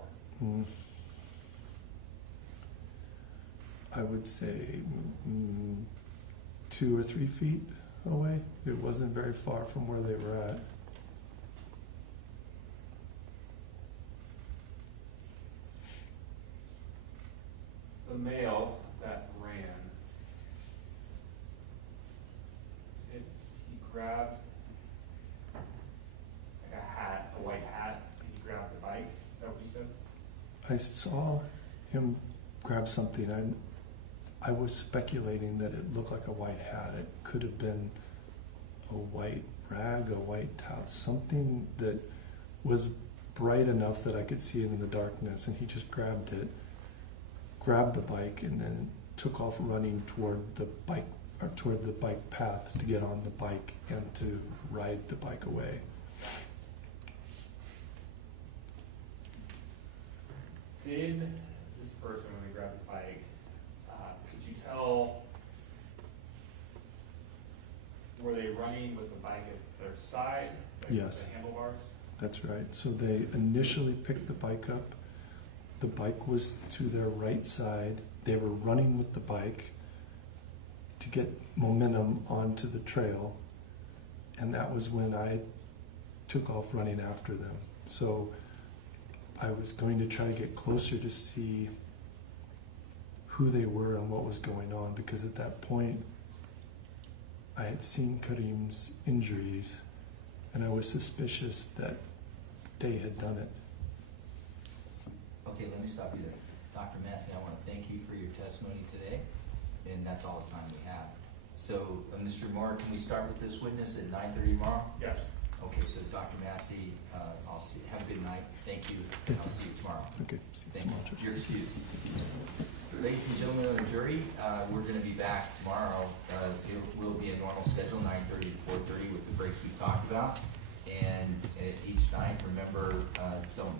I would say 2 or 3 feet away. It wasn't very far from where they were at. The male that ran, he grabbed like a hat, a white hat, and he grabbed the bike. Is that what you said? I saw him grab something. I was speculating that it looked like a white hat. It could have been a white rag, a white towel, something that was bright enough that I could see it in the darkness, and he just grabbed it, grabbed the bike, and then took off running toward the bike path to get on the bike and to ride the bike away. Did this person, when they grabbed the bike, could you tell, were they running with the bike at their side? Like Yes. The handlebars? That's right. So they initially picked the bike up. The bike was to their right side. They were running with the bike to get momentum onto the trail. And that was when I took off running after them. So I was going to try to get closer to see who they were and what was going on, because at that point I had seen Karim's injuries and I was suspicious that they had done it. me stop you there. Dr. Massey, I want to thank you for your testimony today, and that's all the time we have. So, Mr. Moore, can we start with this witness at 9:30 tomorrow? Yes. Okay, so Dr. Massey, I'll see. Have a good night. Thank you, and I'll see you tomorrow. Okay. Thank you. You're excused. Ladies and gentlemen of the jury, we're going to be back tomorrow. It will be a normal schedule, 9:30 to 4:30, with the breaks we talked about. And each night, remember, don't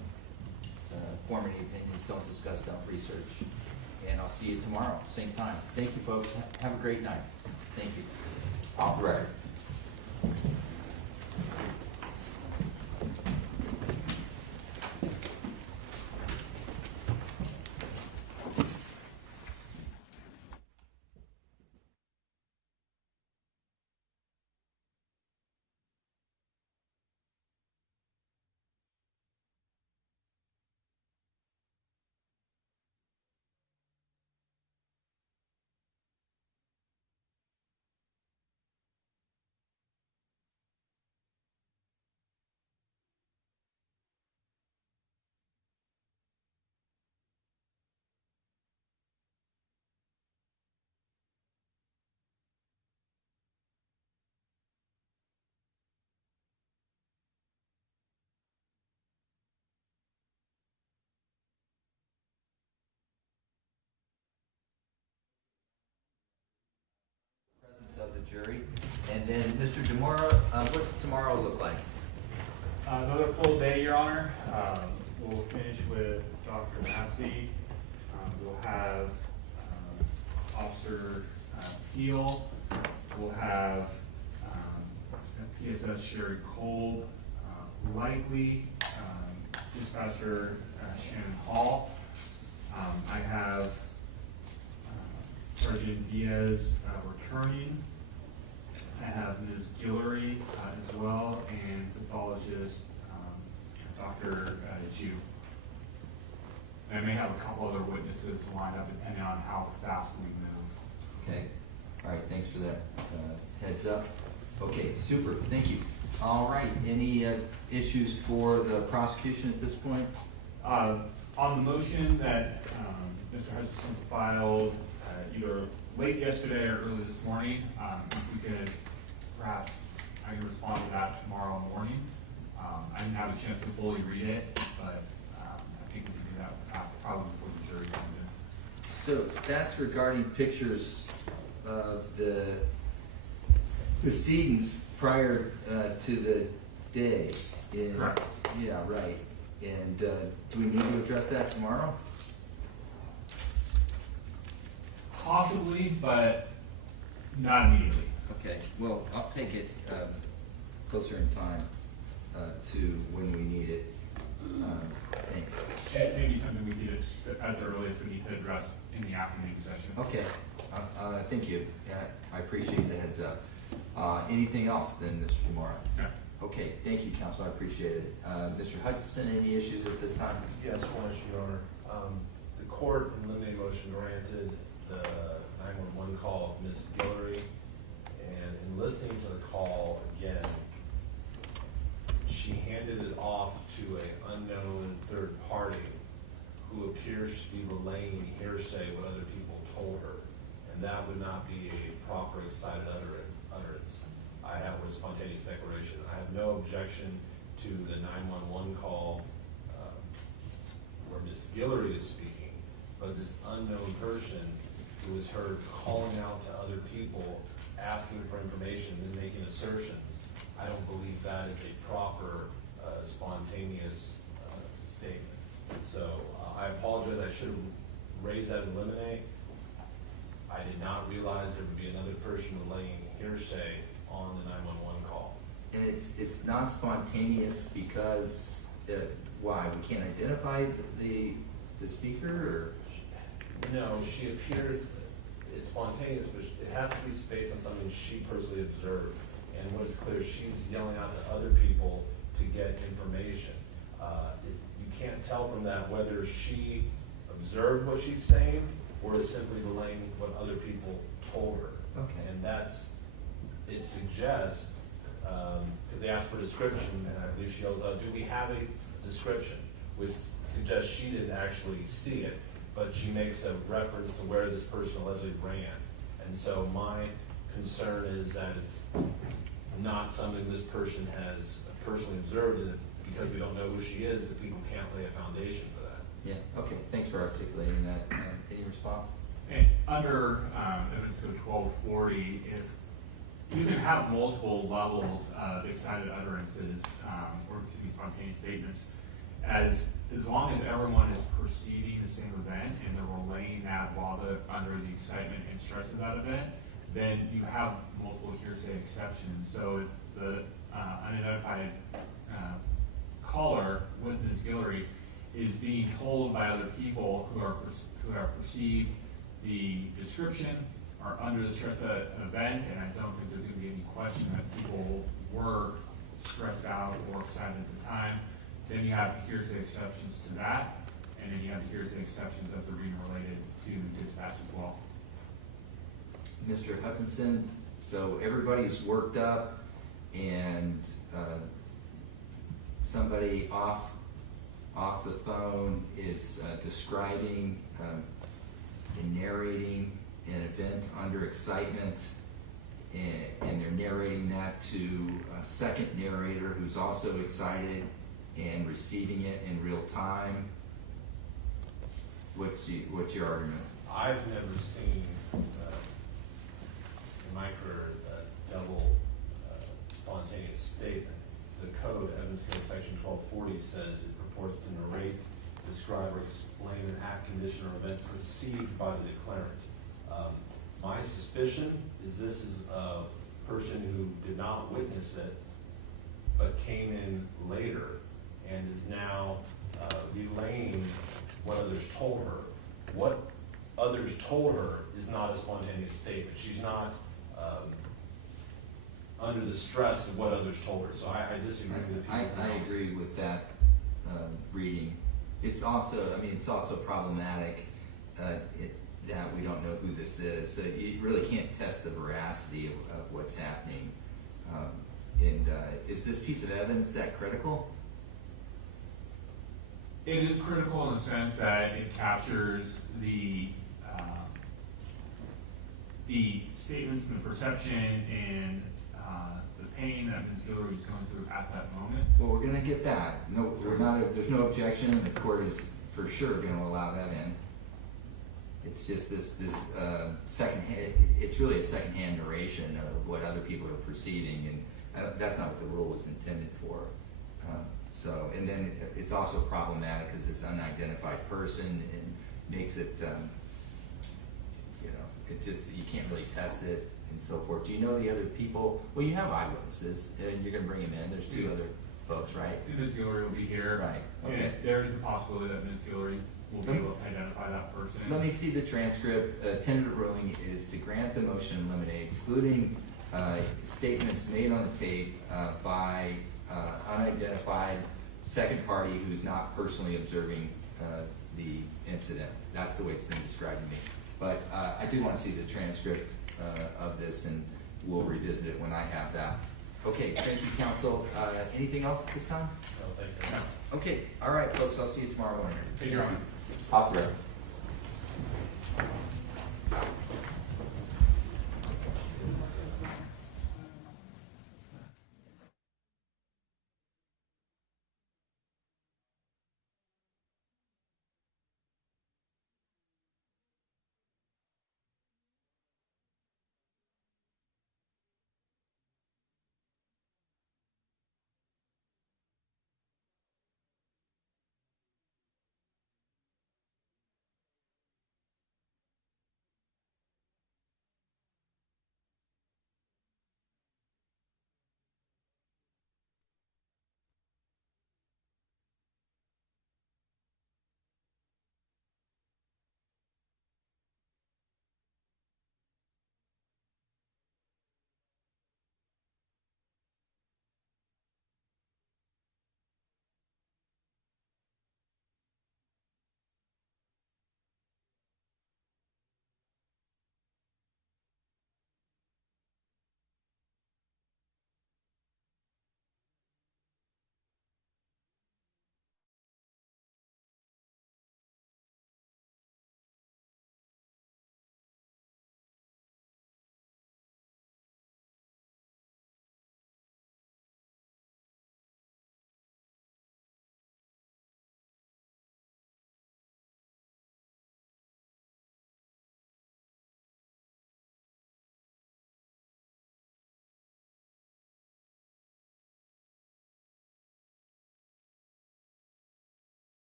form any opinions, don't discuss, don't research. And I'll see you tomorrow, same time. Thank you, folks. Have a great night. Thank you. Off the record. Of the jury. And then Mr. DeMora, what's tomorrow look like? Another full day, Your Honor. We'll finish with Dr. Massey. We'll have Officer Keel. We'll have PSS Sherry Kolb, likely Dispatcher Shannon Hall. I have Sergeant Diaz returning. I have Ms. Guillory as well, and pathologist Dr. Ju. And I may have a couple other witnesses lined up depending on how fast we move. Okay. All right. Thanks for that heads up. Okay. Super. Thank you. All right. Any issues for the prosecution at this point? On the motion that Mr. Hutchinson filed either late yesterday or early this morning, if we could perhaps, I can respond to that tomorrow morning. I didn't have a chance to fully read it, but I think we can do that probably before the jury comes in. So that's regarding pictures of the proceedings prior to the day. Correct. Yeah, right. And do we need to address that tomorrow? Possibly, but not immediately. Okay. Well, I'll take it closer in time to when we need it. Thanks. It may be something we need at the earliest we need to address in the afternoon session. Okay. Thank you. I appreciate the heads up. Anything else then, Mr. Demora? No. Okay. Thank you, Counsel. I appreciate it. Mr. Hutchinson, any issues at this time? Yes, one issue, Your Honor. The court in limine motion granted the 911 call of Ms. Guillory, and in listening to the call again, she handed it off to an unknown third party who appears to be relaying hearsay what other people told her, and that would not be a proper excited utterance. I have a spontaneous declaration. I have no objection to the 911 call where Ms. Guillory is speaking, but this unknown person who is heard calling out to other people, asking for information, and making assertions, I don't believe that is a proper spontaneous statement. So I apologize. I should have raised that in limine. I did not realize there would be another person relaying hearsay on the 911 call. And it's not spontaneous because why? We can't identify the speaker, or? No, she appears, it's spontaneous, but it has to be based on something she personally observed. And what is clear, she's yelling out to other people to get information. You can't tell from that whether she observed what she's saying or is simply relaying what other people told her. Okay. And it suggests, because they asked for a description, and I believe she yells out, do we have a description? which suggests she didn't actually see it, but she makes a reference to where this person allegedly ran. And so my concern is that it's not something this person has personally observed, and because we don't know who she is, that people can't lay a foundation for that. Yeah, okay, thanks for articulating that. Any response? And under evidence code 1240, if you can have multiple levels of excited utterances or spontaneous statements, as long as everyone is perceiving the same event and they're relaying that while they're under the excitement and stress of that event, then you have multiple hearsay exceptions. So if the unidentified caller with Ms. Guillory is being told by other people who are perceived the description are under the stress of an event, and I don't think there's going to be any question that people were stressed out or excited at the time, then you have hearsay exceptions to that, and then you have the hearsay exceptions as they're being related to dispatch as well. Mr. Hutchinson, so everybody's worked up, and somebody off the phone is describing and narrating an event under excitement, and they're narrating that to a second narrator who's also excited and receiving it in real time. What's your argument? I've never seen in my career a double spontaneous statement. The code, evidence code section 1240, says it purports to narrate, describe, or explain an act, condition, or event perceived by the declarant. My suspicion is this is a person who did not witness it, but came in later and is now relaying what others told her. What others told her is not a spontaneous statement. She's not under the stress of what others told her. So I disagree with the people's I analysis. agree with that reading. It's also problematic that we don't know who this is. So you really can't test the veracity of what's happening. Is this piece of evidence that critical? It is critical in the sense that it captures the statements and the perception and the pain that Ms. Guillory is going through at that moment. Well, we're going to get that. No, we're not. There's no objection, and the court is for sure going to allow that in. It's just this second-hand. It's really a second-hand narration of what other people are perceiving, and that's not what the rule was intended for. And then it's also problematic because it's an unidentified person and makes it, it just, you can't really test it and so forth. Do you know the other people? Well, you have eyewitnesses, and you're going to bring them in. There's two other folks, right? Ms. Guillory will be here. Right. Okay. And there is a possibility that Ms. Guillory will be able to identify that person. Let me see the transcript. Tentative ruling is to grant the motion in limine, excluding statements made on the tape by unidentified second party who's not personally observing the incident. That's the way it's been described to me. But I do want to see the transcript of this, and we'll revisit it when I have that. Okay, thank you, counsel. Anything else at this time? No, thank you. No. Okay, all right, folks, I'll see you tomorrow morning. Thank you, Your Honor. Off the record.